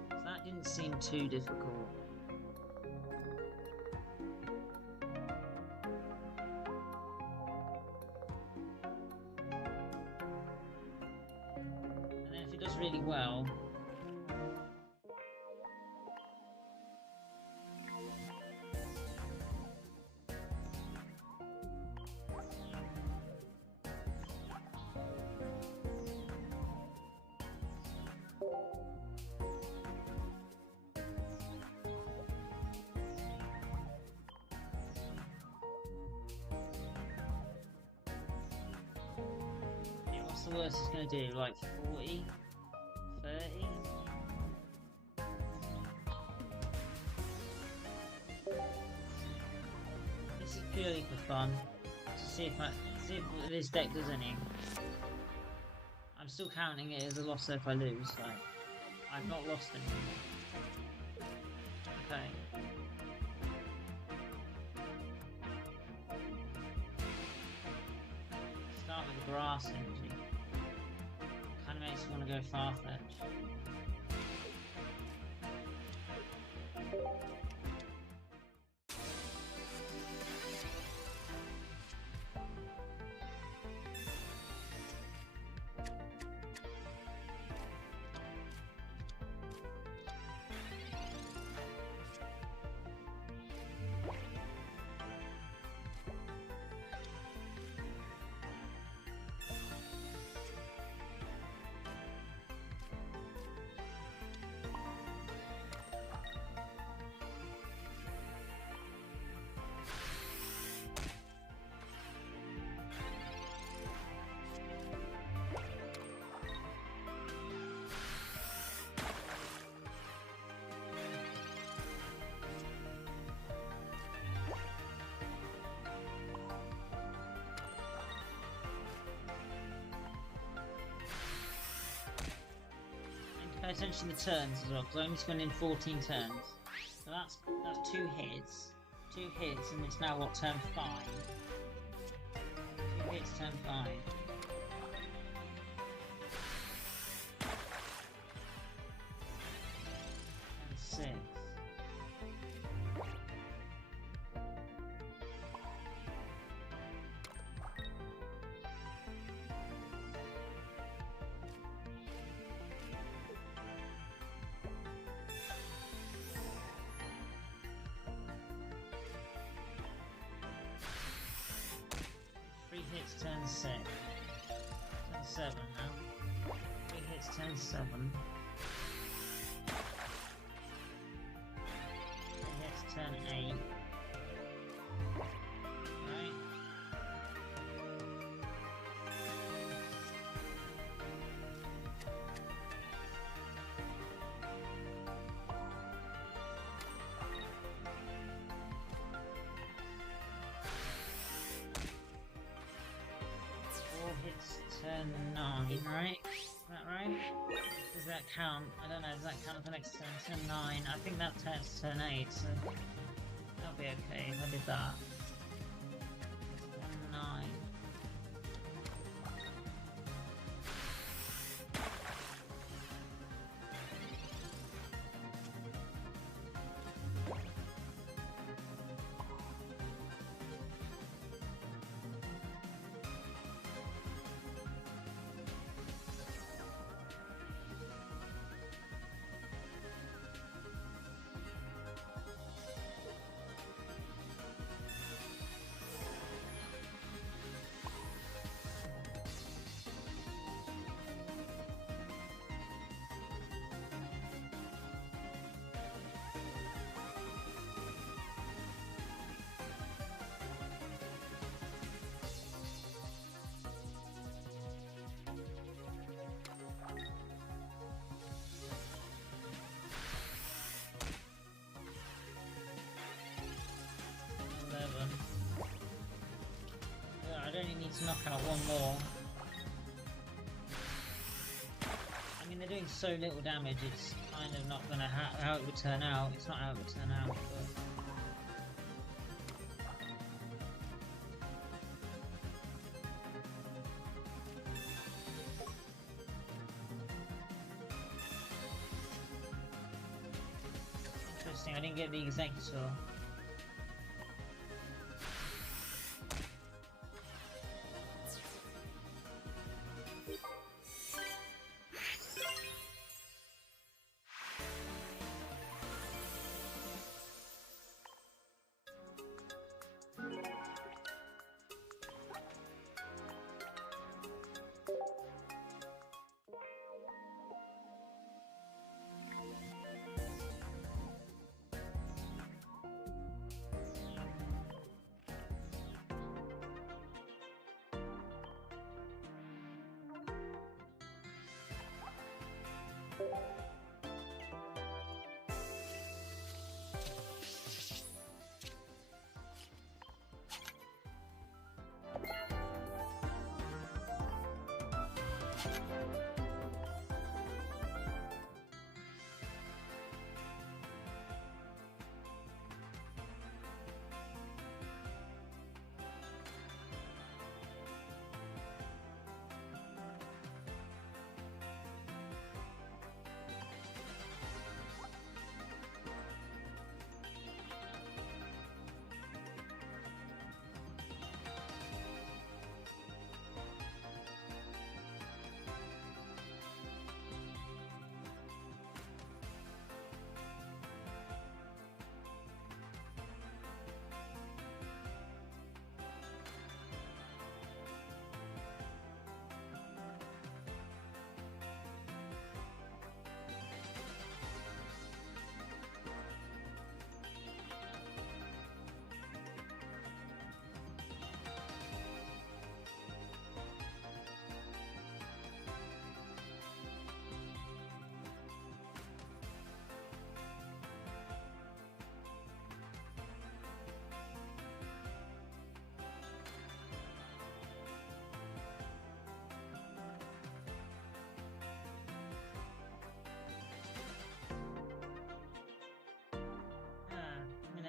So that didn't seem too difficult. And then if it does really well, what's the worst it's going to do? Like 40? 30? This is purely for fun. To see if this deck does anything. I'm still counting it as a loss if I lose, so I've not lost anything. Okay. grass energy. Kind of makes me want to go Farfetch. Pay attention to the turns as well, because I only spent in 14 turns. So that's 2 hits. 2 hits, and it's now what, turn 5? 2 hits, turn 5. Turn 6. 3 hits, turn 6. Turn 7 now. 3 hits, turn 7. 3 hits, turn 8. Right. Hits turn 9, right? Is that right? Does that count? I don't know, does that count for next turn? Turn 9. I think that turns turn 8, so that'll be okay if I did that. Turn 9. I'd only need to knock out one more. I mean, they're doing so little damage, it's kind of not going to how it would turn out. It's not how it would turn out, but... Interesting, I didn't get the Executor.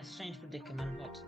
strange predicament, what to do.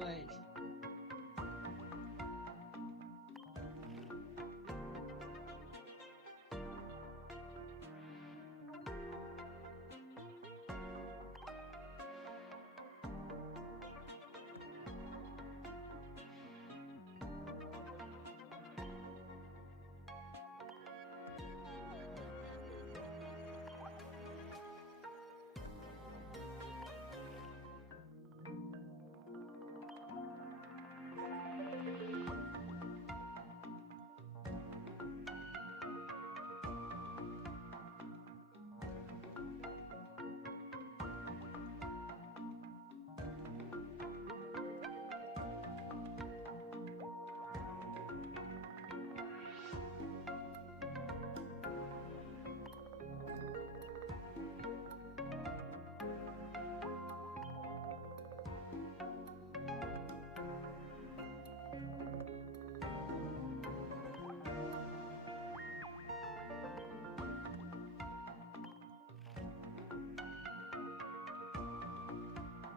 Right.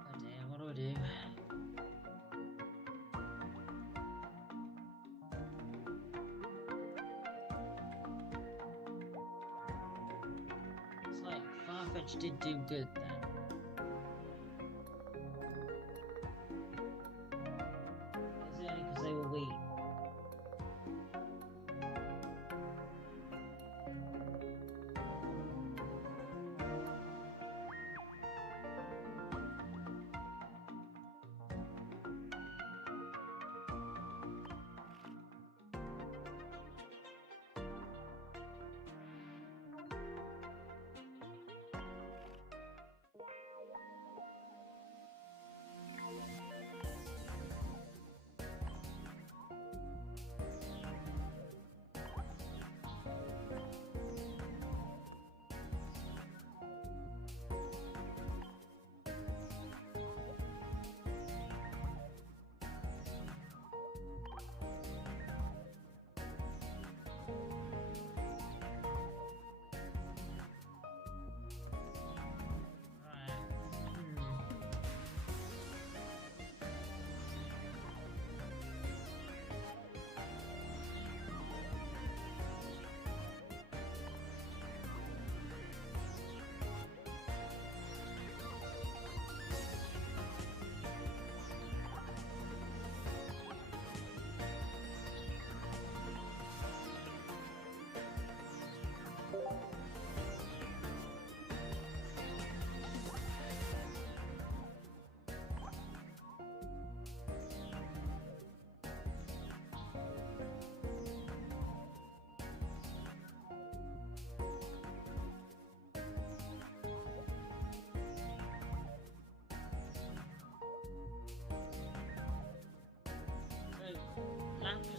Oh dear, what do I do? It's like Farfetch did do good then. Is it only because they were weak?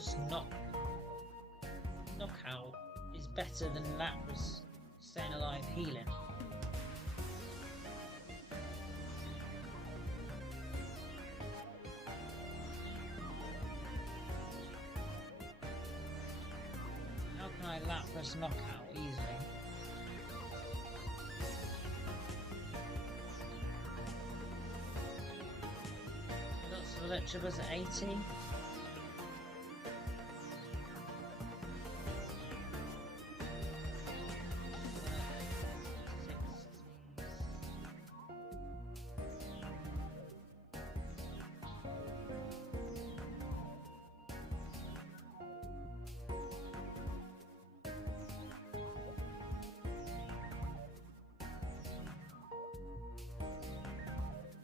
Lapras knockout is better than Lapras staying alive healing. How can I Lapras knockout easily? Electabuzz at 80.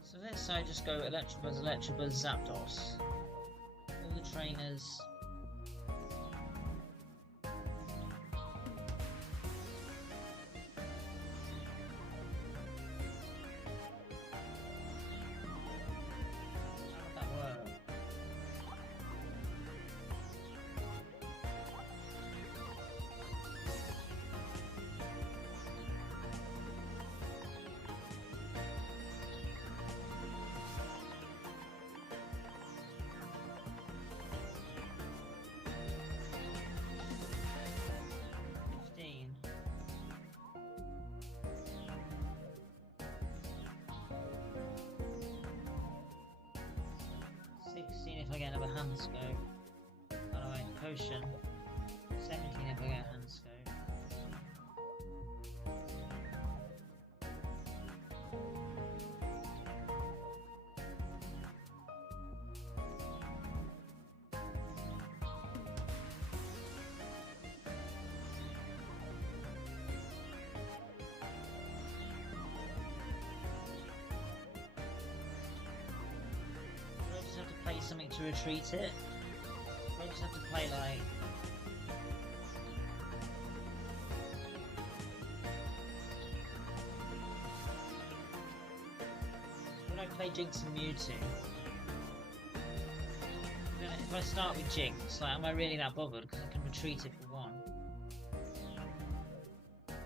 So let's say I just go Electabuzz, Zapdos. All the trainers. How would that work? If I get another hand scope. Oh wait, potion. 17 if I get a hand scope. Have to play something to retreat it. I just have to play like would I play Jinx and Mewtwo? If I start with Jinx, like am I really that bothered? Because I can retreat it for one. And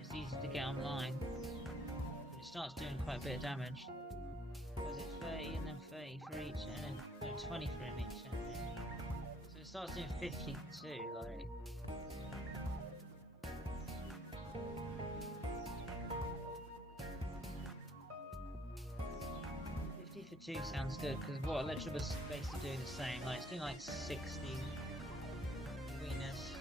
it's easy to get online. It starts doing quite a bit of damage. Was it 30 and then 30 for each, and then no, 20 for each, so it starts doing 52, like. 50 for 2 sounds good, because what Electabuzz is basically doing the same, like it's doing like 60 Venus.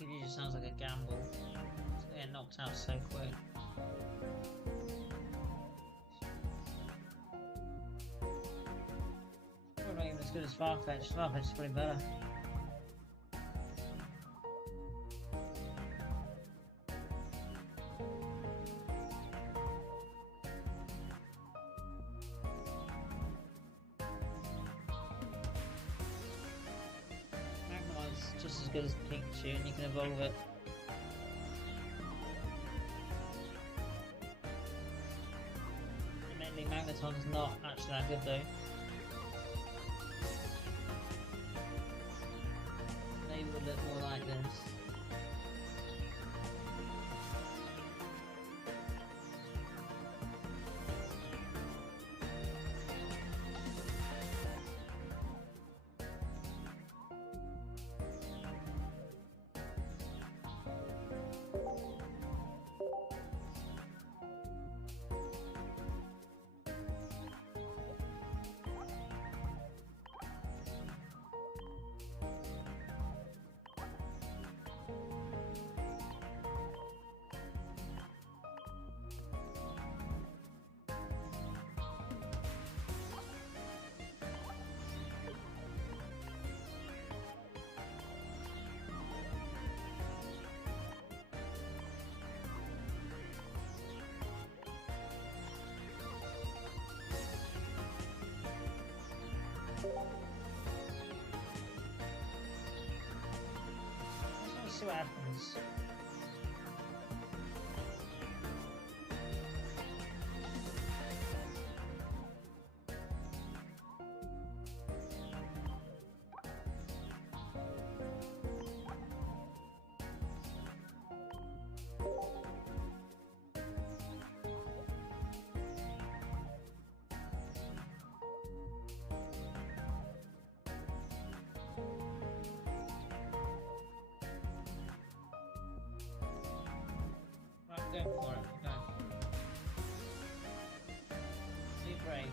It just sounds like a gamble. It's gonna get knocked out so quick. Probably not even as good as Farfetch. Farfetch is probably better. Just as good as Pikachu, and you can evolve it. Mainly Magneton's not actually that good though. Maybe it would look more like this. see what happens. Go for it. Go. Be brave.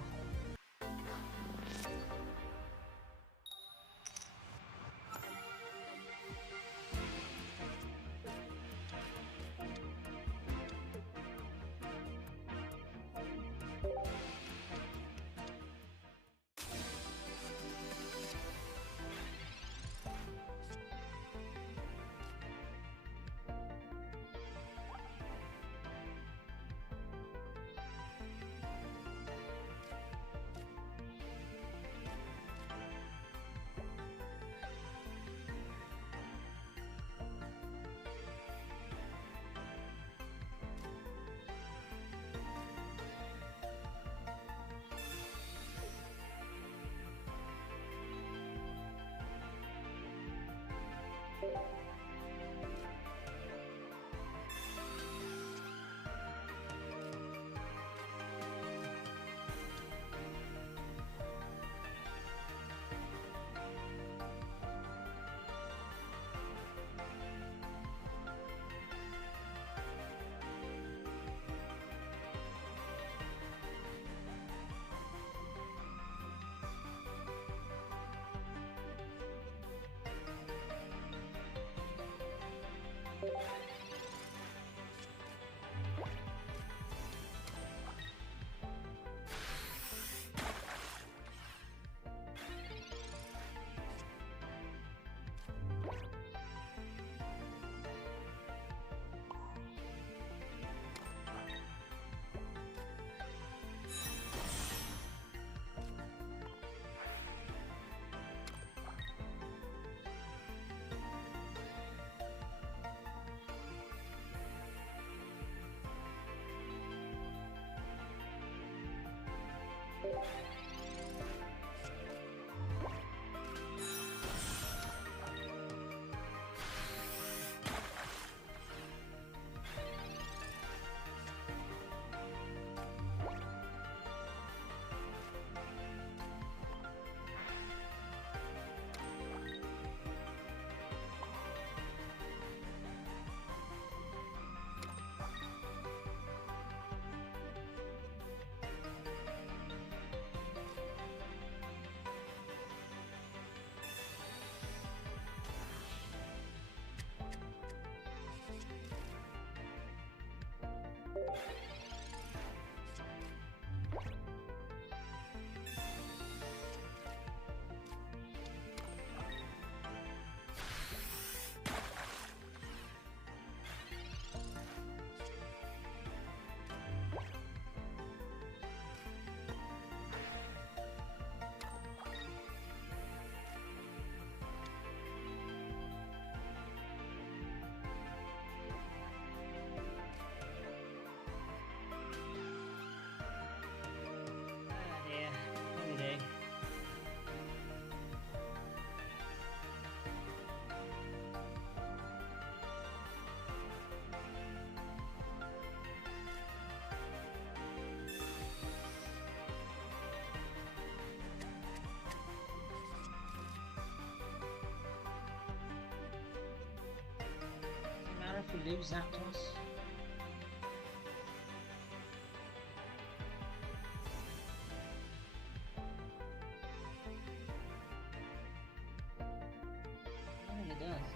If we lose Zapdos? I think it does.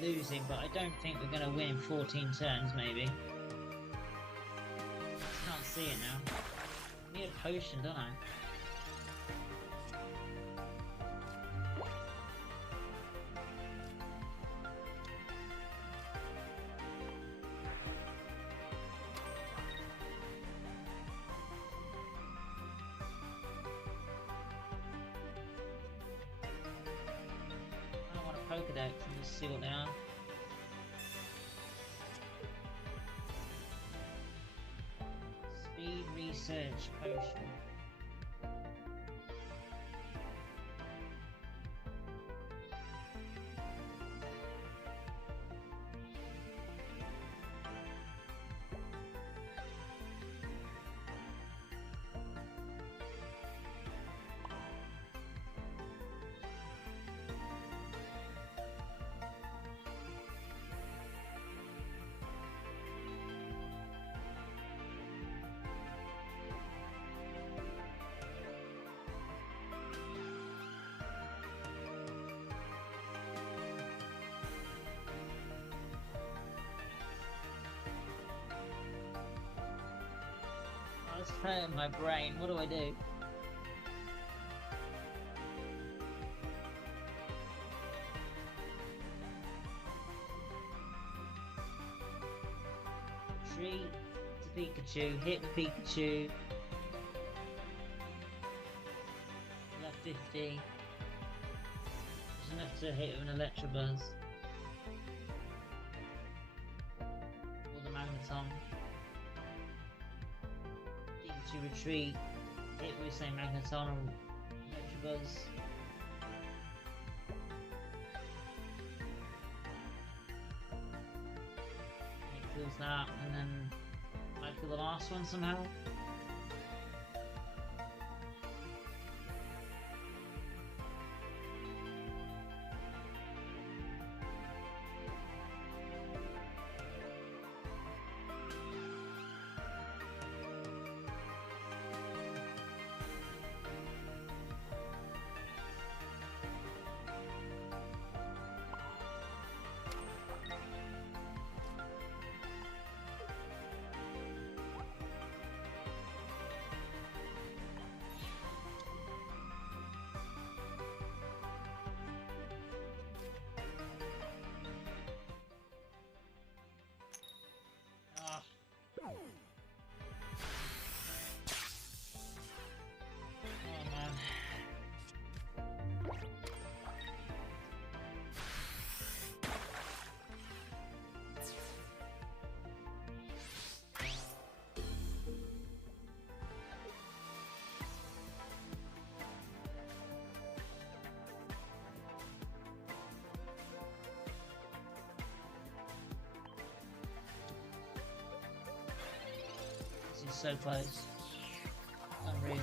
we're losing, but I don't think we're going to win in 14 turns, maybe. Can't see it now. I need a potion, don't I? Pokedex and just see what they are. Speed research potion. It's hurting my brain. What do I do? Retreat to Pikachu. Hit the Pikachu. Left 50. Just enough to hit with an Electabuzz. Or the Magneton. To retreat, hit with say Magneton or Electabuzz. It kills that, and then might kill the last one somehow. This is so close. Unreal.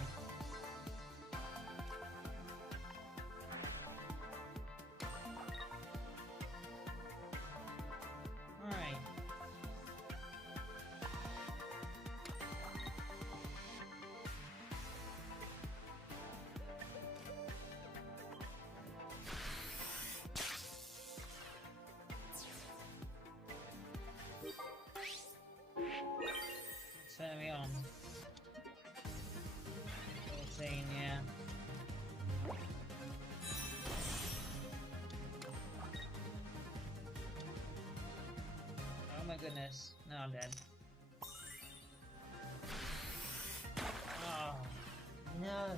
Alright. Turn me on. 14, yeah. Oh my goodness. No, I'm dead. Oh, no.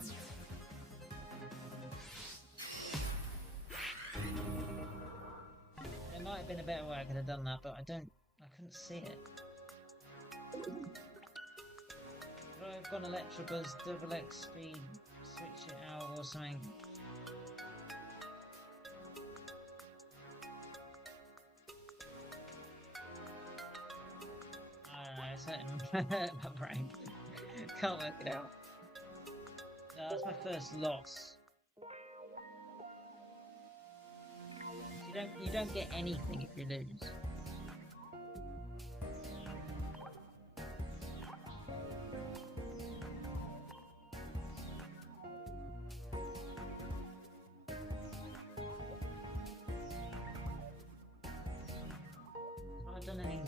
There might have been a better way I could have done that, but I couldn't see it. I've got Electabuzz, double X speed, switch it out or something. I don't know, it's hurting my brain. Can't work it out. No, that's my first loss. You don't get anything if you lose.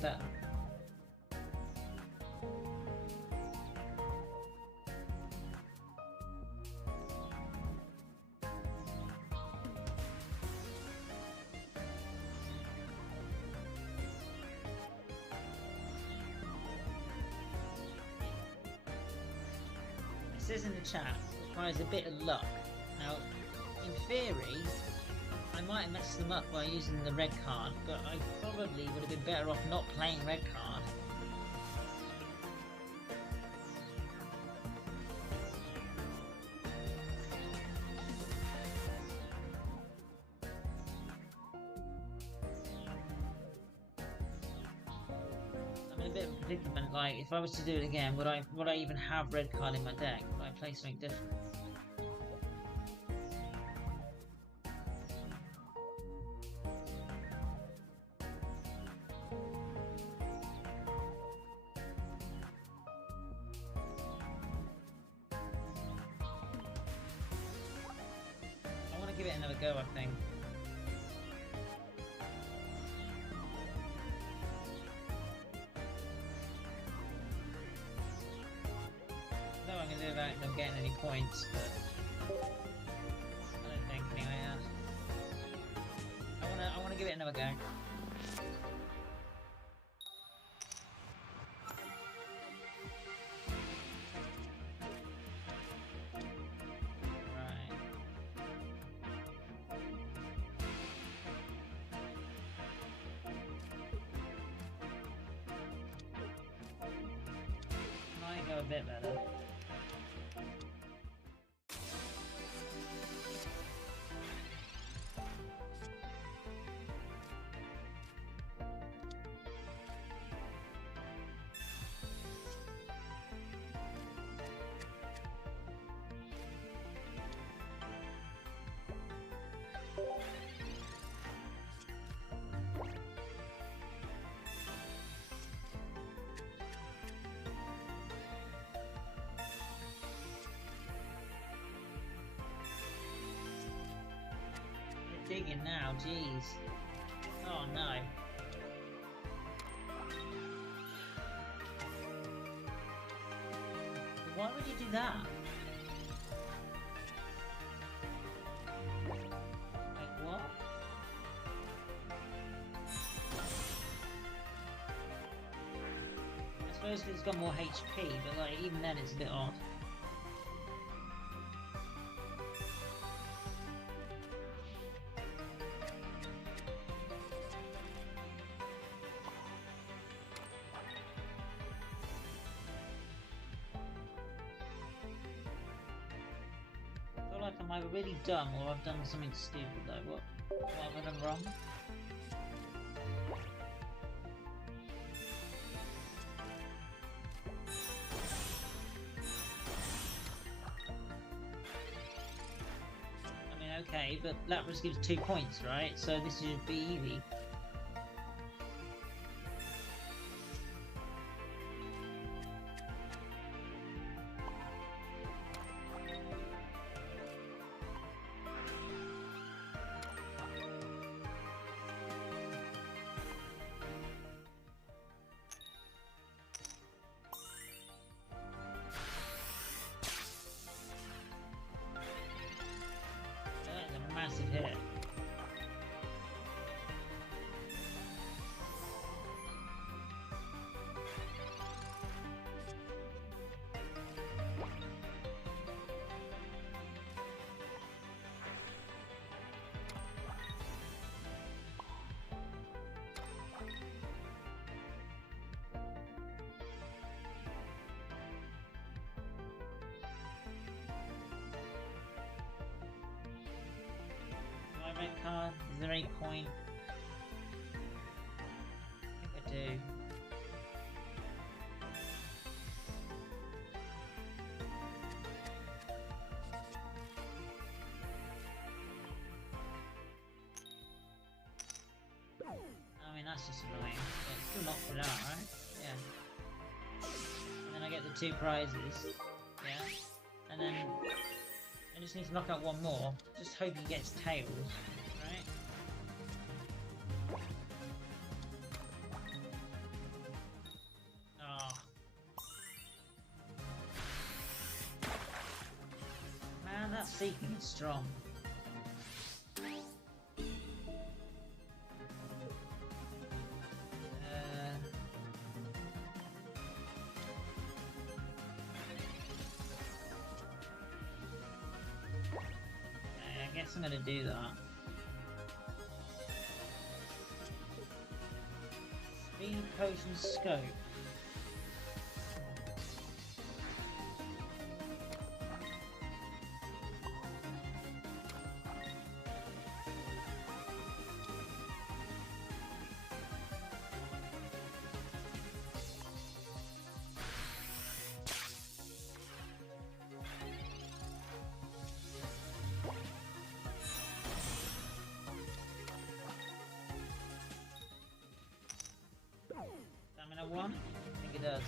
better. It says in the chat, requires a bit of luck. Now, in theory, I might have messed them up by using the red card, but I probably would have been better off not playing red card. I'm in a bit of a predicament, like, if I was to do it again, would I even have red card in my deck? Would I play something different? Give it another go, I think. No, I'm gonna do without them getting any points, but I don't think anyway. I wanna give it another go. Go a bit better. Digging now, jeez. Oh no. Why would you do that? Like what? I suppose it's got more HP, but like even then it's a bit odd. I'm either really dumb or I've done something stupid though. What have I done wrong? I mean, okay, but Lapras gives 2 points, right? So this should be easy. Massive hit. Red card? Is there any point? I think I do. I mean, that's just annoying. But it's still not for that, right? Yeah. And then I get the 2 prizes. Yeah. And then I just need to knock out 1 more. Just hope he gets tails, right? That seeking is strong. I guess I'm gonna do that. Speed potion scope. Stamina 1? I think it does.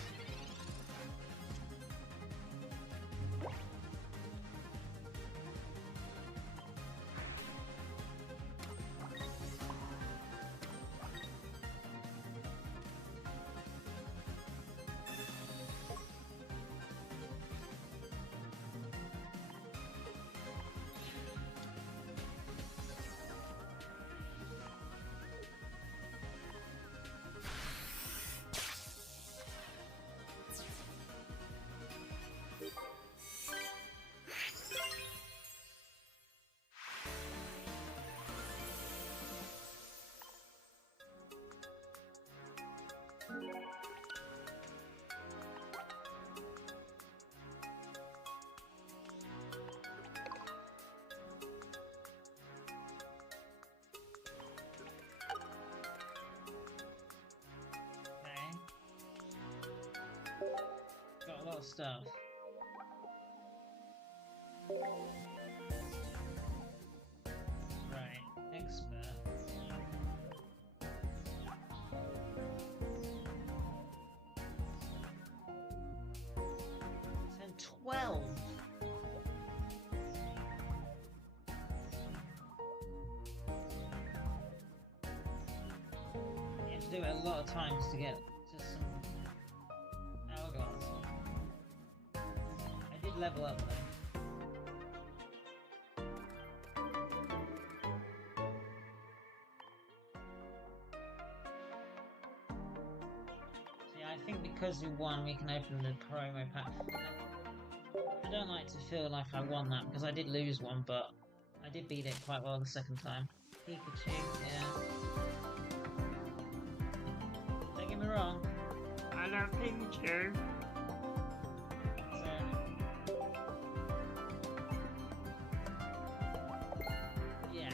Got a lot of stuff. Right, expert. 12. You have to do it a lot of times to get to some hourglass. I did level up though. See, I think because we won, we can open the promo pack. I don't like to feel like I won that because I did lose one, but I did beat it quite well the second time. Pikachu, yeah. Don't get me wrong, I love Pikachu. So, yeah.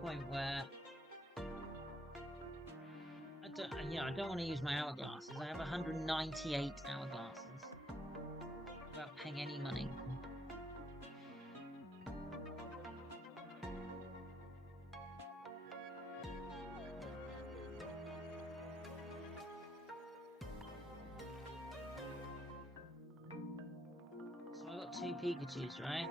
Point where I don't want to use my hourglasses. I have 198 hourglasses without paying any money. So I got 2 Pikachus, right?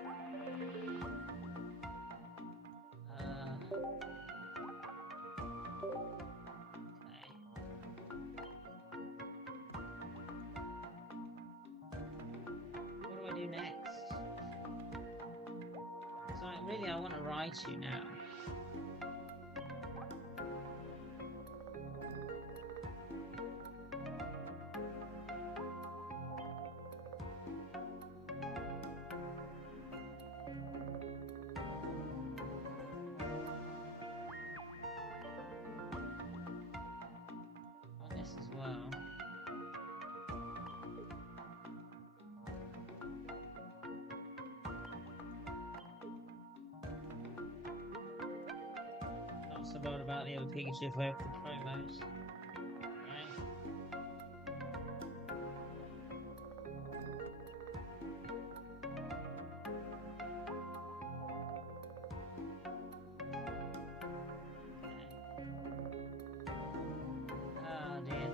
I want to Raichu now. On this as well. So bad about the other Pikachu if I have the promos. Right.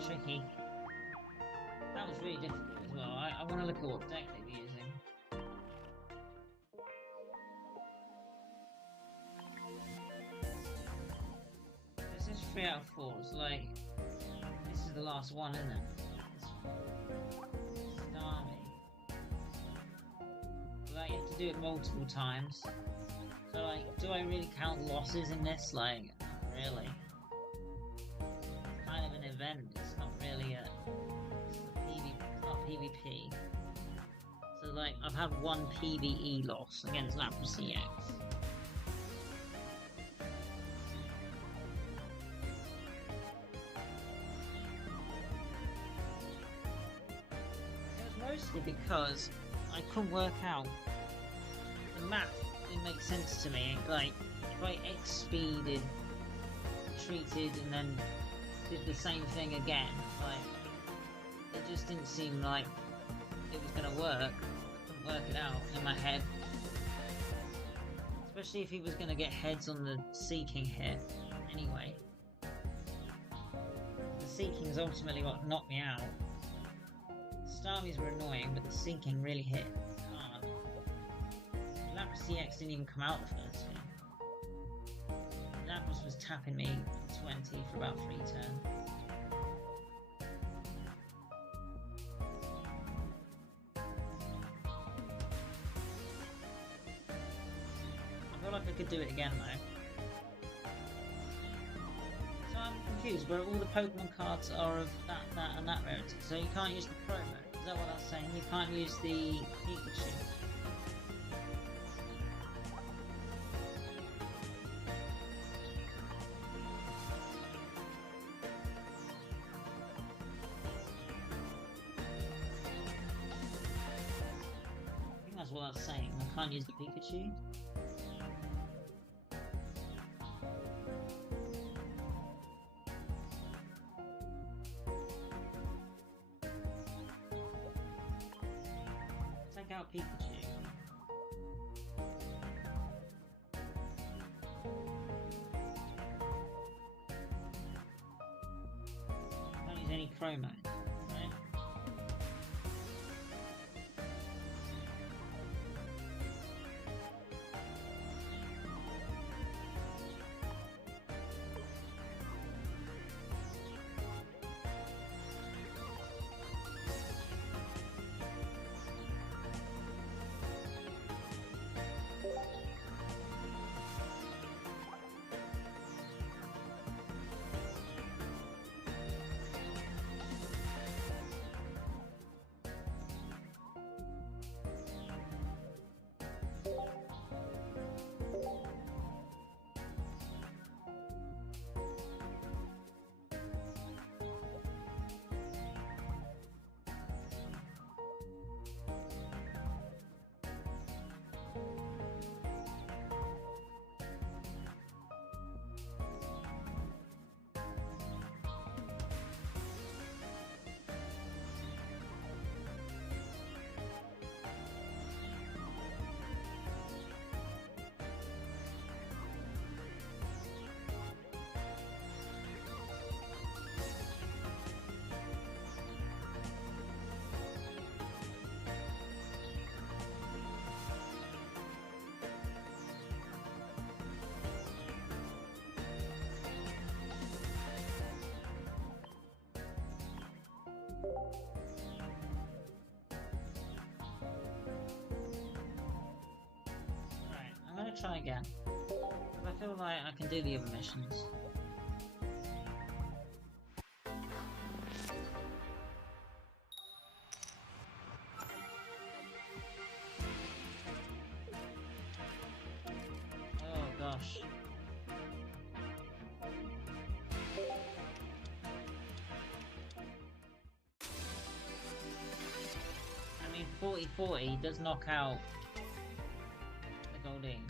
tricky. That was really difficult as well. I want to look at what deck they were using. This is 3 out of 4. It's like, this is the last one, isn't it? It's Starmie. Like, you have to do it multiple times. So, like, do I really count losses in this? Like, not really. It's kind of an event. It's not really a... It's not PvP. So, like, I've had one PvE loss against Lapras CX. Mostly because I couldn't work out the math. Didn't make sense to me. Like, if I X-speeded, treated, and then did the same thing again, like, it just didn't seem like it was gonna work. I couldn't work it out in my head. Especially if he was gonna get heads on the Seeking hit anyway. The Seeking's ultimately what knocked me out. Starmies were annoying, but the Seeking really hit hard. Lapras CX didn't even come out the first game. Lapras was tapping me 20 for about 3 turns. I feel like I could do it again though. So I'm confused, where all the Pokemon cards are of that and that rarity, so you can't use the Pro mode. Is that what I was saying? You can't use the Pikachu. I think that's what I was saying. I can't use the Pikachu. Take out Pikachu. Can't use any Chrome mode, right? Right, I'm gonna try again. I feel like I can do the other missions. Oh gosh. I mean, 40-40 does knock out the Goldeen.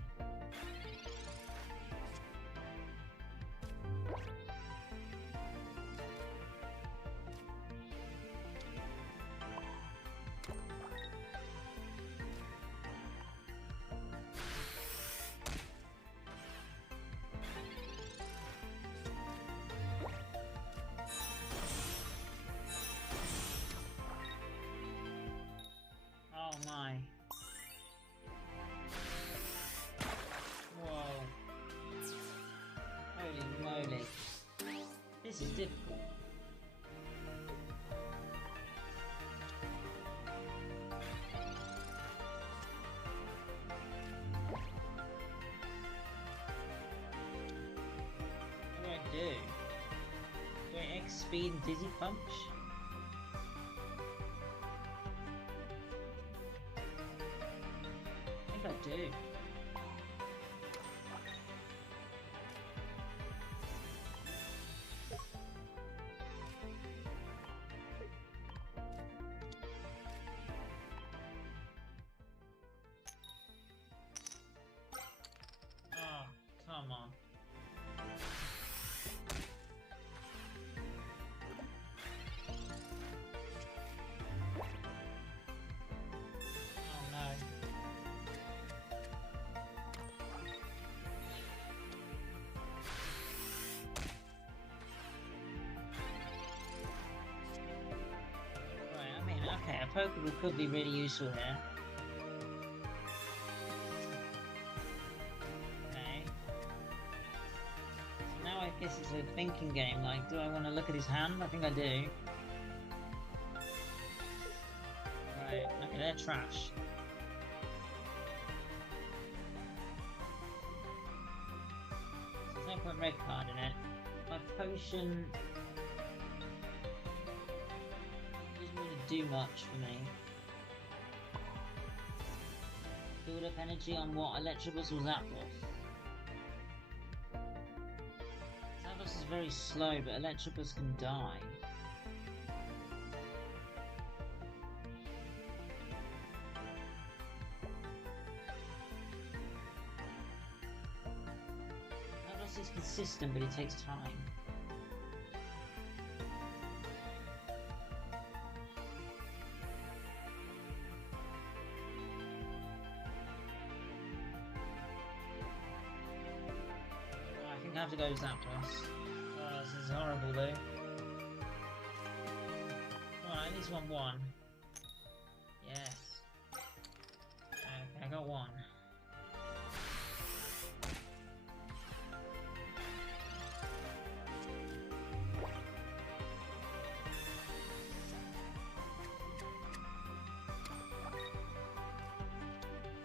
speed and dizzy punch? I think I do. Oh, come on. Okay, a Pokeball could be really useful here. Okay. So now I guess it's a thinking game, like, do I want to look at his hand? I think I do. Right, okay, they're trash. So there's no point red card in it. My potion do much for me. Build up energy on what? Electabuzz or Zapdos? Zapdos is very slow, but Electabuzz can die. Zapdos is consistent, but it takes time. I have to go with Zapdos. Oh, this is horrible though. Come on, at least one. Yes. Okay, I got one.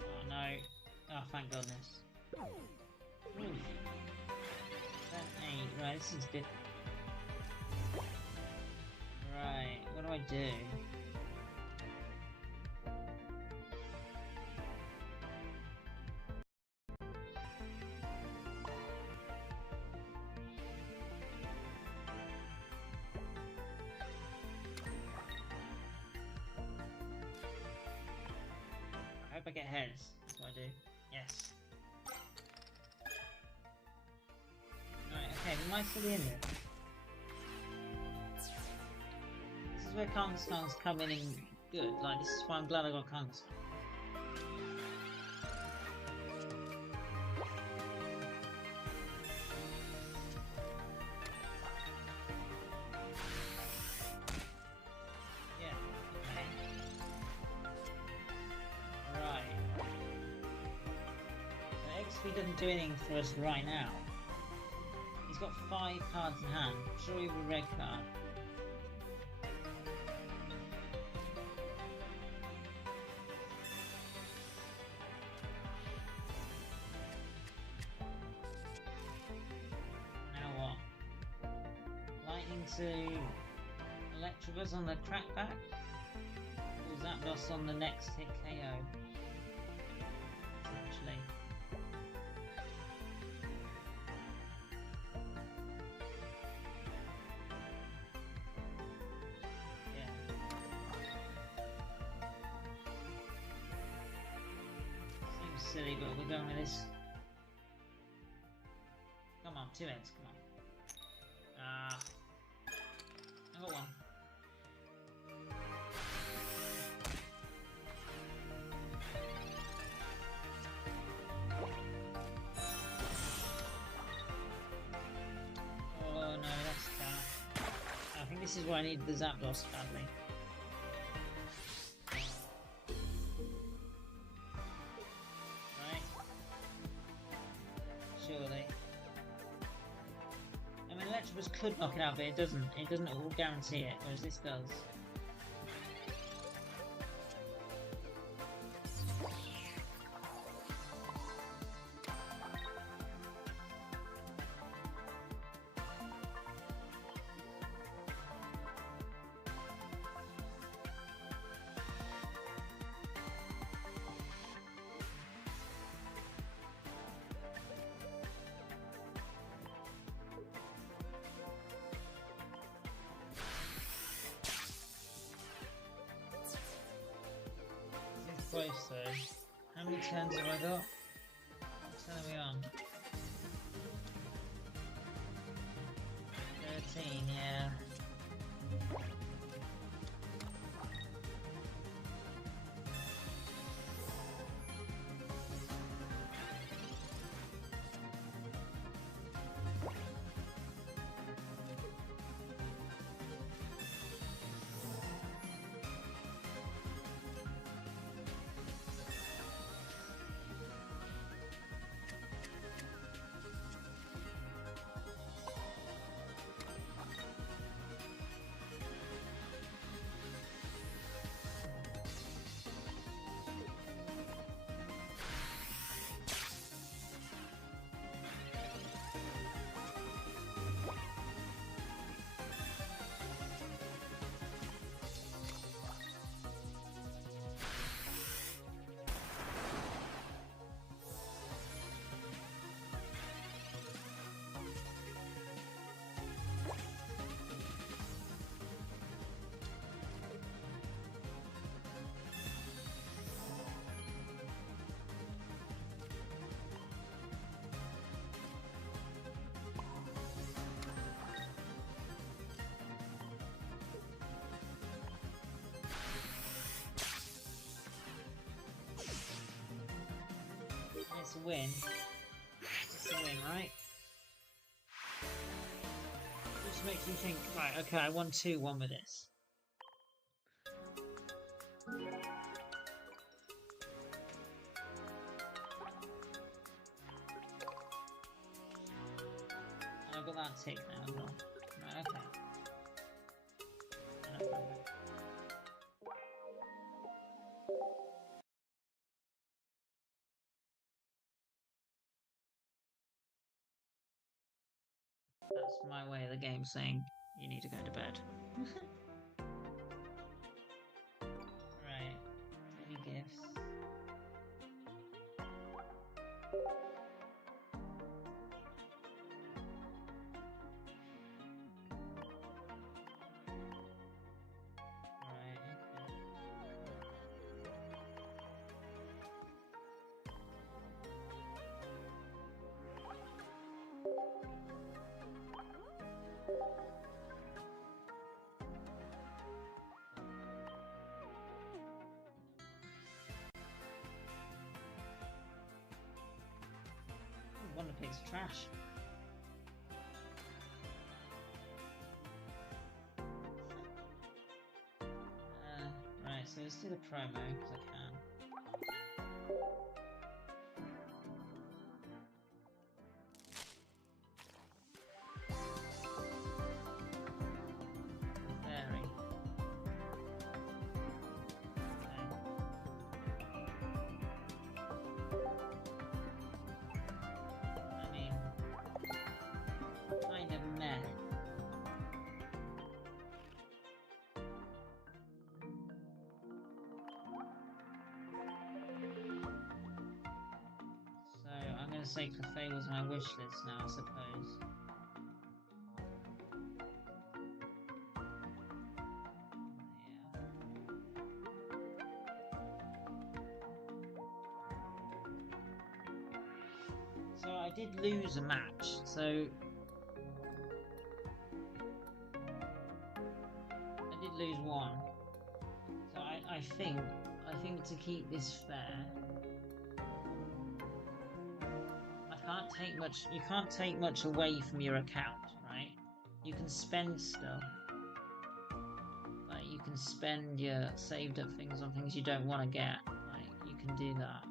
Oh no. Oh, thank goodness. Oof. Right, this is different. Right, what do I do? I hope I get heads. That's what I do. Yes. Okay, we might still be in there. This is where Kangaskhan's come in and good. Like, this is why I'm glad I got Kangaskhan. Yeah, okay. Right. So XP doesn't do anything for us right now. He's got 5 cards in hand. Sure, he have a red card. Now what? Lightning to Electabuzz on the crackback? Or Zapdos on the next hit KO? Essentially. Silly, but we're going with this. Come on, 2 heads, come on. I got one. Oh no, that's bad. I think this is why I need the Zapdos badly. Surely. I mean, Electabuzz could knock it out, but it doesn't. It doesn't all guarantee it, whereas this does. believe so. How many turns have I got? What turn are we on? 13, yeah. It's a win. It's a win, right? Which makes you think, right, okay, I won 2-1 with this. And I've got that tick now as well. Right, okay. That's my way of the game saying you need to go to bed. Right. Any gifts? Right, okay. One of the pigs trash. Right, so let's do the promo because I can. Fairy. I mean, kind of meh. So I'm going to say Clefairy was my wish list now, I suppose. So I did lose a match, so I did lose one. So I think to keep this fair, you can't take much away from your account, right? You can spend stuff. Like you can spend your saved up things on things you don't want to get. Like you can do that.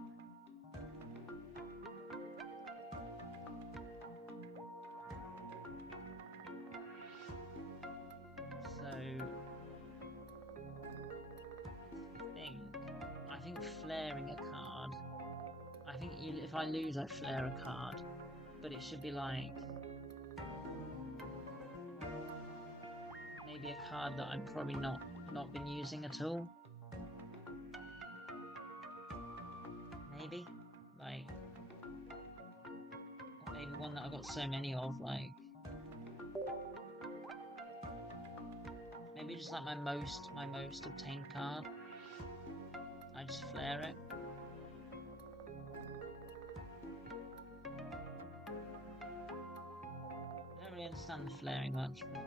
I think flaring a card. I think if I lose, I flare a card, but it should be like maybe a card that I've probably not been using at all. Maybe like maybe one that I've got so many of, like maybe just like my most obtained card. I just flare it. I don't really understand the flaring much, but...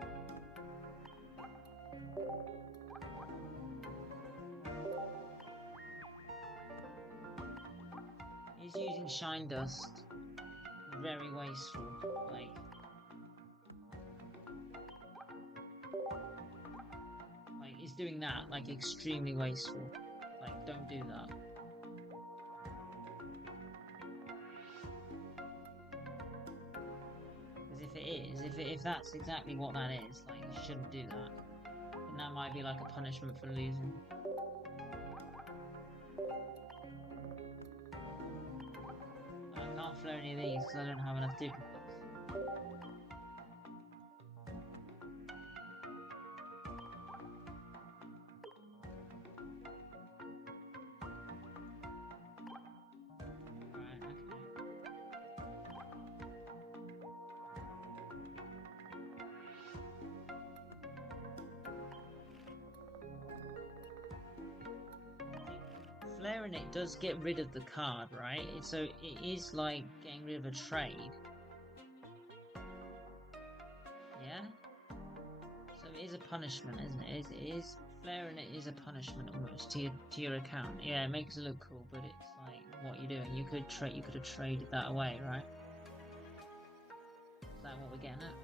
He's using Shine Dust. Very wasteful, like... He's doing that, like, extremely wasteful. Like, don't do that. Because if that's exactly what that is, like, you shouldn't do that. And that might be like a punishment for losing. I can't flare any of these because I don't have enough duplicates. Flaring it does get rid of the card, right? So it is like getting rid of a trade. Yeah? So it is a punishment, isn't it? It is flaring it is a punishment almost to your account. Yeah, it makes it look cool, but it's like what you're doing. You could have traded that away, right? Is that what we're getting at?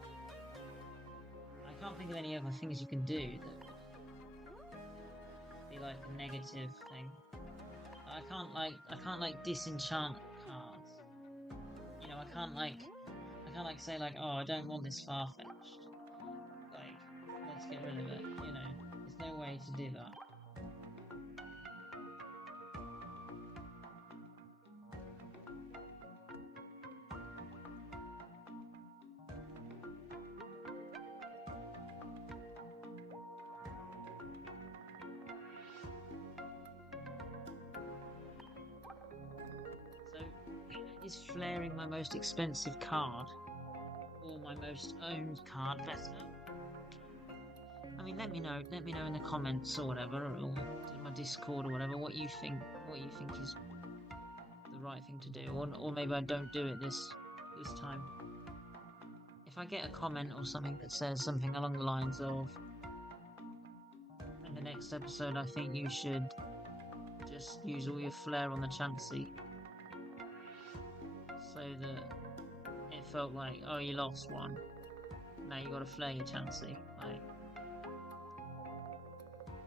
I can't think of any other things you can do that would be like a negative thing. I can't like disenchant cards. You know, I can't like say like, oh, I don't want this Farfetch'd. Like, let's get rid of it. You know, there's no way to do that. Is flaring my most expensive card or my most owned card better? I mean, let me know in the comments or whatever, or in my Discord or whatever, what you think is the right thing to do, or maybe I don't do it this time. If I get a comment or something that says something along the lines of, in the next episode I think you should just use all your flair on the Chansey, so that it felt like, oh, you lost one, now you gotta flare your Chansey. Like,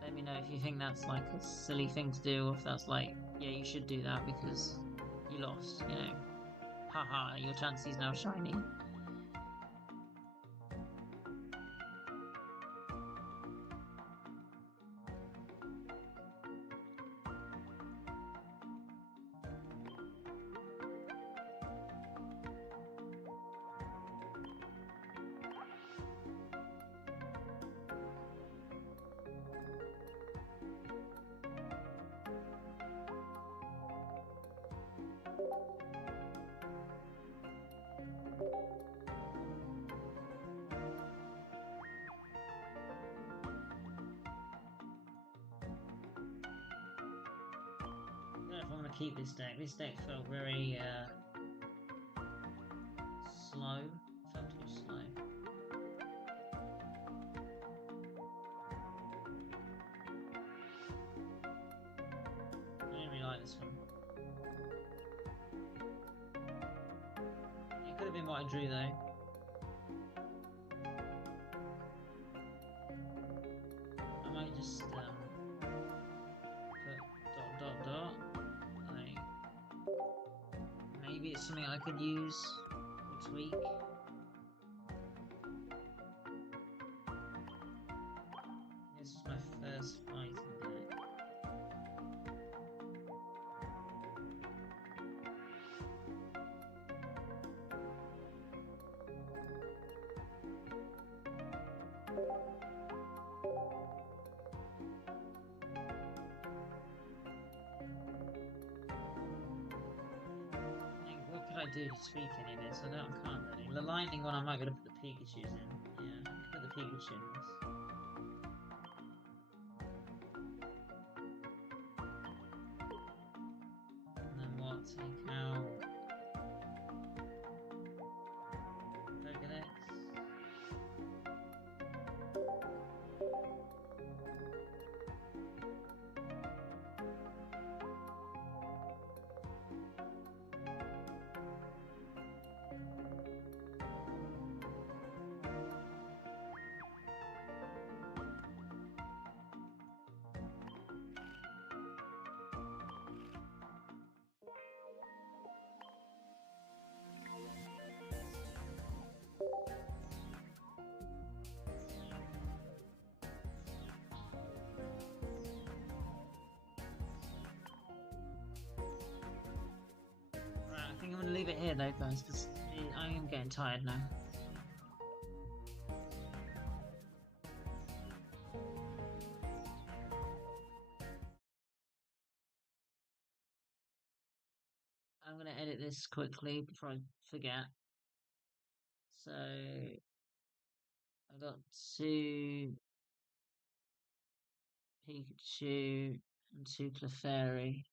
let me know if you think that's like a silly thing to do, or if that's like, yeah, you should do that because you lost, you know. Haha, your Chansey's now shiny. If I'm going to keep this deck. This deck felt very slow. Felt too slow. I didn't really like this one. It could have been what I drew though. I might just put ... Maybe it's something I could use or tweak. This is my first fighting deck. What could I do to tweak any of this? I can't really. The lightning one I might be able to put the Pikachu's in. Yeah, I can put the Pikachu in this. Take out Pokedex. I think I'm going to leave it here though, guys, because I am getting tired now. I'm going to edit this quickly before I forget. So, I've got 2 Pikachu and 2 Clefairy.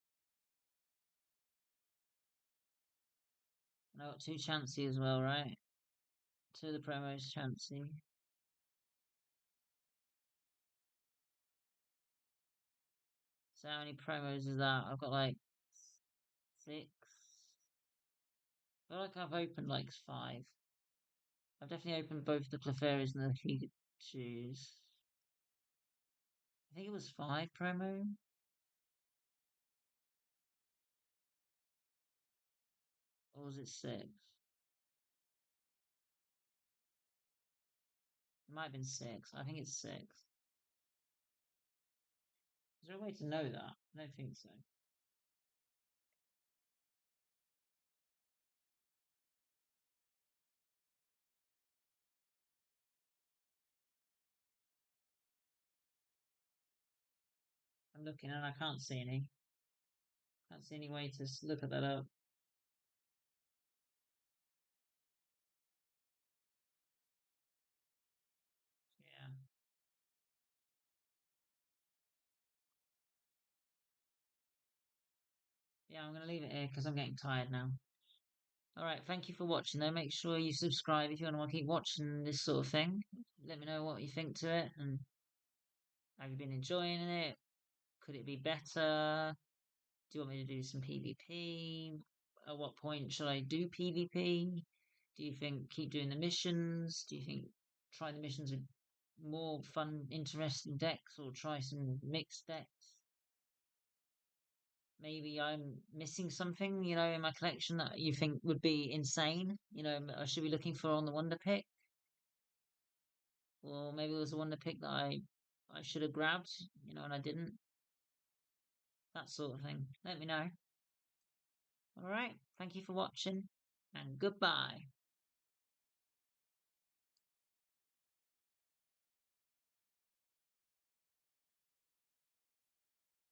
And I've got 2 Chansey as well, right? 2 of the promos Chansey. So how many promos is that? I've got like 6. I feel like I've opened like 5. I've definitely opened both the Clefairies and the Pikachus. I think it was 5 promo. Or was it 6? It might have been 6. I think it's 6. Is there a way to know that? I don't think so. I'm looking and I can't see any. Can't see any way to look at that up. Yeah. Yeah, I'm going to leave it here because I'm getting tired now. Alright, thank you for watching though. Make sure you subscribe if you want to keep watching this sort of thing. Let me know what you think to it and have you been enjoying it? Could it be better? Do you want me to do some PvP? At what point should I do PvP? Do you think keep doing the missions? Do you think try the missions with more fun, interesting decks or try some mixed decks? Maybe I'm missing something, in my collection that you think would be insane. I should be looking for on the Wonder Pick. Or maybe there was a Wonder Pick that I should have grabbed, and I didn't. That sort of thing. Let me know. Alright, thank you for watching, and goodbye.